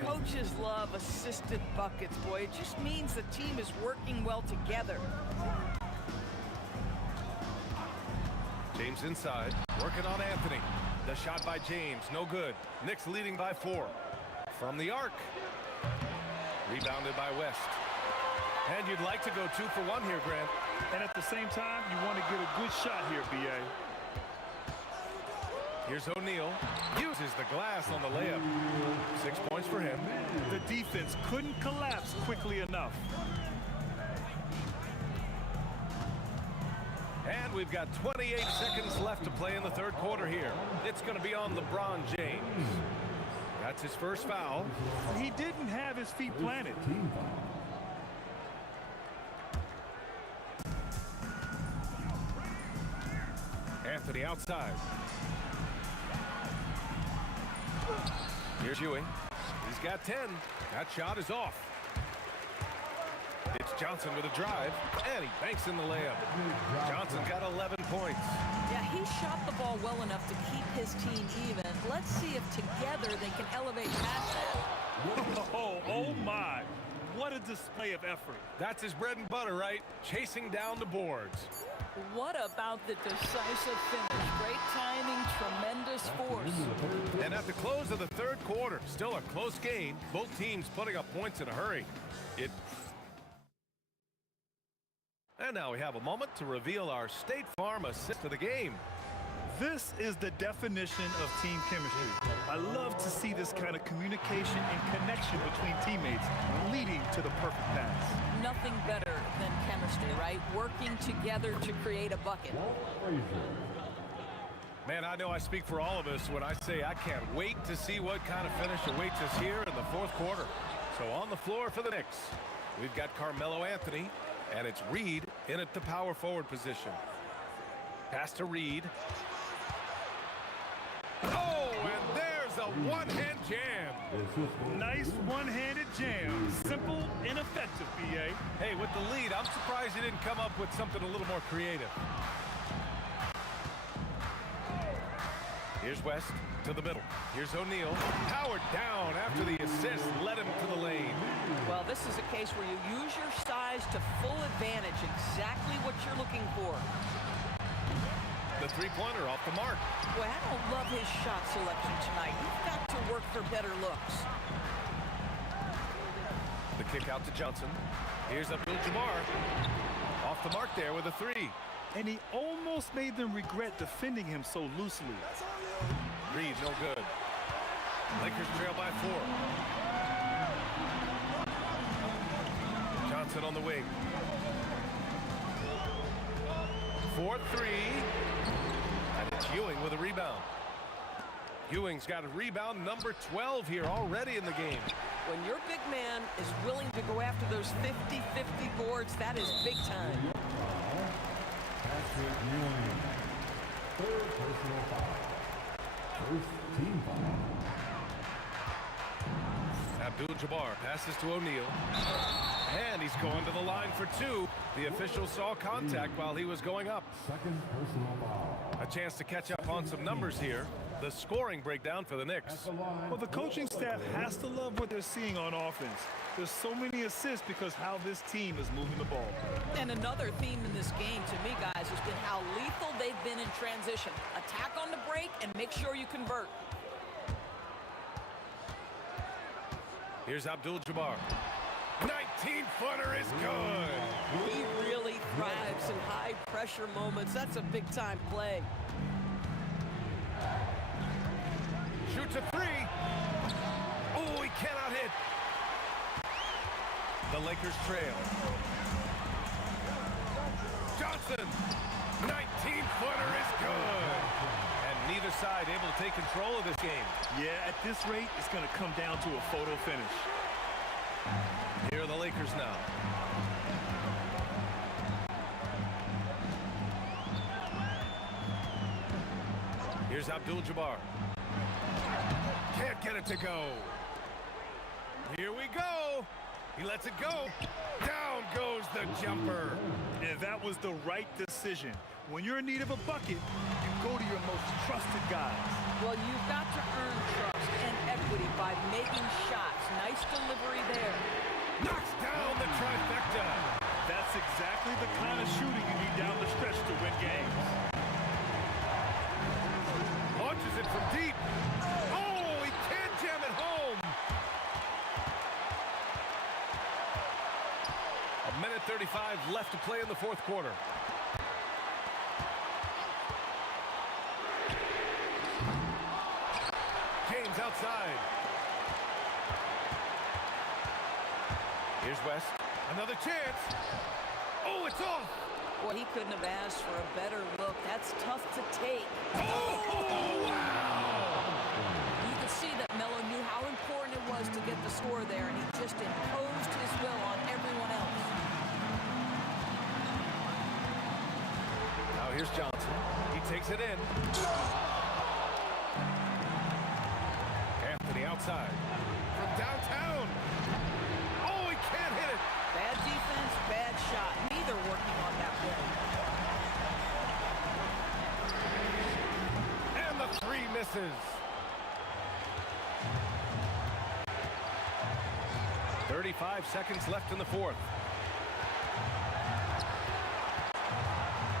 Coaches love assisted buckets, boy. It just means the team is working well together. James inside, working on Anthony. The shot by James, no good. Knicks leading by 4. From the arc. Rebounded by West. And you'd like to go 2 for 1 here, Grant. And at the same time, you want to get a good shot here, B.A. Here's O'Neal. Uses the glass on the layup. 6 points for him. The defense couldn't collapse quickly enough. And we've got 28 seconds left to play in the third quarter here. It's going to be on LeBron James. That's his first foul. He didn't have his feet planted. Anthony outside. Here's Ewing. He's got 10. That shot is off. It's Johnson with a drive, and he banks in the layup. Johnson got 11 points. Yeah, he shot the ball well enough to keep his team even. Let's see if together they can elevate past that. Oh my. What a display of effort. That's his bread and butter, right? Chasing down the boards. What about the decisive finish? Great timing, tremendous force. And at the close of the third quarter, still a close game. Both teams putting up points in a hurry. And now we have a moment to reveal our State Farm assist of the game. This is the definition of team chemistry. I love to see this kind of communication and connection between teammates leading to the perfect pass. Nothing better than chemistry, right? Working together to create a bucket. Man, I know I speak for all of us when I say I can't wait to see what kind of finish awaits us here in the fourth quarter. So on the floor for the Knicks, we've got Carmelo Anthony, and it's Reed in at the power forward position. Pass to Reed. Oh, and there's a one-hand jam. Nice one-handed jam. Simple and effective, B.A. Hey, with the lead, I'm surprised he didn't come up with something a little more creative. Here's West to the middle. Here's O'Neal. Powered down after the assist led him to the lane. Well, this is a case where you use your size to full advantage, exactly what you're looking for. The three-pointer off the mark. Boy, I don't love his shot selection tonight. You've got to work for better looks. Kick out to Johnson. Here's Abdul-Jabbar. Off the mark there with a three. And he almost made them regret defending him so loosely. Reed, no good. Lakers trail by 4. Johnson on the wing. 4-3. And it's Ewing with a rebound. Ewing's got a rebound number 12 here already in the game. When your big man is willing to go after those 50-50 boards, that is big time. Patrick Ewing. Third personal foul. First team foul. Abdul-Jabbar passes to O'Neal. And he's going to the line for 2. The official saw contact while he was going up. Second personal foul. A chance to catch up on some numbers here. The scoring breakdown for the Knicks. Well, the coaching staff has to love what they're seeing on offense. There's so many assists because how this team is moving the ball. And another theme in this game to me, guys, has been how lethal they've been in transition. Attack on the break and make sure you convert. Here's Abdul-Jabbar. 19-footer is good. He really thrives in high-pressure moments. That's a big-time play. Shoots a three. Oh, he cannot hit. The Lakers trail. Johnson. 19-footer is good. And neither side able to take control of this game. Yeah, at this rate, it's going to come down to a photo finish. Here are the Lakers now. Here's Abdul-Jabbar. Can't get it to go. Here we go. He lets it go. Down goes the jumper. And that was the right decision. When you're in need of a bucket, you go to your most trusted guys. Well, you've got to earn trust and equity by making shots. Nice delivery there. Knocks down the trifecta. That's exactly the kind of shooting you need down the stretch to win games. Launches it from deep. Oh, he can't jam it home. 1:35 left to play in the fourth quarter. James outside. Here's West. Another chance. Oh, it's off. Well, he couldn't have asked for a better look. That's tough to take. Oh, wow. You could see that Melo knew how important it was to get the score there, and he just imposed his will on everyone else. Now here's Johnson. He takes it in. Anthony outside. From downtown. Oh, he can't hit it. Bad defense, bad shot. Neither working on that play. And the three misses. 35 seconds left in the fourth.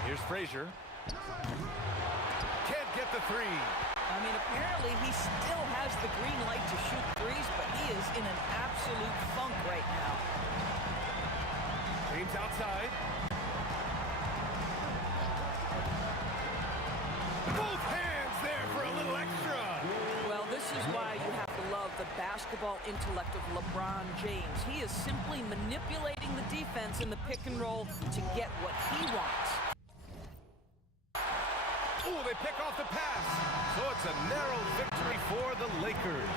Here's Frazier. Can't get the three. I mean, apparently he still has the green light to shoot threes, but he is in an absolute funk right now. James outside. Both hands there for a little extra. Well, this is why you have to love the basketball intellect of LeBron James. He is simply manipulating the defense in the pick and roll to get what he wants. Oh, they pick off the pass. So it's a narrow victory for the Lakers.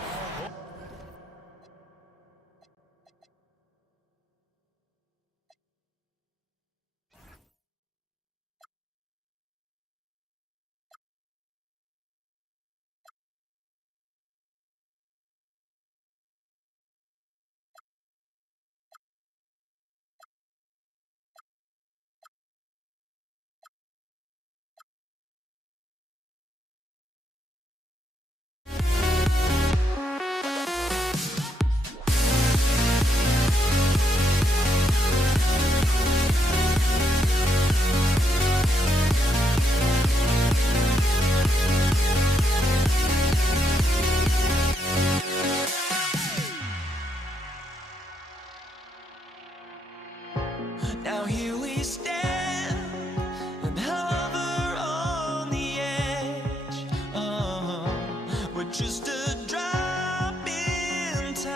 just a drop in time.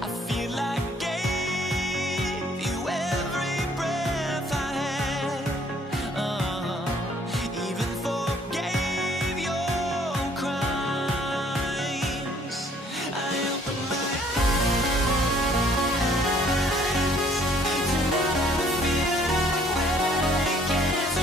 I feel like I gave you every breath I had, even forgave your crimes. I open my eyes, tonight I feel like waking to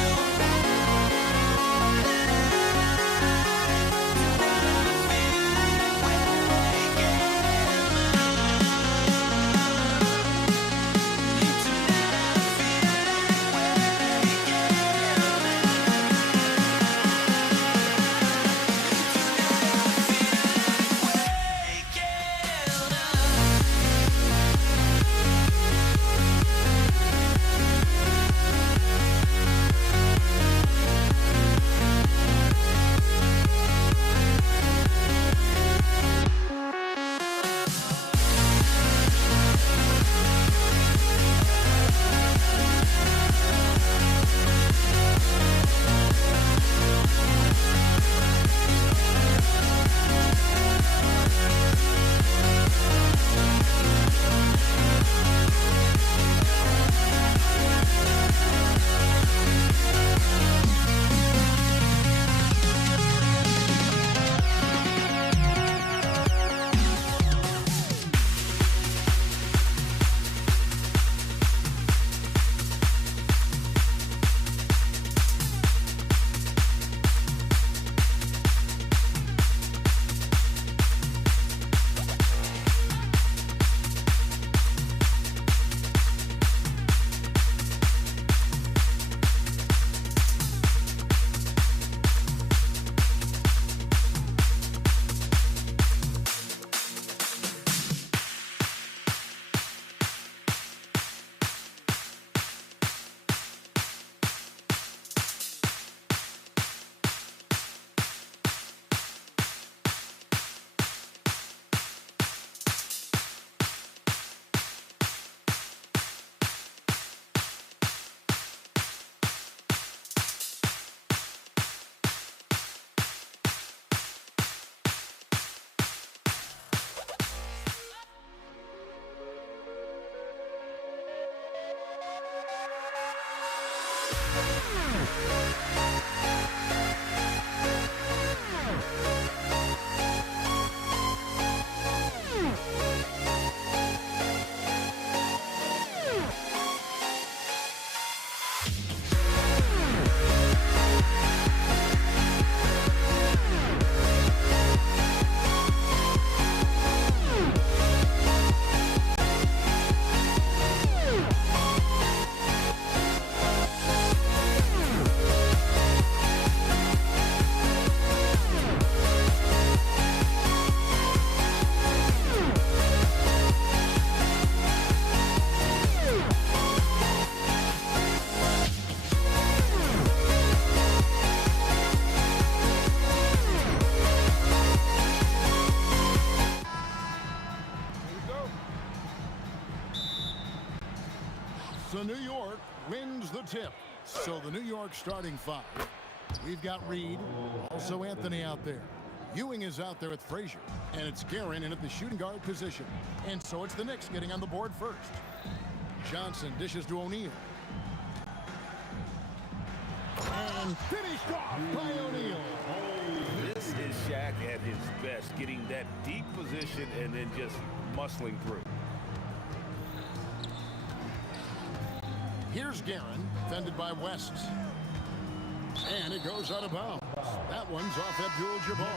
So New York wins the tip. So the New York starting five. We've got Reed, also Anthony out there. Ewing is out there with Frazier, and it's Guerin in at the shooting guard position. And so it's the Knicks getting on the board first. Johnson dishes to O'Neal. And finished off by O'Neal. This is Shaq at his best, getting that deep position and then just muscling through. Here's Guerin, fended by West. And it goes out of bounds. That one's off Abdul-Jabbar.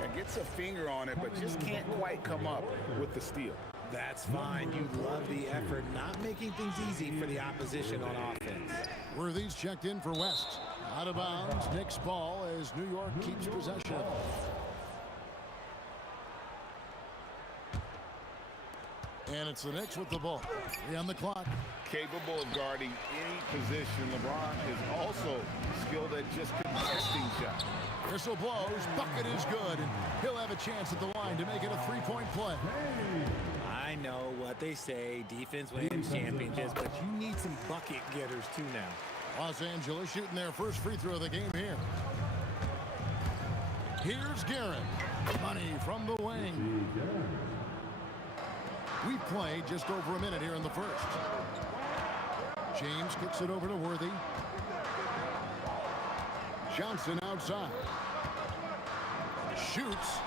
Yeah, gets a finger on it, but just can't quite come up with the steal. That's fine. You love the effort, not making things easy for the opposition on offense. Worthy's checked in for West. Out of bounds, Knicks ball as New York keeps possession of it. And it's the Knicks with the ball. 3 on the clock. Capable of guarding any position. LeBron is also skilled at just contesting shots. Whistle blows, bucket is good, and he'll have a chance at the line to make it a three-point play. I know what they say, defense wins championships, but you need some bucket getters too now. Los Angeles shooting their first free throw of the game here. Here's Guerin. Money from the wing. We play just over a minute here in the first. James kicks it over to Worthy. Johnson outside. Shoots.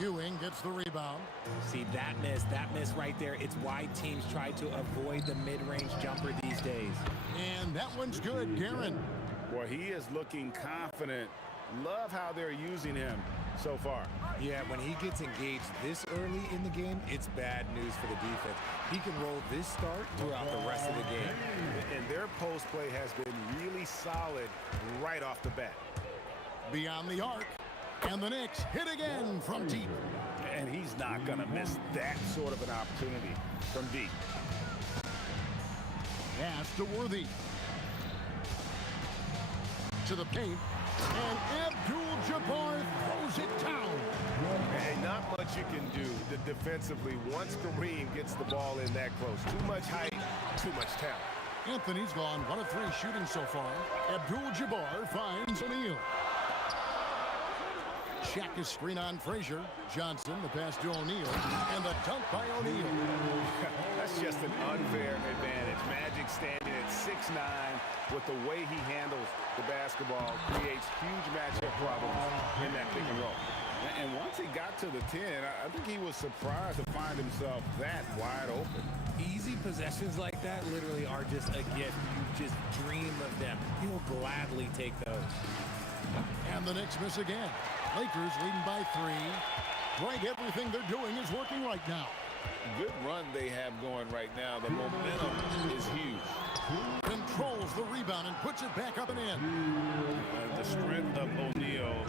Ewing gets the rebound. See, that miss right there. It's why teams try to avoid the mid-range jumper these days. And that one's good, Guerin. Well, he is looking confident. Love how they're using him so far. Yeah, when he gets engaged this early in the game, it's bad news for the defense. He can roll this start throughout the rest of the game. And their post play has been really solid right off the bat. Beyond the arc. And the Knicks hit again from deep. And he's not going to miss that sort of an opportunity from deep. Pass to Worthy. To the paint. And Abdul-Jabbar throws it down. And not much you can do defensively once Kareem gets the ball in that close. Too much height, too much talent. Anthony's gone 1 of 3 shooting so far. Abdul-Jabbar finds O'Neal. Shaq is screen on Frazier. Johnson, the pass to O'Neal. And the dunk by O'Neal. That's just an unfair advantage. Magic standing at 6'9", with the way he handles the basketball, creates huge matchup problems in that pick and roll. And once he got to the 10, I think he was surprised to find himself that wide open. Easy possessions like that literally are just a gift. You just dream of them. He'll gladly take those. And the Knicks miss again. Lakers leading by 3. Greg, everything they're doing is working right now. Good run they have going right now. The momentum is huge. Controls the rebound and puts it back up and in. The strength of O'Neal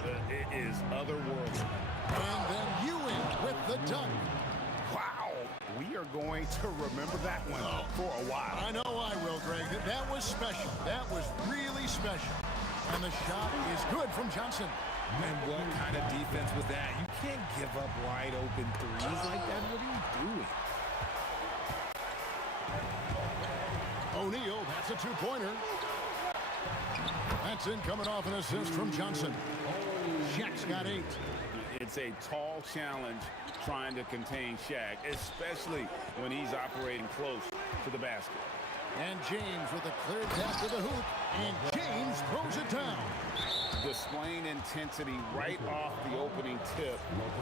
is otherworldly. And then Ewing with the dunk. Wow. We are going to remember that one for a while. I know I will, Greg. That was special. That was really special. And the shot is good from Johnson. And what kind of defense was that? You can't give up wide open threes like that. What are you doing? O'Neal, that's a 2-pointer. That's in coming off an assist from Johnson. Shaq's got 8. It's a tall challenge trying to contain Shaq, especially when he's operating close to the basket. And James with a clear tap to the hoop. And James throws it down. Displaying intensity right off the opening tip,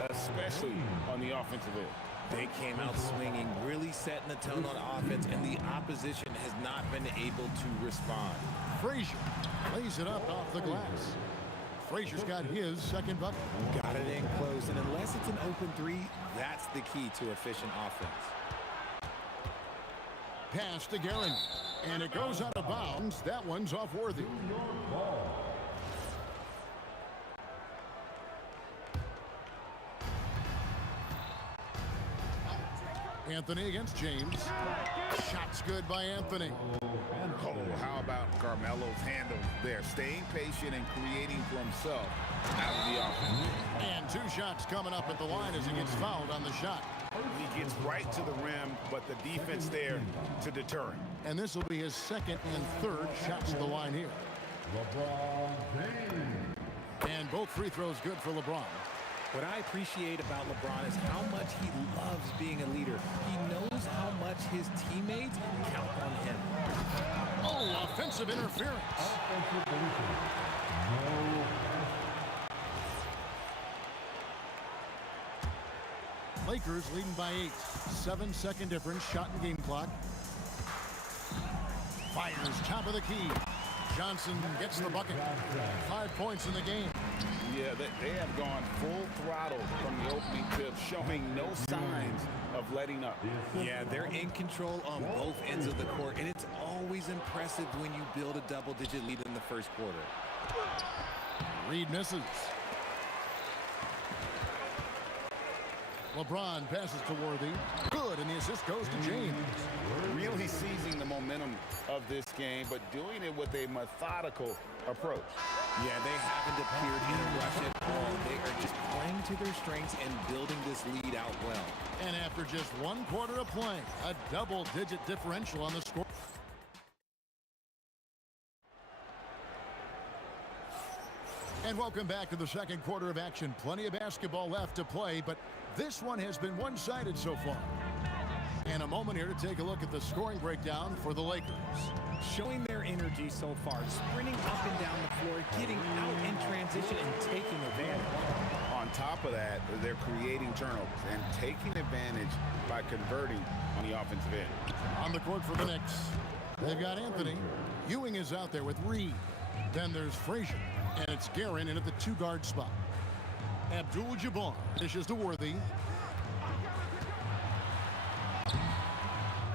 especially on the offensive end. They came out swinging, really setting the tone on offense, and the opposition has not been able to respond. Frazier lays it up off the glass. Frazier's got his second bucket. Got it in close, and unless it's an open 3, that's the key to efficient offense. Pass to Guerin, and it goes out of bounds. That one's off Worthy. Anthony against James. Shot's good by Anthony. Oh, how about Carmelo's handle there? Staying patient and creating for himself out of the offense. And 2 shots coming up at the line as he gets fouled on the shot. He gets right to the rim, but the defense there to deter him. And this will be his 2nd and 3rd shots to the line here. LeBron James. And both free throws good for LeBron. What I appreciate about LeBron is how much he loves being a leader. He knows how much his teammates count on him. Oh, offensive interference. Offensive position. No. Lakers leading by 8. 7-second difference. Shot and game clock. Fires top of the key. Johnson gets the bucket. 5 points in the game. Yeah, they have gone full throttle from the opening tip, showing no signs of letting up. Yeah, they're in control on both ends of the court, and it's always impressive when you build a double-digit lead in the first quarter. Reed misses. LeBron passes to Worthy. Good, and the assist goes to James. Really seizing the momentum of this game, but doing it with a methodical approach. Yeah, they haven't appeared in a rush at all. They are just playing to their strengths and building this lead out well. And after just 1 quarter of play, a double-digit differential on the score. And welcome back to the second quarter of action. Plenty of basketball left to play, but this one has been one-sided so far. And a moment here to take a look at the scoring breakdown for the Lakers. Showing their energy so far, sprinting up and down the floor, getting out in transition and taking advantage. On top of that, they're creating turnovers and taking advantage by converting on the offensive end. On the court for the Knicks, they've got Anthony. Ewing is out there with Reed. Then there's Frazier, and it's Guerin in at the two-guard spot. Abdul-Jabbar dishes to Worthy.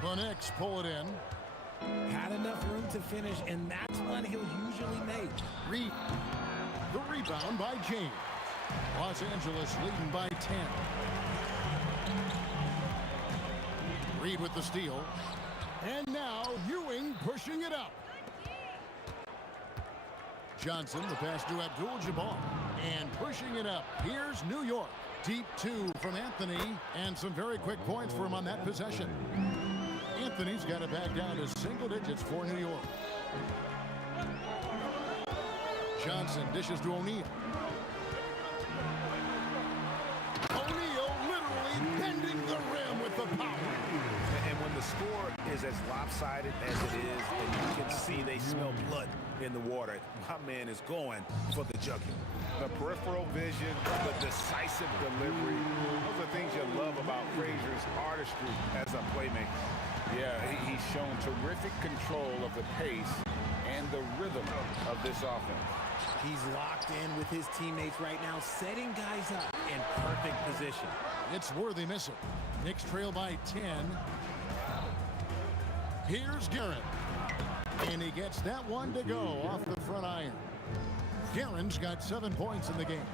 The Knicks pull it in. Had enough room to finish, and that's one he'll usually make. Reed. The rebound by James. Los Angeles leading by 10. Reed with the steal. And now Ewing pushing it up. Johnson, the pass to Abdul-Jabbar. And pushing it up. Here's New York. Deep two from Anthony. And some very quick points for him on that possession. Anthony's got it back down to single digits for New York. Johnson dishes to O'Neal. O'Neal literally bending the rim with the power. And when the score is as lopsided as it is, and you can see they smell blood in the water, my man is going for the jugular. The peripheral vision, the decisive delivery, those are things you love about Frazier's artistry as a playmaker. Yeah, he's shown terrific control of the pace and the rhythm of this offense. He's locked in with his teammates right now, setting guys up in perfect position. It's Worthy missing. Knicks trail by 10. Here's Guerin. And he gets that one to go off the front iron. Guerin's got 7 points in the game.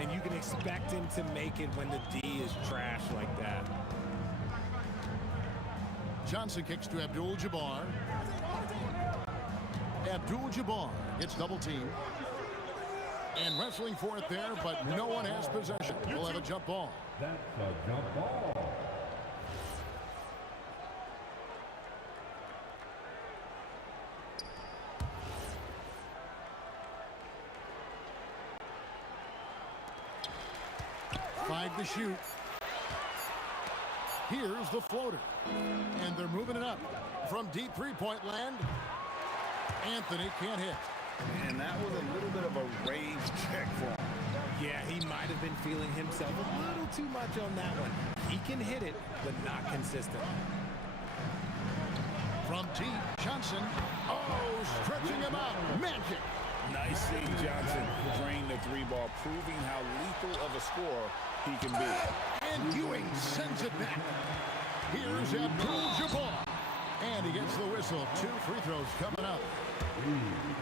And you can expect him to make it when the D is trash like that. Johnson kicks to Abdul-Jabbar. Abdul-Jabbar gets double teamed. And wrestling for it there, but no one has possession. We'll have a jump ball. That's a jump ball. Five to shoot. Here's the floater. And they're moving it up. From deep three-point land, Anthony can't hit. And that was a little bit of a range check for him. Yeah, he might have been feeling himself a little too much on that one. He can hit it, but not consistent. From deep, Johnson. Oh, stretching him out. Magic. Nice seeing Johnson drain the three ball, proving how lethal of a scorer he can be. And Ewing sends it back. Here's Abdul-Jabbar. And he gets the whistle. 2 free throws coming up.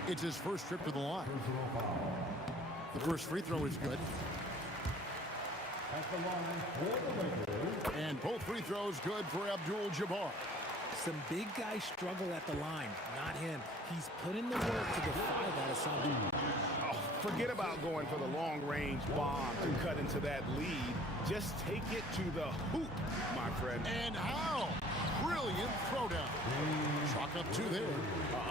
It's his first trip to the line. The first free throw is good. And both free throws good for Abdul-Jabbar. Some big guys struggle at the line, not him. He's put in the work to defy that assignment. Oh, forget about going for the long-range bomb to cut into that lead. Just take it to the hoop, my friend. And how? Brilliant throwdown. Chalk up 2 there.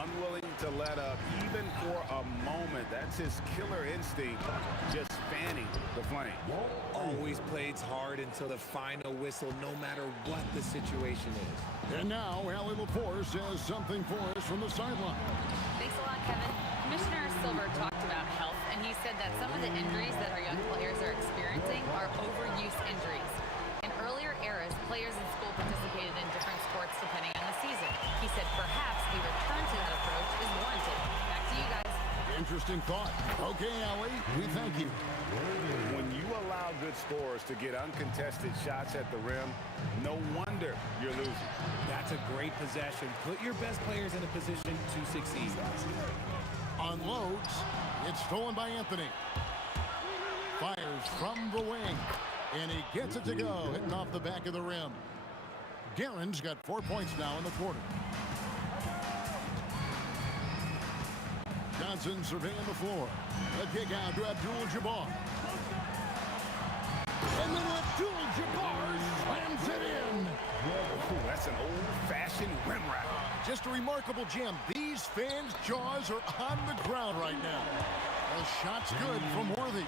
Unwilling to let up even for a moment. That's his killer instinct, just fanning the flame. Always plays hard until the final whistle, no matter what the situation is. And now, Allie Laporte says something for us from the sideline. Thanks a lot, Kevin. Commissioner Silver talked about health, and he said that some of the injuries that our young players are experiencing are overuse injuries. In earlier eras, players in school participated in different sports depending on the season. He said perhaps a return to that approach is warranted. Back to you guys. Interesting thought. Okay, Allie, we thank you. When you allow good scorers to get uncontested shots at the rim, no wonder you're losing. That's a great possession. Put your best players in a position to succeed. Unloads. It's stolen by Anthony. Fires from the wing. And he gets it to go, hitting off the back of the rim. Guerin's got 4 points now in the quarter. Johnson surveying the floor. A kick out to Abdul-Jabbar. And then Abdul-Jabbar slams it in. Ooh, that's an old-fashioned rim wrap. Just a remarkable jam. These fans' jaws are on the ground right now. A shot's good from Worthy.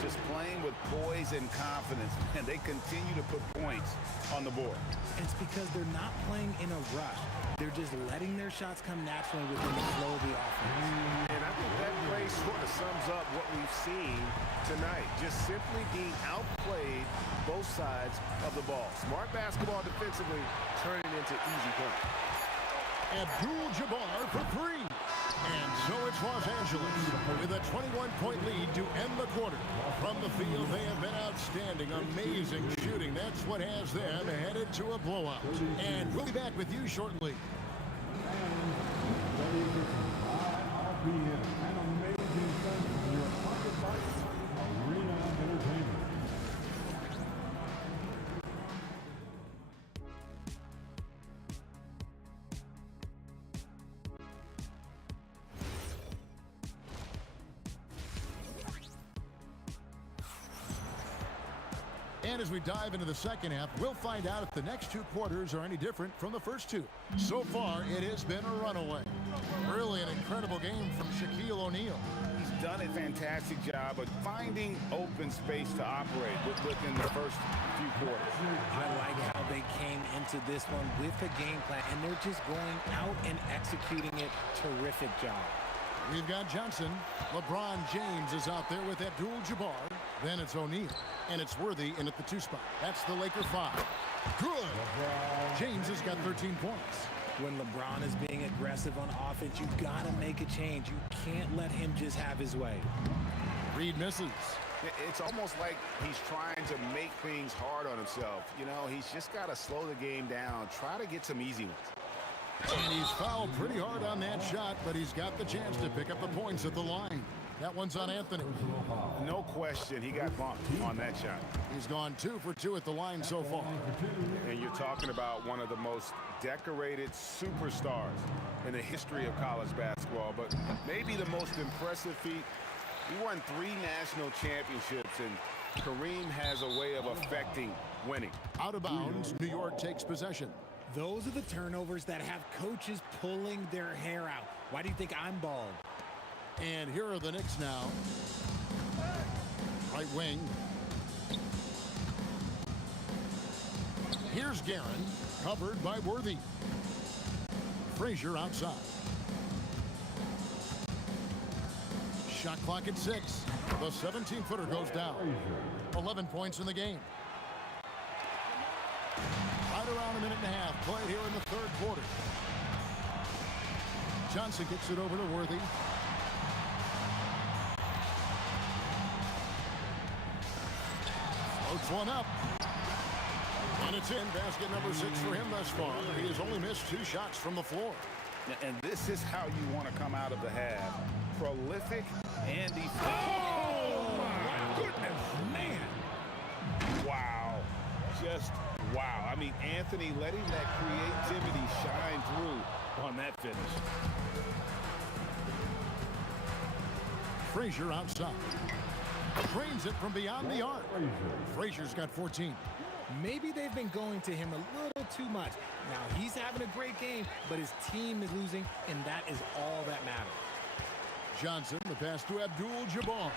Just playing with poise and confidence, and they continue to put points on the board. It's because they're not playing in a rush. They're just letting their shots come naturally within the flow of the offense. And I think that play sort of sums up what we've seen tonight. Just simply being outplayed both sides of the ball. Smart basketball defensively, turning into easy points. Abdul-Jabbar for three. And so it's Los Angeles with a 21-point lead to end the quarter. From the field, they have been outstanding, amazing shooting. That's what has them headed to a blowout. And we'll be back with you shortly. An amazing sense of your pocket Arena Entertainment. And as we dive into the second half, we'll find out if the next two quarters are any different from the first two. So far, it has been a runaway. Really an incredible game from Shaquille O'Neal. He's done a fantastic job of finding open space to operate within the first few quarters. I like how they came into this one with a game plan, and they're just going out and executing it. Terrific job. We've got Johnson. LeBron James is out there with Abdul-Jabbar. Then it's O'Neal. And it's Worthy in at the 2 spot. That's the Laker 5. Good. James has got 13 points. When LeBron is being aggressive on offense, you got to make a change. You can't let him just have his way. Reed misses. It's almost like he's trying to make things hard on himself. You know, he's just got to slow the game down, try to get some easy ones. And he's fouled pretty hard on that shot, but he's got the chance to pick up the points at the line. That one's on Anthony. No question, he got bumped on that shot. He's gone 2 for 2 at the line so far. And you're talking about one of the most decorated superstars in the history of college basketball, but maybe the most impressive feat. He won 3 national championships, and Kareem has a way of affecting winning. Out of bounds, New York takes possession. Those are the turnovers that have coaches pulling their hair out. Why do you think I'm bald? And here are the Knicks now. Right wing. Here's Guerin, covered by Worthy. Frazier outside. Shot clock at 6. The 17-footer goes down. 11 points in the game. Right around a minute and a half played here in the third quarter. Johnson gets it over to Worthy. Floats one up. And it's in. Basket number 6 for him thus far. He has only missed 2 shots from the floor. And this is how you want to come out of the half. Prolific and effective. Oh, my goodness, man. Wow. Just wow. I mean, Anthony letting that creativity shine through on that finish. Frazier outside. Drains it from beyond the arc. Frazier's got 14. Maybe they've been going to him a little too much. Now, he's having a great game, but his team is losing, and that is all that matters. Johnson, the pass to Abdul-Jabbar.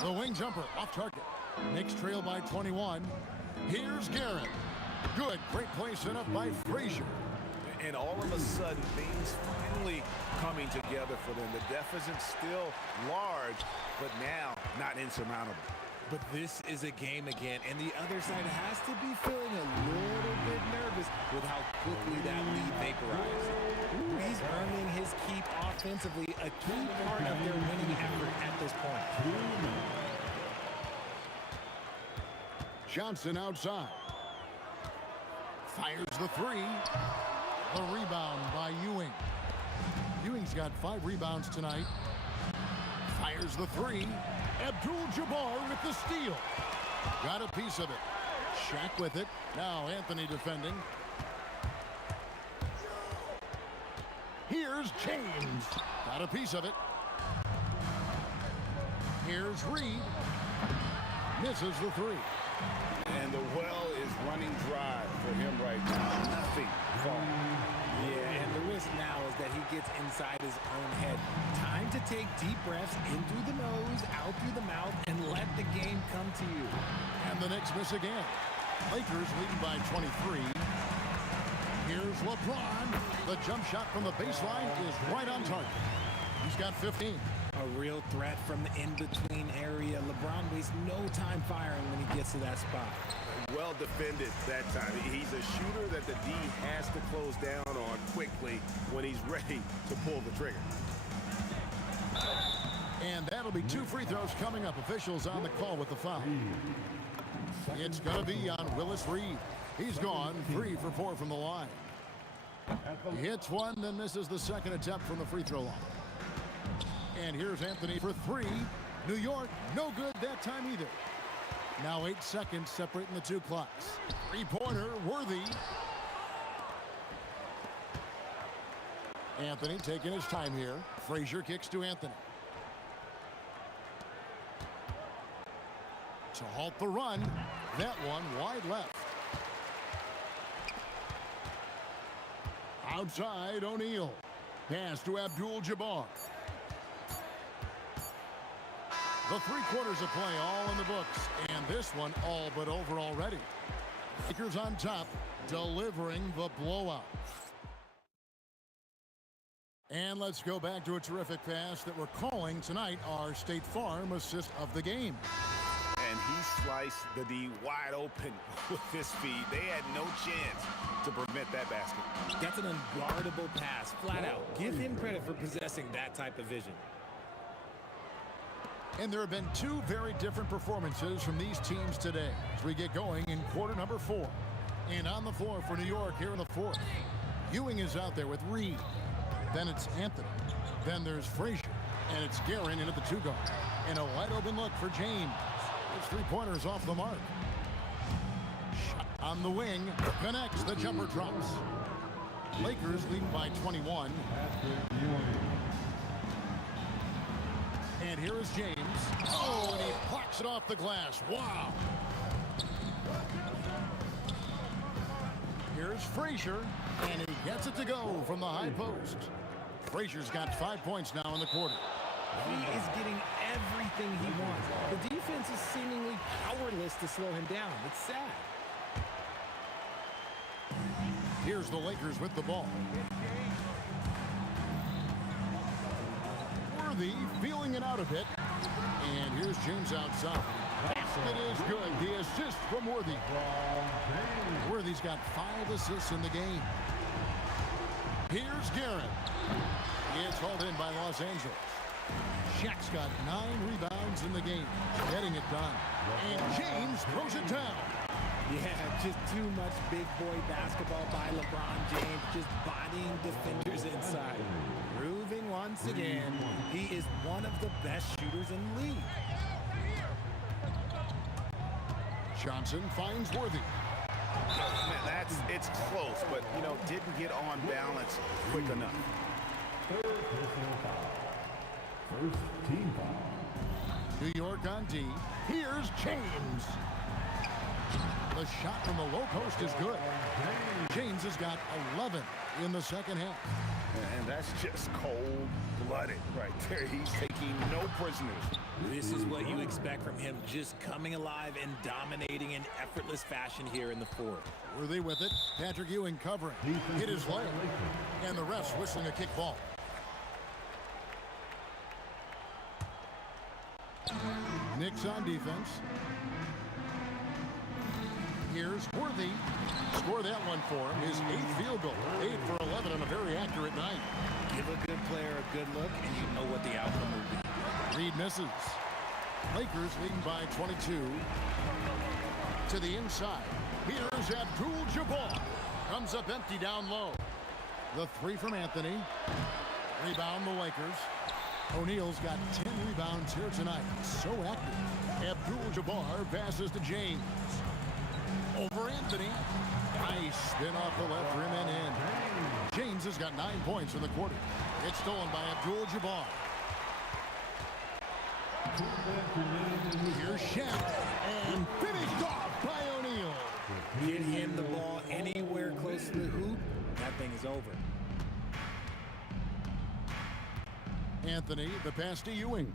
The wing jumper off target. Knicks trail by 21. Here's Guerin. Good. Great play set up by Frazier. And all of a sudden, things finally coming together for them. The deficit's still large, but now not insurmountable. But this is a game again, and the other side has to be feeling a little bit nervous with how quickly that lead vaporized. He's earning his keep offensively, a key part of their winning effort at this point. Johnson outside. Fires the 3. The rebound by Ewing. Ewing's got 5 rebounds tonight. Fires the 3. Abdul-Jabbar with the steal. Got a piece of it. Shaq with it. Now Anthony defending. Here's James. Got a piece of it. Here's Reed. Misses the 3. And the well is running dry for him right now. Nothing falling. Yeah, and the risk now is that he gets inside his own head. Time to take deep breaths in through the nose, out through the mouth, and let the game come to you. And the Knicks miss again. Lakers leading by 23. Here's LeBron. The jump shot from the baseline is right on target. He's got 15. A real threat from the in-between area. LeBron wastes no time firing when he gets to that spot. Well defended that time. He's a shooter that the D has to close down on quickly when he's ready to pull the trigger. And that'll be 2 free throws coming up. Officials on the call with the foul. It's going to be on Willis Reed. He's gone 3 for 4 from the line. He hits one, then misses the second attempt from the free throw line. And here's Anthony for 3. New York, no good that time either. Now 8 seconds separating the 2 clocks. 3-pointer, Worthy. Anthony taking his time here. Frazier kicks to Anthony. To halt the run. That one wide left. Outside, O'Neal. Pass to Abdul-Jabbar. The 3 quarters of play all in the books, and this one all but over already. Lakers on top, delivering the blowout. And let's go back to a terrific pass that we're calling tonight our State Farm assist of the game. And he sliced the D wide open with his speed. They had no chance to prevent that basket. That's an unguardable pass, flat out. Give him credit for possessing that type of vision. And there have been 2 very different performances from these teams today as we get going in quarter number 4. And on the floor for New York here in the 4th. Ewing is out there with Reed. Then it's Anthony. Then there's Frazier. And it's Guerin in at the 2 guard. And a wide open look for James. His 3-pointers off the mark. Shot on the wing. Connects. The jumper drops. Lakers leading by 21. And here is James. Oh, and he blocks it off the glass. Wow. Here's Frazier, and he gets it to go from the high post. Frazier's got 5 points now in the quarter. He is getting everything he wants. The defense is seemingly powerless to slow him down. It's sad. Here's the Lakers with the ball. Worthy feeling it out a bit. And here's James outside. Basket is good. The assist from Worthy. Worthy's got 5 assists in the game. Here's Guerin. It's hauled in by Los Angeles. Shaq's got 9 rebounds in the game. Getting it done. And James throws it down. Yeah, just too much big boy basketball by LeBron James, just bodying defenders inside. Proving once again, he is one of the best shooters in the league. Johnson finds Worthy. Man, it's close, but, you know, didn't get on balance quick enough. First team foul. New York on D. Here's James. The shot from the low post is good. James has got 11 in the second half. And that's just cold-blooded right there. He's taking no prisoners. This is what you expect from him, just coming alive and dominating in effortless fashion here in the 4th. Worthy with it. Patrick Ewing covering. Hit his leg. And the refs whistling a kick ball. Knicks on defense. Here's Worthy. Score that one for him. His 8th field goal. 8 for 11 on a very accurate night. Give a good player a good look, and you know what the outcome will be. Reed misses. Lakers leading by 22. To the inside. Here's Abdul-Jabbar. Comes up empty down low. The 3 from Anthony. Rebound the Lakers. O'Neal's got 10 rebounds here tonight. So active. Abdul-Jabbar passes to James. Over Anthony. Nice spin off the left rim and in. James has got 9 points in the quarter. It's stolen by Abdul-Jabbar. Here's Shaq. And finished off by O'Neal. Get him the ball anywhere close to the hoop. That thing is over. Anthony, the pass to Ewing.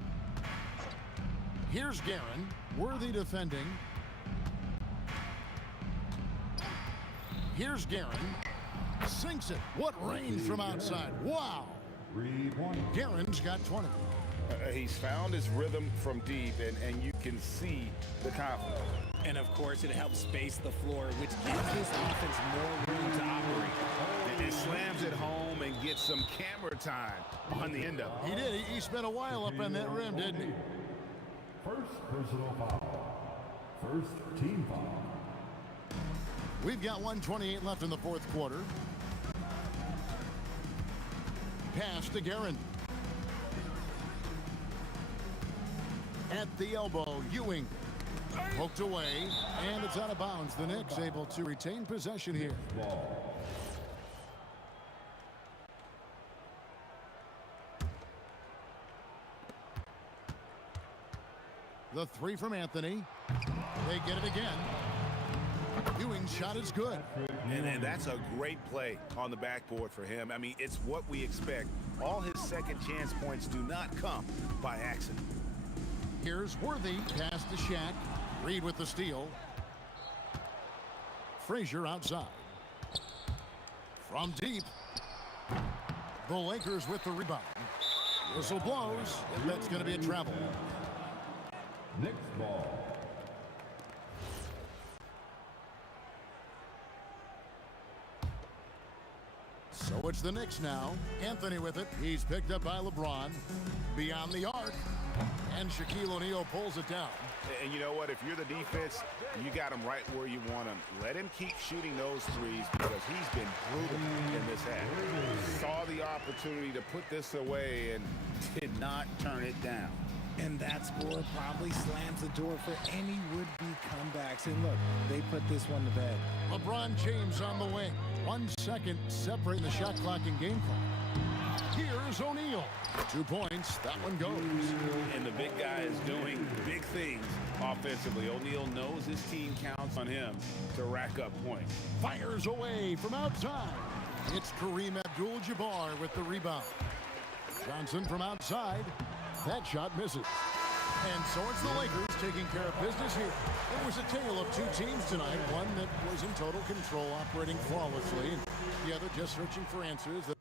Here's Guerin. Worthy defending. Here's Guerin. Sinks it. What range from outside. Wow. Guerin's got 20. He's found his rhythm from deep, and you can see the confidence. And of course, it helps space the floor, which gives this offense more room to operate. And slams it home and gets some camera time on the end of it. He did. He spent a while up on that rim, didn't he? First personal foul. First team foul. We've got 1:28 left in the fourth quarter. Pass to Guerin. At the elbow, Ewing. Poked away, and it's out of bounds. The Knicks able to retain possession here. The three from Anthony. They get it again. Ewing's shot is good. And that's a great play on the backboard for him. I mean, it's what we expect. All his second chance points do not come by accident. Here's Worthy. Pass to Shaq. Reed with the steal. Frazier outside. From deep. The Lakers with the rebound. Whistle blows, and that's going to be a travel. Knicks ball. So it's the Knicks now. Anthony with it. He's picked up by LeBron. Beyond the arc. And Shaquille O'Neal pulls it down. And you know what? If you're the defense, you got him right where you want him. Let him keep shooting those threes because he's been brutal in this half. Saw the opportunity to put this away and did not turn it down. And that score probably slams the door for any would-be comebacks. And look, they put this one to bed. LeBron James on the wing. 1 second separating the shot clock and game clock. Here's O'Neal. 2 points. That one goes. And the big guy is doing big things offensively. O'Neal knows his team counts on him to rack up points. Fires away from outside. It's Kareem Abdul-Jabbar with the rebound. Johnson from outside. That shot misses. And so it's the Lakers taking care of business here. It was a tale of two teams tonight. One that was in total control, operating flawlessly, and the other just searching for answers that